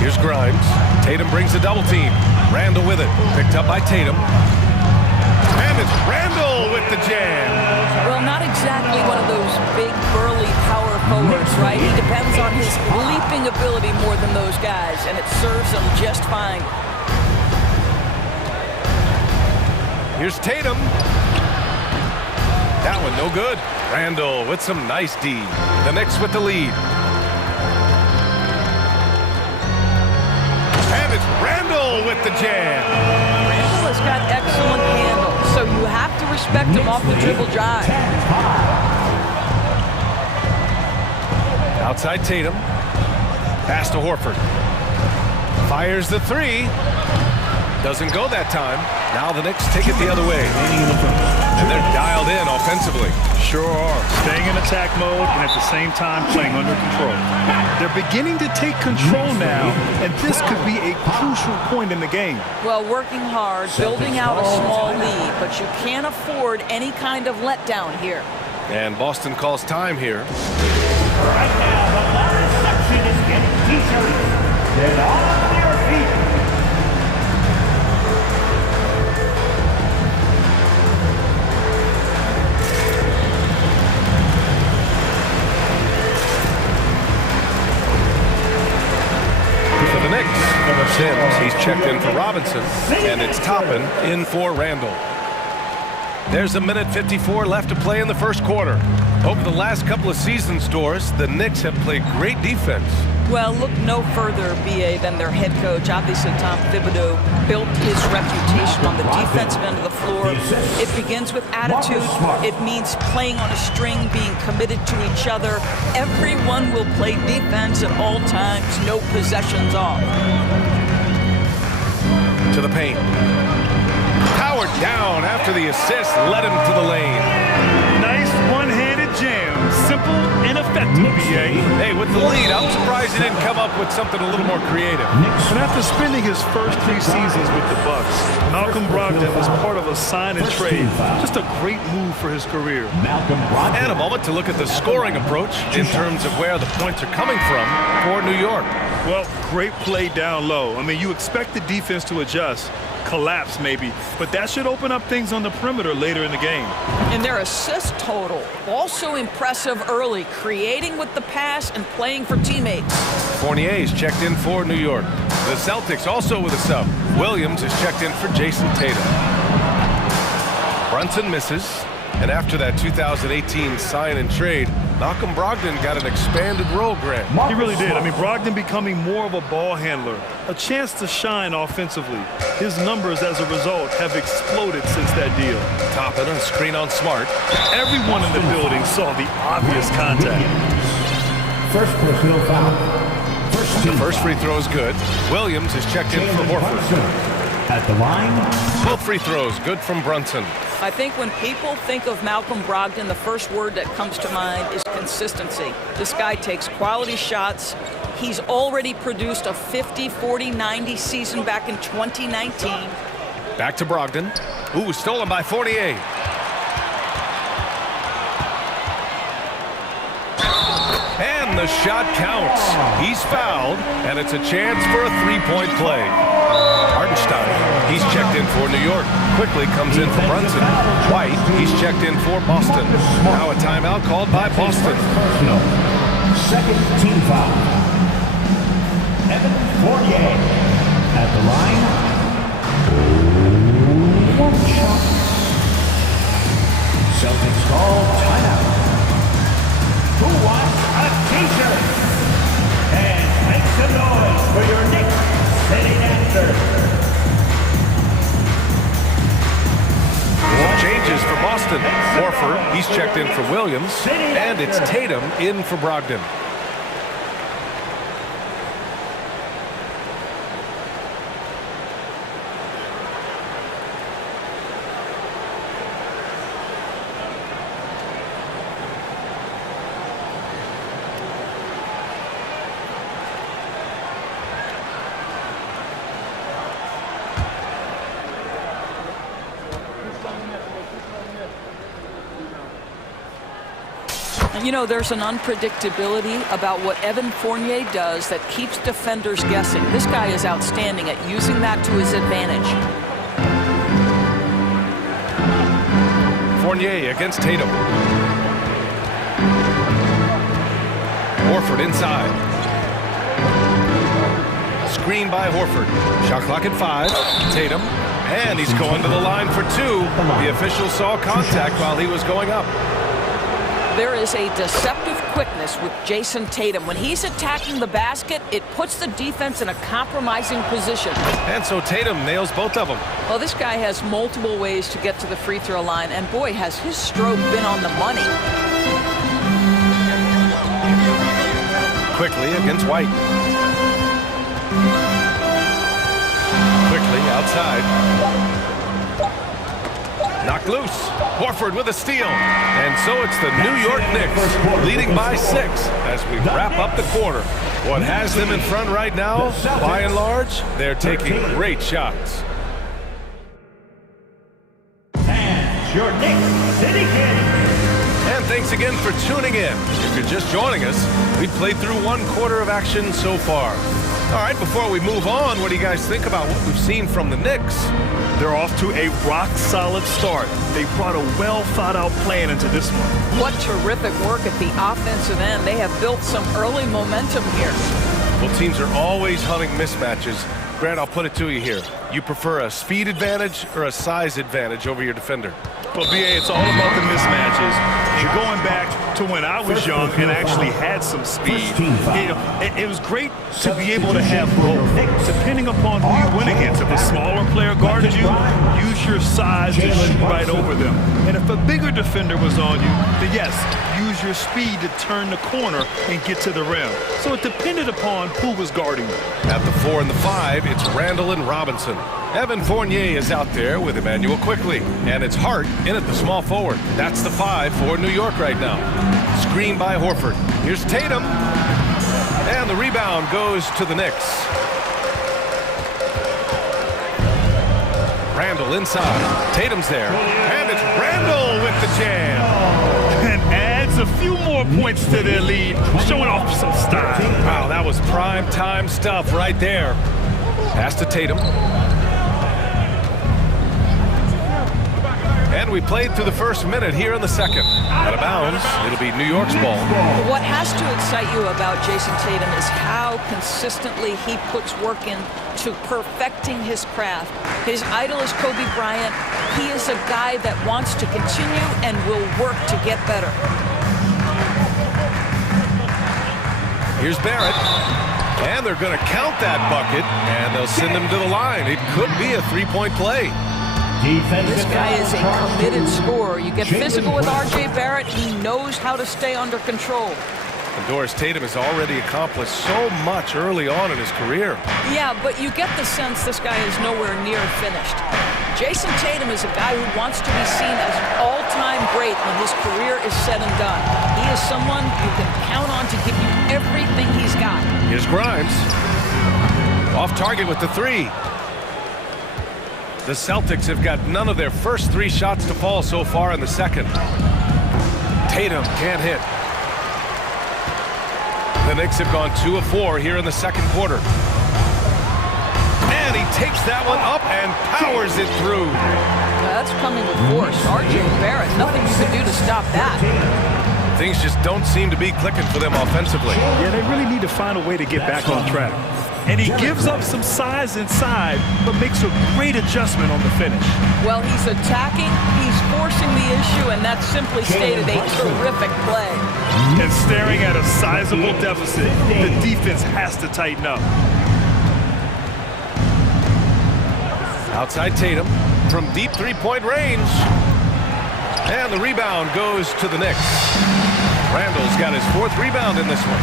Here's Grimes. Tatum brings a double team. Randall with it. Picked up by Tatum. And it's Randall with the jam. Well, not exactly one of those big, burly power forwards, right? He depends on his leaping ability more than those guys, and it serves him just fine. Here's Tatum. That one no good. Randall with some nice D. The Knicks with the lead. And it's Randall with the jam. Randall has got excellent handle, so you have to respect him off the dribble drive. Outside Tatum. Pass to Horford. Fires the 3. Doesn't go that time. Now the Knicks take it the other way. And they're dialed in offensively. Sure are. Staying in attack mode and at the same time playing under control. They're beginning to take control now, and this could be a crucial point in the game. Well, working hard, building out a small lead, but you can't afford any kind of letdown here. And Boston calls time here. Right now, the last section is getting t-shirts. Get on your feet. For the Knicks, Sims, he's checked in for Robinson, and it's Toppin in for Randall. There's 1:54 left to play in the first quarter. Over the last couple of seasons, Doris, the Knicks have played great defense. Well, look no further, B.A., than their head coach. Obviously, Tom Thibodeau built his reputation on the defensive end of the floor. It begins with attitude. It means playing on a string, being committed to each other. Everyone will play defense at all times, no possessions off. To the paint. Powered down after the assist, led him to the lane. Nice one-handed jam. Simple and effective, B.A. Hey, with the lead, I'm surprised he didn't come up with something a little more creative. And after spending his first 3 seasons with the Bucks, Malcolm Brogdon was part of a sign and trade. Just a great move for his career. And a moment to look at the scoring approach in terms of where the points are coming from for New York. Well, great play down low. I mean, you expect the defense to adjust, collapse maybe. But that should open up things on the perimeter later in the game. And their assist total, also impressive early, creating with the pass and playing for teammates. Fournier is checked in for New York. The Celtics also with a sub. Williams is checked in for Jason Tatum. Brunson misses. And after that 2018 sign and trade, Malcolm Brogdon got an expanded role grant. He really did. I mean, Brogdon becoming more of a ball handler, a chance to shine offensively. His numbers as a result have exploded since that deal. Toppin, a screen on Smart. Everyone in the building saw the obvious contact. First personal foul. The first free throw is good. Williams is checked in for Horford. At the line. Both free throws good from Brunson. I think when people think of Malcolm Brogdon, the first word that comes to mind is consistency. This guy takes quality shots. He's already produced a 50, 40, 90 season back in 2019. Back to Brogdon. Ooh, stolen by Fournier. And the shot counts. He's fouled, and it's a chance for a three-point play. Hartenstein, he's checked in for New York. Quickly comes in for Brunson. White, he's checked in for Boston. Now a timeout called by Boston. Second team foul. Evan Fournier at the line. One shot. Celtics call timeout. Who wants a t-shirt? And make some noise for your Knicks sitting answer. Some changes for Boston. Horford, he's checked in for Williams. And it's Tatum in for Brogdon. You know, there's an unpredictability about what Evan Fournier does that keeps defenders guessing. This guy is outstanding at using that to his advantage. Fournier against Tatum. Horford inside. Screen by Horford. Shot clock at 5. Tatum. And he's going to the line for 2. The official saw contact while he was going up. There is a deceptive quickness with Jason Tatum. When he's attacking the basket, it puts the defense in a compromising position. And so Tatum nails both of them. Well, this guy has multiple ways to get to the free throw line, and boy, has his stroke been on the money. Quickly against White. Quickly outside. Knocked loose. Horford with a steal. And so it's the New York Knicks leading by 6 as we wrap up the quarter. What has them in front right now, by and large, they're taking great shots. And your Knicks City Kings. And thanks again for tuning in. If you're just joining us, we've played through 1 quarter of action so far. All right, before we move on, what do you guys think about what we've seen from the Knicks? They're off to a rock-solid start. They brought a well-thought-out plan into this one. What terrific work at the offensive end. They have built some early momentum here. Well, teams are always hunting mismatches. Grant, I'll put it to you here. You prefer a speed advantage or a size advantage over your defender? Well, BA, it's all about the mismatches. And going back to when I was young and actually had some speed, it was great to be able to have both, depending upon who you went against. If a smaller player guarded you, use your size to shoot right over them. And if a bigger defender was on you, then yes, use your speed to turn the corner and get to the rim. So it depended upon who was guarding you. At the 4 and the 5, it's Randall and Robinson. Evan Fournier is out there with Emmanuel Quickly. And it's Hart in at the small forward. That's the 5 for New York right now. Screen by Horford. Here's Tatum. And the rebound goes to the Knicks. Randall inside. Tatum's there. And it's Randall with the jam. And adds a few more points to their lead, showing off some style. Wow, that was prime time stuff right there. Pass to Tatum. And we played through the first minute here in the second. Out of bounds, it'll be New York's ball. What has to excite you about Jason Tatum is how consistently he puts work into perfecting his craft. His idol is Kobe Bryant. He is a guy that wants to continue and will work to get better. Here's Barrett. And they're going to count that bucket, and they'll send him to the line. It could be a three-point play. This guy is a committed scorer. You get physical with R.J. Barrett. He knows how to stay under control. And Doris Tatum has already accomplished so much early on in his career. Yeah, but you get the sense this guy is nowhere near finished. Jason Tatum is a guy who wants to be seen as an all-time great when his career is said and done. He is someone you can count on to give you everything he's got. Here's Grimes. Off target with the three. The Celtics have got none of their first three shots to fall so far in the second. Tatum can't hit. The Knicks have gone 2 of 4 here in the second quarter. And he takes that one up and powers it through. That's coming with force. R.J. Barrett, nothing you can do to stop that. Things just don't seem to be clicking for them offensively. Yeah, they really need to find a way to get back on track. And he gives up some size inside, but makes a great adjustment on the finish. Well, he's attacking, he's forcing the issue, and that's simply stated a terrific play. And staring at a sizable deficit, the defense has to tighten up. Outside Tatum from deep three-point range. And the rebound goes to the Knicks. Randall's got his 4th rebound in this one.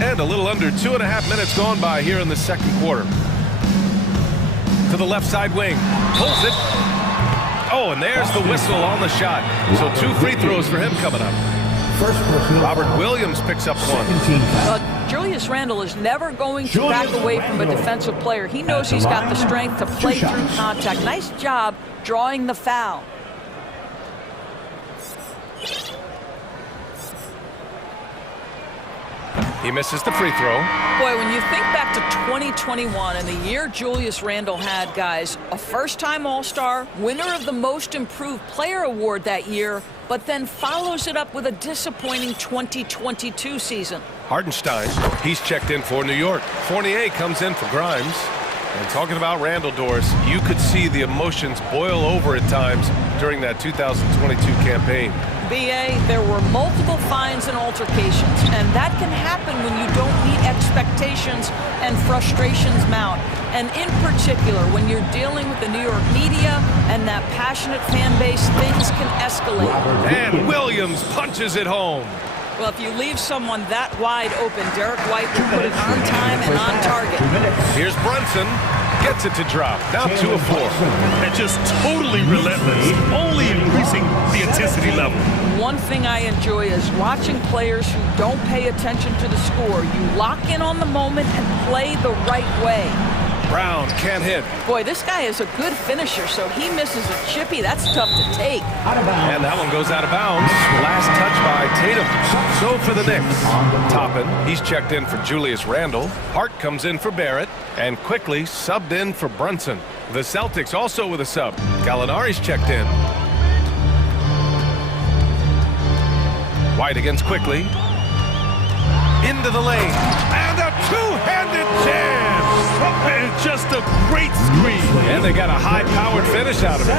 And a little under 2.5 minutes gone by here in the second quarter. To the left side wing. Pulls it. Oh, and there's the whistle on the shot. So 2 free throws for him coming up. Robert Williams picks up one. Julius Randle is never going to back away from a defensive player. He knows he's got the strength to play through contact. Nice job drawing the foul. He misses the free throw. Boy, when you think back to 2021 and the year Julius Randle had, guys, a first-time All-Star, winner of the Most Improved Player Award that year, but then follows it up with a disappointing 2022 season. Hartenstein, he's checked in for New York. Fournier comes in for Grimes. And talking about Randall, Doris, you could see the emotions boil over at times during that 2022 campaign. B.A., there were multiple fines and altercations, and that can happen when you don't meet expectations and frustrations mount. And in particular, when you're dealing with the New York media and that passionate fan base, things can escalate. And Williams punches it home. Well, if you leave someone that wide open, Derek White will put it on time and on target. Here's Brunson. Gets it to drop. Now 2 of 4. And just totally relentless, only increasing the intensity level. One thing I enjoy is watching players who don't pay attention to the score. You lock in on the moment and play the right way. Brown can't hit. Boy, this guy is a good finisher, so he misses a chippy. That's tough to take. And that one goes out of bounds. Last touch by Tatum. So for the Knicks. Toppin, he's checked in for Julius Randle. Hart comes in for Barrett. And quickly subbed in for Brunson. The Celtics also with a sub. Gallinari's checked in. White against Quickly. Into the lane. And a two-handed jam. And just a great screen. And they got a high-powered finish out of it.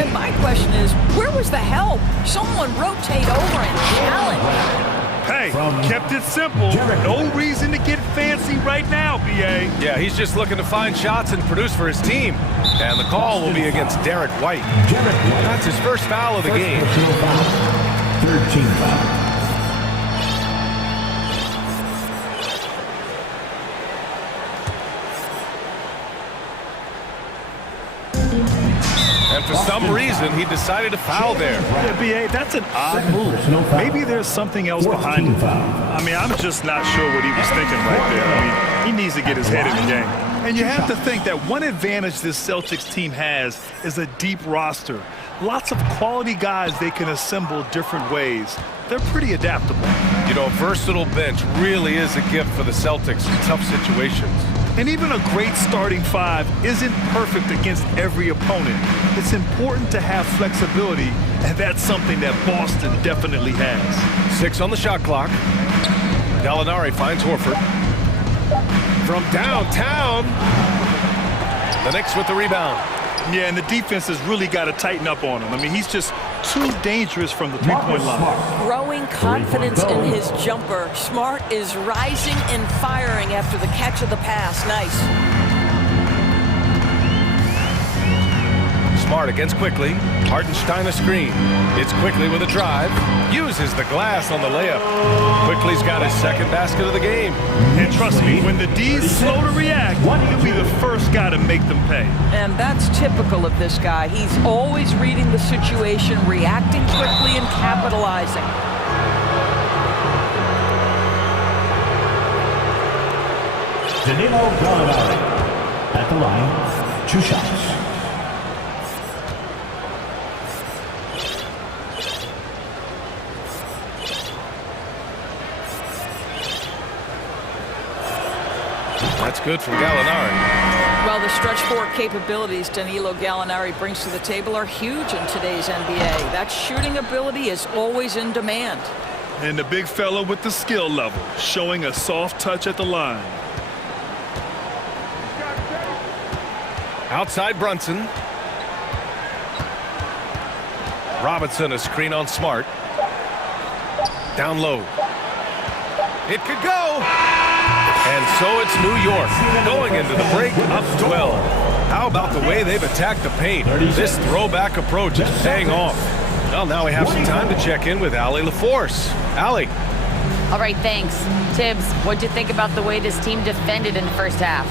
And my question is, where was the help? Someone rotate over and challenge. Hey, kept it simple. No reason to get fancy right now, B.A. Yeah, he's just looking to find shots and produce for his team. And the call will be against Derek White. That's his first foul of the game. 13 foul. And for some reason, he decided to foul there. Yeah, B.A., that's an odd move. Maybe there's something else behind it. I mean, I'm just not sure what he was thinking right there. I mean, he needs to get his head in the game. And you have to think that one advantage this Celtics team has is a deep roster. Lots of quality guys they can assemble different ways. They're pretty adaptable. You know, a versatile bench really is a gift for the Celtics in tough situations. And even a great starting five isn't perfect against every opponent. It's important to have flexibility, and that's something that Boston definitely has. 6 on the shot clock. Gallinari finds Horford. From downtown, the Knicks with the rebound. Yeah, and the defense has really got to tighten up on him. I mean, he's just too dangerous from the three-point line. Growing confidence in his jumper. Smart is rising and firing after the catch of the pass. Nice. Smart against Quickly. Hartenstein a screen. It's Quickly with a drive. Uses the glass on the layup. Quickly's got his second basket of the game. And trust me, when the D's slow to react, he'll be the first guy to make them pay. And that's typical of this guy. He's always reading the situation, reacting quickly and capitalizing. Danilo Gallinari at the line, 2 shots. That's good from Gallinari. Well, the stretch four capabilities Danilo Gallinari brings to the table are huge in today's NBA. That shooting ability is always in demand. And the big fella with the skill level, showing a soft touch at the line. Outside Brunson. Robinson a screen on Smart. Down low. It could go. And so it's New York going into the break up 12. How about the way they've attacked the paint? This throwback approach is paying off. Well, now we have some time to check in with Allie LaForce. Allie. All right, thanks. Tibbs, what'd you think about the way this team defended in the first half?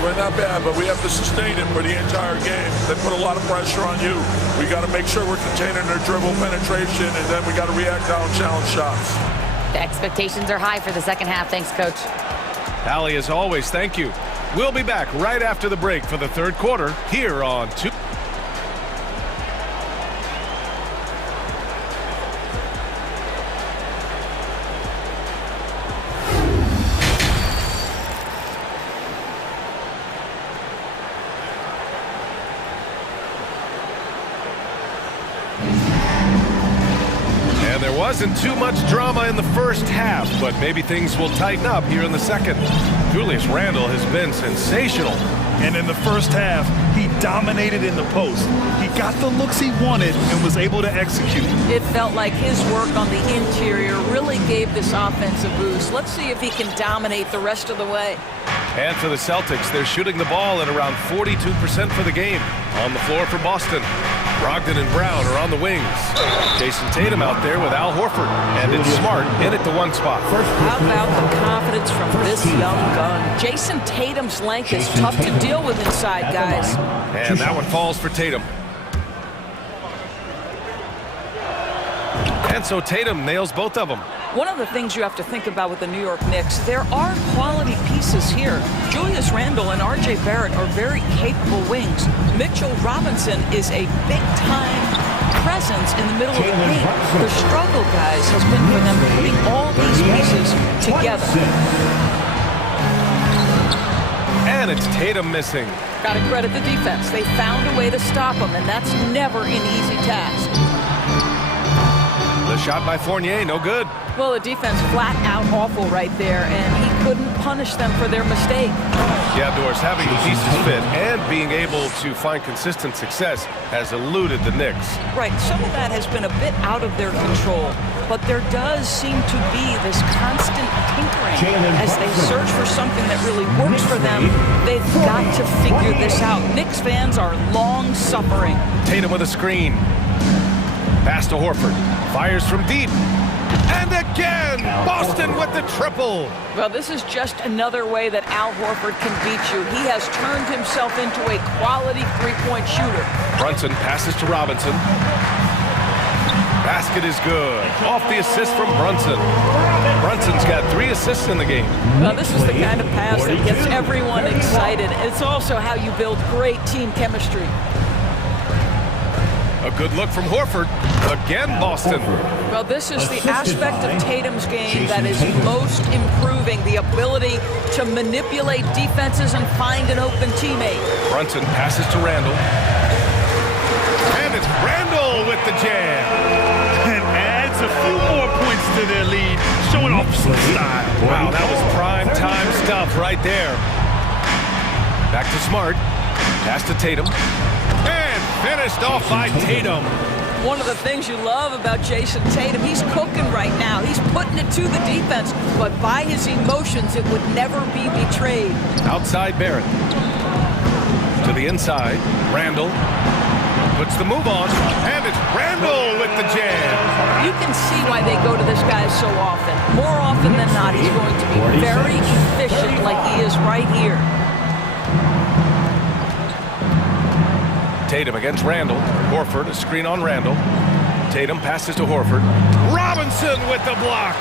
We're not bad, but we have to sustain it for the entire game. They put a lot of pressure on you. We got to make sure we're containing their dribble penetration, and then we got to react down challenge shots. The expectations are high for the second half. Thanks, Coach. Allie, as always, thank you. We'll be back right after the break for the third quarter here on 2. Wasn't too much drama in the first half, but maybe things will tighten up here in the second. Julius Randle has been sensational. And in the first half, he dominated in the post. He got the looks he wanted and was able to execute. It felt like his work on the interior really gave this offense a boost. Let's see if he can dominate the rest of the way. And for the Celtics, they're shooting the ball at around 42% for the game. On the floor for Boston, Brogdon and Brown are on the wings. Jason Tatum out there with Al Horford. And it's Smart in at the 1 spot. How about the confidence from this young gun? Jason Tatum's length is tough to deal with inside, guys. And that one falls for Tatum. And so Tatum nails both of them. One of the things you have to think about with the New York Knicks, there are quality pieces here. Julius Randle and R.J. Barrett are very capable wings. Mitchell Robinson is a big-time presence in the middle of the paint. The struggle, guys, has been for them putting all these pieces together. And it's Tatum missing. Got to credit the defense. They found a way to stop him, and that's never an easy task. The shot by Fournier, no good. Well, the defense flat out awful right there, and he couldn't punish them for their mistake. Yeah, Doris, having the pieces fit and being able to find consistent success has eluded the Knicks. Right, some of that has been a bit out of their control, but there does seem to be this constant tinkering as they search for something that really works for them. They've got to figure this out. Knicks fans are long-suffering. Tatum with a screen. Pass to Horford. Fires from deep. And again, Boston with the triple. Well, this is just another way that Al Horford can beat you. He has turned himself into a quality three-point shooter. Brunson passes to Robinson. Basket is good. Off the assist from Brunson. Brunson's got 3 assists in the game. Well, this is the kind of pass that gets everyone excited. It's also how you build great team chemistry. A good look from Horford. Again, Boston. Well, this is the aspect of Tatum's game that is most improving, the ability to manipulate defenses and find an open teammate. Brunson passes to Randall. And it's Randall with the jam. And adds a few more points to their lead, showing off some style. Wow, that was prime time stuff right there. Back to Smart. Pass to Tatum. And finished off by Tatum. One of the things you love about Jason Tatum, he's cooking right now. He's putting it to the defense, but by his emotions, it would never be betrayed. Outside Barrett. To the inside. Randall. Puts the move on. And it's Randall with the jam. You can see why they go to this guy so often. More often than not, he's going to be very efficient like he is right here. Tatum against Randall. Horford, a screen on Randall. Tatum passes to Horford. Robinson with the block.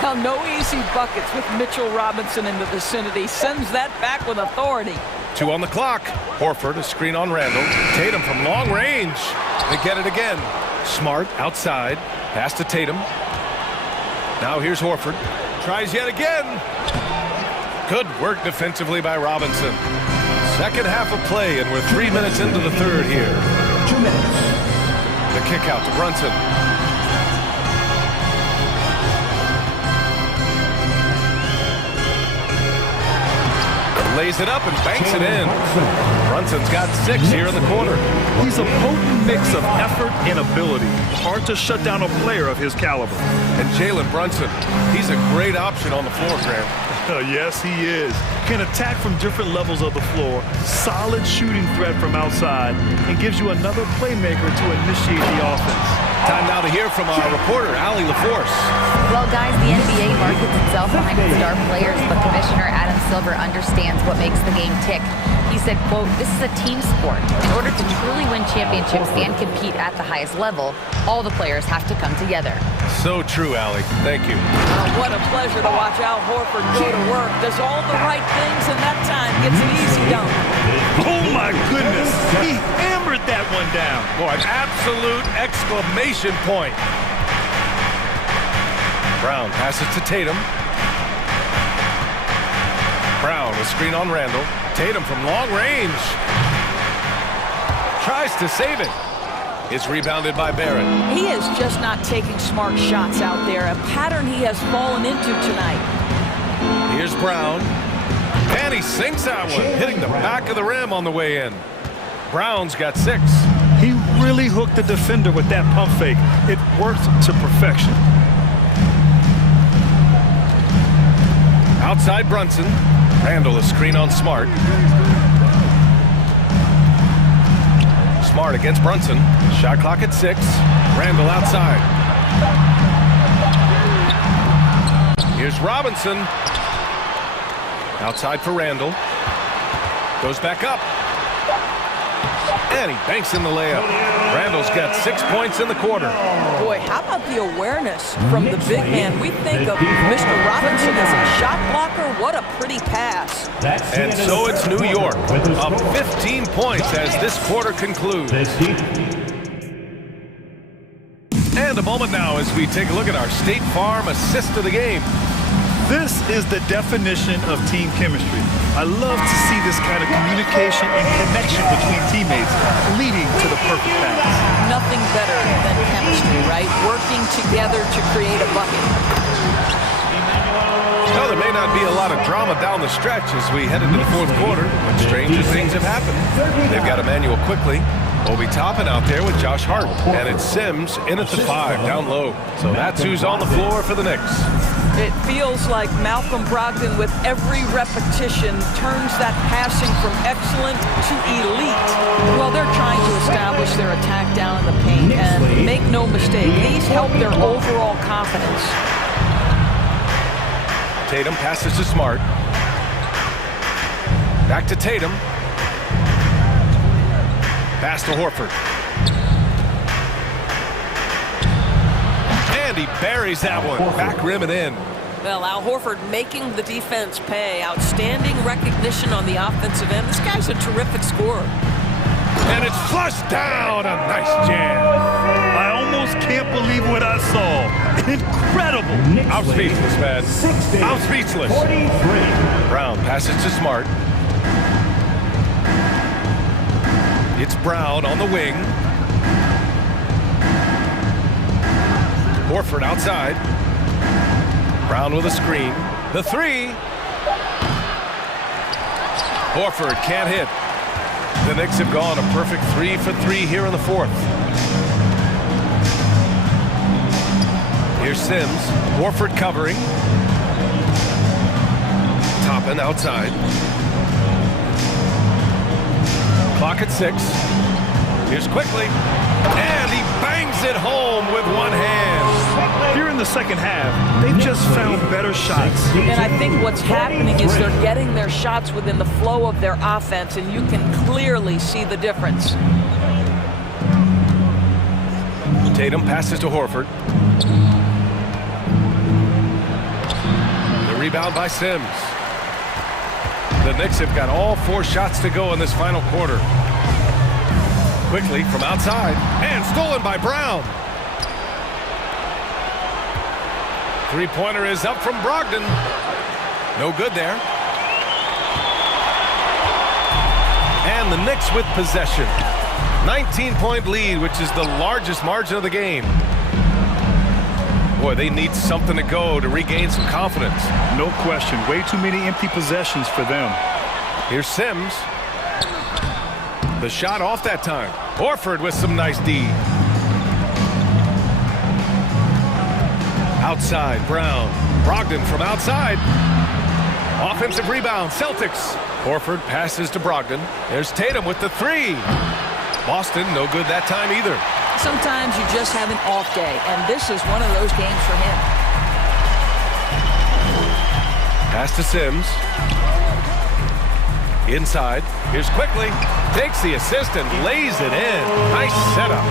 Well, no easy buckets with Mitchell Robinson in the vicinity. Sends that back with authority. 2 on the clock. Horford, a screen on Randall. Tatum from long range. They get it again. Smart outside. Pass to Tatum. Now here's Horford. Tries yet again. Good work defensively by Robinson. Second half of play, and we're 3 minutes into the third here. 2 minutes. The kick out to Brunson. Lays it up and banks it in. Brunson's got 6 here in the quarter. He's a potent mix of effort and ability. Hard to shut down a player of his caliber. And Jalen Brunson, he's a great option on the floor, Graham. Yes, he is. Can attack from different levels of the floor, solid shooting threat from outside, and gives you another playmaker to initiate the offense. Time now to hear from our reporter, Allie LaForce. Well, guys, the NBA markets itself behind its star players, but Commissioner Adam Silver understands what makes the game tick. He said, quote, "This is a team sport. In order to truly win championships and compete at the highest level, all the players have to come together." So true, Allie. Thank you. What a pleasure to watch Al Horford go to work. Does all the right things, and that time gets an easy dunk. Oh, my goodness. He hammered that one down. Boy, an absolute exclamation point. Brown passes to Tatum. Brown, a screen on Randall. Tatum from long range. Tries to save it. It's rebounded by Barrett. He is just not taking smart shots out there, a pattern he has fallen into tonight. Here's Brown. And he sinks that one, hitting the back of the rim on the way in. Brown's got 6. He really hooked the defender with that pump fake. It worked to perfection. Outside Brunson. Randall, a screen on Smart. Smart against Brunson. Shot clock at 6. Randall outside. Here's Robinson. Outside for Randall. Goes back up. And he banks in the layup. Randall's got 6 points in the quarter. Boy, how about the awareness from the big man? We think of Mr. Robinson as a shot blocker. What a pretty pass. And so it's New York, up 15 points as this quarter concludes. And a moment now as we take a look at our State Farm assist of the game. This is the definition of team chemistry. I love to see this kind of communication and connection between teammates leading to the perfect pass. Nothing better than chemistry, right? Working together to create a bucket. Now, there may not be a lot of drama down the stretch as we head into the fourth quarter, but stranger things have happened. They've got Emmanuel quickly. We'll be topping out there with Josh Hart. And it's Sims in at the 5, down low. So that's who's on the floor for the Knicks. It feels like Malcolm Brogdon, with every repetition, turns that passing from excellent to elite. Well, they're trying to establish their attack down in the paint, and make no mistake, he's helped their overall confidence. Tatum passes to Smart. Back to Tatum. Pass to Horford. And he buries that one. Back rim and in. Well, Al Horford making the defense pay. Outstanding recognition on the offensive end. This guy's a terrific scorer. And it's flushed down. A nice jam. I almost can't believe what I saw. Incredible. I'm speechless, man. I'm speechless. Brown passes to Smart. It's Brown on the wing. Horford outside. Brown with a screen. The three. Horford can't hit. The Knicks have gone a perfect 3 for 3 here in the fourth. Here's Sims. Horford covering. Toppin outside. Clock at 6. Here's Quickly. And he bangs it home with one hand. Here in the second half, they've just found better shots. And I think what's happening is they're getting their shots within the flow of their offense, and you can clearly see the difference. Tatum passes to Horford. The rebound by Sims. The Knicks have got all 4 shots to go in this final quarter. Quickly from outside, and stolen by Brown. Three-pointer is up from Brogdon. No good there. And the Knicks with possession. 19-point lead, which is the largest margin of the game. Boy, they need something to go to regain some confidence. No question. Way too many empty possessions for them. Here's Sims. The shot off that time. Horford with some nice D. Outside, Brown. Brogdon from outside. Offensive rebound, Celtics. Horford passes to Brogdon. There's Tatum with the three. Boston, no good that time either. Sometimes you just have an off day, and this is one of those games for him. Pass to Sims. Inside. Here's Quickly. Takes the assist and lays it in. Nice setup.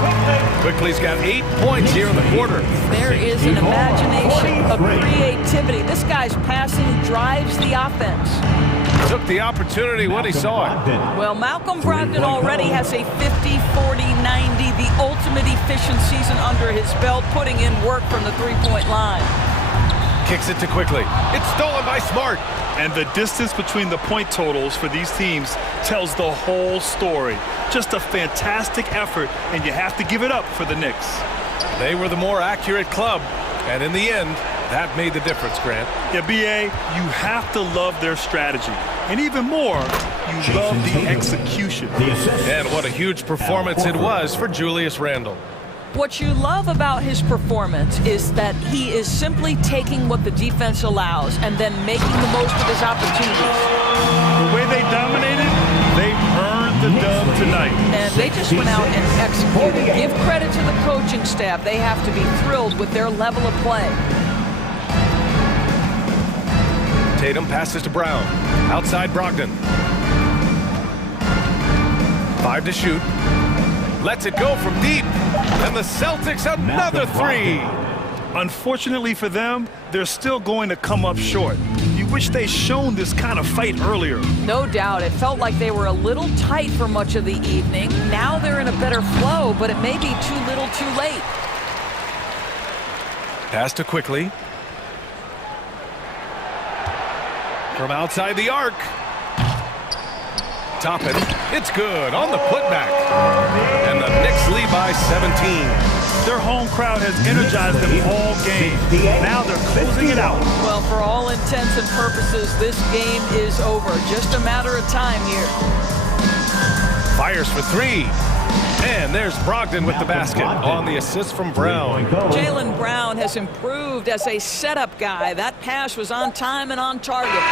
Quickly's got 8 points here in the quarter. There is an imagination, a creativity. This guy's passing drives the offense. Took the opportunity when he saw it. Well, Malcolm Brogdon already has a 50, 40, 90, the ultimate efficient season under his belt, putting in work from the three-point line. Kicks it to Quickly. It's stolen by Smart. And the distance between the point totals for these teams tells the whole story. Just a fantastic effort, and you have to give it up for the Knicks. They were the more accurate club, and in the end, that made the difference, Grant. Yeah, B.A., you have to love their strategy. And even more, you love the execution. And what a huge performance it was for Julius Randle. What you love about his performance is that he is simply taking what the defense allows and then making the most of his opportunities. The way they dominated, they earned the dub tonight. And they just went out and executed. Give credit to the coaching staff. They have to be thrilled with their level of play. Tatum passes to Brown. Outside Brogdon. 5 to shoot. Lets it go from deep. And the Celtics another three. Unfortunately for them, they're still going to come up short. You wish they'd shown this kind of fight earlier. No doubt. It felt like they were a little tight for much of the evening. Now they're in a better flow, but it may be too little too late. Pass to Quickly. From outside the arc. Toppin. It's good on the putback. And the Knicks lead by 17. Their home crowd has energized them all game. Now they're closing it out. Well, for all intents and purposes, this game is over. Just a matter of time here. Fires for three. And there's Brogdon with the basket on the assist from Brown. Jaylen Brown has improved as a setup guy. That pass was on time and on target.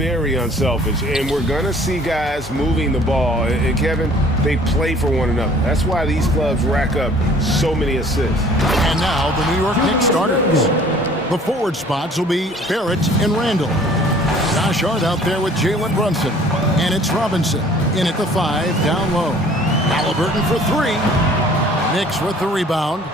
very unselfish, and we're going to see guys moving the ball. And Kevin, they play for one another. That's why these clubs rack up so many assists. And now the New York Knicks starters. The forward spots will be Barrett and Randall. Josh Hart out there with Jalen Brunson. And it's Robinson in at the 5, down low. Halliburton for 3. Knicks with the rebound.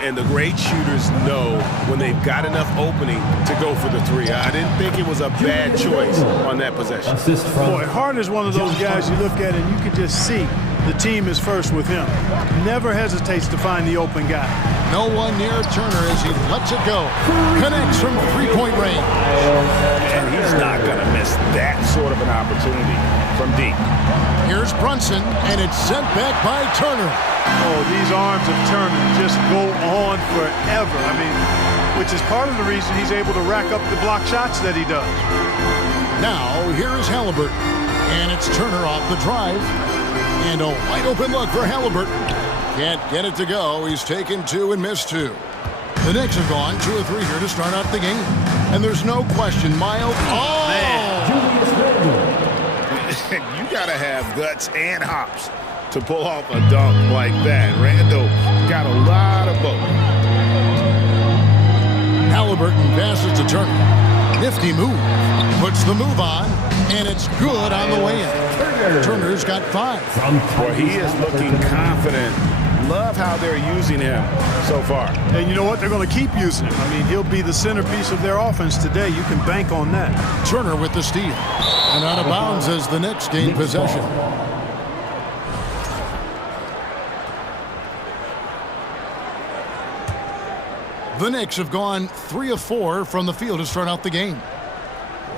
And the great shooters know when they've got enough opening to go for the 3. I didn't think it was a bad choice on that possession. Boy, Hart is one of those guys you look at and you can just see the team is first with him. Never hesitates to find the open guy. No one near Turner as he lets it go. Connects from three-point range. And he's not going to miss that sort of an opportunity from deep. Here's Brunson, and it's sent back by Turner. Oh, these arms of Turner just go on forever. I mean, which is part of the reason he's able to rack up the block shots that he does. Now, here is Halliburton. And it's Turner off the drive. And a wide open look for Halliburton. Can't get it to go. He's taken 2 and missed 2. The Knicks have gone 2 of 3 here to start out the game. And there's no question, Miles. Oh! Man. You got to have guts and hops to pull off a dunk like that. Randall got a lot of both. Halliburton passes to Turner. Nifty move. Puts the move on, and it's good on the way in. Turner's got 5. Well, he is looking confident. Love how they're using him so far. And you know what? They're going to keep using him. I mean, he'll be the centerpiece of their offense today. You can bank on that. Turner with the steal. And out of bounds as the Knicks gain possession. The Knicks have gone 3 of 4 from the field to start out the game.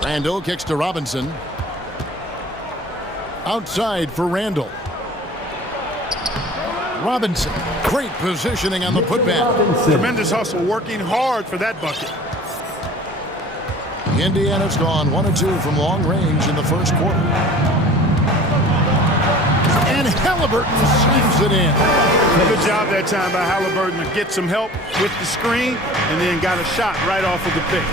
Randall kicks to Robinson. Outside for Randall. Robinson, great positioning on the putback. Tremendous hustle, working hard for that bucket. Indiana's gone 1 of 2 from long range in the first quarter. And Halliburton slams it in. Good job that time by Halliburton to get some help with the screen and then got a shot right off of the pick.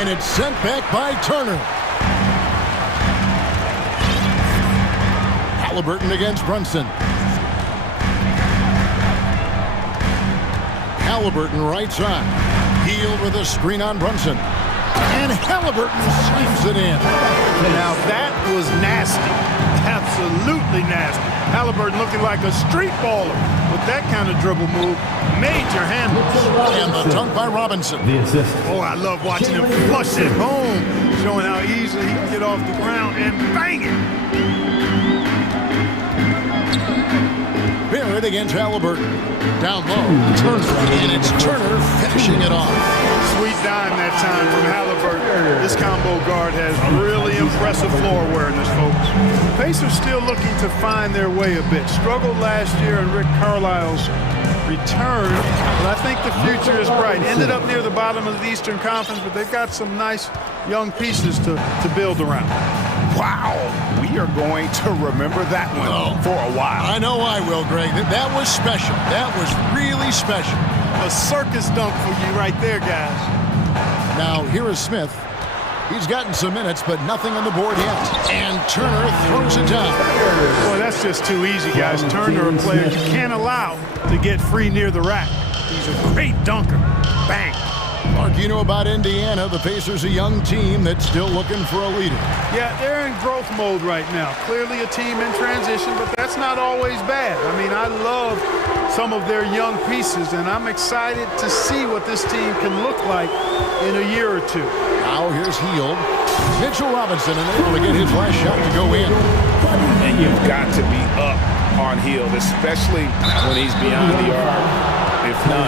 And it's sent back by Turner. Halliburton against Brunson. Halliburton right side. Heel with a screen on Brunson. And Halliburton slams it in. Now that was nasty. Absolutely nasty. Halliburton looking like a street baller with that kind of dribble move. Major handles. And the dunk by Robinson. Oh, I love watching him flush it home. Showing how easily he can get off the ground and bang it. Barrett against Halliburton. Down low. Turner. And it's Turner finishing it off. Sweet dime that time from Halliburton. This combo guard has really impressive floor awareness, folks. The Pacers still looking to find their way a bit. Struggled last year in Rick Carlisle's return, but I think the future is bright. Ended up near the bottom of the Eastern Conference, but they've got some nice young pieces to build around. Wow, we are going to remember that one for a while. I know I will, Greg. That was special. That was really special. A circus dunk for you right there, guys. Now, here is Smith. He's gotten some minutes, but nothing on the board yet. And Turner throws it down. Boy, that's just too easy, guys. Turner, a player you can't allow to get free near the rack. He's a great dunker. Bang. Mark, you know about Indiana. The Pacers, a young team that's still looking for a leader. Yeah, they're in growth mode right now. Clearly a team in transition, but that's not always bad. I mean, I love some of their young pieces, and I'm excited to see what this team can look like in a year or two. Now here's Hield. Mitchell Robinson unable to get his last shot to go in. And you've got to be up on Hield, especially when he's beyond the arc. If not,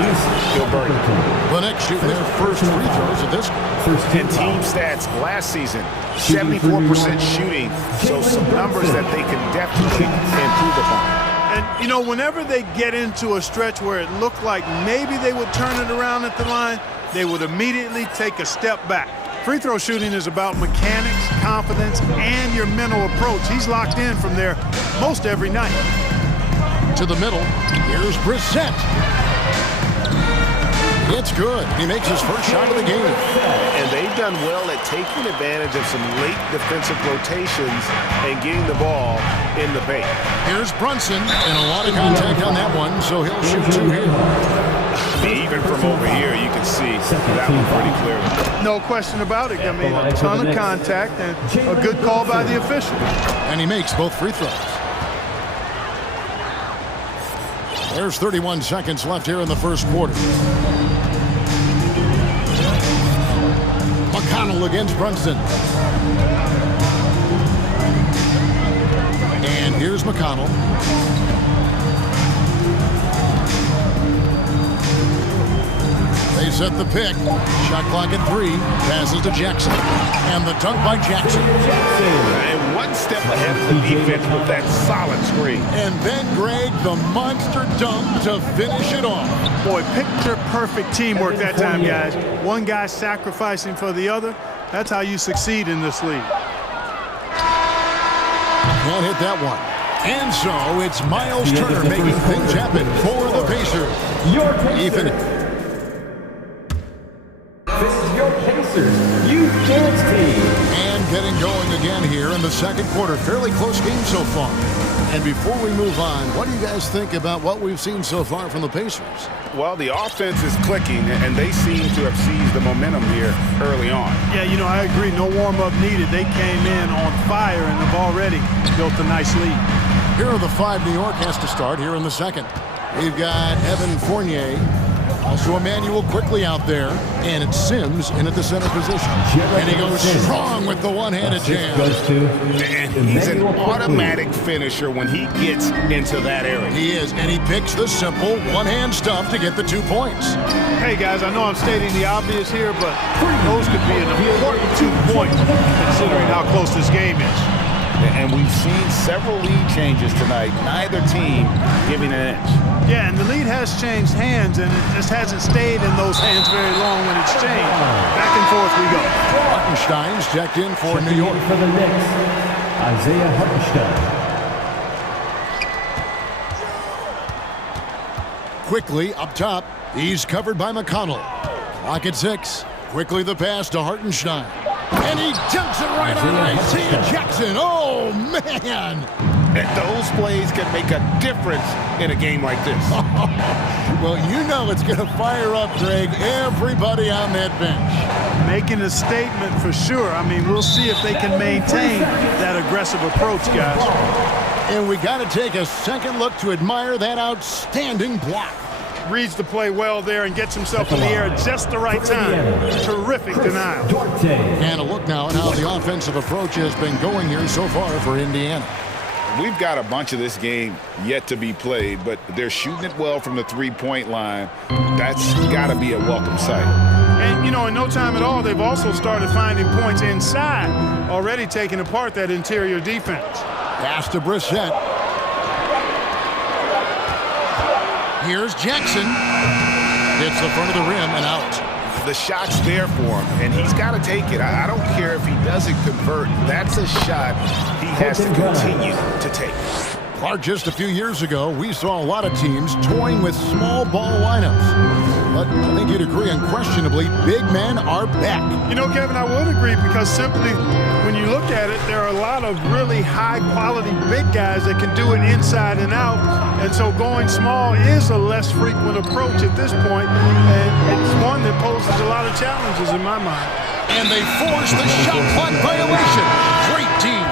he'll burn it. The Knicks shooting their first free throws of this game. And team stats last season, 74% shooting, so some numbers that they can definitely improve upon. And, you know, whenever they get into a stretch where it looked like maybe they would turn it around at the line, they would immediately take a step back. Free throw shooting is about mechanics, confidence, and your mental approach. He's locked in from there most every night. To the middle, here's Brissett. It's good. He makes his first shot of the game. And they've done well at taking advantage of some late defensive rotations and getting the ball in the paint. Here's Brunson, and a lot of contact on that one, so he'll shoot two here. Even from over here, you can see that one pretty clearly. No question about it. I mean, a ton of contact and a good call by the official. And he makes both free throws. There's 31 seconds left here in the first quarter. McConnell against Brunson. And here's McConnell. They set the pick. Shot clock at 3. Passes to Jackson. And the dunk by Jackson. And one step ahead of the defense with that solid screen. And then, Greg, the monster dunk to finish it off. Boy, picture-perfect teamwork that time, guys. One guy sacrificing for the other. That's how you succeed in this league. Can't hit that one. And so it's Miles Turner making things happen for the Pacers. Ethan. This is your Pacers Youth Dance Team. And getting going again here in the second quarter. Fairly close game so far. And before we move on, what do you guys think about what we've seen so far from the Pacers? Well, the offense is clicking, and they seem to have seized the momentum here early on. Yeah, you know, I agree. No warm-up needed. They came in on fire and have already built a nice lead. Here are the 5 New York has to start here in the second. We've got Evan Fournier. Also Emmanuel quickly out there, and it's Sims in at the center position. And he goes strong with the one-handed jam. And he's an automatic finisher when he gets into that area. He is, and he picks the simple one-hand stuff to get the 2 points. Hey, guys, I know I'm stating the obvious here, but those could be an important 2 points considering how close this game is. And we've seen several lead changes tonight, neither team giving an inch. Yeah, and the lead has changed hands, and it just hasn't stayed in those hands very long when it's changed. Back and forth we go. Hartenstein's checked in for New York. For the Knicks, Isaiah Hartenstein. Quickly up top, he's covered by McConnell. Clock at 6. Quickly the pass to Hartenstein. And he dunks it right on Isaiah Jackson. Oh, man. And those plays can make a difference in a game like this. Well, you know it's going to fire up, Greg, everybody on that bench. Making a statement for sure. I mean, we'll see if they can maintain that aggressive approach, guys. And we got to take a second look to admire that outstanding block. Reads the play well there and gets himself in the air at just the right time. Terrific denial. And a look now at how the offensive approach has been going here so far for Indiana. We've got a bunch of this game yet to be played, but they're shooting it well from the three-point line. That's got to be a welcome sight. And, you know, in no time at all, they've also started finding points inside, already taking apart that interior defense. Pass to Brissett. Here's Jackson. Hits the front of the rim and out. The shot's there for him, and he's got to take it. I don't care if he doesn't convert. That's a shot he has to continue to take. Clark, just a few years ago, we saw a lot of teams toying with small ball lineups. But I think you'd agree unquestionably, big men are back. You know, Kevin, I would agree because simply when you look at it, there are a lot of really high-quality big guys that can do it inside and out. And so going small is a less frequent approach at this point, and it's one that poses a lot of challenges in my mind. And they force the shot clock violation. Great team.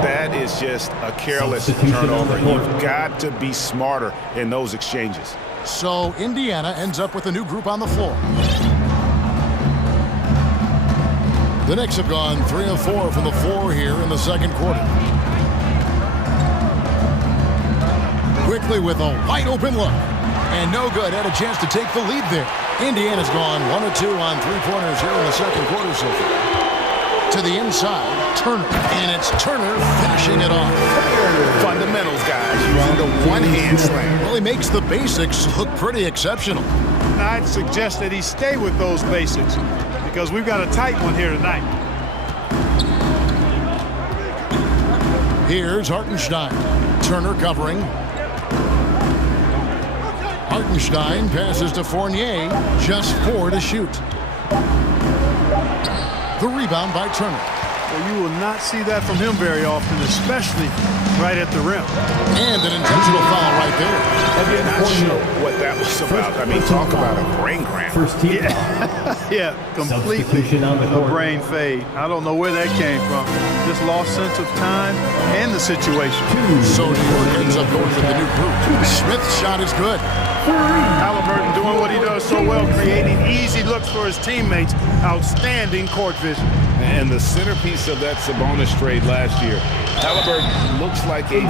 That is just a careless turnover. You've got to be smarter in those exchanges. So Indiana ends up with a new group on the floor. The Knicks have gone 3 of 4 from the floor here in the second quarter. Quickly with a wide open look. And no good. Had a chance to take the lead there. Indiana's gone 1 of 2 on three-pointers here in the second quarter so far. To the inside, Turner. And it's Turner finishing it off. Fundamentals, guys, using the one-hand slam. Well, he makes the basics look pretty exceptional. I'd suggest that he stay with those basics because we've got a tight one here tonight. Here's Hartenstein. Turner covering. Hartenstein passes to Fournier, just 4 to shoot. The rebound by Turner. Well, you will not see that from him very often, especially right at the rim. And an intentional foul right there. Not sure what that was about. I mean, talk about a brain cramp. First team. Yeah, completely a brain fade. I don't know where that came from. Just lost sense of time and the situation. So New York ends up going with the new group. Smith's shot is good. Halliburton doing what he does so well, creating easy looks for his teammates. Outstanding court vision. And the centerpiece of that Sabonis trade last year. Halliburton looks like a...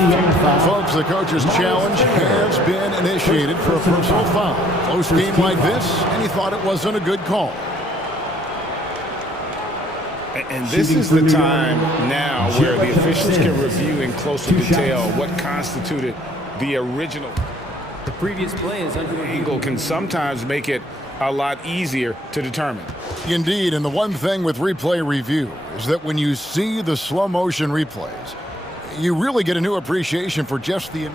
Folks, the coach's challenge has been initiated for a personal foul. Close game like this, and he thought it wasn't a good call. And this is the time now where the officials can review in closer detail what constituted the original. The previous play is under angle can sometimes make it a lot easier to determine. Indeed, and the one thing with replay review is that when you see the slow motion replays, you really get a new appreciation for just the...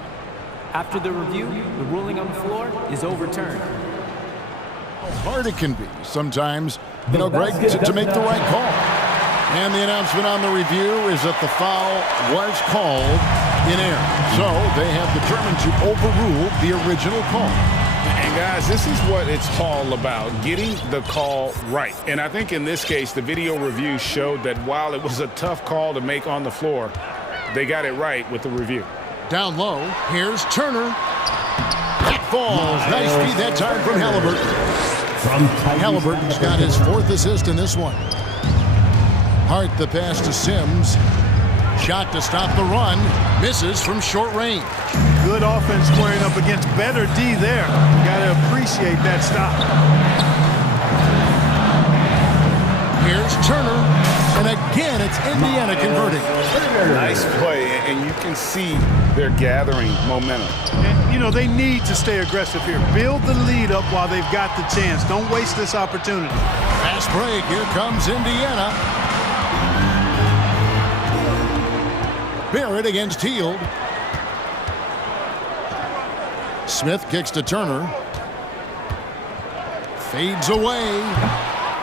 After the review, the ruling on the floor is overturned. How hard it can be sometimes, you know, Greg, to make the right call. And the announcement on the review is that the foul was called in error. So they have determined to overrule the original call. And guys, this is what it's all about, getting the call right. And I think in this case, the video review showed that while it was a tough call to make on the floor, they got it right with the review. Down low, here's Turner. That falls. Nice feed that time from Halliburton. Halliburton's got his 4th assist in this one. Hart the pass to Sims. Shot to stop the run. Misses from short range. Good offense squaring up against better D there. Got to appreciate that stop. Here's Turner. And again, it's Indiana converting. Nice play, and you can see they're gathering momentum. And, you know, they need to stay aggressive here. Build the lead up while they've got the chance. Don't waste this opportunity. Fast break. Here comes Indiana. Barrett against Hield. Smith kicks to Turner. Fades away.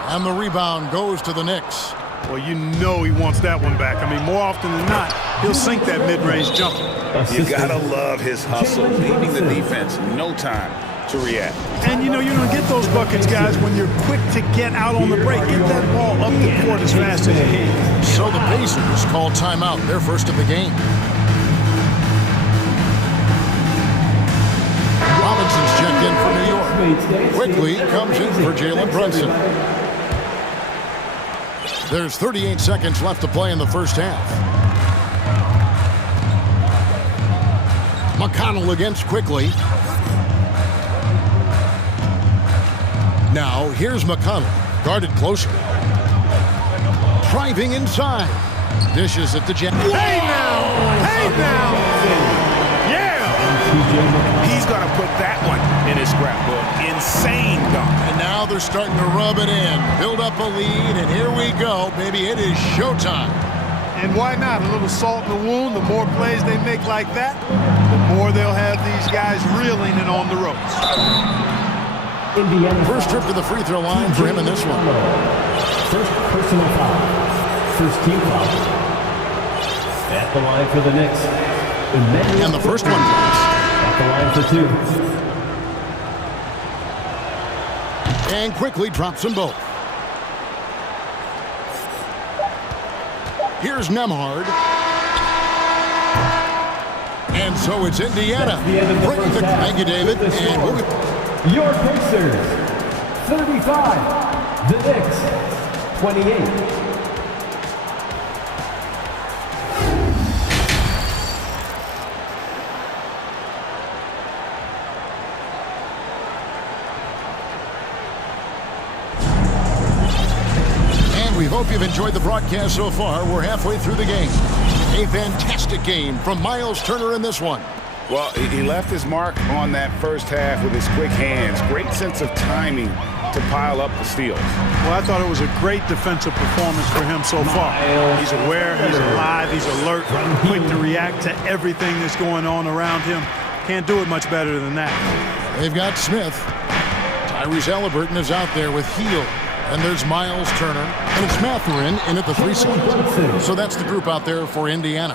And the rebound goes to the Knicks. Well, you know he wants that one back. I mean, more often than not, he'll sink that mid-range jumper. You gotta love his hustle, leaving the defense no time to react. And you know, you're gonna get those buckets, guys, when you're quick to get out on the break. Get that ball up the court as fast as you can. So the Pacers call timeout, their first of the game. Robinson's checked in for New York. Quickly comes in for Jalen Brunson. There's 38 seconds left to play in the first half. McConnell against Quickly. Now, here's McConnell, guarded closer. Driving inside. Dishes it to Jet. Hey now! Hey now! Yeah! He's going to put that one in his scrapbook. Insane dunk. And now they're starting to rub it in. Build up a lead, and here we go. Baby, it is showtime. And why not? A little salt in the wound. The more plays they make like that, the more they'll have these guys reeling and on the ropes. Indiana. First trip to the free throw line for him in this one. First personal foul. First team foul. At the line for the Knicks. And the first one goes. At the line for 2. And quickly drops them both. Here's Nemhard. And so it's Indiana. Bringing the... Thank you, David. And we'll get... Your Pacers, 35. The Knicks, 28. We hope you've enjoyed the broadcast so far. We're halfway through the game. A fantastic game from Miles Turner in this one. Well, he left his mark on that first half with his quick hands. Great sense of timing to pile up the steals. Well, I thought it was a great defensive performance for him so far. He's aware, he's alive, he's alert, quick to react to everything that's going on around him. Can't do it much better than that. They've got Smith. Tyrese Halliburton is out there with Heel. And there's Miles Turner. And it's Mathurin in at the 3 slot. So that's the group out there for Indiana.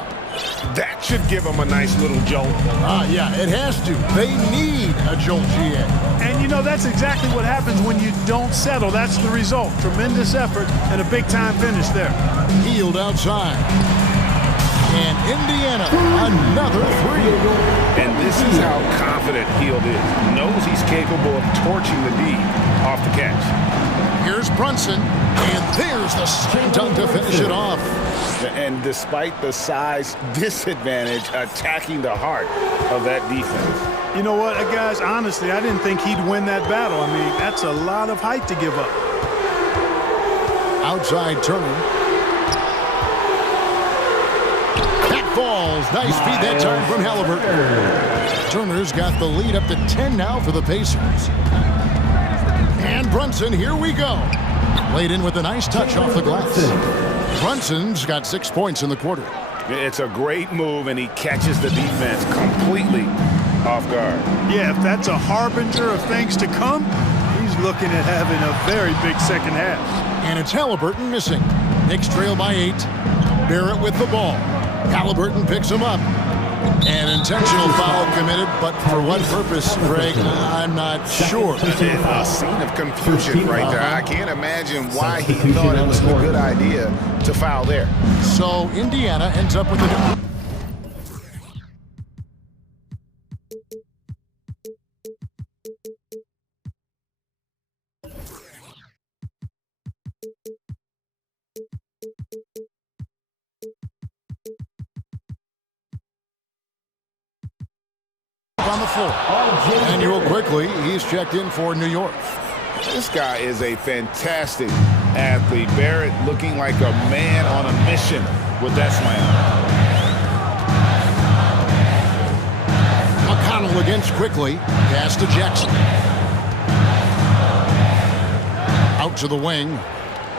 That should give them a nice little jolt. Yeah, it has to. They need a jolt, GA. And, you know, that's exactly what happens when you don't settle. That's the result. Tremendous effort and a big-time finish there. Healed outside. And Indiana, another 3. And this is how confident Hield is. Knows he's capable of torching the D off the catch. Here's Brunson, and there's the slam dunk to finish it off. And despite the size disadvantage, attacking the heart of that defense. You know what, guys, honestly, I didn't think he'd win that battle. I mean, that's a lot of height to give up. Outside Turner. That falls. Nice feed that time from Halliburton. Turner's got the lead up to 10 now for the Pacers. And Brunson, here we go. Laid in with a nice touch off the glass. Brunson's got 6 points in the quarter. It's a great move, and he catches the defense completely off guard. Yeah, if that's a harbinger of things to come, he's looking at having a very big second half. And it's Halliburton missing. Knicks trail by 8. Barrett with the ball. Halliburton picks him up. An intentional foul committed, but for what purpose, Greg, I'm not sure. A scene of confusion right there. I can't imagine why he thought it was a good idea to foul there. So Indiana ends up with a new... on the floor. And real quickly, he's checked in for New York. This guy is a fantastic athlete. Barrett looking like a man on a mission with that slam. McConnell against quickly. Pass to Jackson. Out to the wing.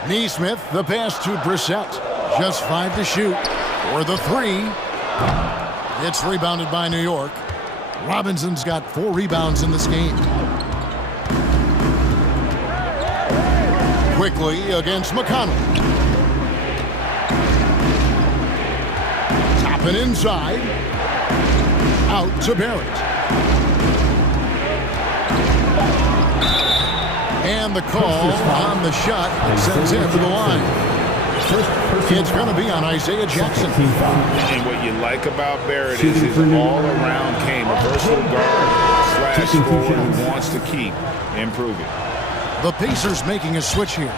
Neesmith, the pass to Brissett. Just 5 to shoot. For the 3. It's rebounded by New York. Robinson's got 4 rebounds in this game. Quickly against McConnell. Topping inside. Out to Barrett. And the call on the shot that sends him to the line. It's going to be on Isaiah Jackson. And what you like about Barrett is his all-around game. A versatile guard / scorer who wants to keep improving. The Pacers making a switch here.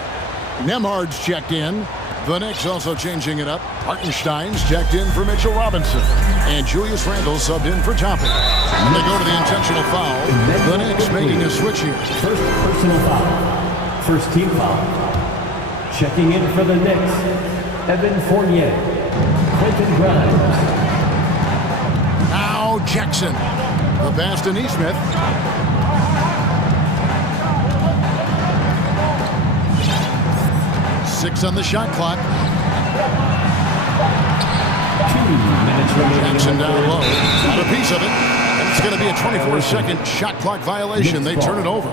Nemhard's checked in. The Knicks also changing it up. Hartenstein's checked in for Mitchell Robinson. And Julius Randle subbed in for Toppin. And they go to the intentional foul. The Knicks making a switch here. First personal foul. First team foul. Checking in for the Knicks, Evan Fournier, Quentin Grimes. Now Jackson. The pass to Neesmith. Six on the shot clock. 2 minutes remaining. Jackson down low. Got a piece of it. And it's going to be a 24-second shot clock violation. They turn it over.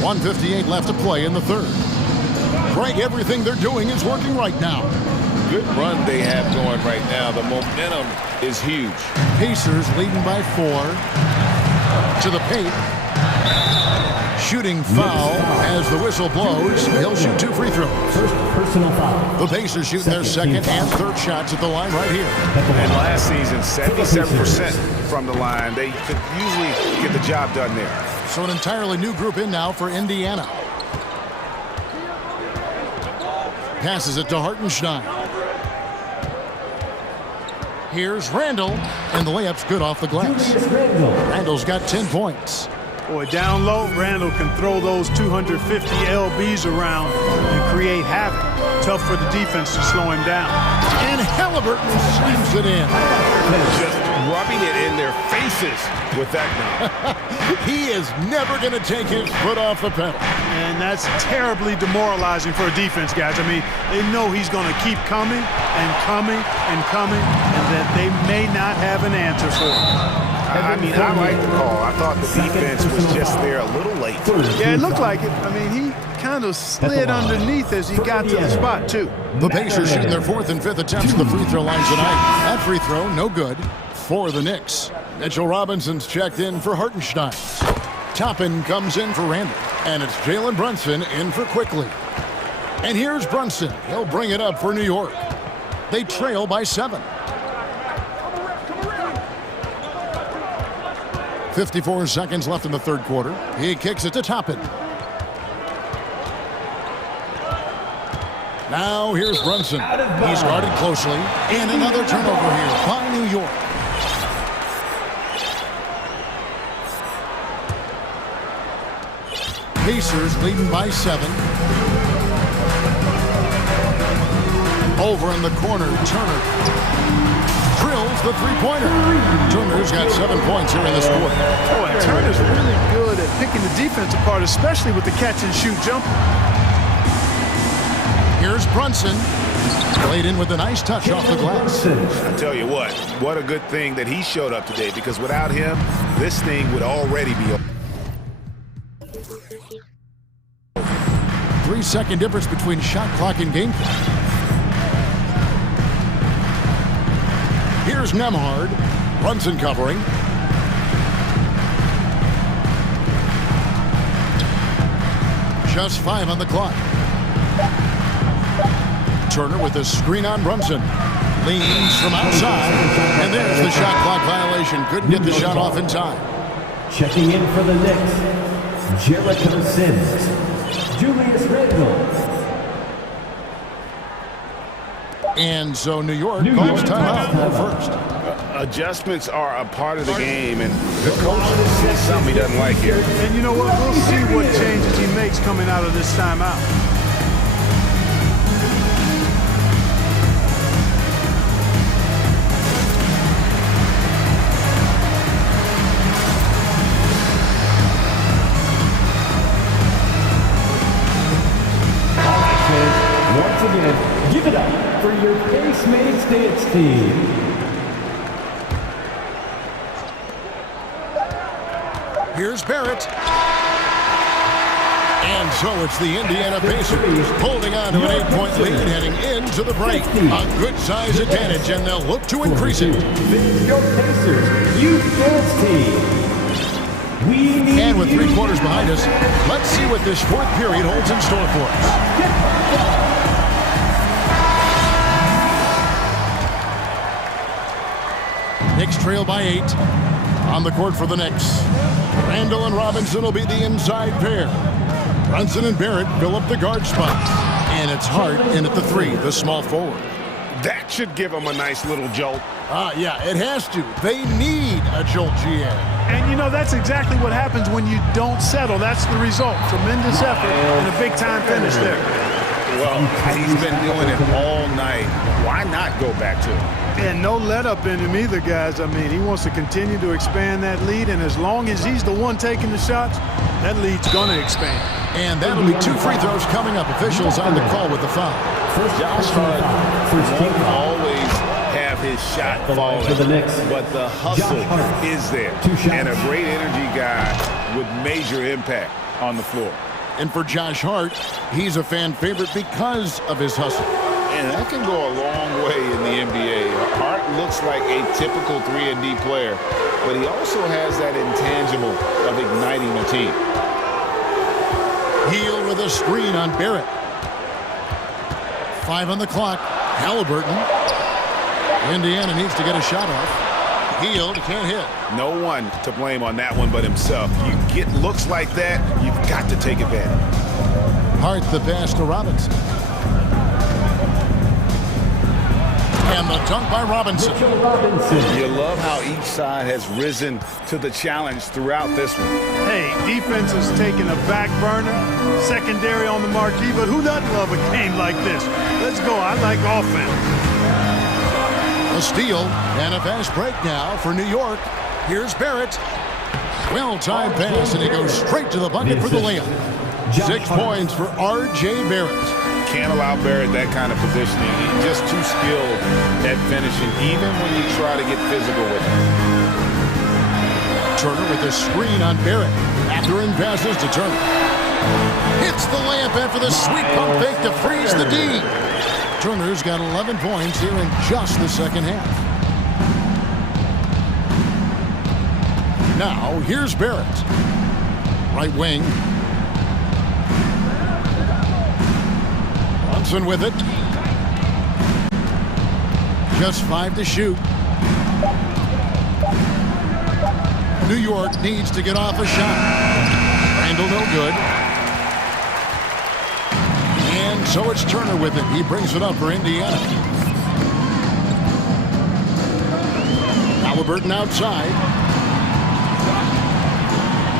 .158 left to play in the third. Greg, everything they're doing is working right now. Good run they have going right now. The momentum is huge. Pacers leading by 4. To the paint. Shooting foul as the whistle blows. He'll shoot 2 free throws. First personal foul. The Pacers shooting their second and third shots at the line right here. And last season, 77% from the line. They could usually get the job done there. So an entirely new group in now for Indiana. Passes it to Hartenstein. Here's Randle, and the layup's good off the glass. Randle's got 10 points. Boy, down low, Randle can throw those 250 LBs around and create havoc. Tough for the defense to slow him down. And Halliburton slams it in. Just rubbing it in their faces with that now. He is never going to take his foot off the pedal. And that's terribly demoralizing for a defense, guys. I mean, they know he's going to keep coming and coming and coming, and that they may not have an answer for him. I mean, I like the call. I thought the defense was just there a little late. Yeah, it looked like it. I mean, he kind of slid underneath as he got to the spot, too. The Pacers shooting their 4th and 5th attempts at the free throw line tonight. That free throw, no good for the Knicks. Mitchell Robinson's checked in for Hartenstein. Toppin comes in for Randall. And it's Jalen Brunson in for Quickly. And here's Brunson. He'll bring it up for New York. They trail by 7. 54 seconds left in the third quarter. He kicks it to Toppin. Now here's Brunson. He's guarded closely. And another turnover here by New York. Pacers leading by 7. Over in the corner, Turner drills the three-pointer. Turner's got 7 points here in this quarter. Boy, Turner's really good at picking the defense apart, especially with the catch-and-shoot jumper. Here's Brunson. Played in with a nice touch off the glass. I tell you what a good thing that he showed up today, because without him, this thing would already be over. 3-second difference between shot clock and game clock. Here's Nemhard. Brunson covering. Just 5 on the clock. Turner with a screen on Brunson. Leans from outside. And there's the shot clock violation. Couldn't get the shot off in time. Checking in for the Knicks, Jericho Sims, Julius Randle. And so New York calls timeout first. Adjustments are a part of the game, and the coach sees something he doesn't like here. And you know what? We'll see what changes he makes coming out of this timeout. Once again, give it up for your Pace-Mates dance team. Here's Barrett. And so it's the Indiana Pacers holding on to an 8-point lead heading into the break. A good size advantage, and they'll look to increase it. Your Pacers youth dance team. And with 3 quarters behind us, let's see what this 4th period holds in store for us. Knicks trail by 8. On the court for the Knicks, Randall and Robinson will be the inside pair. Brunson and Barrett fill up the guard spots. And it's Hart in at the 3, the small forward. That should give them a nice little jolt. Yeah, it has to. They need a jolt, GM. And, you know, that's exactly what happens when you don't settle. That's the result. Tremendous effort and a big-time finish there. Well, he's been doing it all night. Why not go back to it? And no let-up in him either, guys. I mean, he wants to continue to expand that lead, and as long as he's the one taking the shots, that lead's going to expand. And that'll be 2 free throws coming up. Officials on the call with the foul. Josh Hart won't always have his shot falling, but the hustle is there. And a great energy guy with major impact on the floor. And for Josh Hart, he's a fan favorite because of his hustle. And that can go a long way in the NBA. Hart looks like a typical 3-and-D player, but he also has that intangible of igniting the team. Heel with a screen on Barrett. 5 on the clock. Halliburton. Indiana needs to get a shot off. Heel can't hit. No one to blame on that one but himself. You get looks like that, you've got to take advantage. Hart the pass to Robinson. And the dunk by Robinson. You love how each side has risen to the challenge throughout this one. Hey, defense is taking a back burner, secondary on the marquee, but who doesn't love a game like this? Let's go. I like offense. A A steal and a fast break now for New York. Here's Barrett. Well-timed pass, and he goes straight to the bucket for the layup. 6 points for R.J. Barrett. Can't allow Barrett that kind of positioning. He's just too skilled at finishing, even when you try to get physical with him. Turner with a screen on Barrett. After-in passes to Turner. Hits the layup after the sweet pump fake to freeze the D. Turner's got 11 points here in just the second half. Now, here's Barrett. Right wing. Brunson with it. Just 5 to shoot. New York needs to get off a shot. Randall no good. And so it's Turner with it. He brings it up for Indiana. Halliburton outside.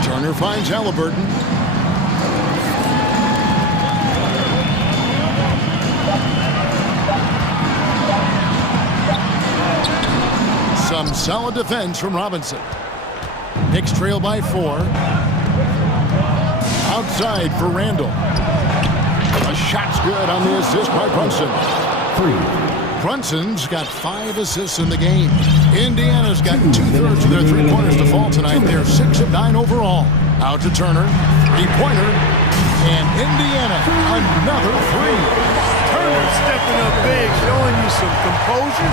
Turner finds Halliburton. Some solid defense from Robinson. Knicks trail by 4. Outside for Randall. A shot's good on the assist by Brunson. 3. Brunson's got 5 assists in the game. Indiana's got 2/3 of their three-pointers to fall tonight. They're 6 of 9 overall. Out to Turner. 3-pointer. And Indiana, another 3. Turner stepping up big, showing you some composure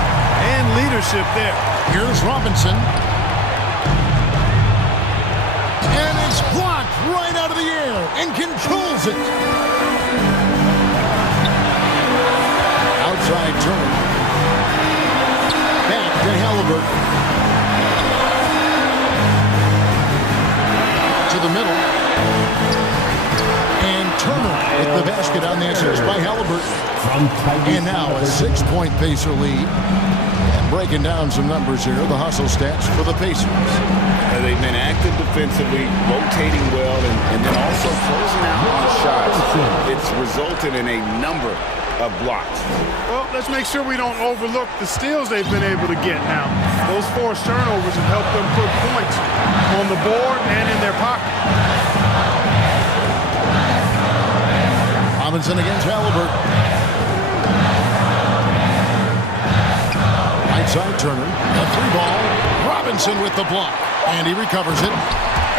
and leadership there. Here's Robinson. And it's blocked right out of the air and controls it. Outside Turner. Back to Halliburton. To the middle. And Turner with the basket on the assist by Halliburton. And now a 6-point Pacer lead. And breaking down some numbers here, the hustle stats for the Pacers. They've been active defensively, rotating well, and then also closing out on shots. It's resulted in a number of blocks. Well, let's make sure we don't overlook the steals they've been able to get now. Those forced turnovers have helped them put points on the board and in their pocket. Robinson against Halliburton. Right side Turner. A 3-ball. Robinson with the block. And he recovers it.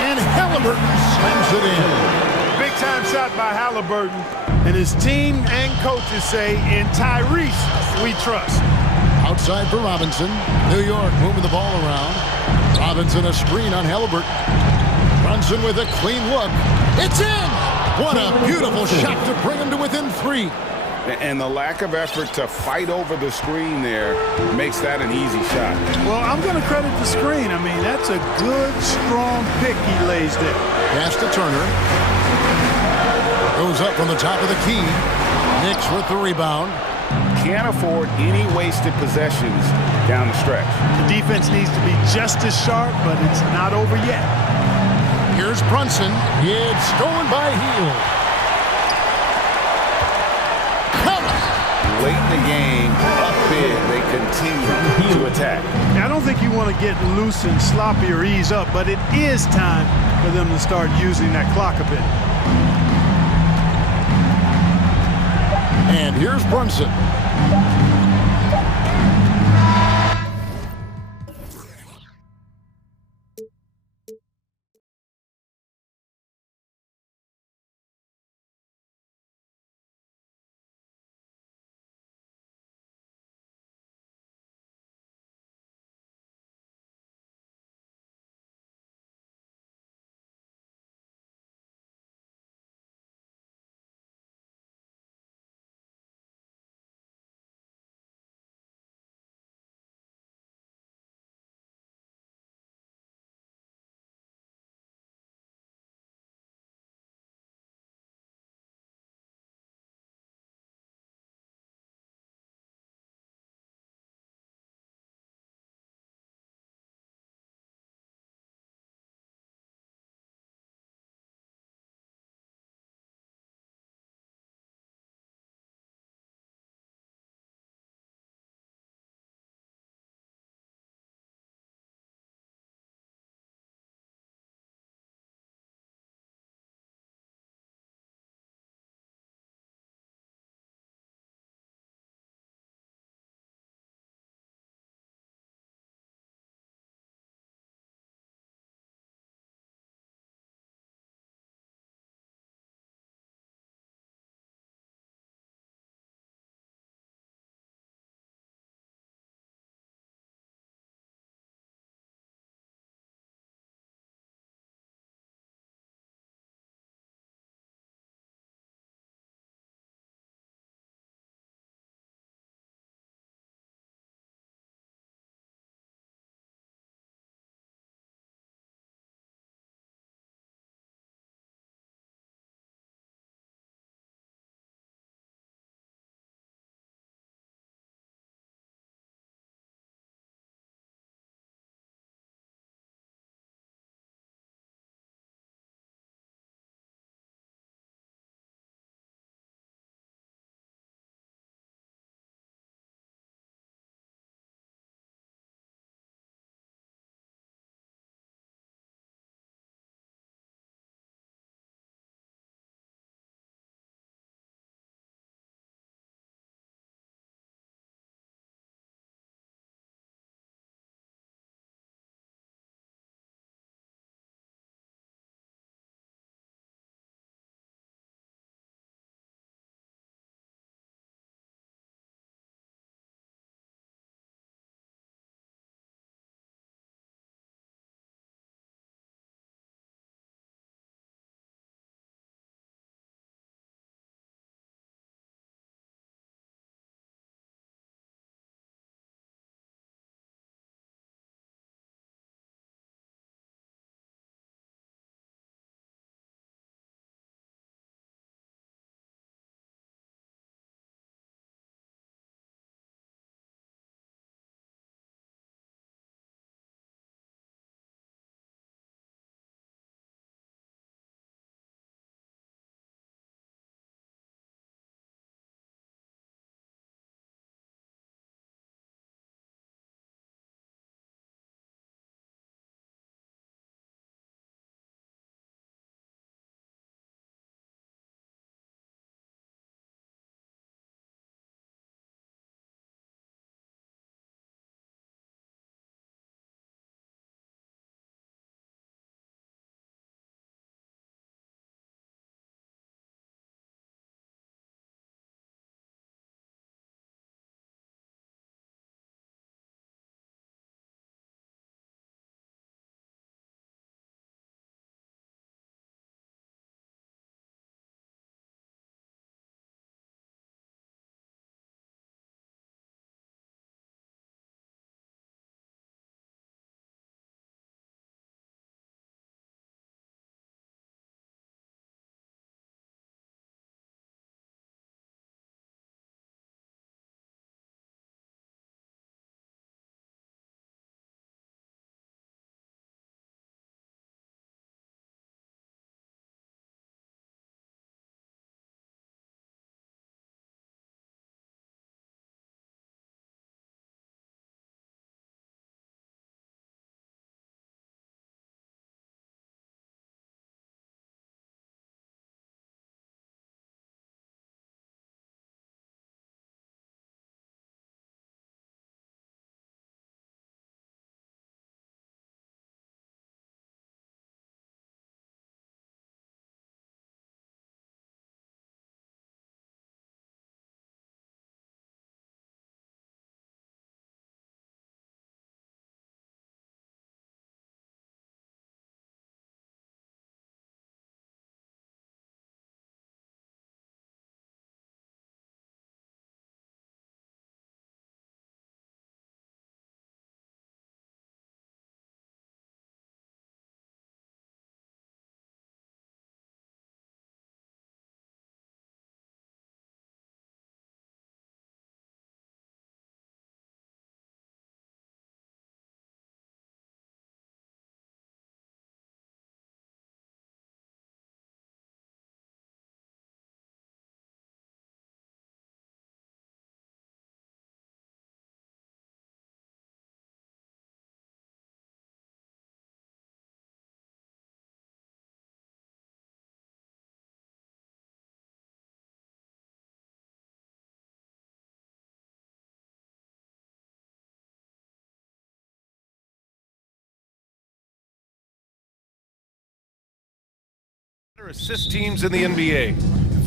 And Halliburton slams it in. Big-time shot by Halliburton. And his team and coaches say, in Tyrese, we trust. Outside for Robinson. New York moving the ball around. Robinson a screen on Halliburton. Brunson with a clean look. It's in! What a beautiful shot to bring him to within 3. And the lack of effort to fight over the screen there makes that an easy shot. Well, I'm going to credit the screen. I mean, that's a good, strong pick he lays there. Pass to Turner. Goes up from the top of the key. Knicks with the rebound. Can't afford any wasted possessions down the stretch. The defense needs to be just as sharp, but it's not over yet. Here's Brunson. It's stolen by Hield. Late in the game, up big, they continue to attack. Now, I don't think you want to get loose and sloppy or ease up, but it is time for them to start using that clock a bit. And here's Brunson. Assist teams in the NBA.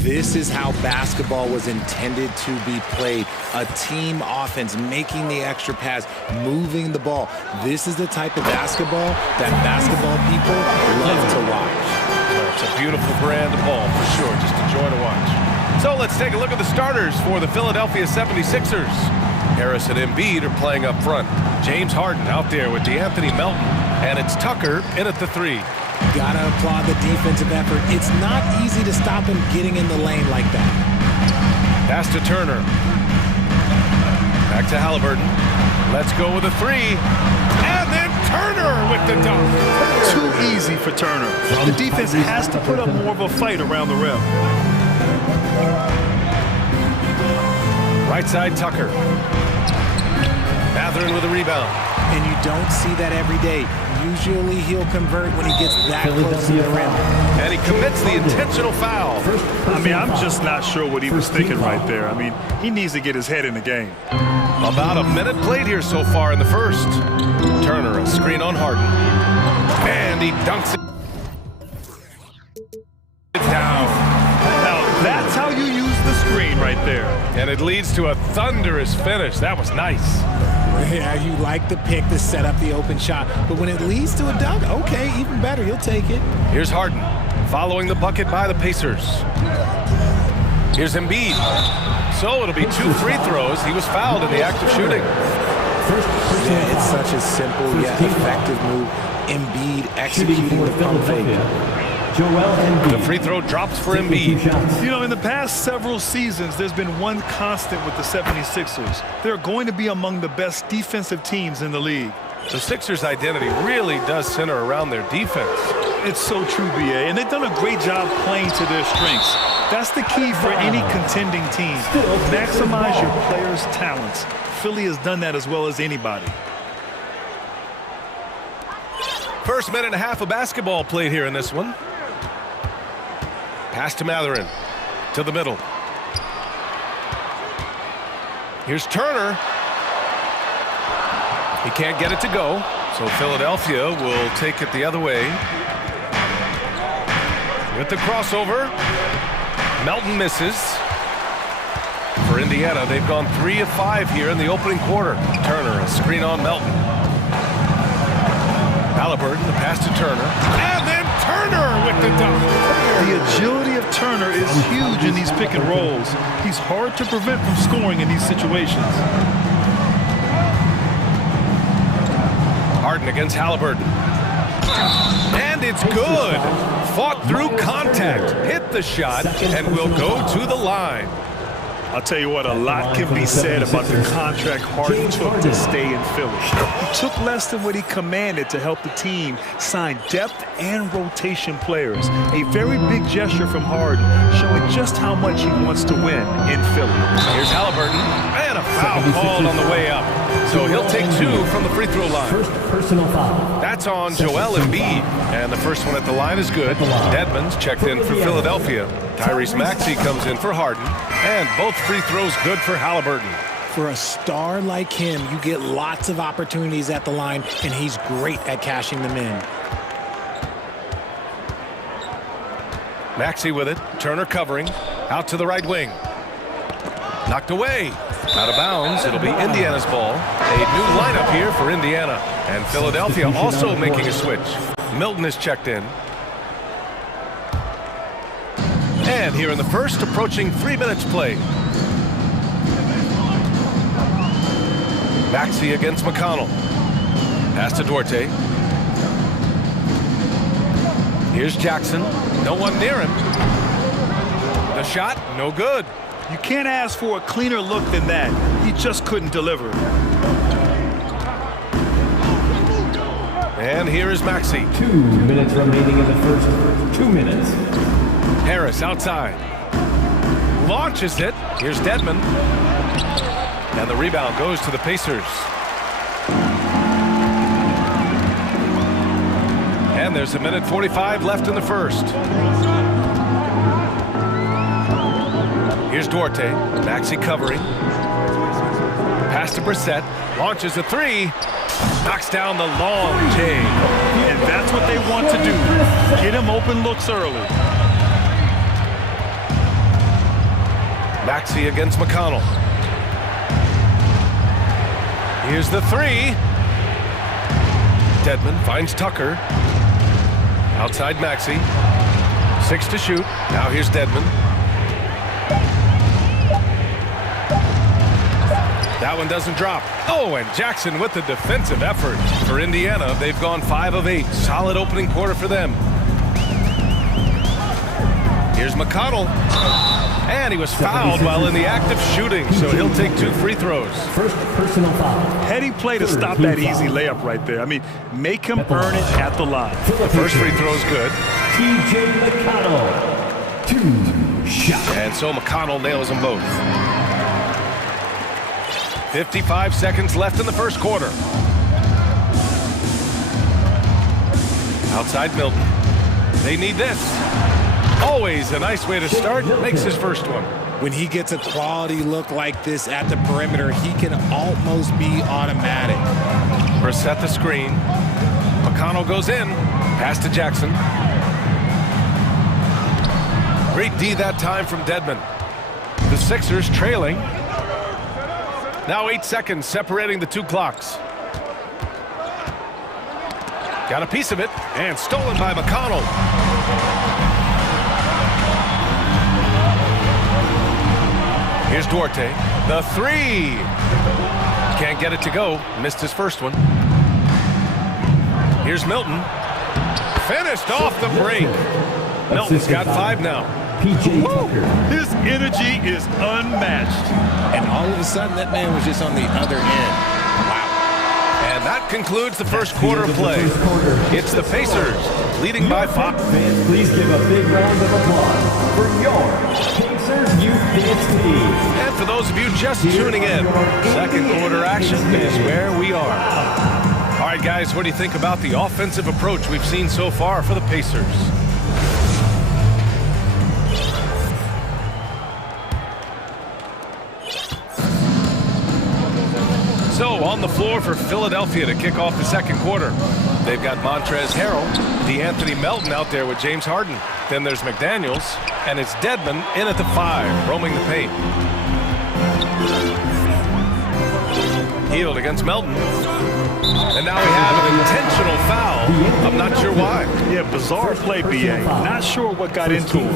This is how basketball was intended to be played. A team offense, making the extra pass, moving the ball. This is the type of basketball that basketball people love to watch. It's a beautiful brand of ball, for sure. Just a joy to watch. So let's take a look at the starters for the Philadelphia 76ers. Harris and Embiid are playing up front. James Harden out there with Anthony Melton. And it's Tucker in at the 3. Gotta applaud the defensive effort. It's not easy to stop him getting in the lane like that. Pass to Turner. Back to Halliburton. Let's go with a 3. And then Turner with the dunk. Too easy for Turner. The defense has to put up more of a fight around the rim. Right side, Tucker. Mathurin with a rebound. And you don't see that every day. Usually he'll convert when he gets that close to the rim. And he commits the intentional foul. I mean, I'm just not sure what he was thinking right there. I mean, he needs to get his head in the game. About a minute played here so far in the first. Turner, a screen on Harden. And he dunks it down. Now, that's how you use the screen right there. And it leads to a thunderous finish. That was nice. Yeah, you like the pick to set up the open shot, but when it leads to a dunk, okay, even better, you'll take it. Here's Harden, following the bucket by the Pacers. Here's Embiid. So it'll be 2 free throws. He was fouled in the act of shooting. Yeah, it's such a simple yet effective move. Embiid executing the pump fake. The free throw drops for Embiid. You know, in the past several seasons, there's been one constant with the 76ers. They're going to be among the best defensive teams in the league. The Sixers' identity really does center around their defense. It's so true, BA, and they've done a great job playing to their strengths. That's the key for any contending team. Maximize your players' talents. Philly has done that as well as anybody. First minute and a half of basketball played here in this one. Pass to Mathurin, to the middle. Here's Turner. He can't get it to go, so Philadelphia will take it the other way. With the crossover, Melton misses. For Indiana, they've gone 3 of 5 here in the opening quarter. Turner, a screen on Melton. Halliburton, the pass to Turner. And then Turner with the dunk. The agility of Turner is huge in these pick and rolls. He's hard to prevent from scoring in these situations. Harden against Halliburton. And it's good. Fought through contact. Hit the shot and will go to the line. I'll tell you what, a lot can be said about the contract Harden took to stay in Philly. He took less than what he commanded to help the team sign depth and rotation players. A very big gesture from Harden, showing just how much he wants to win in Philly. Here's Halliburton, and a foul called on the way up. So he'll take 2 from the free throw line. First personal foul. That's on Joel Embiid. And the first one at the line is good. Dedmon's checked in for Philadelphia. Tyrese Maxey comes in for Harden. And both free throws good for Halliburton. For a star like him, you get lots of opportunities at the line, and he's great at cashing them in. Maxey with it. Turner covering. Out to the right wing. Knocked away. Out of bounds. It'll be Indiana's ball. A new lineup here for Indiana. And Philadelphia also making a switch. Milton is checked in. And here in the first, approaching 3 minutes played. Maxey against McConnell. Pass to Duarte. Here's Jackson. No one near him. The shot, no good. You can't ask for a cleaner look than that. He just couldn't deliver. And here is Maxey. 2 minutes remaining in the first 2 minutes. Harris outside. Launches it. Here's Dedmon. And the rebound goes to the Pacers. And there's 1:45 left in the first. Here's Duarte. Maxey covering. Pass to Brissett. Launches a 3. Knocks down the long J. And that's what they want to do. Get him open looks early. Maxey against McConnell. Here's the three. Dedmon finds Tucker. Outside Maxey. 6 to shoot. Now here's Dedmon. That one doesn't drop. Oh, and Jackson with the defensive effort. For Indiana, they've gone 5 of 8. Solid opening quarter for them. Here's McConnell. And he was fouled while in the act of shooting, so he'll take 2 free throws. First personal foul. Heady play to stop that easy layup right there. I mean, make him earn it at the line. The first free throw is good. TJ McConnell. 2 shots. And so McConnell nails them both. 55 seconds left in the first quarter. Outside Milton. They need this. Always a nice way to start. Makes his first one. When he gets a quality look like this at the perimeter, he can almost be automatic. Reset the screen. McConnell goes in. Pass to Jackson. Great D that time from Dedmon. The Sixers trailing. Now 8 seconds separating the 2 clocks. Got a piece of it and stolen by McConnell. Here's Duarte. The three. Can't get it to go. Missed his first one. Here's Milton. Finished off the break. Milton's got 5 now. PJ Tucker. His energy is unmatched. And all of a sudden, that man was just on the other end. Wow. And that concludes the first quarter of play. It's the Pacers leading by 5. Fans, please give a big round of applause for your Pacers Youth Dance Team. And for those of you just tuning in, second quarter action is where we are. All right, guys, what do you think about the offensive approach we've seen so far for the Pacers? So on the floor for Philadelphia to kick off the second quarter. They've got Montrezl Harrell, DeAnthony Melton out there with James Harden. Then there's McDaniels, and it's Dedmon in at the 5, roaming the paint. Healed against Melton. And now we have an intentional foul. I'm not sure why. Yeah, bizarre play, BA. Not sure what got into him.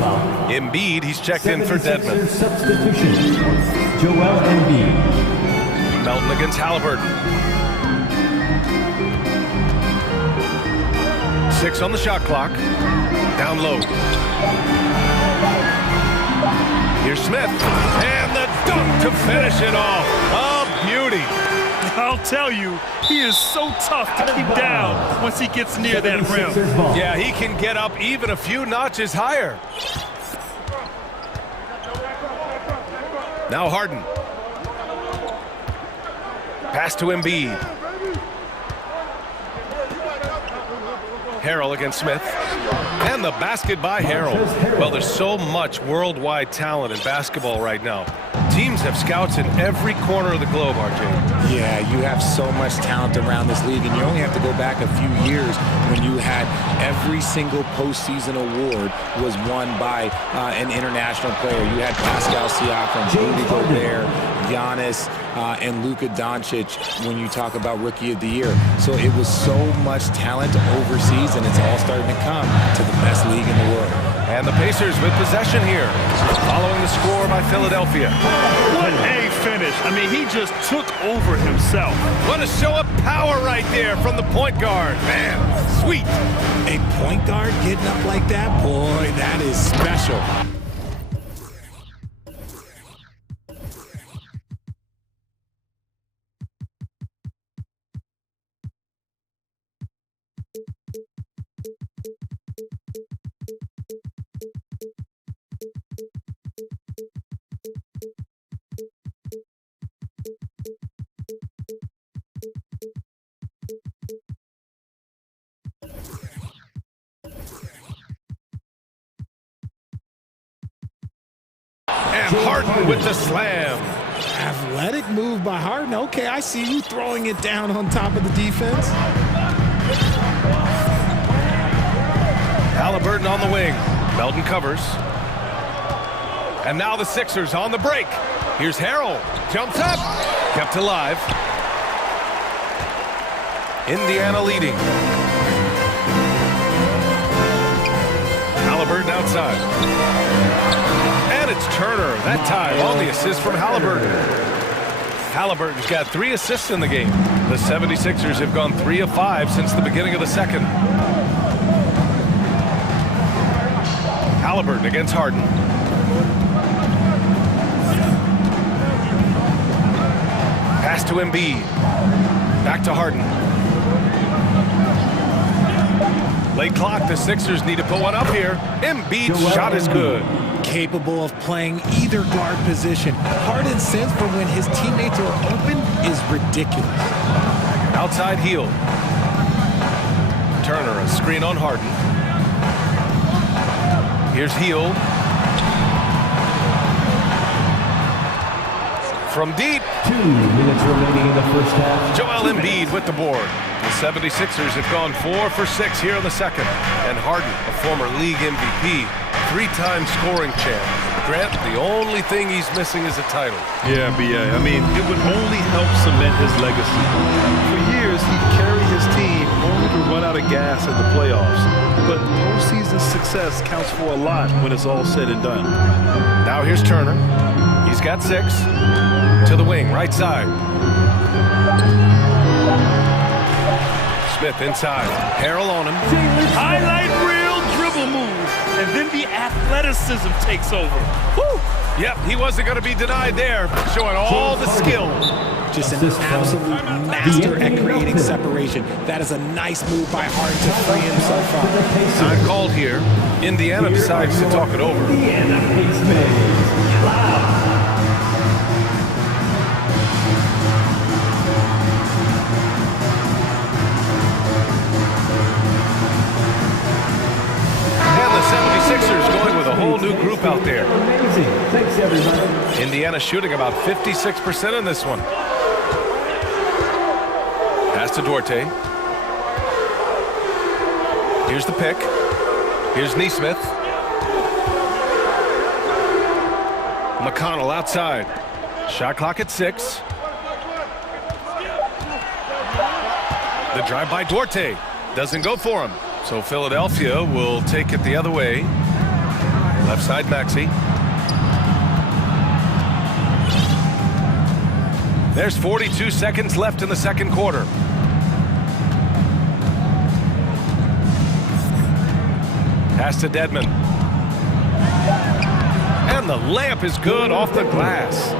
Embiid, he's checked in for Dedmon. Substitution. Joel Embiid. Melton against Halliburton. 6 on the shot clock. Down low. Here's Smith. And the dunk to finish it off. A beauty. I'll tell you, he is so tough to keep down once he gets near that rim. Yeah, he can get up even a few notches higher. Now Harden. Pass to Embiid. Harrell against Smith. And the basket by Harrell. Well, there's so much worldwide talent in basketball right now. Teams have scouts in every corner of the globe, RJ. Yeah, you have so much talent around this league, and you only have to go back a few years when you had every single postseason award was won by an international player. You had Pascal Siakam, Rudy Gobert, Giannis, and Luka Doncic when you talk about Rookie of the Year. So it was so much talent overseas, and it's all starting to come to the best league in the world. And the Pacers with possession here, following the score by Philadelphia. What a finish. I mean, he just took over himself. What a show of power right there from the point guard. Man, sweet. A point guard getting up like that? Boy, that is special. And Harden with the slam. Athletic move by Harden. Okay, I see you throwing it down on top of the defense. Halliburton on the wing. Melton covers. And now the Sixers on the break. Here's Harrell. Jumps up. Kept alive. Indiana leading. Halliburton outside. And it's Turner that time on the assist from Halliburton. Halliburton's got 3 assists in the game. The 76ers have gone 3 of 5 since the beginning of the second. Halliburton against Harden. Pass to Embiid. Back to Harden. Late clock, the Sixers need to put one up here. Embiid's shot is good. Capable of playing either guard position. Harden's sense for when his teammates are open is ridiculous. Outside heel. Turner, a screen on Harden. Here's Heel. From deep. 2 minutes remaining in the first half. Joel Embiid with the board. The 76ers have gone 4 for 6 here in the second. And Harden, a former league MVP, 3-time scoring champ. Grant, the only thing he's missing is a title. Yeah, B.A. I mean, it would only help cement his legacy. For years, he'd carry his team only to run out of gas in the playoffs. But postseason success counts for a lot when it's all said and done. Now here's Turner. He's got 6. To the wing, right side. Smith inside. Harrell on him. Highlight reel dribble move. And then the athleticism takes over. Woo! Yep, he wasn't going to be denied there. Showing all the skill. Just an absolute master at creating separation. That is a nice move by Harden to free himself up. Time called here. Indiana decides to talk it over. Indiana takes man. Going with a whole new group out there. Amazing. Thanks, everybody. Indiana shooting about 56% in this one. Pass to Duarte. Here's the pick. Here's Nesmith. McConnell outside. Shot clock at 6. The drive by Duarte. Doesn't go for him. So Philadelphia will take it the other way. Left side, Maxey. There's 42 seconds left in the second quarter. Pass to Dedmon. And the layup is good off the glass.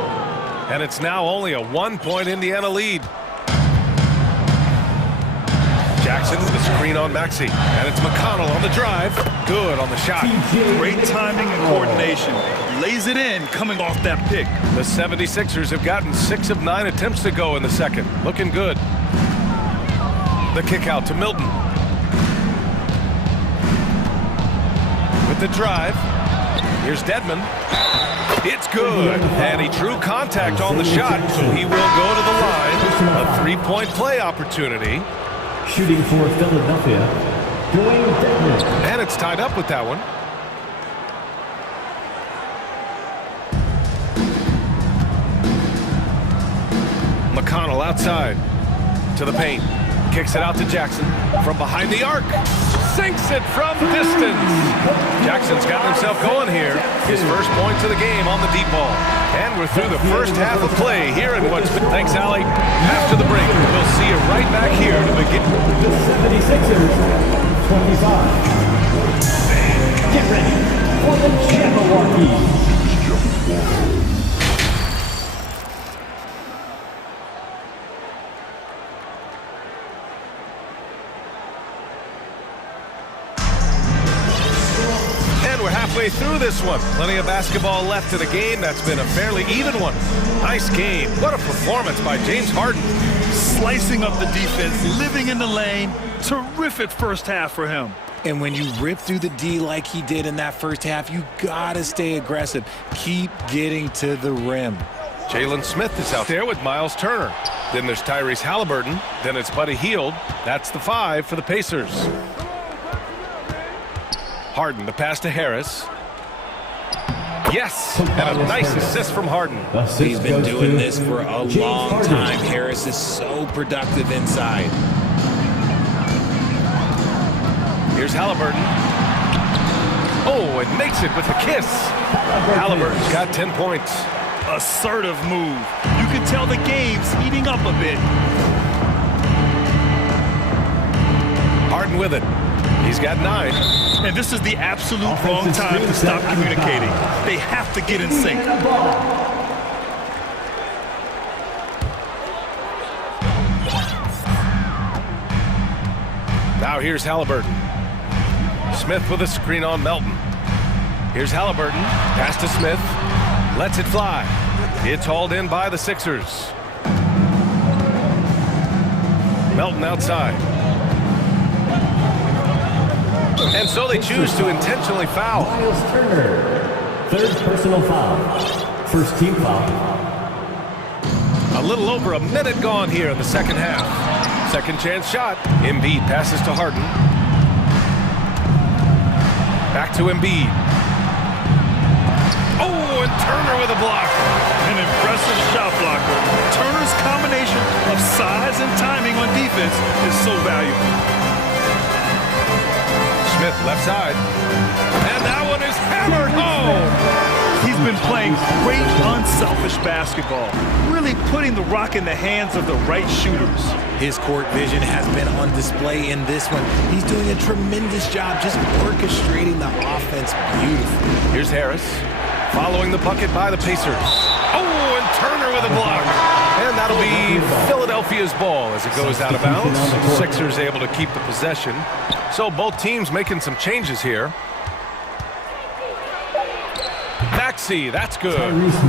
And it's now only a 1-point Indiana lead. Jackson with the screen on Maxey. And it's McConnell on the drive. Good on the shot. Great timing and coordination. Lays it in coming off that pick. The 76ers have gotten 6 of 9 attempts to go in the second. Looking good. The kick out to Milton. With the drive. Here's Dedmon. It's good. And he drew contact on the shot, so he will go to the line. A 3-point play opportunity. Shooting for Philadelphia, Dwayne Dedmon. And it's tied up with that one. McConnell outside to the paint. Kicks it out to Jackson from behind the arc. Sinks it from distance. Jackson's gotten himself going here. His first points of the game on the deep ball. And we're through the first half of play here in what's been... Thanks, Allie. After the break, we'll see you right back here to begin. The 76ers, 25. Get ready for the Jabberwocky. Through this one. Plenty of basketball left in the game. That's been a fairly even one. Nice game. What a performance by James Harden. Slicing up the defense, living in the lane. Terrific first half for him. And when you rip through the D like he did in that first half, you gotta stay aggressive. Keep getting to the rim. Jalen Smith is out there with Miles Turner. Then there's Tyrese Halliburton. Then it's Buddy Hield. That's the 5 for the Pacers. Harden, the pass to Harris. Yes, and a nice assist from Harden. He's been doing this for a long time. Harris is so productive inside. Here's Halliburton. Oh, and makes it with a kiss. Halliburton's got 10 points. Assertive move. You can tell the game's heating up a bit. Harden with it. He's got 9. And this is the absolute wrong time to stop communicating. They have to get in sync. Now here's Halliburton. Smith with a screen on Melton. Here's Halliburton. Pass to Smith. Lets it fly. It's hauled in by the Sixers. Melton outside. And so they choose to intentionally foul. Miles Turner, 3rd personal foul. 1st team foul. A little over a minute gone here in the second half. Second chance shot. Embiid passes to Harden. Back to Embiid. Oh, and Turner with a block. An impressive shot blocker. Turner's combination of size and timing on defense is so valuable. Smith left side. And that one is hammered home. He's been playing great, unselfish basketball, really putting the rock in the hands of the right shooters. His court vision has been on display in this one. He's doing a tremendous job just orchestrating the offense beautifully. Here's Harris, following the bucket by the Pacers. Oh, and Turner with a block. And that'll be Philadelphia's ball as it goes out of bounds. Sixers able to keep the possession. So both teams making some changes here. Maxey, that's good.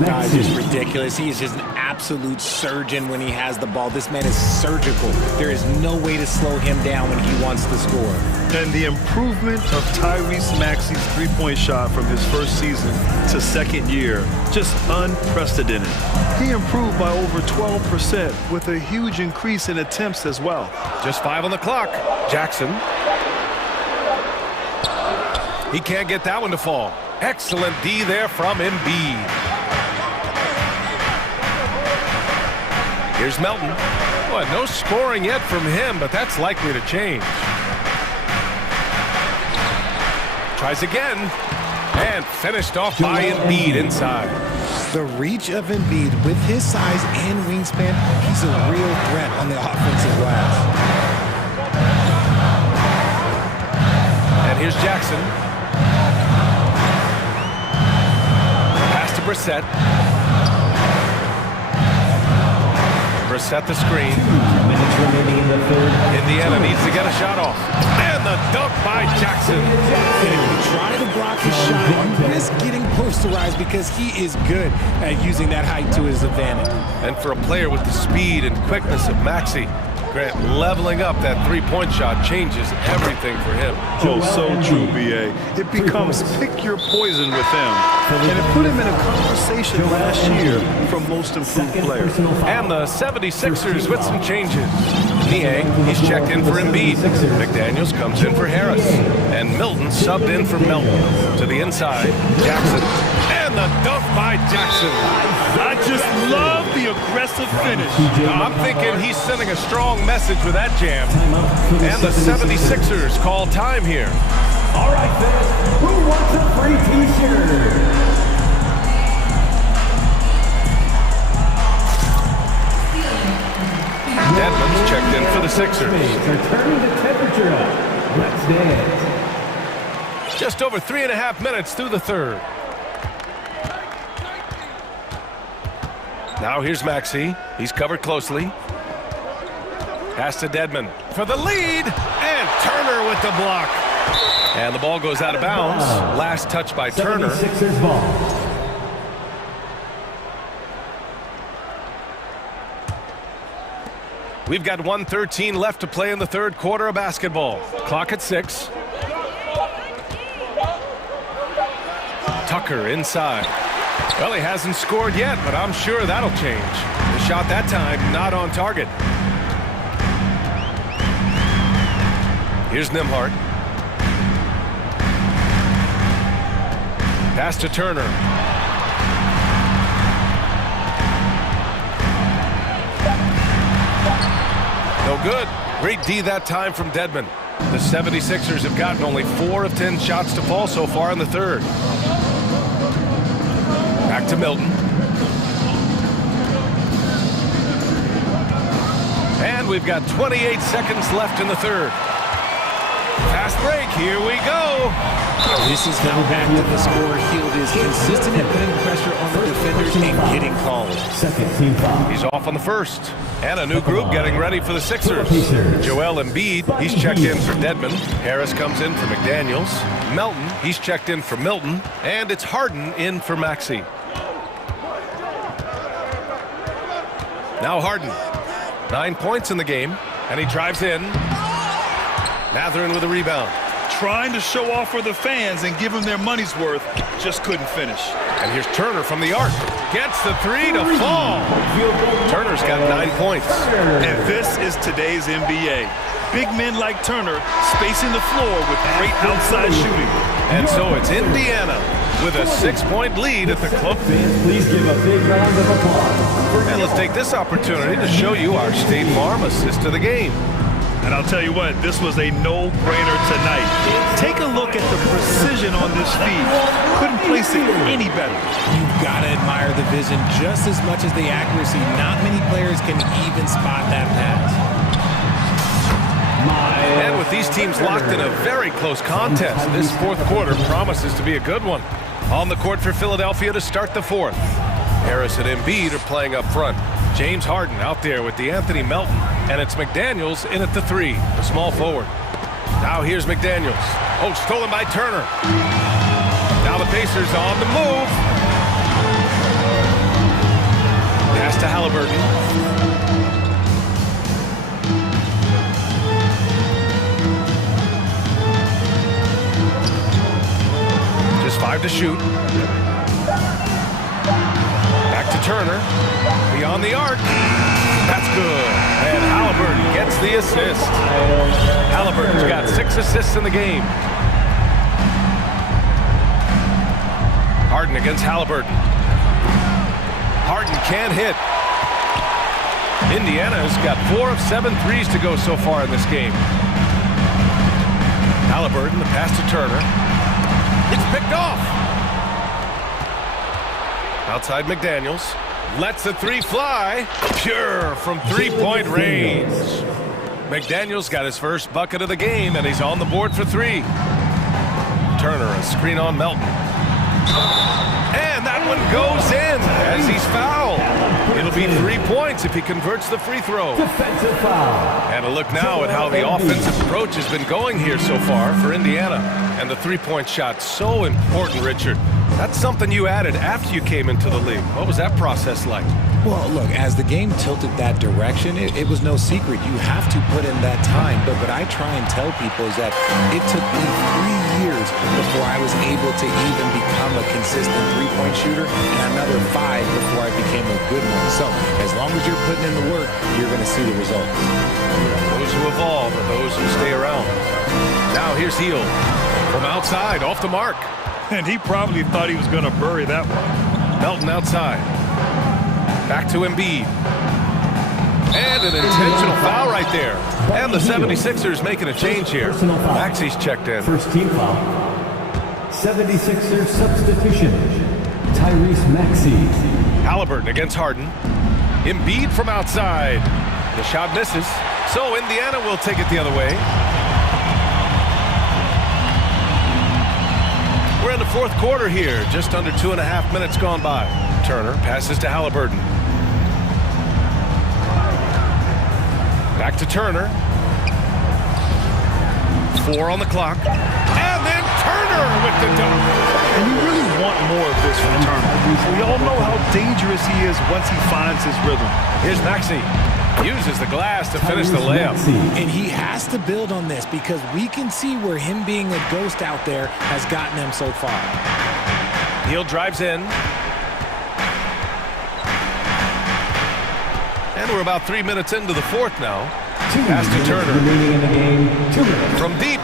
It's just ridiculous. He is just an absolute surgeon when he has the ball. This man is surgical. There is no way to slow him down when he wants to score. And the improvement of Tyrese Maxey's three-point shot from his first season to second year, just unprecedented. He improved by over 12% with a huge increase in attempts as well. Just 5 on the clock. Jackson. He can't get that one to fall. Excellent D there from Embiid. Here's Melton. Boy, no scoring yet from him, but that's likely to change. Tries again. And finished off by Embiid inside. The reach of Embiid with his size and wingspan, he's a real threat on the offensive glass. And here's Jackson. Brissett. Brissett the screen. 2 minutes remaining in the third. Indiana needs to get a shot off. And the dunk by Jackson. And if you try to block his shot, you risk getting posterized because he is good at using that height to his advantage. And for a player with the speed and quickness of Maxey, Grant, leveling up that three-point shot changes everything for him. Oh, so true, B.A. It becomes pick your poison with him. And it put him in a conversation last year for most improved player. And the 76ers with some changes. Niang, he's checked in for Embiid. McDaniels comes in for Harris. And Milton subbed in for Melton. To the inside, Jackson. And the dunk by Jackson. I just love the aggressive finish. I'm thinking he's sending a strong message with that jam. And the 76ers call time here. All right, fans, who wants a free t-shirt? Dedmon's checked in for the Sixers. They're turning the temperature up. Let's dance. Just over 3.5 minutes through the third. Now here's Maxey. He's covered closely. Pass to Dedmon for the lead. And Turner with the block. And the ball goes out of bounds. Last touch by Turner. 76ers ball. We've got 1:13 left to play in the third quarter of basketball. Clock at 6. Tucker inside. Well, he hasn't scored yet, but I'm sure that'll change. The shot that time not on target. Here's Nembhard. Pass to Turner. No good. Great D that time from Dedmon. The 76ers have gotten only 4 of 10 shots to fall so far in the third. Back to Milton. And we've got 28 seconds left in the third. Fast break, here we go. This is how active the scorer Hield is, consistent at putting pressure on the defenders and getting calls. Second team foul. He's off on the first. And a new group getting ready for the Sixers. Joel Embiid, he's checked in for Dedmon. Harris comes in for McDaniels. Melton, he's checked in for Milton. And it's Harden in for Maxey. Now Harden. 9 points in the game. And he drives in. Mathurin with a rebound. Trying to show off for the fans and give them their money's worth, just couldn't finish. And here's Turner from the arc. Gets the three to fall. Turner's got 9 points. And this is today's NBA. Big men like Turner spacing the floor with great outside shooting. And so it's Indiana with a 6-point lead at the club. Please give a big round of applause. And let's take this opportunity to show you our State Farm assist to the game. And I'll tell you what, this was a no-brainer tonight. Take a look at the precision on this feed. Couldn't place it any better. You've got to admire the vision just as much as the accuracy. Not many players can even spot that pass. And with these teams locked in a very close contest, this fourth quarter promises to be a good one. On the court for Philadelphia to start the fourth. Harris and Embiid are playing up front. James Harden out there with DeAnthony Melton. And it's McDaniels in at the 3, the small forward. Now here's McDaniels. Oh, stolen by Turner. Now the Pacers on the move. Pass to Halliburton. Just 5 to shoot. Back to Turner. Beyond the arc. That's good. And Halliburton gets the assist. Halliburton's got 6 assists in the game. Harden against Halliburton. Harden can't hit. Indiana's got 4 of 7 threes to go so far in this game. Halliburton, the pass to Turner. It's picked off. Outside McDaniels. Lets the 3 fly. Pure from 3-point range. McDaniels got his first bucket of the game, and he's on the board for 3. Turner, a screen on Melton. And that one goes in as he's fouled. It'll be 3 points if he converts the free throw. Defensive foul. And a look now at how the offensive approach has been going here so far for Indiana. And the 3-point shot, so important, Richard. That's something you added after you came into the league. What was that process like? Well, look, as the game tilted that direction, it was no secret. You have to put in that time. But what I try and tell people is that it took me 3 years before I was able to even become a consistent 3-point shooter, and another 5 before I became a good one. So as long as you're putting in the work, you're going to see the results. Those who evolve are those who stay around. Now here's Hield from outside, off the mark. And he probably thought he was going to bury that one. Melton outside. Back to Embiid. And an intentional foul right there. And the 76ers making a change here. Maxey's checked in. First team foul. 76ers substitution. Tyrese Maxey. Halliburton against Harden. Embiid from outside. The shot misses. So Indiana will take it the other way. We're in the fourth quarter here. Just under 2.5 minutes gone by. Turner passes to Halliburton. Back to Turner. 4 on the clock. And then Turner with the dunk. And you really want more of this from Turner. We all know how dangerous he is once he finds his rhythm. Here's Maxey. Uses the glass to finish the layup. And he has to build on this because we can see where him being a ghost out there has gotten him so far. Hield drives in. And we're about 3 minutes into the fourth now. Pass to Turner. Remaining in the game. 2 minutes. From deep.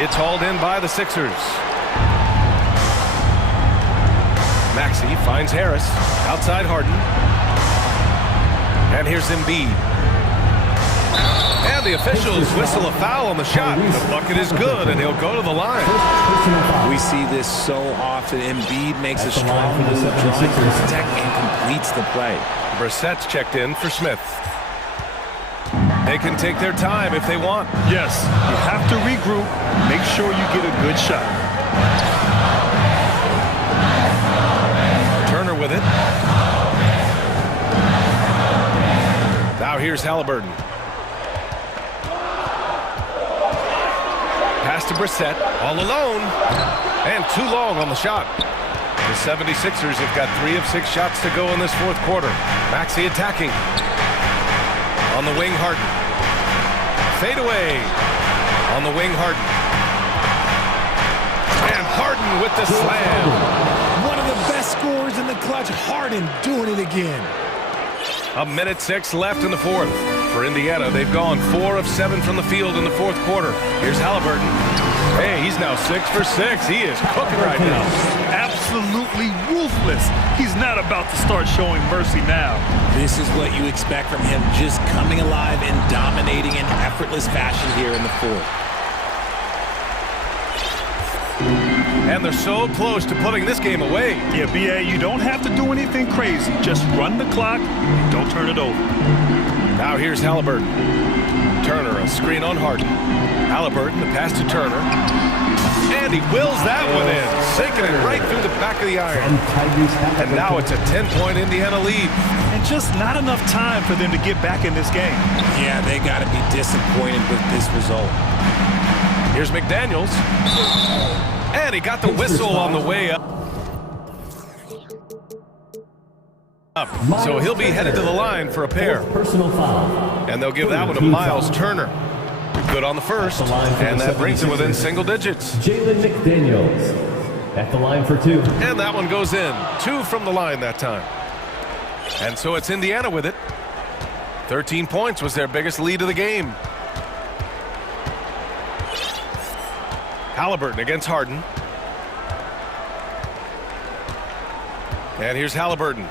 It's hauled in by the Sixers. Maxey finds Harris. Outside Harden. And here's Embiid. And the officials whistle a foul on the shot. The bucket is good, and he'll go to the line. We see this so often. Embiid makes a strong move, drawing to protect, and completes the play. Brissett's checked in for Smith. They can take their time if they want. Yes, you have to regroup. Make sure you get a good shot. Turner with it. Now here's Halliburton. Pass to Brissett, all alone, and too long on the shot. The 76ers have got 3 of 6 shots to go in this fourth quarter. Maxey attacking. On the wing, Harden. Fade away. On the wing, Harden. And Harden with the slam. One of the best scorers in the clutch. Harden doing it again. 1:06 left in the fourth. For Indiana, they've gone 4 of 7 from the field in the fourth quarter. Here's Halliburton. Hey, he's now 6 for 6. He is cooking right now. Absolutely ruthless. He's not about to start showing mercy now. This is what you expect from him, just coming alive and dominating in effortless fashion here in the fourth. And they're so close to putting this game away. Yeah, B.A., you don't have to do anything crazy. Just run the clock and don't turn it over. Now here's Halliburton. Turner, a screen on Harden. Halliburton, the pass to Turner. And he wills that one in, sinking it right through the back of the iron. And now it's a 10-point Indiana lead. And just not enough time for them to get back in this game. Yeah, they got to be disappointed with this result. Here's McDaniels. And he got the whistle on the way up. So he'll be headed to the line for a pair. Personal foul. And they'll give that one to Miles Turner. Good on the first, and that brings it within single digits. Jalen McDaniels at the line for 2. And that one goes in. 2 from the line that time. And so it's Indiana with it. 13 points was their biggest lead of the game. Halliburton against Harden. And here's Halliburton.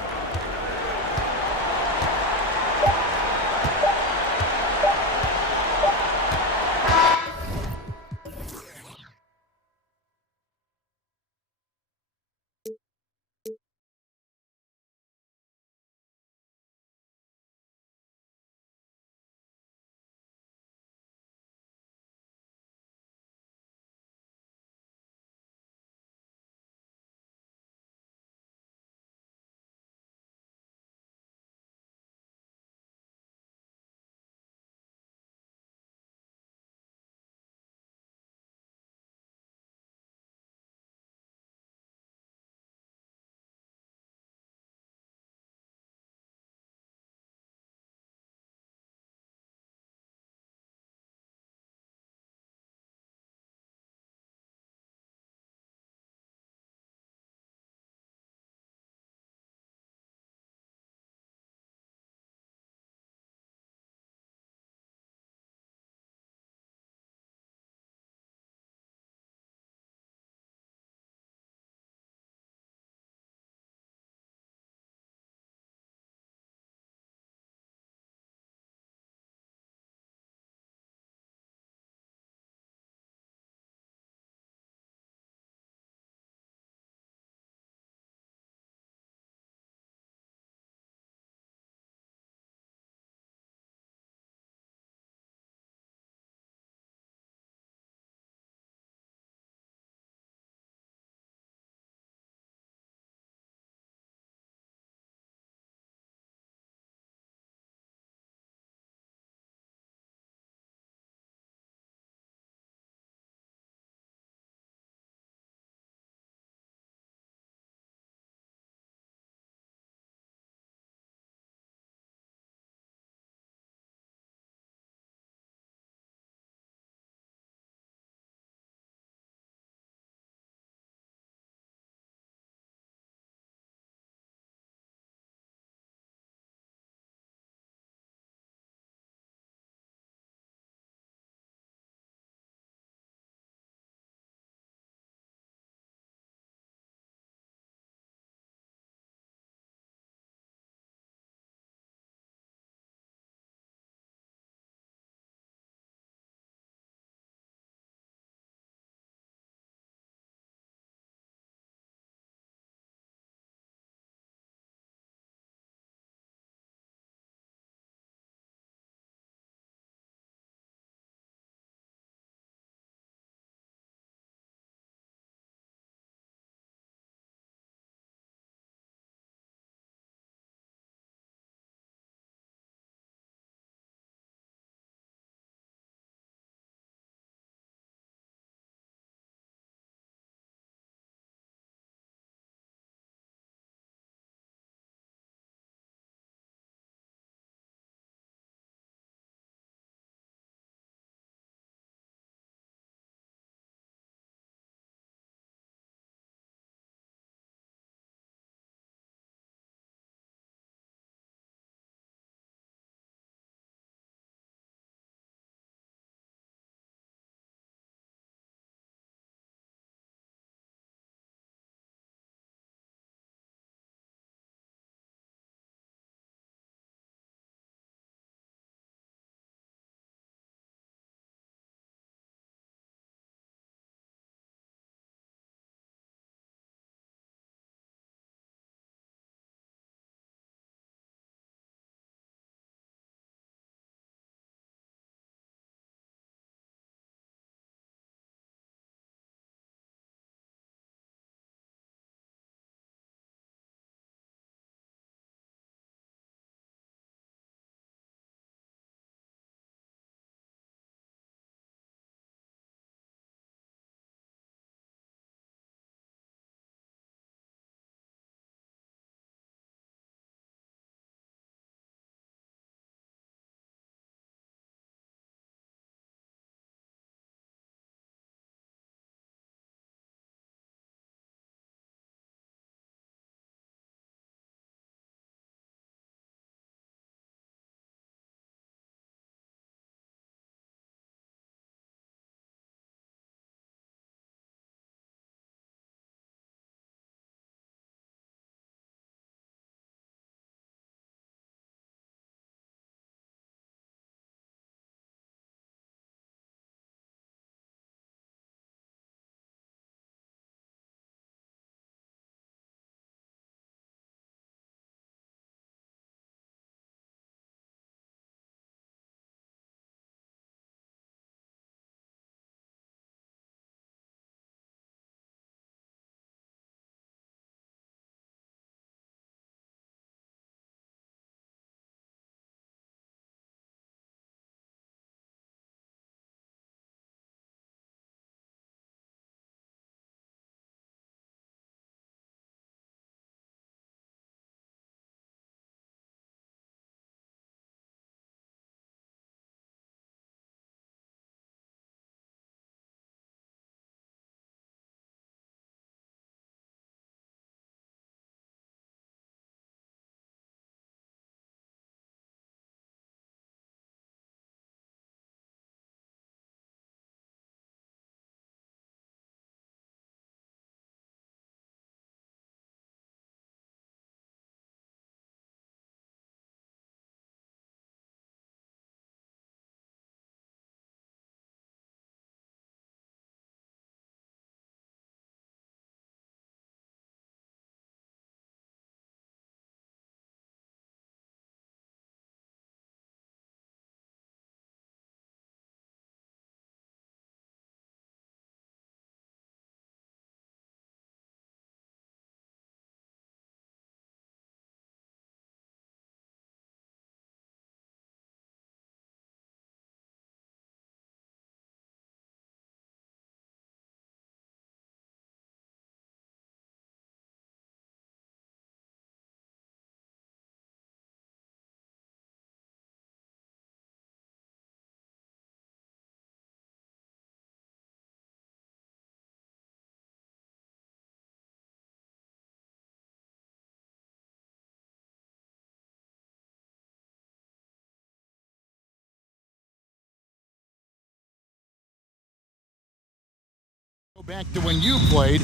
Back to when you played,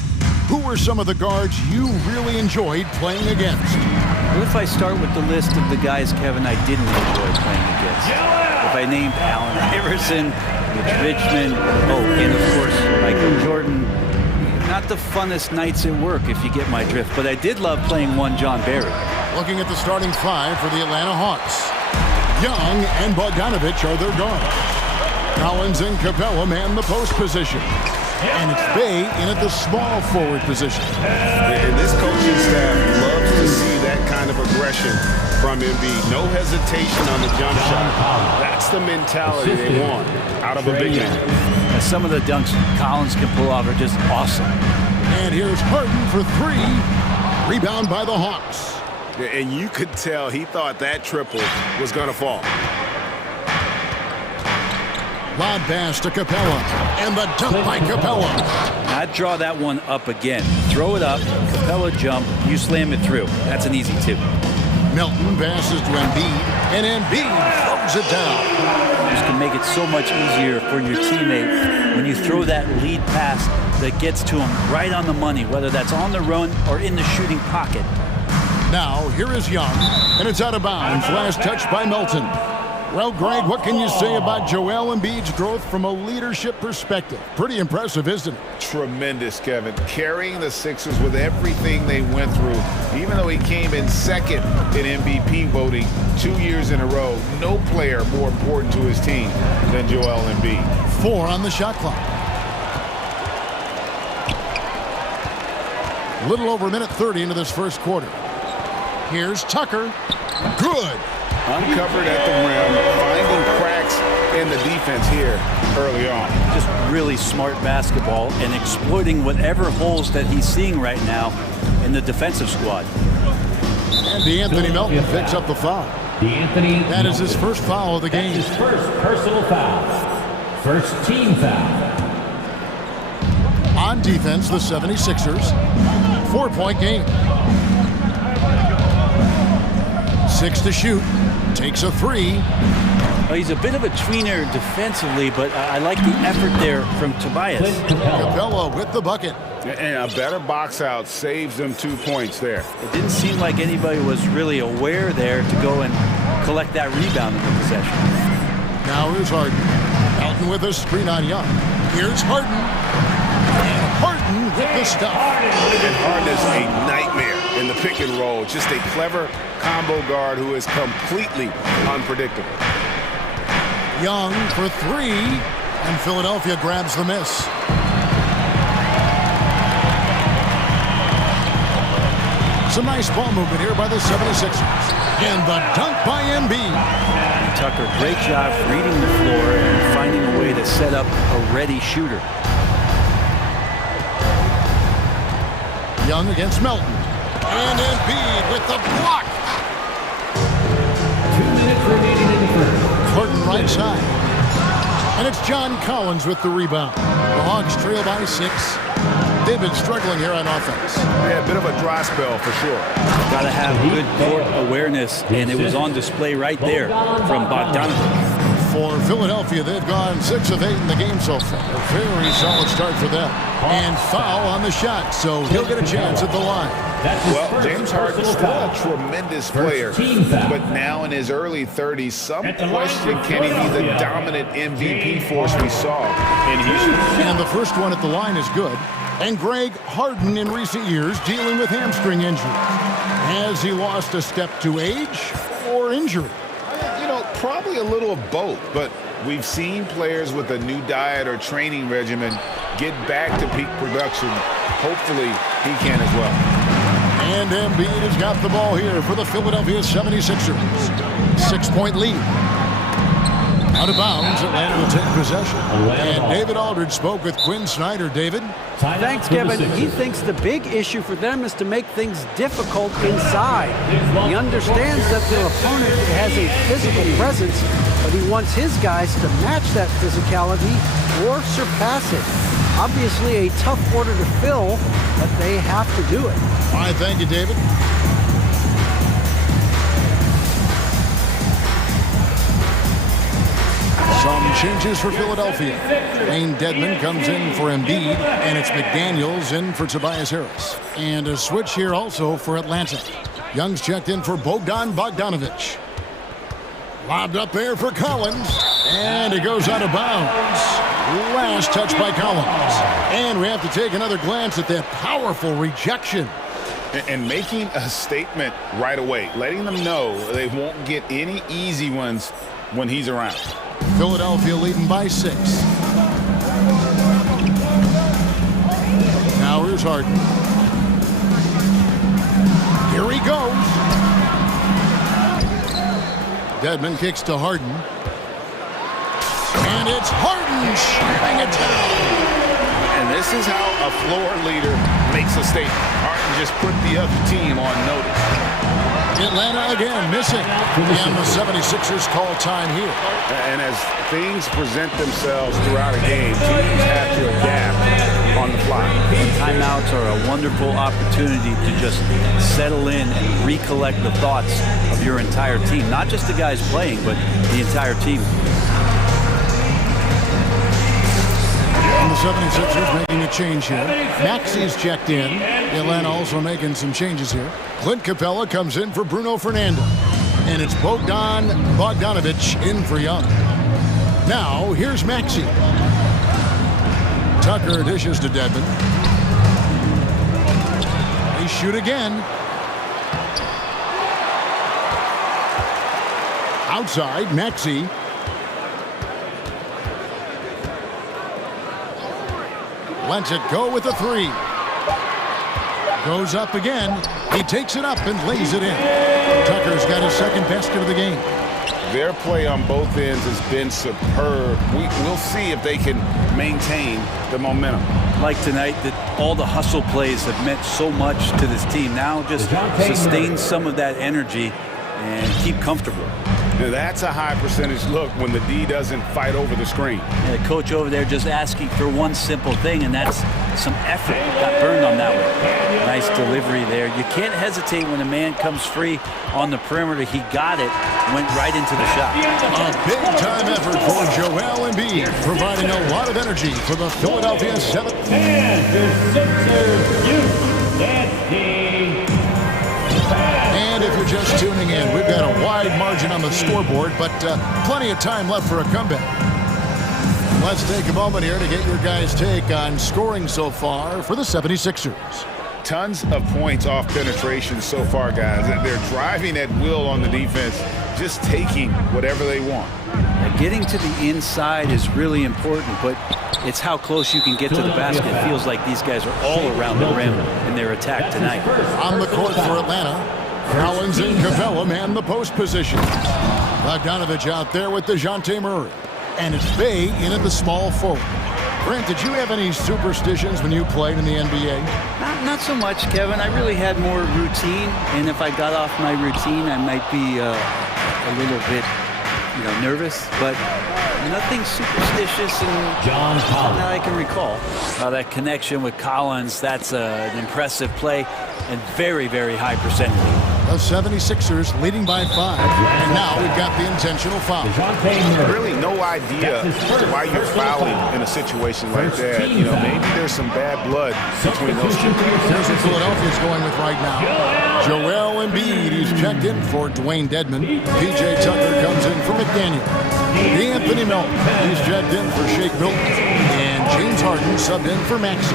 who were some of the guards you really enjoyed playing against? What if I start with the list of the guys, Kevin, I didn't enjoy playing against? If I named Allen Iverson, Mitch Richmond, and of course, Michael Jordan, not the funnest nights at work, if you get my drift, but I did love playing one John Barry. Looking at the starting five for the Atlanta Hawks. Young and Bogdanovich are their guards. Collins and Capella man the post position. And it's Bay in at the small forward position. And this coaching staff loves to see that kind of aggression from Embiid. No hesitation on the jump shot. That's the mentality they want out of a big man. And some of the dunks Collins can pull off are just awesome. And here's Harden for three. Rebound by the Hawks. And you could tell he thought that triple was going to fall. Lob pass to Capella, and the dunk by Capella. I'd draw that one up again. Throw it up, Capella jump, you slam it through. That's an easy two. Melton passes to Embiid, and Embiid throws it down. This can make it so much easier for your teammate when you throw that lead pass that gets to him right on the money, whether that's on the run or in the shooting pocket. Now, here is Young, and it's out of bounds. Last touch by Melton. Well, Greg, what can you say about Joel Embiid's growth from a leadership perspective? Pretty impressive, isn't it? Tremendous, Kevin. Carrying the Sixers with everything they went through. Even though he came in second in MVP voting 2 years in a row, no player more important to his team than Joel Embiid. 4 on the shot clock. A little over a minute 30 into this first quarter. Here's Tucker. Good. Uncovered at the rim, finding cracks in the defense here early on. Just really smart basketball and exploiting whatever holes that he's seeing right now in the defensive squad. And DeAnthony Melton picks up the foul. That is his first foul of the game. His first personal foul. First team foul. On defense, the 76ers. 4-point game. 6 to shoot. Takes a 3. Well, he's a bit of a tweener defensively, but I like the effort there from Tobias. Capella with the bucket. And a better box out saves them 2 points there. It didn't seem like anybody was really aware there to go and collect that rebound in the possession. Now here's Harden. Melton with a screen on Young. Here's Harden. And Harden with the stuff. And Harden is a nightmare in the pick and roll. Just a clever combo guard who is completely unpredictable. Young for 3, and Philadelphia grabs the miss. Some nice ball movement here by the 76ers. And the dunk by Embiid. Tucker, great job reading the floor and finding a way to set up a ready shooter. Young against Melton. And Embiid with the block. 2 minutes remaining in the first. Harden right side. And it's John Collins with the rebound. The Hawks trail by 6. They've been struggling here on offense. Yeah, a bit of a dry spell for sure. Got to have good court awareness, and it was on display right there from Bogdanovich. For Philadelphia, they've gone 6 of 8 in the game so far. A very solid start for them. And foul on the shot, so he'll get a chance at the line. Well, James Harden's still a tremendous player, but now in his early 30s, some question can he be the dominant MVP force we saw in Houston. And the first one at the line is good. And Greg, Harden in recent years dealing with hamstring injury. Has he lost a step to age or injury? You know, probably a little of both, but we've seen players with a new diet or training regimen get back to peak production. Hopefully, he can as well. And Embiid has got the ball here for the Philadelphia 76ers. 6-point lead. Out of bounds, Atlanta will take possession. And David Aldridge spoke with Quinn Snyder. David? Thanks, Kevin. He thinks the big issue for them is to make things difficult inside. He understands that their opponent has a physical presence, but he wants his guys to match that physicality or surpass it. Obviously a tough order to fill, but they have to do it. All right, thank you, David. Some changes for Philadelphia. Wayne Dedmon comes in for Embiid, and it's McDaniels in for Tobias Harris. And a switch here also for Atlanta. Young's checked in for Bogdan Bogdanovic. Lobbed up there for Collins, and it goes out of bounds. Last touch by Collins. And we have to take another glance at that powerful rejection. And making a statement right away, letting them know they won't get any easy ones when he's around. Philadelphia leading by 6. Now here's Harden. Here he goes. Dedmon kicks to Harden. And it's Harden shooting it down. And this is how a floor leader makes a statement. Harden just put the other team on notice. Atlanta again missing. And the 76ers call time here. And as things present themselves throughout a game, teams have to adapt on the fly. And timeouts are a wonderful opportunity to just settle in and recollect the thoughts of your entire team. Not just the guys playing, but the entire team. And the 76ers making a change here. Maxi's checked in. Atlanta also making some changes here. Clint Capella comes in for Bruno Fernando. And it's Bogdan Bogdanovic in for Young. Now, here's Maxi. Tucker dishes to Dedmon. They shoot again. Outside, Maxi. Lets it go with a 3. Goes up again. He takes it up and lays it in. Tucker's got his second basket of the game. Their play on both ends has been superb. We'll see if they can maintain the momentum. Like tonight, that all the hustle plays have meant so much to this team. Now just sustain some of that energy and keep comfortable. Now that's a high percentage look when the D doesn't fight over the screen. Yeah, the coach over there just asking for one simple thing, and that's some effort. Got burned on that one. Nice delivery there. You can't hesitate when a man comes free on the perimeter. He got it, went right into the shot. A big-time effort for Joel Embiid, providing a lot of energy for the Philadelphia 7th. And the Sixers youth dance team. And if you're just tuning in, we've got a wide margin on the scoreboard, but plenty of time left for a comeback. Let's take a moment here to get your guys' take on scoring so far for the 76ers. Tons of points off penetration so far, guys. They're driving at will on the defense, just taking whatever they want. Getting to the inside is really important, but it's how close you can get to the basket. It feels like these guys are all around the rim in their attack tonight. On the court for Atlanta, Collins and Capella man the post position. Bogdanovic out there with DeJounte Murray. And it's Bay in at the small forward. Grant, did you have any superstitions when you played in the NBA? Not so much, Kevin. I really had more routine, and if I got off my routine, I might be a little bit, nervous, but nothing superstitious and that I can recall. That connection with Collins, that's an impressive play and very, very high percentage. The 76ers leading by 5, and now we've got the intentional foul. Really no idea why you're fouling in a situation like that. Maybe there's some bad blood between those two. Here's what Philadelphia's going with right now. Joel Embiid, he's checked in for Dwayne Dedmon. PJ Tucker comes in for McDaniel. Anthony Melton, he's checked in for Shake Milton. And James Harden subbed in for Maxi.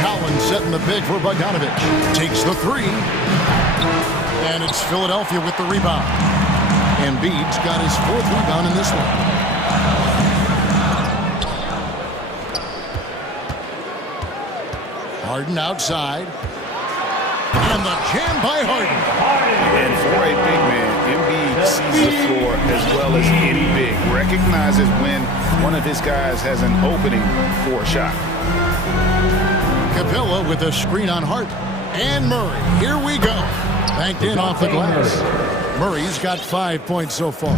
Collins setting the big for Bogdanovic. Takes the 3. And it's Philadelphia with the rebound. Embiid's got his 4th rebound in this one. Harden outside. And the jam by Harden. And for a big man, Embiid sees the floor as well as any big. Recognizes when one of his guys has an opening for a shot. Capella with a screen on Hart. And Murray. Here we go. Banked in off the glass. Murray's got 5 points so far.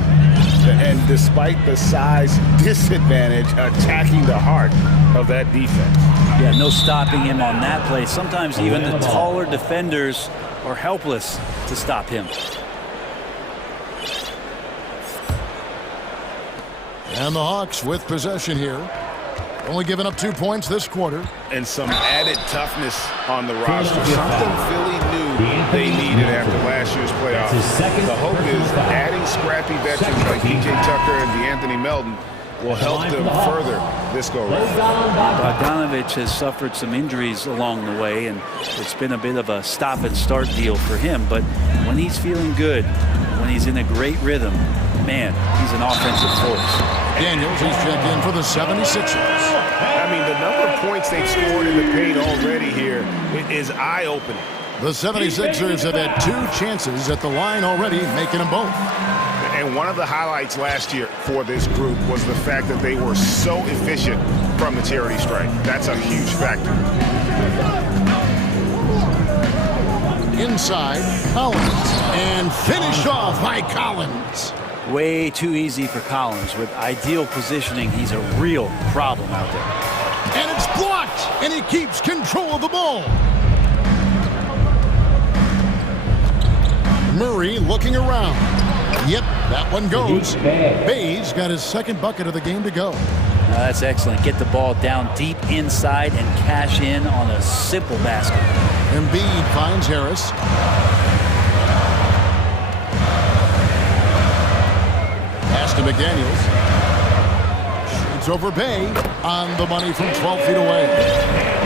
And despite the size disadvantage, attacking the heart of that defense. Yeah, no stopping him on that play. Sometimes even the taller defenders are helpless to stop him. And the Hawks with possession here. Only giving up 2 points this quarter. And some added toughness on the roster. Something Philly knew they needed after last year's playoffs. The hope is adding scrappy veterans like PJ Tucker and DeAnthony Melton will help them further this go-around. Bogdanovich has suffered some injuries along the way, and it's been a bit of a stop-and-start deal for him. But when he's feeling good, when he's in a great rhythm, man, he's an offensive force. Daniels, he's checked in for the 76ers. I mean, the number of points they've scored in the paint already here is eye-opening. The 76ers have had 2 chances at the line already, making them both. And one of the highlights last year for this group was the fact that they were so efficient from the charity stripe. That's a huge factor. Inside, Collins, and finished off by Collins. Way too easy for Collins. With ideal positioning, he's a real problem out there. And it's blocked, and he keeps control of the ball. Murray looking around. Yep, that one goes. Bay's got his second bucket of the game to go. That's excellent. Get the ball down deep inside and cash in on a simple basket. Embiid finds Harris. Pass to McDaniels. Shoots over Bay on the money from 12 feet away.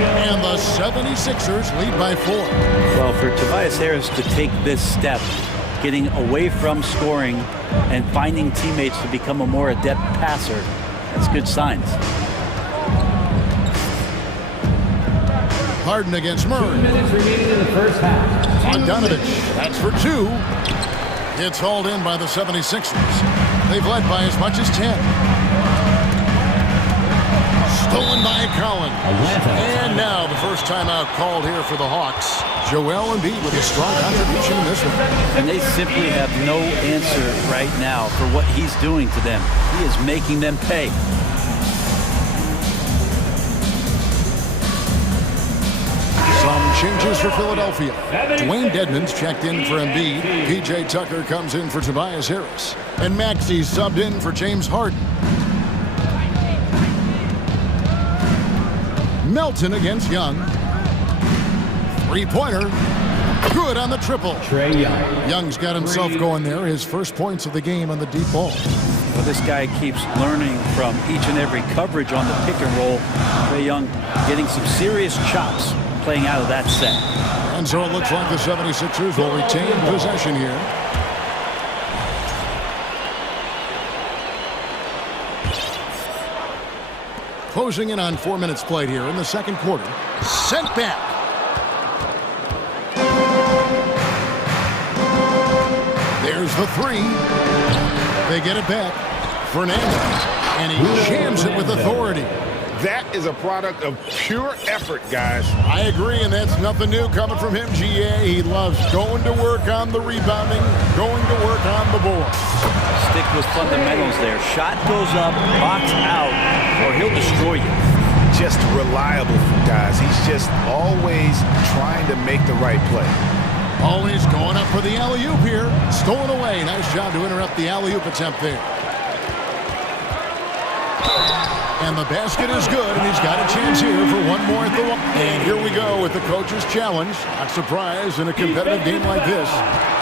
And the 76ers lead by 4. Well, for Tobias Harris to take this step, getting away from scoring and finding teammates to become a more adept passer, that's good signs. Harden against Murray. 2 minutes remaining in the first half. Bogdanovich, that's for 2. It's hauled in by the 76ers. They've led by as much as 10. Stolen by Collins. And now the first timeout called here for the Hawks. Joel Embiid with a strong contribution in this one. And they simply have no answer right now for what he's doing to them. He is making them pay. Some changes for Philadelphia. Dwayne Dedmon's checked in for Embiid. PJ Tucker comes in for Tobias Harris. And Maxey's subbed in for James Harden. Melton against Young. 3-pointer. Good on the triple. Trae Young. Young's got himself going there. His first points of the game on the deep ball. Well, this guy keeps learning from each and every coverage on the pick and roll. Trae Young getting some serious chops playing out of that set. And so it looks like the 76ers will retain possession here. Closing in on 4 minutes played here in the second quarter. Sent back. There's the 3. They get it back. Fernandez. And he jams it with authority. That is a product of pure effort, guys. I agree, and that's nothing new coming from him, GA. He loves going to work on the rebounding, going to work on the board. Stick with fundamentals there. Shot goes up, box out, or he'll destroy you. Just reliable, guys. He's just always trying to make the right play. Always going up for the alley-oop here. Stolen away. Nice job to interrupt the alley-oop attempt there. And the basket is good, and he's got a chance here for one more at the line. And here we go with the coach's challenge. Not surprised in a competitive game like this.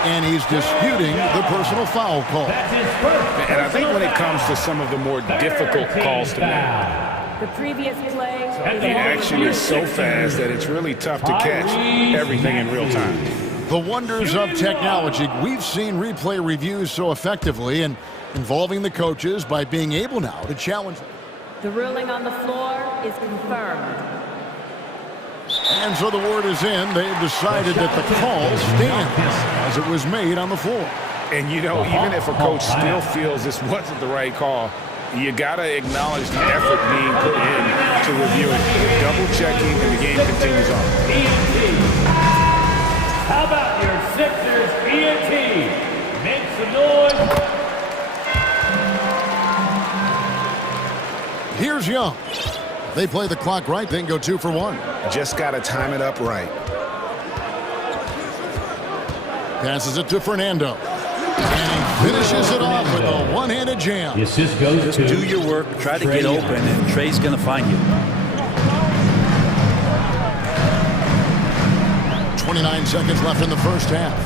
And he's disputing the personal foul call. And I think when it comes to some of the more difficult calls to make, The previous play. the action is so fast that it's really tough to catch everything in real time. The wonders of technology. We've seen replay reviews so effectively and involving the coaches by being able now to challenge. The ruling on the floor is confirmed. And so the word is in. They've decided that the call stands as it was made on the floor. And, you know, even if a coach still feels this wasn't the right call, you got to acknowledge the effort being put in to review it. Double-checking, and the game continues on. How about your Sixers ENT? Make some noise. Here's Young. They play the clock right, then go 2 for 1. Just got to time it up right. Passes it to Fernando. And he Finishes it off with a one-handed jam. The assist goes Just to do your work, try to get open, and Trey's going to find you. 29 seconds left in the first half.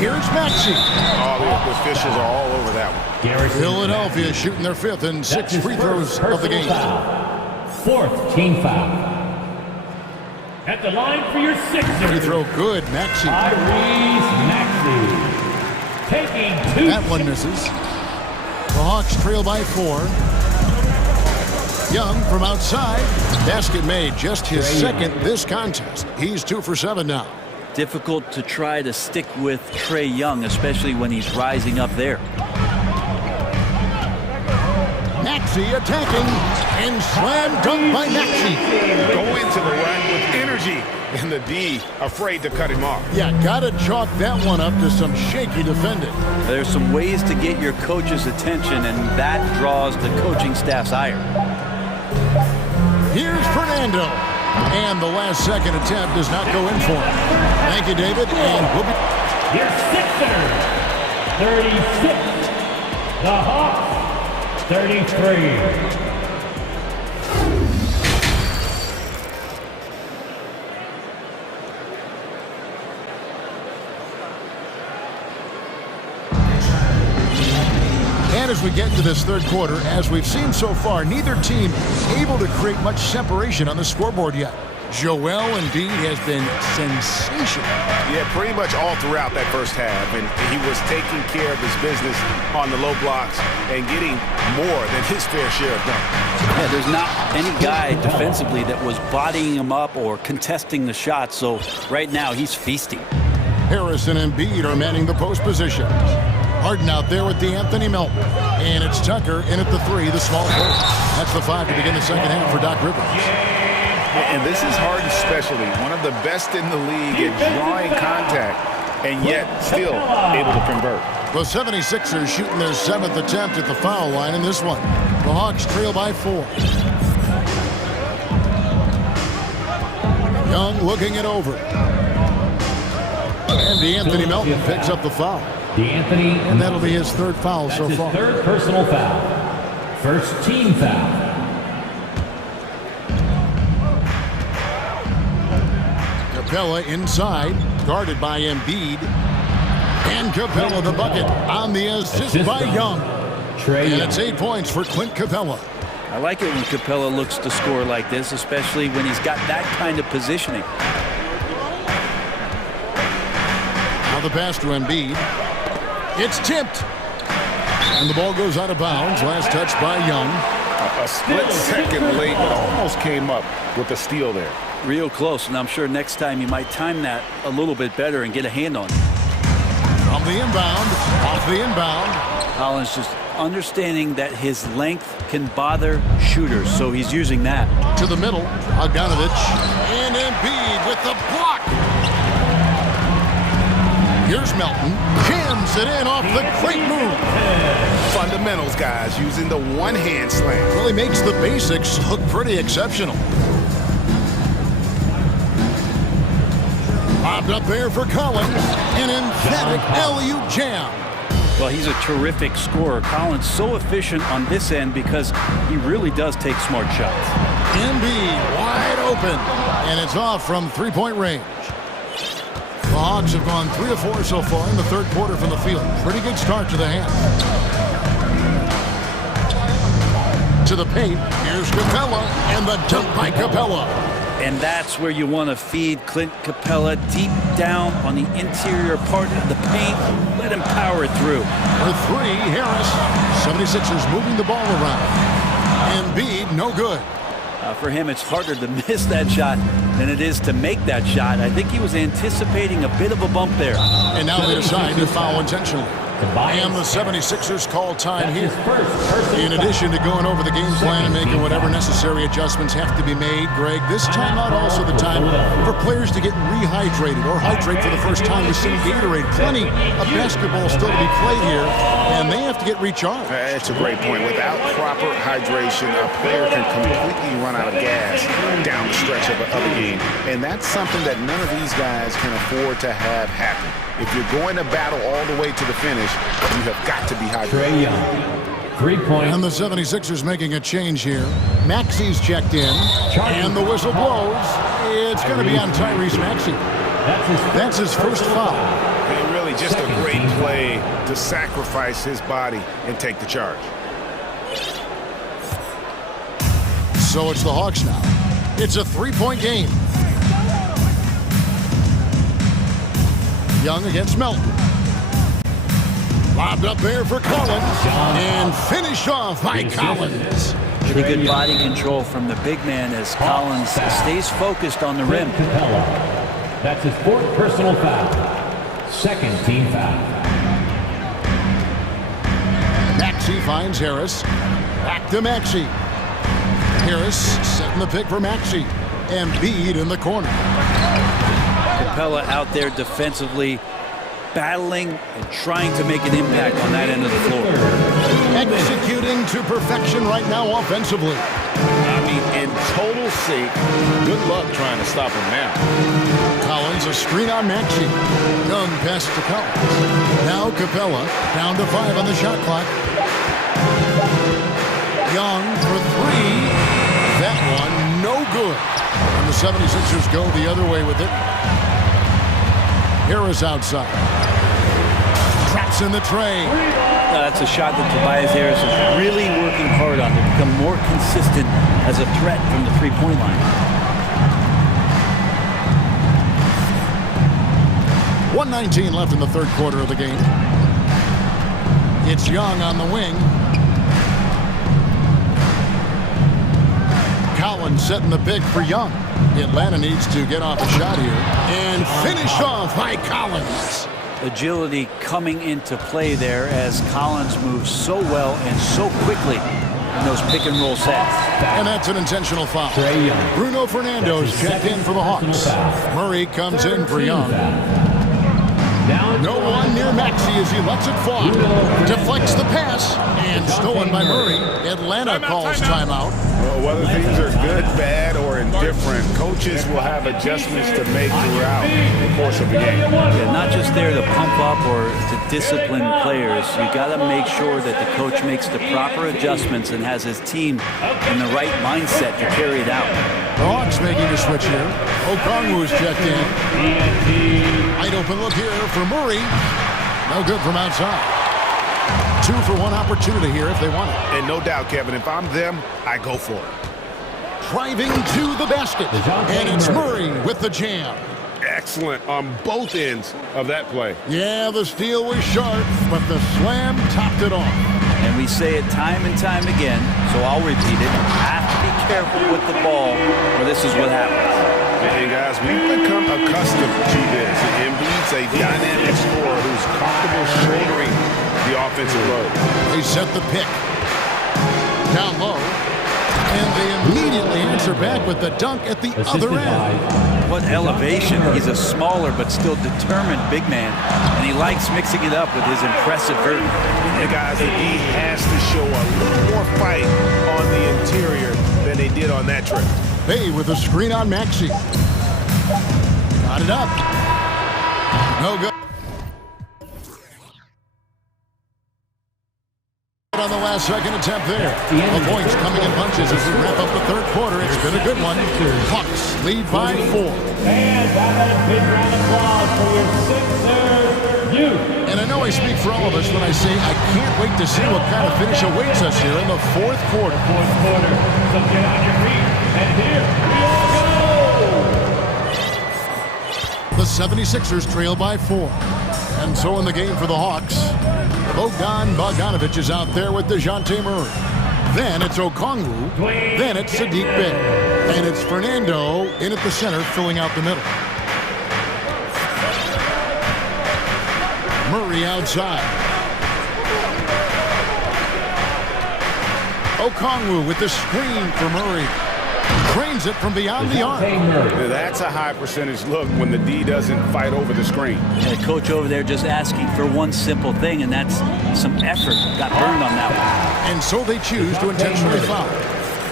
Here's Maxey. Oh, the officials are all over that one. Philadelphia shooting their 5th and 6th free throws of the game. Fourth team foul. At the line for your 6th. Free throw good, Maxey. Maxey. Taking 2. That one misses. The Hawks trail by 4. Young from outside. Basket made, just his second this contest. He's 2 for 7 now. Difficult to try to stick with Trey Young, especially when he's rising up there. Maxey attacking, and slam dunk by Maxey. Go into the rack with energy, and the D afraid to cut him off. Yeah, gotta chalk that one up to some shaky defending. There's some ways to get your coach's attention, and that draws the coaching staff's ire. Here's Fernando. And the last second attempt does not go in for him. Thank you, David. And we'll be... Your Sixers, 36. The Hawks, 33. And as we get into this third quarter, as we've seen so far, neither team able to create much separation on the scoreboard yet. Joel Embiid has been sensational. Yeah, pretty much all throughout that first half. And he was taking care of his business on the low blocks and getting more than his fair share of dunks. Yeah, there's not any guy defensively that was bodying him up or contesting the shot. So right now he's feasting. Harris and Embiid are manning the post positions. Harden out there with Anthony Melton. And it's Tucker in at the 3, the small forward. That's the 5 to begin the second half for Doc Rivers. And this is Harden's specialty, one of the best in the league at drawing contact and yet still able to convert. The 76ers shooting their 7th attempt at the foul line in this one. The Hawks trail by 4. Young looking it over. And Anthony Melton picks up the foul. And that'll be his 3rd foul so far. 3rd personal foul. First team foul. Capella inside, guarded by Embiid. And Capella the bucket on the assist by Young. And it's 8 points for Clint Capella. I like it when Capella looks to score like this, especially when he's got that kind of positioning. Now the pass to Embiid. It's tipped. And the ball goes out of bounds. Last touch by Young. A split second late, but almost came up with the steal there. Real close, and I'm sure next time you might time that a little bit better and get a hand on it. From the inbound, off the inbound. Collins just understanding that his length can bother shooters, so he's using that. To the middle, Bogdanovich. And Embiid with the block. Here's Melton. Jams it in off the great move. Fundamentals, guys, using the one-hand slam. Really makes the basics look pretty exceptional. Bobbed up there for Collins. An emphatic alley-oop jam. Well, he's a terrific scorer. Collins so efficient on this end because he really does take smart shots. Embiid wide open. And it's off from three-point range. The Hawks have gone 3 of 4 so far in the third quarter from the field. Pretty good start to the half. To the paint, here's Capella, and the dunk by Capella. And that's where you want to feed Clint Capella deep down on the interior part of the paint. Let him power it through. For 3, Harris. 76ers moving the ball around. Embiid, no good. For him, it's harder to miss that shot than it is to make that shot. I think he was anticipating a bit of a bump there. And now they decide to foul intentionally. And the 76ers call time here. In addition to going over the game plan and making whatever necessary adjustments have to be made, Greg, this timeout also the time for players to get rehydrated or hydrate for the first time with some Gatorade. Plenty of basketball still to be played here, and they have to get recharged. That's a great point. Without proper hydration, a player can completely run out of gas down the stretch of a game. And that's something that none of these guys can afford to have happen. If you're going to battle all the way to the finish, finish, you have got to be hydrated. Trae Young, 3-point. And the 76ers making a change here. Maxi's checked in, and the whistle blows. It's going to be on Tyrese Maxey. That's his first foul. And really just a great play to sacrifice his body and take the charge. So it's the Hawks now. It's a 3-point game. Young against Melton. Lobbed up there for Collins. And finished off by Collins. Pretty good body control from the big man as Collins stays focused on the rim. That's his 4th personal foul. 2nd team foul. Maxey finds Harris. Back to Maxey. Harris setting the pick for Maxey. Embiid in the corner. Capella out there defensively, battling and trying to make an impact on that end of the floor. Executing to perfection right now offensively. I mean, in total sync. Good luck trying to stop him now. Collins, a screen on Maxey. Young pass to Collins. Now Capella, down to 5 on the shot clock. Young for 3. That one, no good. And the 76ers go the other way with it. Harris outside. Traps in the tray. That's a shot that Tobias Harris is really working hard on to become more consistent as a threat from the three-point line. 1:19 left in the third quarter of the game. It's Young on the wing. Collins setting the pick for Young. Atlanta needs to get off a shot here. And finish off by Collins. Agility coming into play there as Collins moves so well and so quickly in those pick-and-roll sets. And that's an intentional foul. Bruno Fernando's checked in for the Hawks. Murray comes in for Young. No one near Maxey as he lets it fall. Deflects the pass and stolen by Murray. Atlanta calls timeout. Well, whether things are good, bad, or indifferent, coaches will have adjustments to make throughout the course of the game. Yeah, not just there to pump up or to discipline players. You got to make sure that the coach makes the proper adjustments and has his team in the right mindset to carry it out. The Hawks making a switch here. Okongwu's checked in. Wide open look here for Murray. No good from outside. 2 for 1 opportunity here if they want it. And no doubt, Kevin, if I'm them, I go for it. Driving to the basket. And it's Murray with the jam. Excellent on both ends of that play. Yeah, the steal was sharp, but the slam topped it off. And we say it time and time again, so I'll repeat it. Have to be careful with the ball, or this is what happens. Hey, guys, we've become accustomed to this. Embiid's a dynamic scorer who's comfortable shouldering the offensive load. They set the pick. Down low. And they immediately answer back with the dunk at the other end. What elevation. He's a smaller but still determined big man. And he likes mixing it up with his impressive vert. Hey, guys, he has to show a little more fight on the interior than they did on that trip. Bay with a screen on Maxey. Got it up. No good. On the last second attempt there. The points coming in bunches as we wrap up the third quarter. It's been a good one. Hawks lead by 4. And that big round of applause for your Sixers youth. And I know I speak for all of us when I say I can't wait to see what kind of finish awaits us here in the fourth quarter. Fourth quarter. So get on your feet. And here we all go. The 76ers trail by 4. And so in the game for the Hawks, Bogdanovic is out there with DeJounte Murray. Then it's Okongwu. Then it's Sadiq Bey. And it's Fernando in at the center, filling out the middle. Murray outside. Okongwu with the screen for Murray. Cranes it from beyond the arc. That's a high percentage look when the D doesn't fight over the screen. And the coach over there just asking for one simple thing, and that's some effort. Got burned on that one. And so they choose to intentionally foul.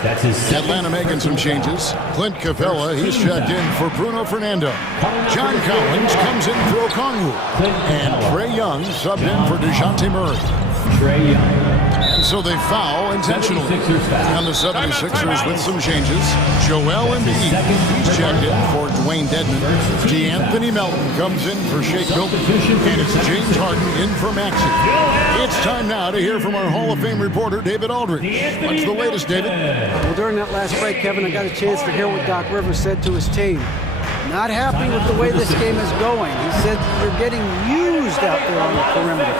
That's his second. Atlanta making some changes. Clint Capella, he's checked in for Bruno Fernando. John Collins comes in for Okongwu. And Trae Young subbed in for DeJounte Murray. Trae Young. And so they foul intentionally. On the 76ers with some changes. Joel Embiid, he's checked in for Dwayne Dedmon. DeAnthony Melton comes in for Shake Milton. And it's James Harden in for Maxey. It's time now to hear from our Hall of Fame reporter, David Aldridge. What's the latest, David? Well, during that last break, Kevin, I got a chance to hear what Doc Rivers said to his team. Not happy with the way this game is going. He said you're getting used out there on the perimeter.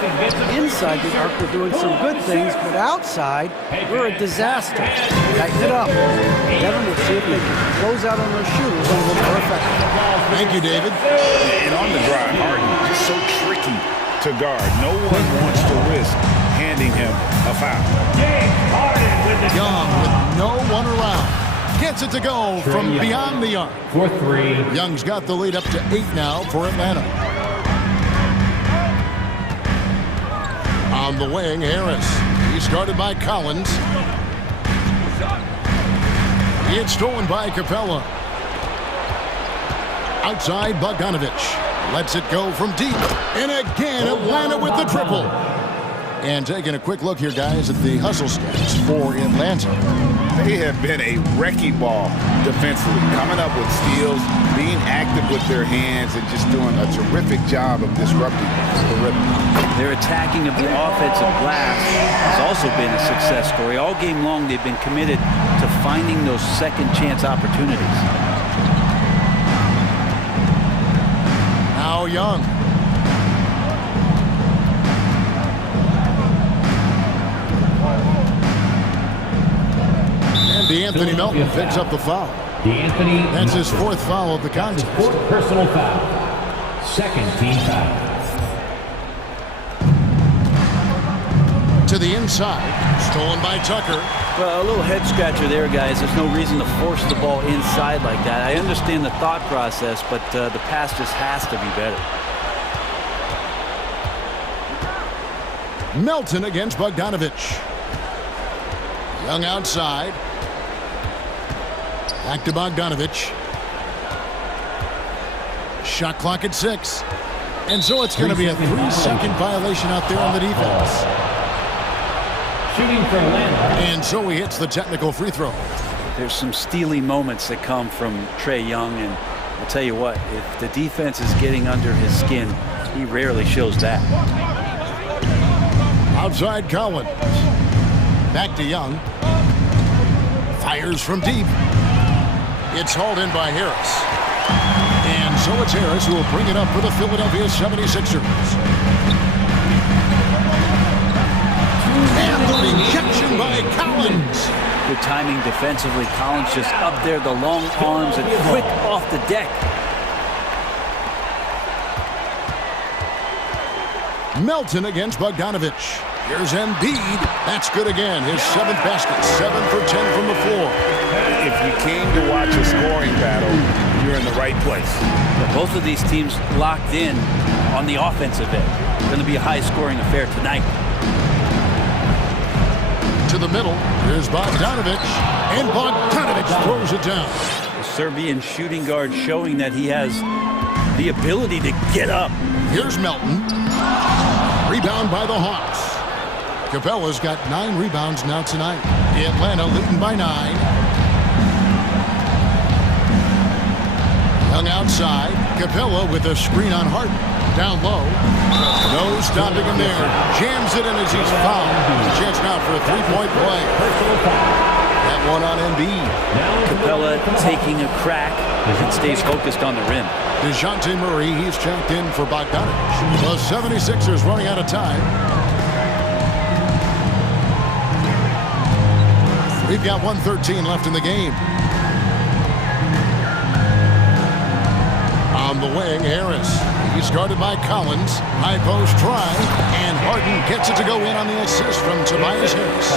Inside the arc, we're doing some good things, but outside, we're a disaster. Tighten it up. Kevin, we'll see if they can close out on those shooters a little more effective. Thank you, David. And on the drive, Harden just so tricky to guard. No one wants to risk handing him a foul. Young with no one around. Gets it to go from beyond the arc. For three. Young's got the lead up to 8 now for Atlanta. On the wing, Harris. He's started by Collins. It's stolen by Capella. Outside, Bogdanovich. Lets it go from deep. And again, Atlanta with the triple. And taking a quick look here, guys, at the hustle stats for Atlanta. They have been a wrecking ball defensively, coming up with steals, being active with their hands, and just doing a terrific job of disrupting the rhythm. Their attacking of the offensive glass has also been a success story. All game long, they've been committed to finding those second chance opportunities. Now Young. DeAnthony Melton picks up the foul. That's his 4th foul of the contest. 4th personal foul. 2nd team foul. To the inside. Stolen by Tucker. Well, a little head scratcher there, guys. There's no reason to force the ball inside like that. I understand the thought process, but the pass just has to be better. Melton against Bogdanovich. Young outside. Back to Bogdanovich. Shot clock at 6. And so it's going to be a 3-second violation out there on the defense. Shooting for Atlanta. And so he hits the technical free throw. There's some steely moments that come from Trae Young, and I'll tell you what, if the defense is getting under his skin, he rarely shows that. Outside Collins. Back to Young. Fires from deep. It's hauled in by Harris. And so it's Harris who will bring it up for the Philadelphia 76ers. And the rejection by Collins. Good timing defensively. Collins just up there, the long arms, and quick off the deck. Melton against Bogdanovich. Here's Embiid. That's good again. His 7th basket. 7 for 10 from the floor. If you came to watch a scoring battle, you're in the right place. Both of these teams locked in on the offensive end. It's going to be a high-scoring affair tonight. To the middle. Here's Bogdanovich. And Bogdanovich throws it down. The Serbian shooting guard showing that he has the ability to get up. Here's Melton. Rebound by the Hawks. Capella's got 9 rebounds now tonight. Atlanta leading by 9. Young outside. Capella with a screen on Harden. Down low. No stopping him there. Jams it in as he's fouled. A chance now for a 3-point play. That one on Embiid. Capella taking a crack and stays focused on the rim. DeJounte Murray, he's checked in for Bogdanovich. The 76ers running out of time. We've got 1:13 left in the game. On the wing, Harris. He's guarded by Collins. High post try. And Harden gets it to go in on the assist from Tobias Harris.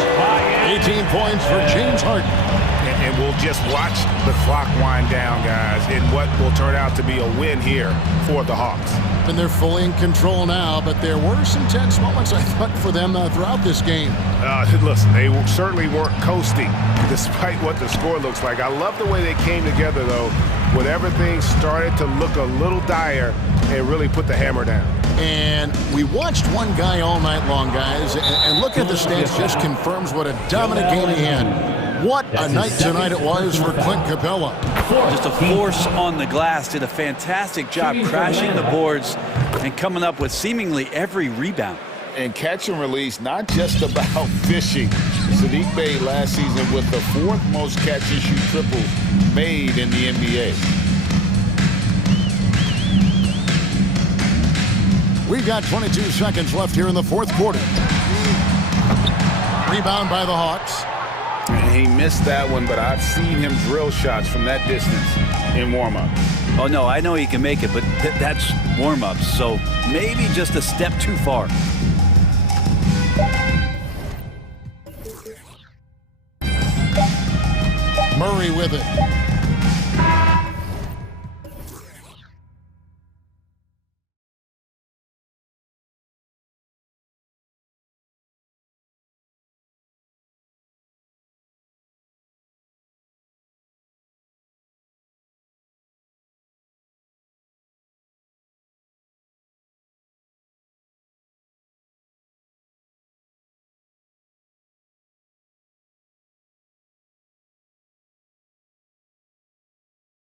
18 points for James Harden. And we'll just watch the clock wind down, guys, in what will turn out to be a win here for the Hawks. And they're fully in control now, but there were some tense moments, I thought, for them throughout this game. Listen, they certainly weren't coasting, despite what the score looks like. I love the way they came together, though, when everything started to look a little dire and really put the hammer down. And we watched one guy all night long, guys, and look at the stats just confirms what a dominant game he had. What a night tonight it was for Clint Capella. Just a force on the glass, did a fantastic job crashing the boards and coming up with seemingly every rebound. And catch and release, not just about fishing. Sadiq Bey last season with the 4th most catch and shoot triples made in the NBA. We've got 22 seconds left here in the 4th quarter. Rebound by the Hawks. And he missed that one, but I've seen him drill shots from that distance in warm-up. Oh, no, I know he can make it, but that's warm-ups, so maybe just a step too far. Murray with it.